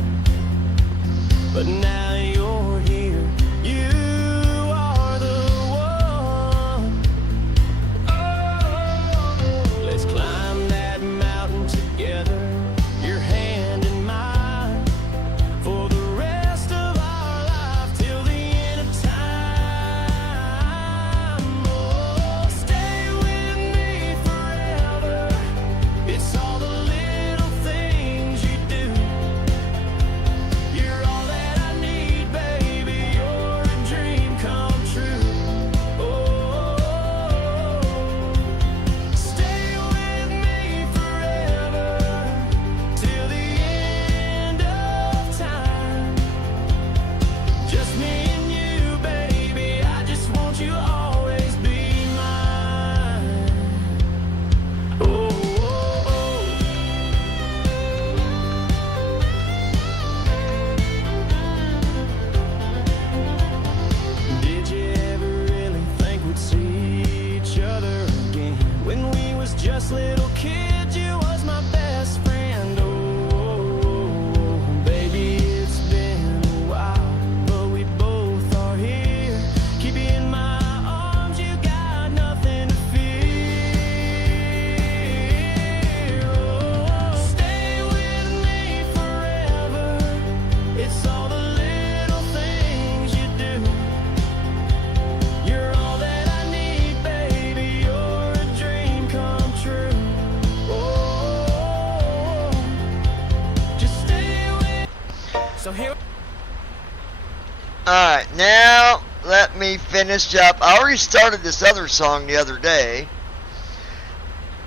let me finish up. I already started this other song the other day.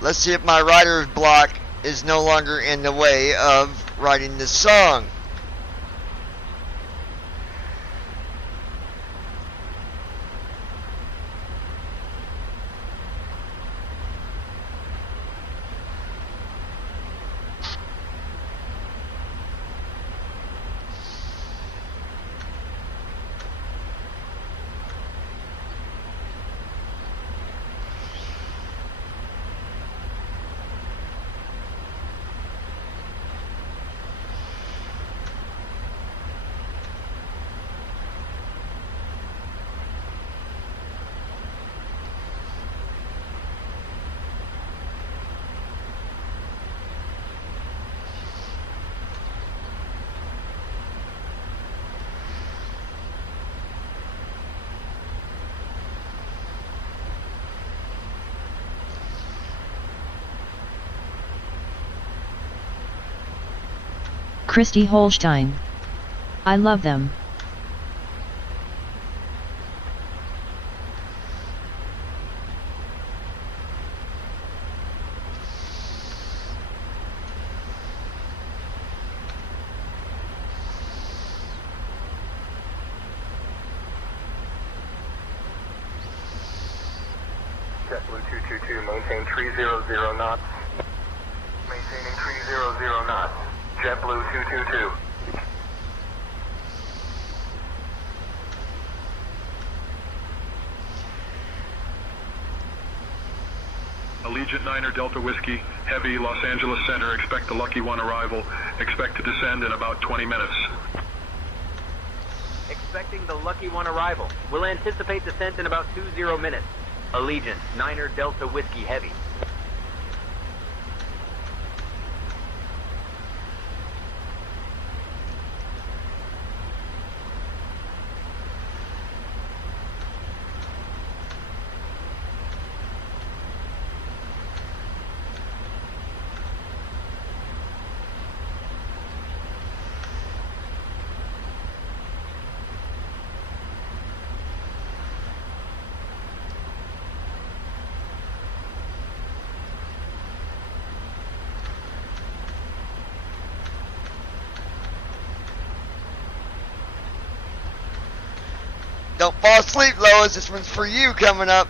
Let's see if my writer's block is no longer in the way of writing this song. Christy Holstein. I love them. JetBlue 222, maintain 300 knots. Maintaining 300 knots. JetBlue 222. Allegiant 9 Delta Whiskey, Heavy, Los Angeles Center, expect the Lucky One arrival. Expect to descend in about 20 minutes. Expecting the Lucky One arrival. We'll anticipate descent in about 20 minutes. Allegiant 9 Delta Whiskey Heavy. Don't fall asleep, Lois. This one's for you coming up.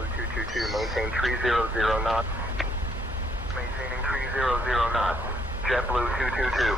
JetBlue 222, maintain 300 knots. Maintaining 300 knots. JetBlue 222.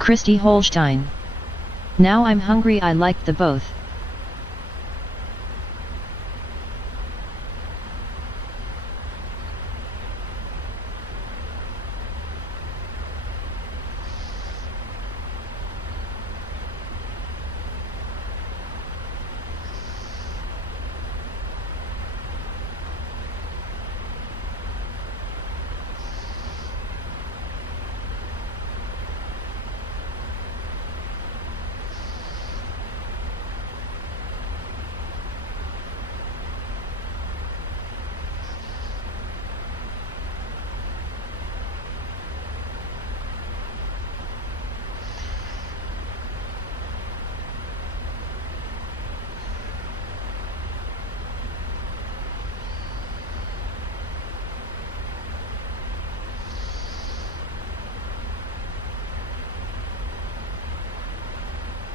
Christy Holstein. Now I'm hungry, I like the both.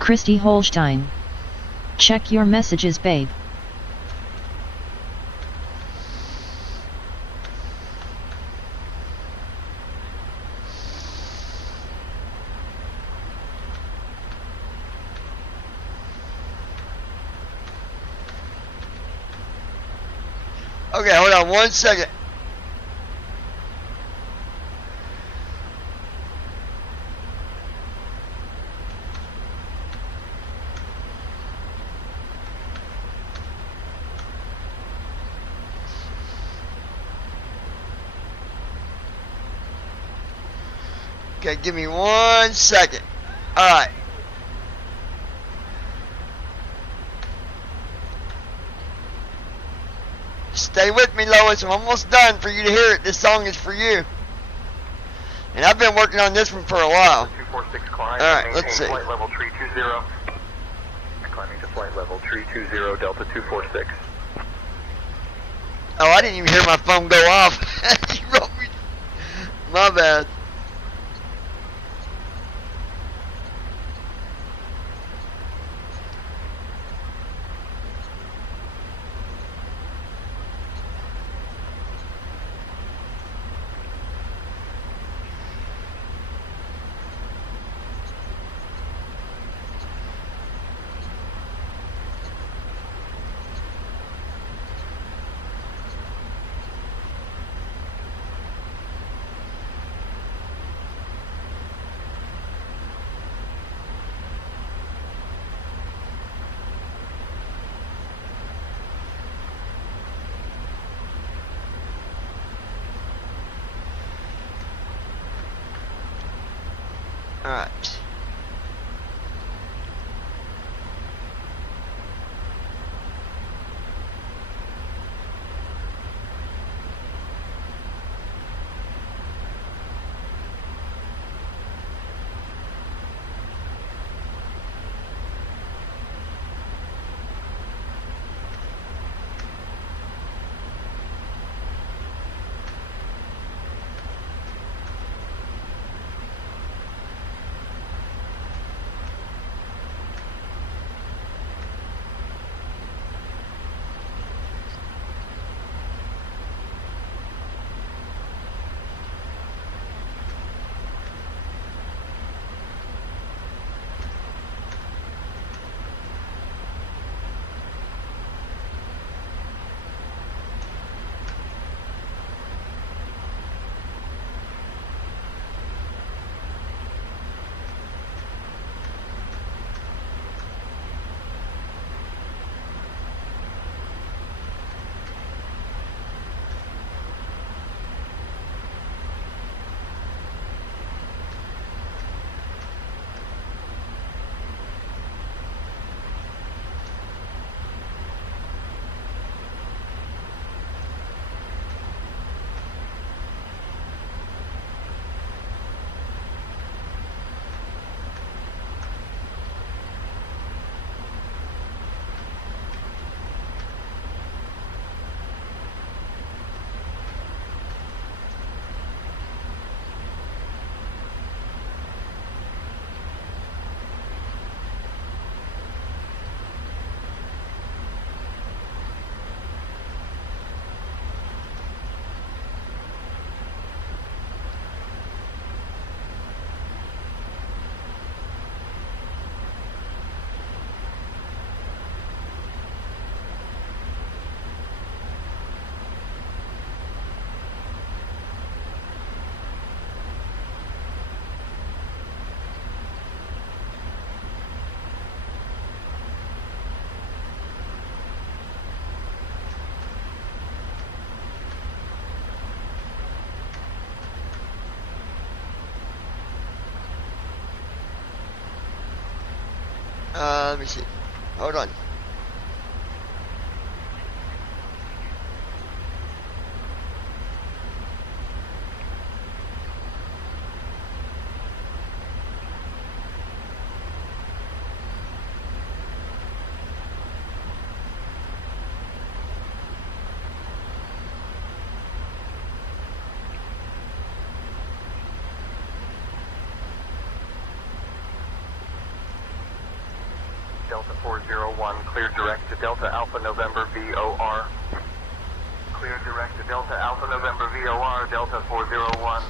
Christy Holstein. Check your messages, babe. Okay, hold on 1 second. Okay, give me 1 second. Alright. Stay with me, Lois. I'm almost done for you to hear it. This song is for you. And I've been working on this one for a while. 246 climb. Alright, let's see. Flight level 320. Climbing to flight level 320, Delta 246. Oh, I didn't even hear my phone go off. You wrote me. My bad. Alright. Let me see. Hold on. Delta 401, clear direct to Delta Alpha November VOR. Clear direct to Delta Alpha November VOR, Delta 401.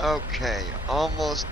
Okay, almost.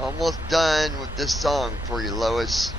Almost done with this song for you, Lois.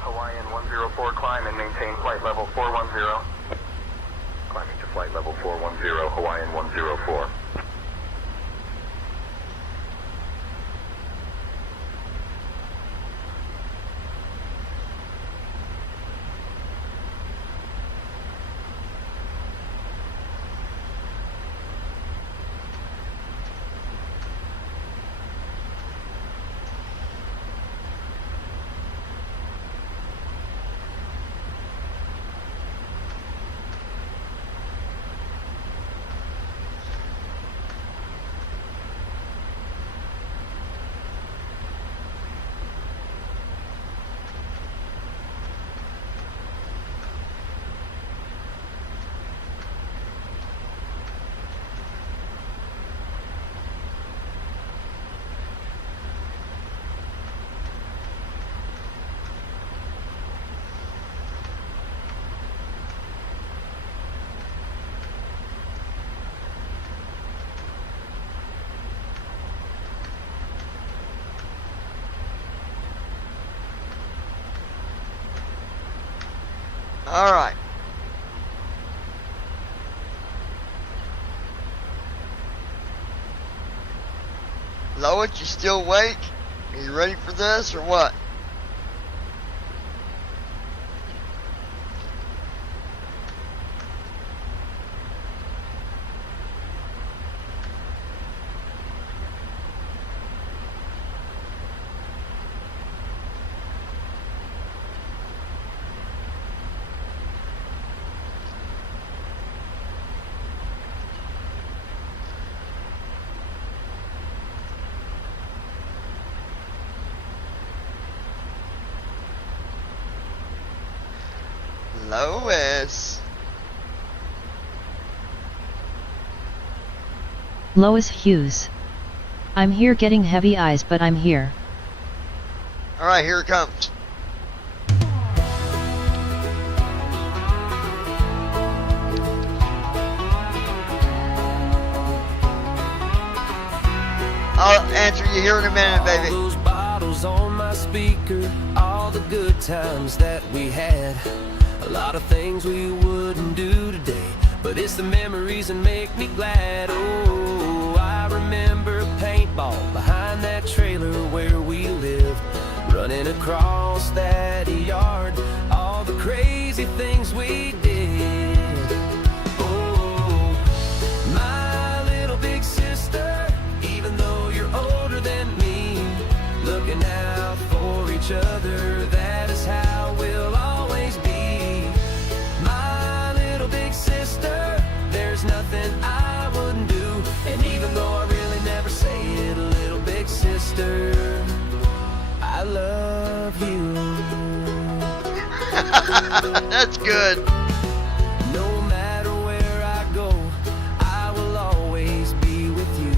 Hawaiian 104, climb and maintain flight level 410. Climbing to flight level 410, Hawaiian 104. All right. Lois, you still awake? Are you ready for this or what? Lois. Lois Hughes. I'm here getting heavy eyes, but I'm here. Alright, here it comes. I'll answer you here in a minute, baby. All those bottles on my speaker, all the good times that we had. A lot of things we wouldn't do today, but it's the memories that make me glad. Oh, I remember paintball behind that trailer where we lived, running across that yard, all the crazy things we did. Oh, my little big sister, even though you're older than me, looking out for each other, that is how we'll always be. My sister, I love you. That's good. No matter where I go, I will always be with you.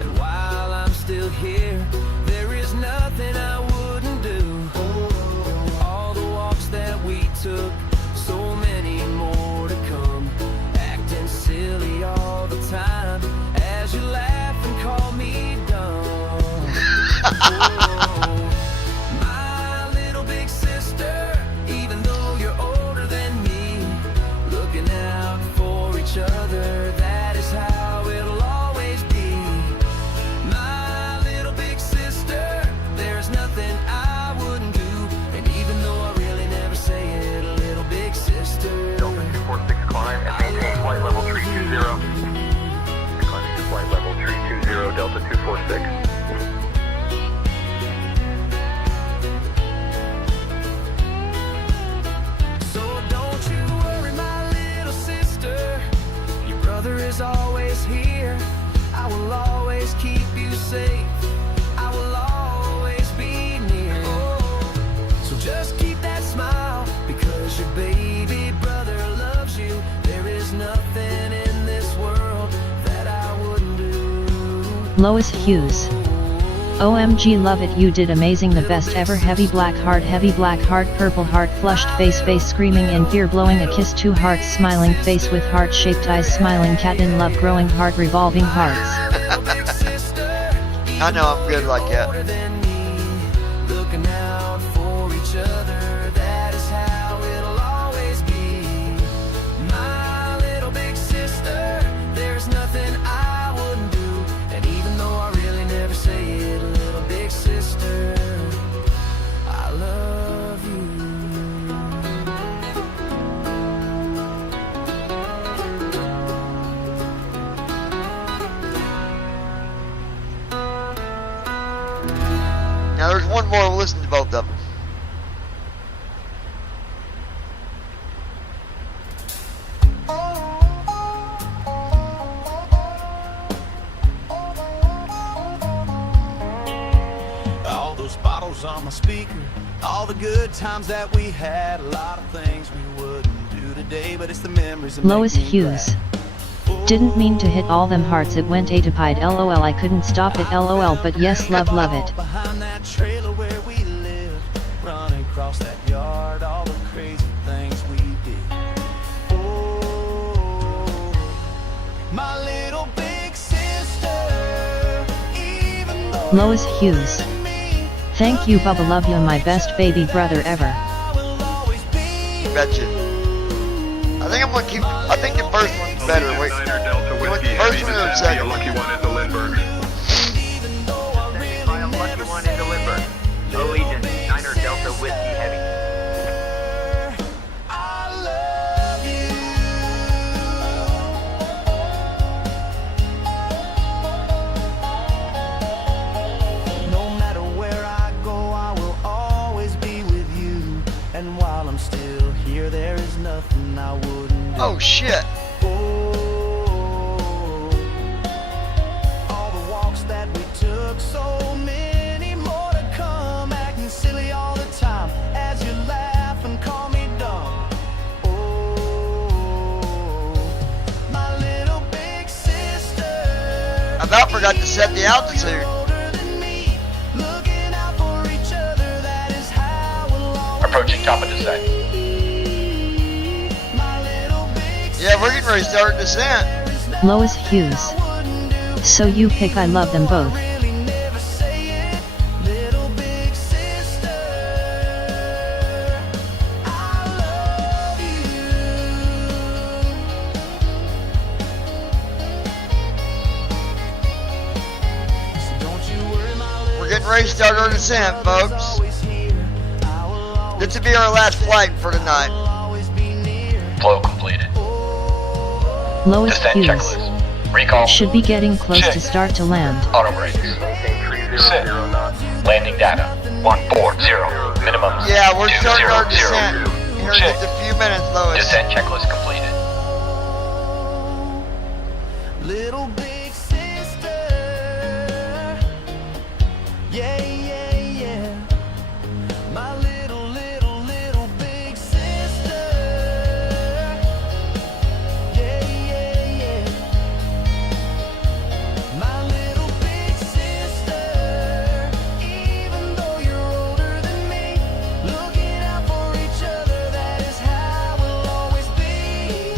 And while I'm still here, there is nothing I wouldn't do. All the walks that we took, so many more to come. Acting silly all the time, as you laugh and call me dumb. My little big sister, even though you're older than me, looking out for each other, that is how it'll always be. My little big sister, there's nothing I wouldn't do, and even though I really never say it, a little big sister. Delta 246 climb and maintain flight level 320. Climbing to flight level 320, Delta 246. So don't you worry, my little sister, your brother is always here. I will always keep you safe, I will always be near. So just keep that smile, because your baby brother loves you. There is nothing in this world that I wouldn't do. Lois Hughes. OMG, love it, you did amazing, the best ever. Heavy black heart, purple heart, flushed face screaming in fear, blowing a kiss, 2 hearts, smiling face with heart-shaped eyes, smiling cat in love, growing heart, revolving hearts. I know I'm good like that. Looking out for each other, that is how it'll always be. My little big sister, there's nothing I wouldn't do, and even though I really never say it, a little big sister, I love you. Now there's one more, we'll listen to both of them. All those bottles on my speaker, all the good times that we had, a lot of things we wouldn't do today, but it's the memories that Lois make me Hughes. Didn't mean to hit all them hearts, it went atipied, lol, I couldn't stop it, lol, but yes, love it. behind that trailer where we lived, running across that yard, all the crazy things we did. Oh, my little big sister, even though Lois Hughes. Thank you, Bubba, love you, my best baby brother ever. Betcha. I think the first one's better. Wait, you want the first one or the second? Lucky one into Lindbergh. Lucky one into Lindbergh. Allegiant, 9er Delta Whiskey Heavy. No matter where I go, I will always be with you. And while I'm still here, there is nothing I wouldn't do. Oh shit. All the walks that we took, so many more to come, acting silly all the time, as you laugh and call me dumb. Oh, my little big sister, I about forgot to set the altitude. Approaching top of descent. Yeah, we're getting ready to start descent. Lois Hughes. So you pick, I love them both. We're getting ready to start our descent, folks. This will be our last flight for tonight. Flow completed. Lois Descent Hughes. checklist. Recall. Should be getting close to start to land. Auto brakes. Sit. Landing data. 140. Minimum. Yeah, we're starting our 200. descent here in Check. just a few minutes, Lois. Descent checklist completed. Little big sister, Yeah, yeah, yeah. My little, little, little big sister. Yeah, yeah, yeah. My little big sister. Even though you're older than me, looking out for each other, that is how we'll always be.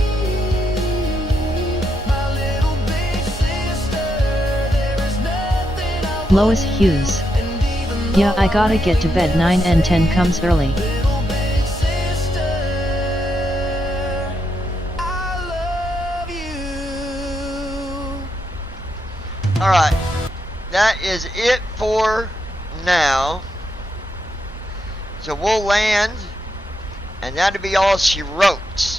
My little big sister. There is nothing I Lois Hughes. Yeah, I gotta get to bed. 9 and 10 comes early. Alright, that is it for now. So we'll land, and that'll be all she wrote.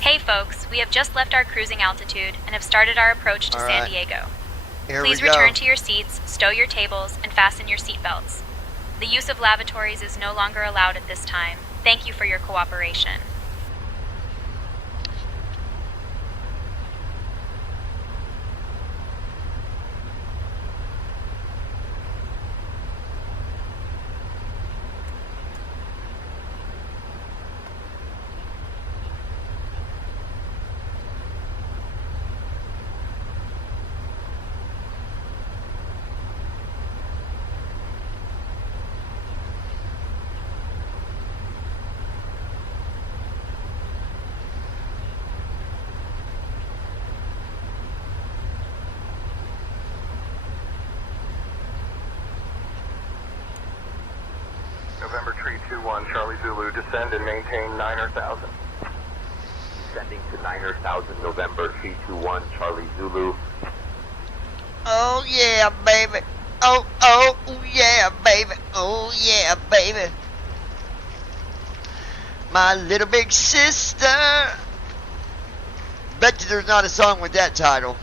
Hey folks, we have just left our cruising altitude and have started our approach to San Diego. Please return to your seats, stow your tables, and fasten your seatbelts. The use of lavatories is no longer allowed at this time. Thank you for your cooperation. November Tree 21, Charlie Zulu, descend and maintain 9,000. Descending to 9,000, November Tree 21, Charlie Zulu. Oh yeah, baby. Oh, oh, yeah, baby. Oh yeah, baby. My little big sister. Bet you there's not a song with that title.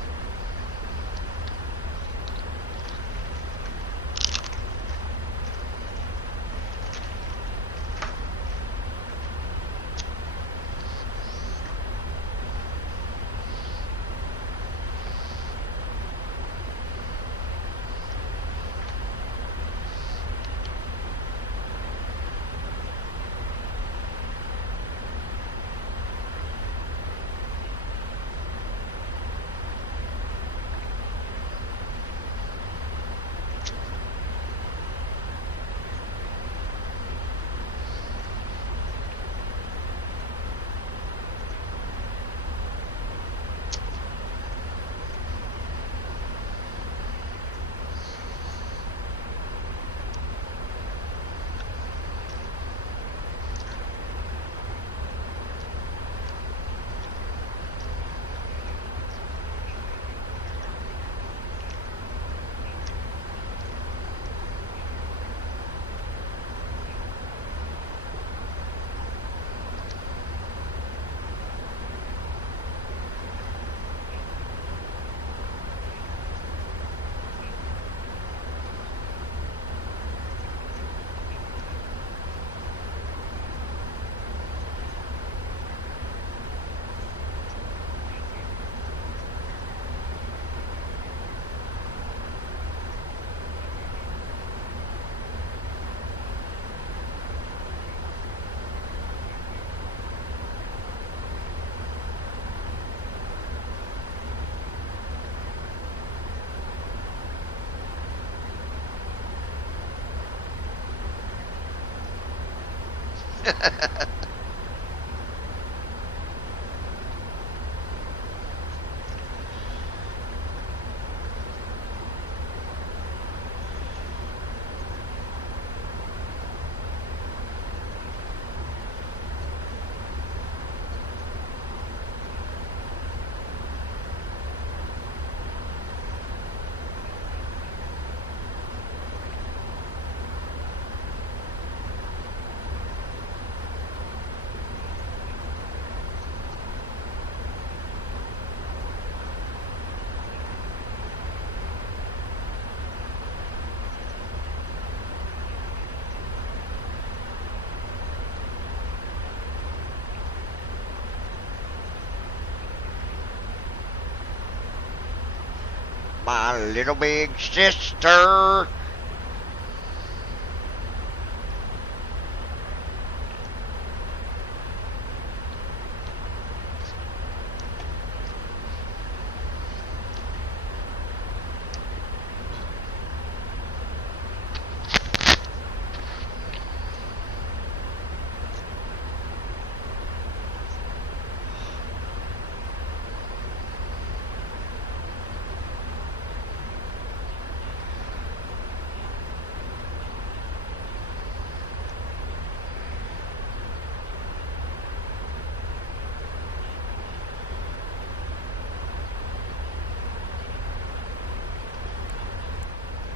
My little big sister.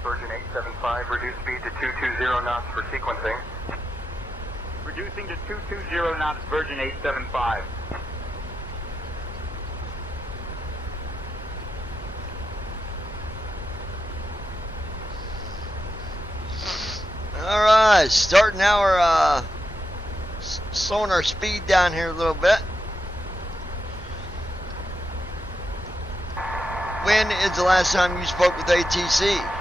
Virgin 875, reduce speed to 220 knots for sequencing. Reducing to 220 knots, Virgin 875. Alright, starting our, slowing our speed down here a little bit. When is the last time you spoke with ATC?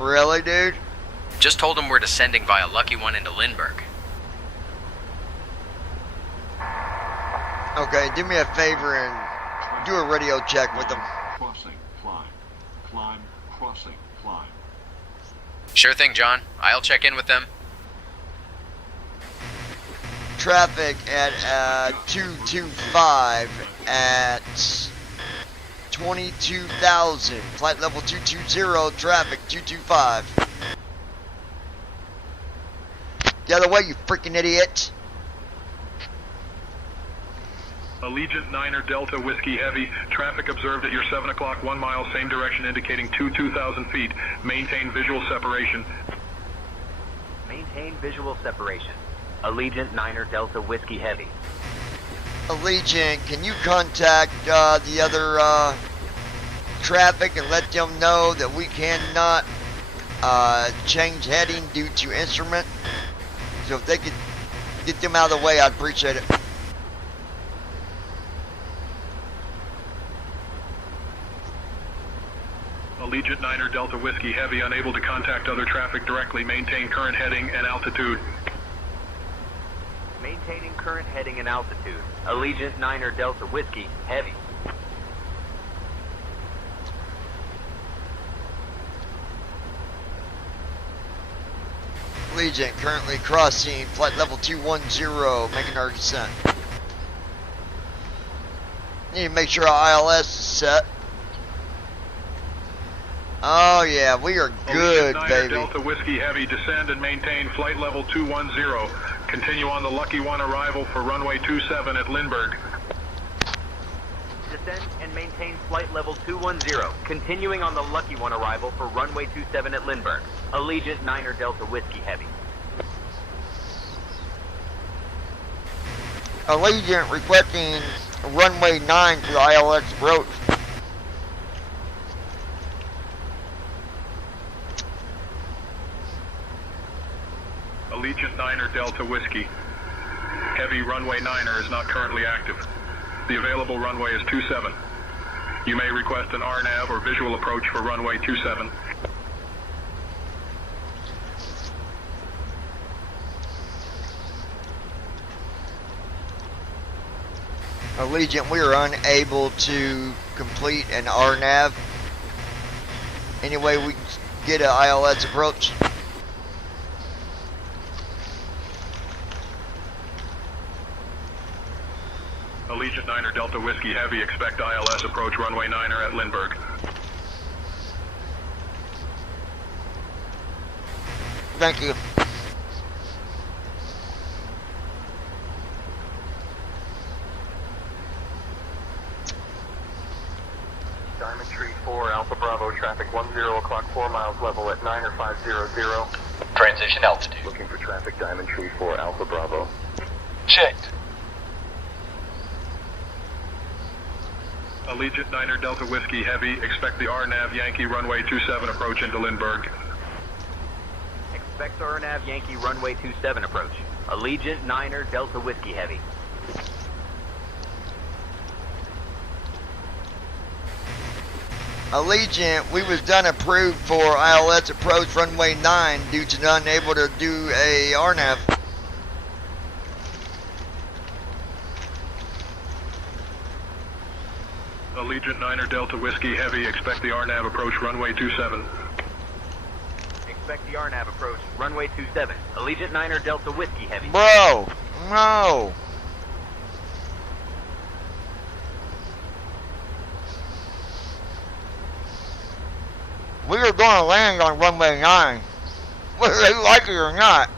Really, dude? Just told him we're descending via Lucky One into Lindbergh. Okay, do me a favor and do a radio check with them. Crossing, climb. Climb, crossing, climb. Sure thing, John. I'll check in with them. Traffic at 225 at 22,000. Flight level 220, traffic 225. The other way, you freaking idiot. Allegiant 9er Delta Whiskey Heavy. Traffic observed at your 7 o'clock, 1 mile, same direction, indicating 2,000 feet. Maintain visual separation. Maintain visual separation. Allegiant 9er Delta Whiskey Heavy. Allegiant, can you contact the other traffic and let them know that we cannot change heading due to instrument? So if they could get them out of the way, I'd appreciate it. Allegiant 9er Delta Whiskey Heavy, unable to contact other traffic directly. Maintain current heading and altitude. Maintaining current heading and altitude. Allegiant 9er Delta Whiskey Heavy. Allegiant, currently crossing flight level 210, making our descent. Need to make sure our ILS is set. Oh yeah, we are good, Allegiant 9er baby. Delta Whiskey Heavy, descend and maintain flight level 210. Continue on the Lucky One arrival for runway 27 at Lindbergh. Descend and maintain flight level 210. Continuing on the Lucky One arrival for runway 27 at Lindbergh. Allegiant 9er Delta Whiskey Heavy. Allegiant requesting runway 9 for the ILS approach. Allegiant 9er Delta Whiskey Heavy, runway 9er is not currently active. The available runway is 27. You may request an RNAV or visual approach for runway 27. Allegiant, we are unable to complete an RNAV. Any way we can get an ILS approach? Allegiant 9er Delta Whiskey Heavy, expect ILS approach runway 9er at Lindbergh. Thank you. Diamond Tree 4, Alpha Bravo, traffic 10 o'clock, 4 miles level at 90500. Transition altitude. Looking for traffic, Diamond Tree 4, Alpha Bravo. Checked. Allegiant 9er Delta Whiskey Heavy, expect the RNAV Yankee runway 27 approach into Lindbergh. Expect RNAV Yankee runway 27 approach. Allegiant 9er Delta Whiskey Heavy. Allegiant, we was done approved for ILS approach runway 9 due to unable to do a RNAV. Allegiant 9er Delta Whiskey Heavy, expect the RNAV approach runway 27. Expect the RNAV approach runway 27. Allegiant 9er Delta Whiskey Heavy. Bro, no. We are going to land on runway 9, whether they like it or not.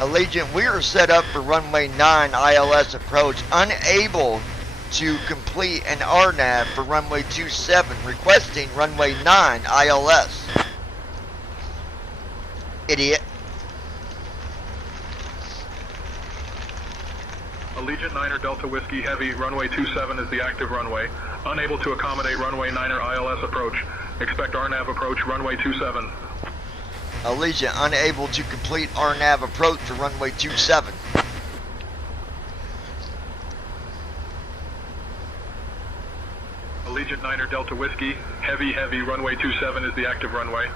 Allegiant, we are set up for runway 9 ILS approach, unable to complete an RNAV for runway 27, requesting runway 9 ILS. Idiot. Allegiant 9er Delta Whiskey Heavy, runway 27 is the active runway. Unable to accommodate runway 9er ILS approach. Expect RNAV approach runway 27. Allegiant, unable to complete RNAV approach to runway 27. Allegiant 9er Delta Whiskey, Heavy, runway 27 is the active runway.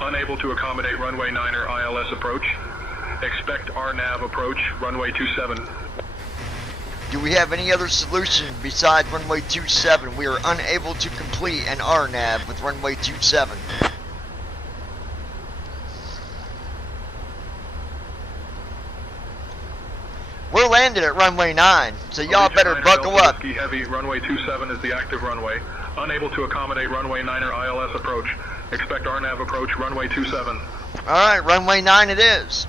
Unable to accommodate runway 9er ILS approach. Expect RNAV approach, runway 27. Do we have any other solution besides runway 27? We are unable to complete an RNAV with runway 27. We're landed at runway 9, so y'all better buckle up. Whiskey Heavy, runway 27 is the active runway. Unable to accommodate runway 9er ILS approach. Expect RNAV approach, runway 27. Alright, runway 9 it is.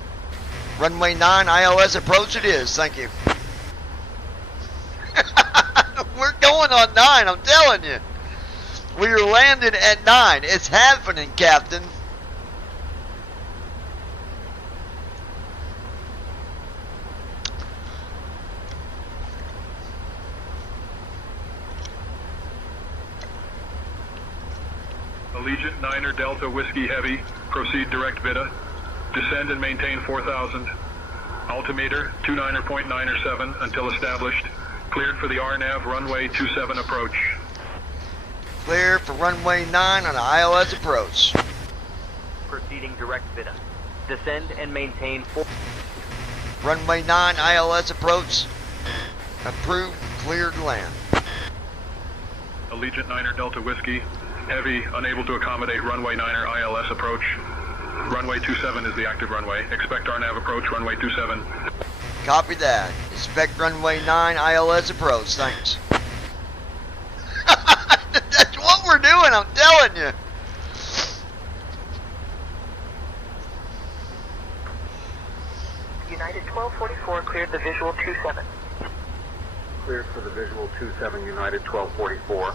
Runway 9 ILS approach it is, thank you. We're going on 9, I'm telling you. We are landed at 9. It's happening, Captain. Allegiant 9er Delta Whiskey Heavy, proceed direct VITA. Descend and maintain 4,000. Altimeter 29.907 until established. Cleared for the RNAV runway 27 approach. Clear for runway 9 on the ILS approach. Proceeding direct VITA. Descend and maintain 4. Runway 9 ILS approach. Approved, cleared to land. Allegiant 9er Delta Whiskey, Heavy, unable to accommodate runway 9er ILS approach. Runway 27 is the active runway. Expect RNAV approach, runway 27. Copy that. Expect runway 9 ILS approach, thanks. That's what we're doing, I'm telling you. United 1244 cleared the visual 27. Cleared for the visual 27, United 1244.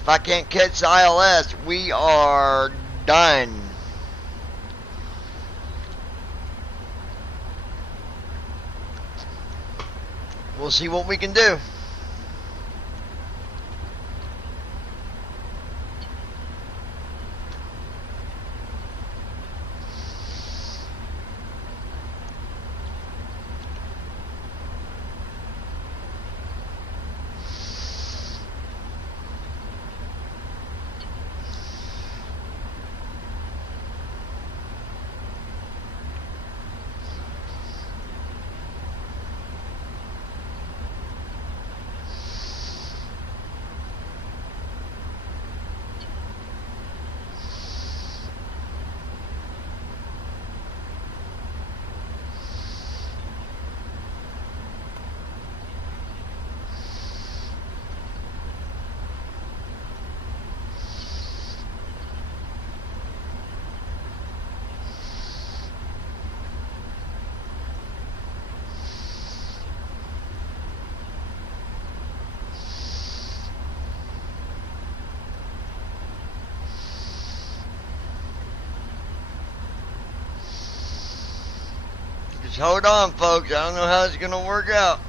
If I can't catch the ILS, we are done. We'll see what we can do. Just hold on, folks. I don't know how it's going to work out.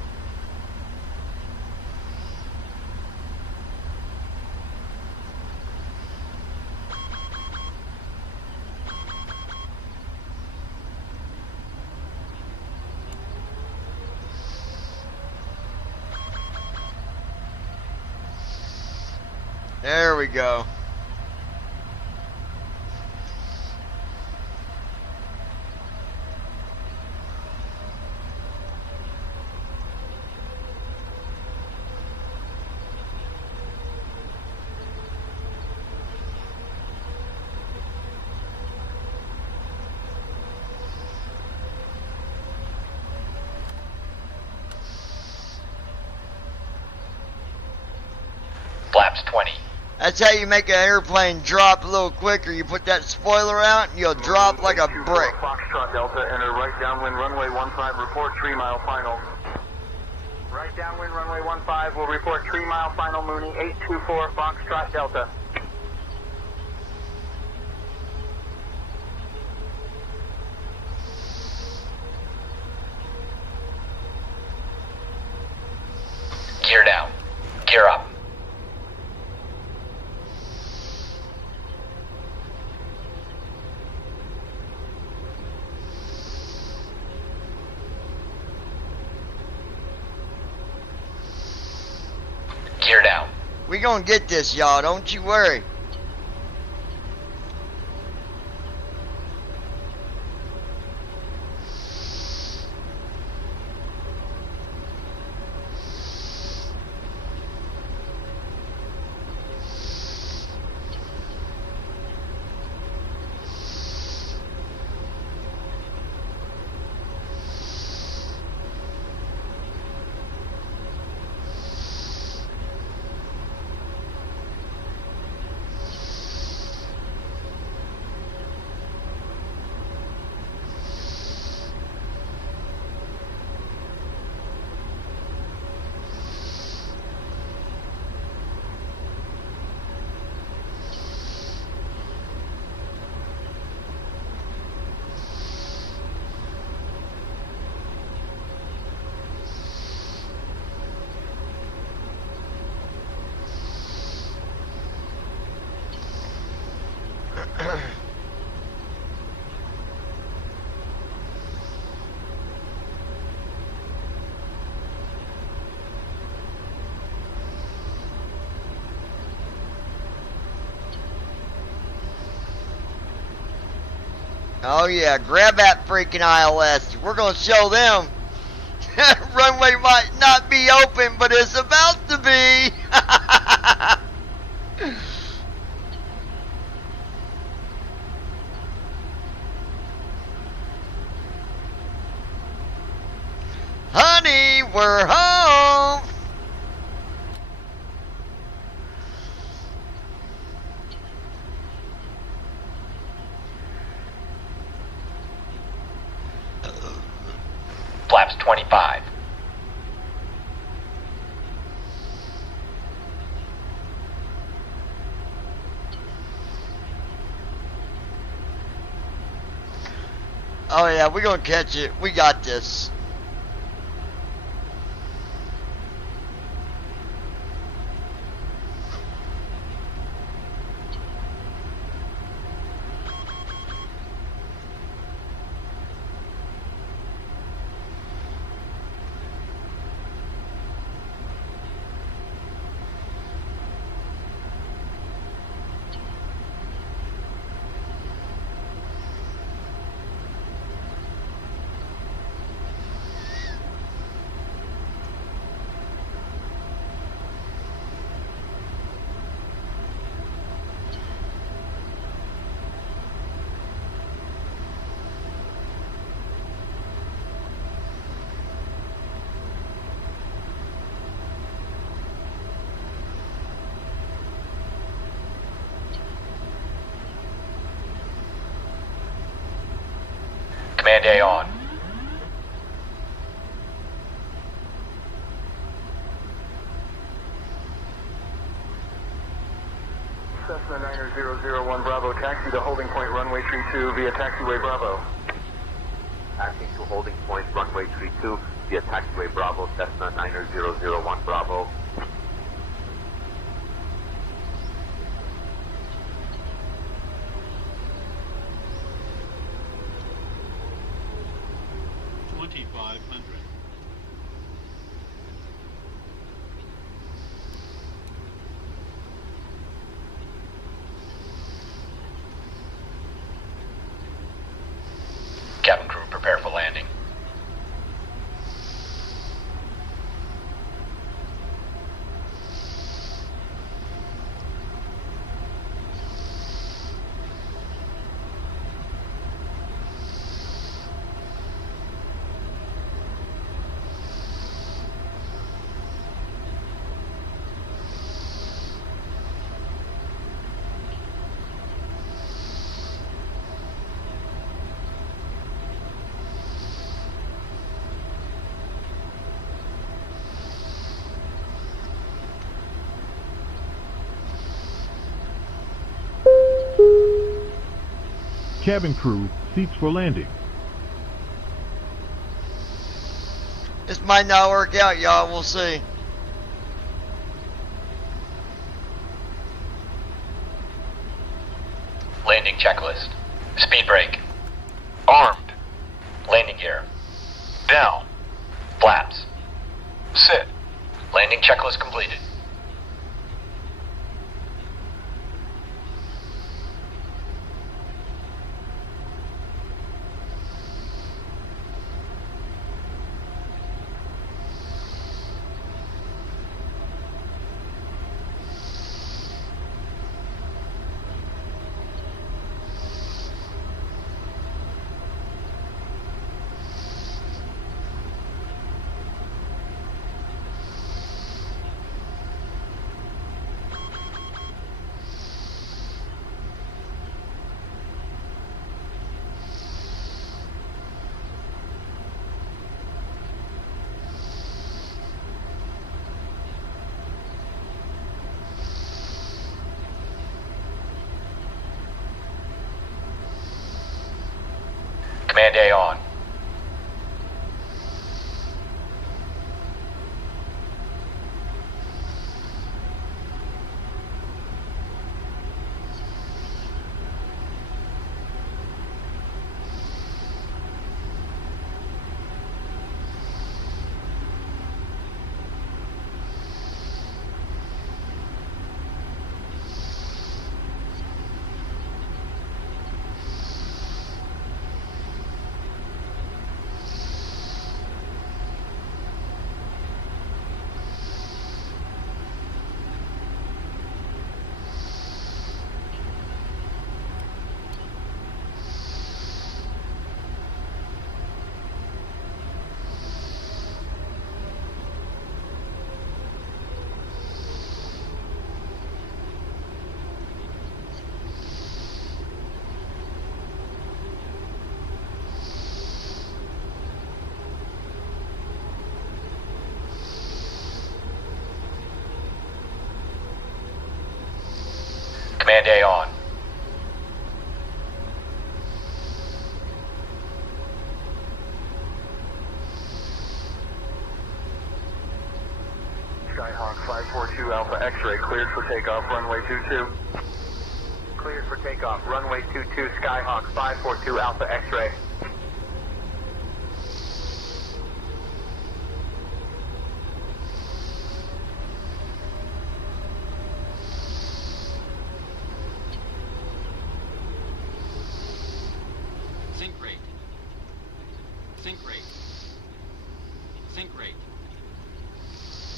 There we go. Flaps 20. That's how you make an airplane drop a little quicker. You put that spoiler out and you'll drop like a brick. Foxtrot Delta, enter right downwind runway 15, report 3 mile final. Right downwind runway 15, will report 3 mile final, Mooney 824 Foxtrot Delta. Gear down. Gear up. Gear down. We gonna get this, y'all. Don't you worry. Oh yeah, grab that freaking ILS. We're gonna show them. Runway might not be open, but it's about to be. Honey, we're home. Flaps 25. Oh yeah, we're gonna catch it. We got this. Command A on. Cessna 90001 Bravo, taxi to holding point runway 32 via taxiway Bravo. Taxi to holding point runway 32 via taxiway Bravo, Cessna 90001 Bravo. Cabin crew, prepare for landing. Cabin crew, seats for landing. This might not work out, y'all. We'll see. Landing checklist. Speed brake. Armed. Landing gear. Down. Flaps. Sit. Landing checklist completed. Command A on. Command A on. Skyhawk 542 Alpha X-ray, cleared for takeoff, runway 22. Cleared for takeoff, runway 22, Skyhawk 542 Alpha X-ray. Sync rate. Sync rate. Sync rate.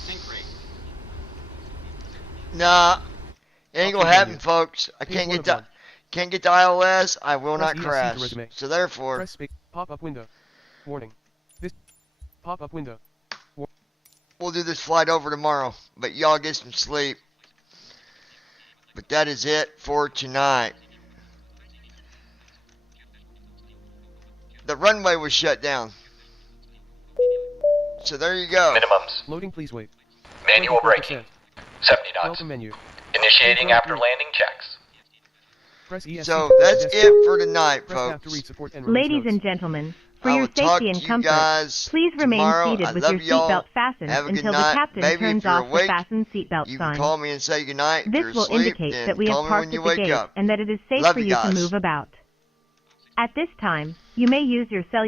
Sync rate. Nah, it ain't gonna happen, folks. I can't get the ILS. I will not crash. So therefore, press space. Pop-up window. Warning. This pop-up window. We'll do this flight over tomorrow, but y'all get some sleep. But that is it for tonight. The runway was shut down. So there you go. Minimums. Loading, please wait. Manual braking. 70 knots. Welcome menu. Initiating after landing checks. Press ESC. So that's it for tonight, folks. Ladies and gentlemen, for your safety and comfort, please remain seated with your seatbelt fastened until the captain turns off the fasten seatbelt you sign. can call me and say goodnight. This will indicate that we have parked at the gate and that it is safe for you to move about. At this time, you may use your cellular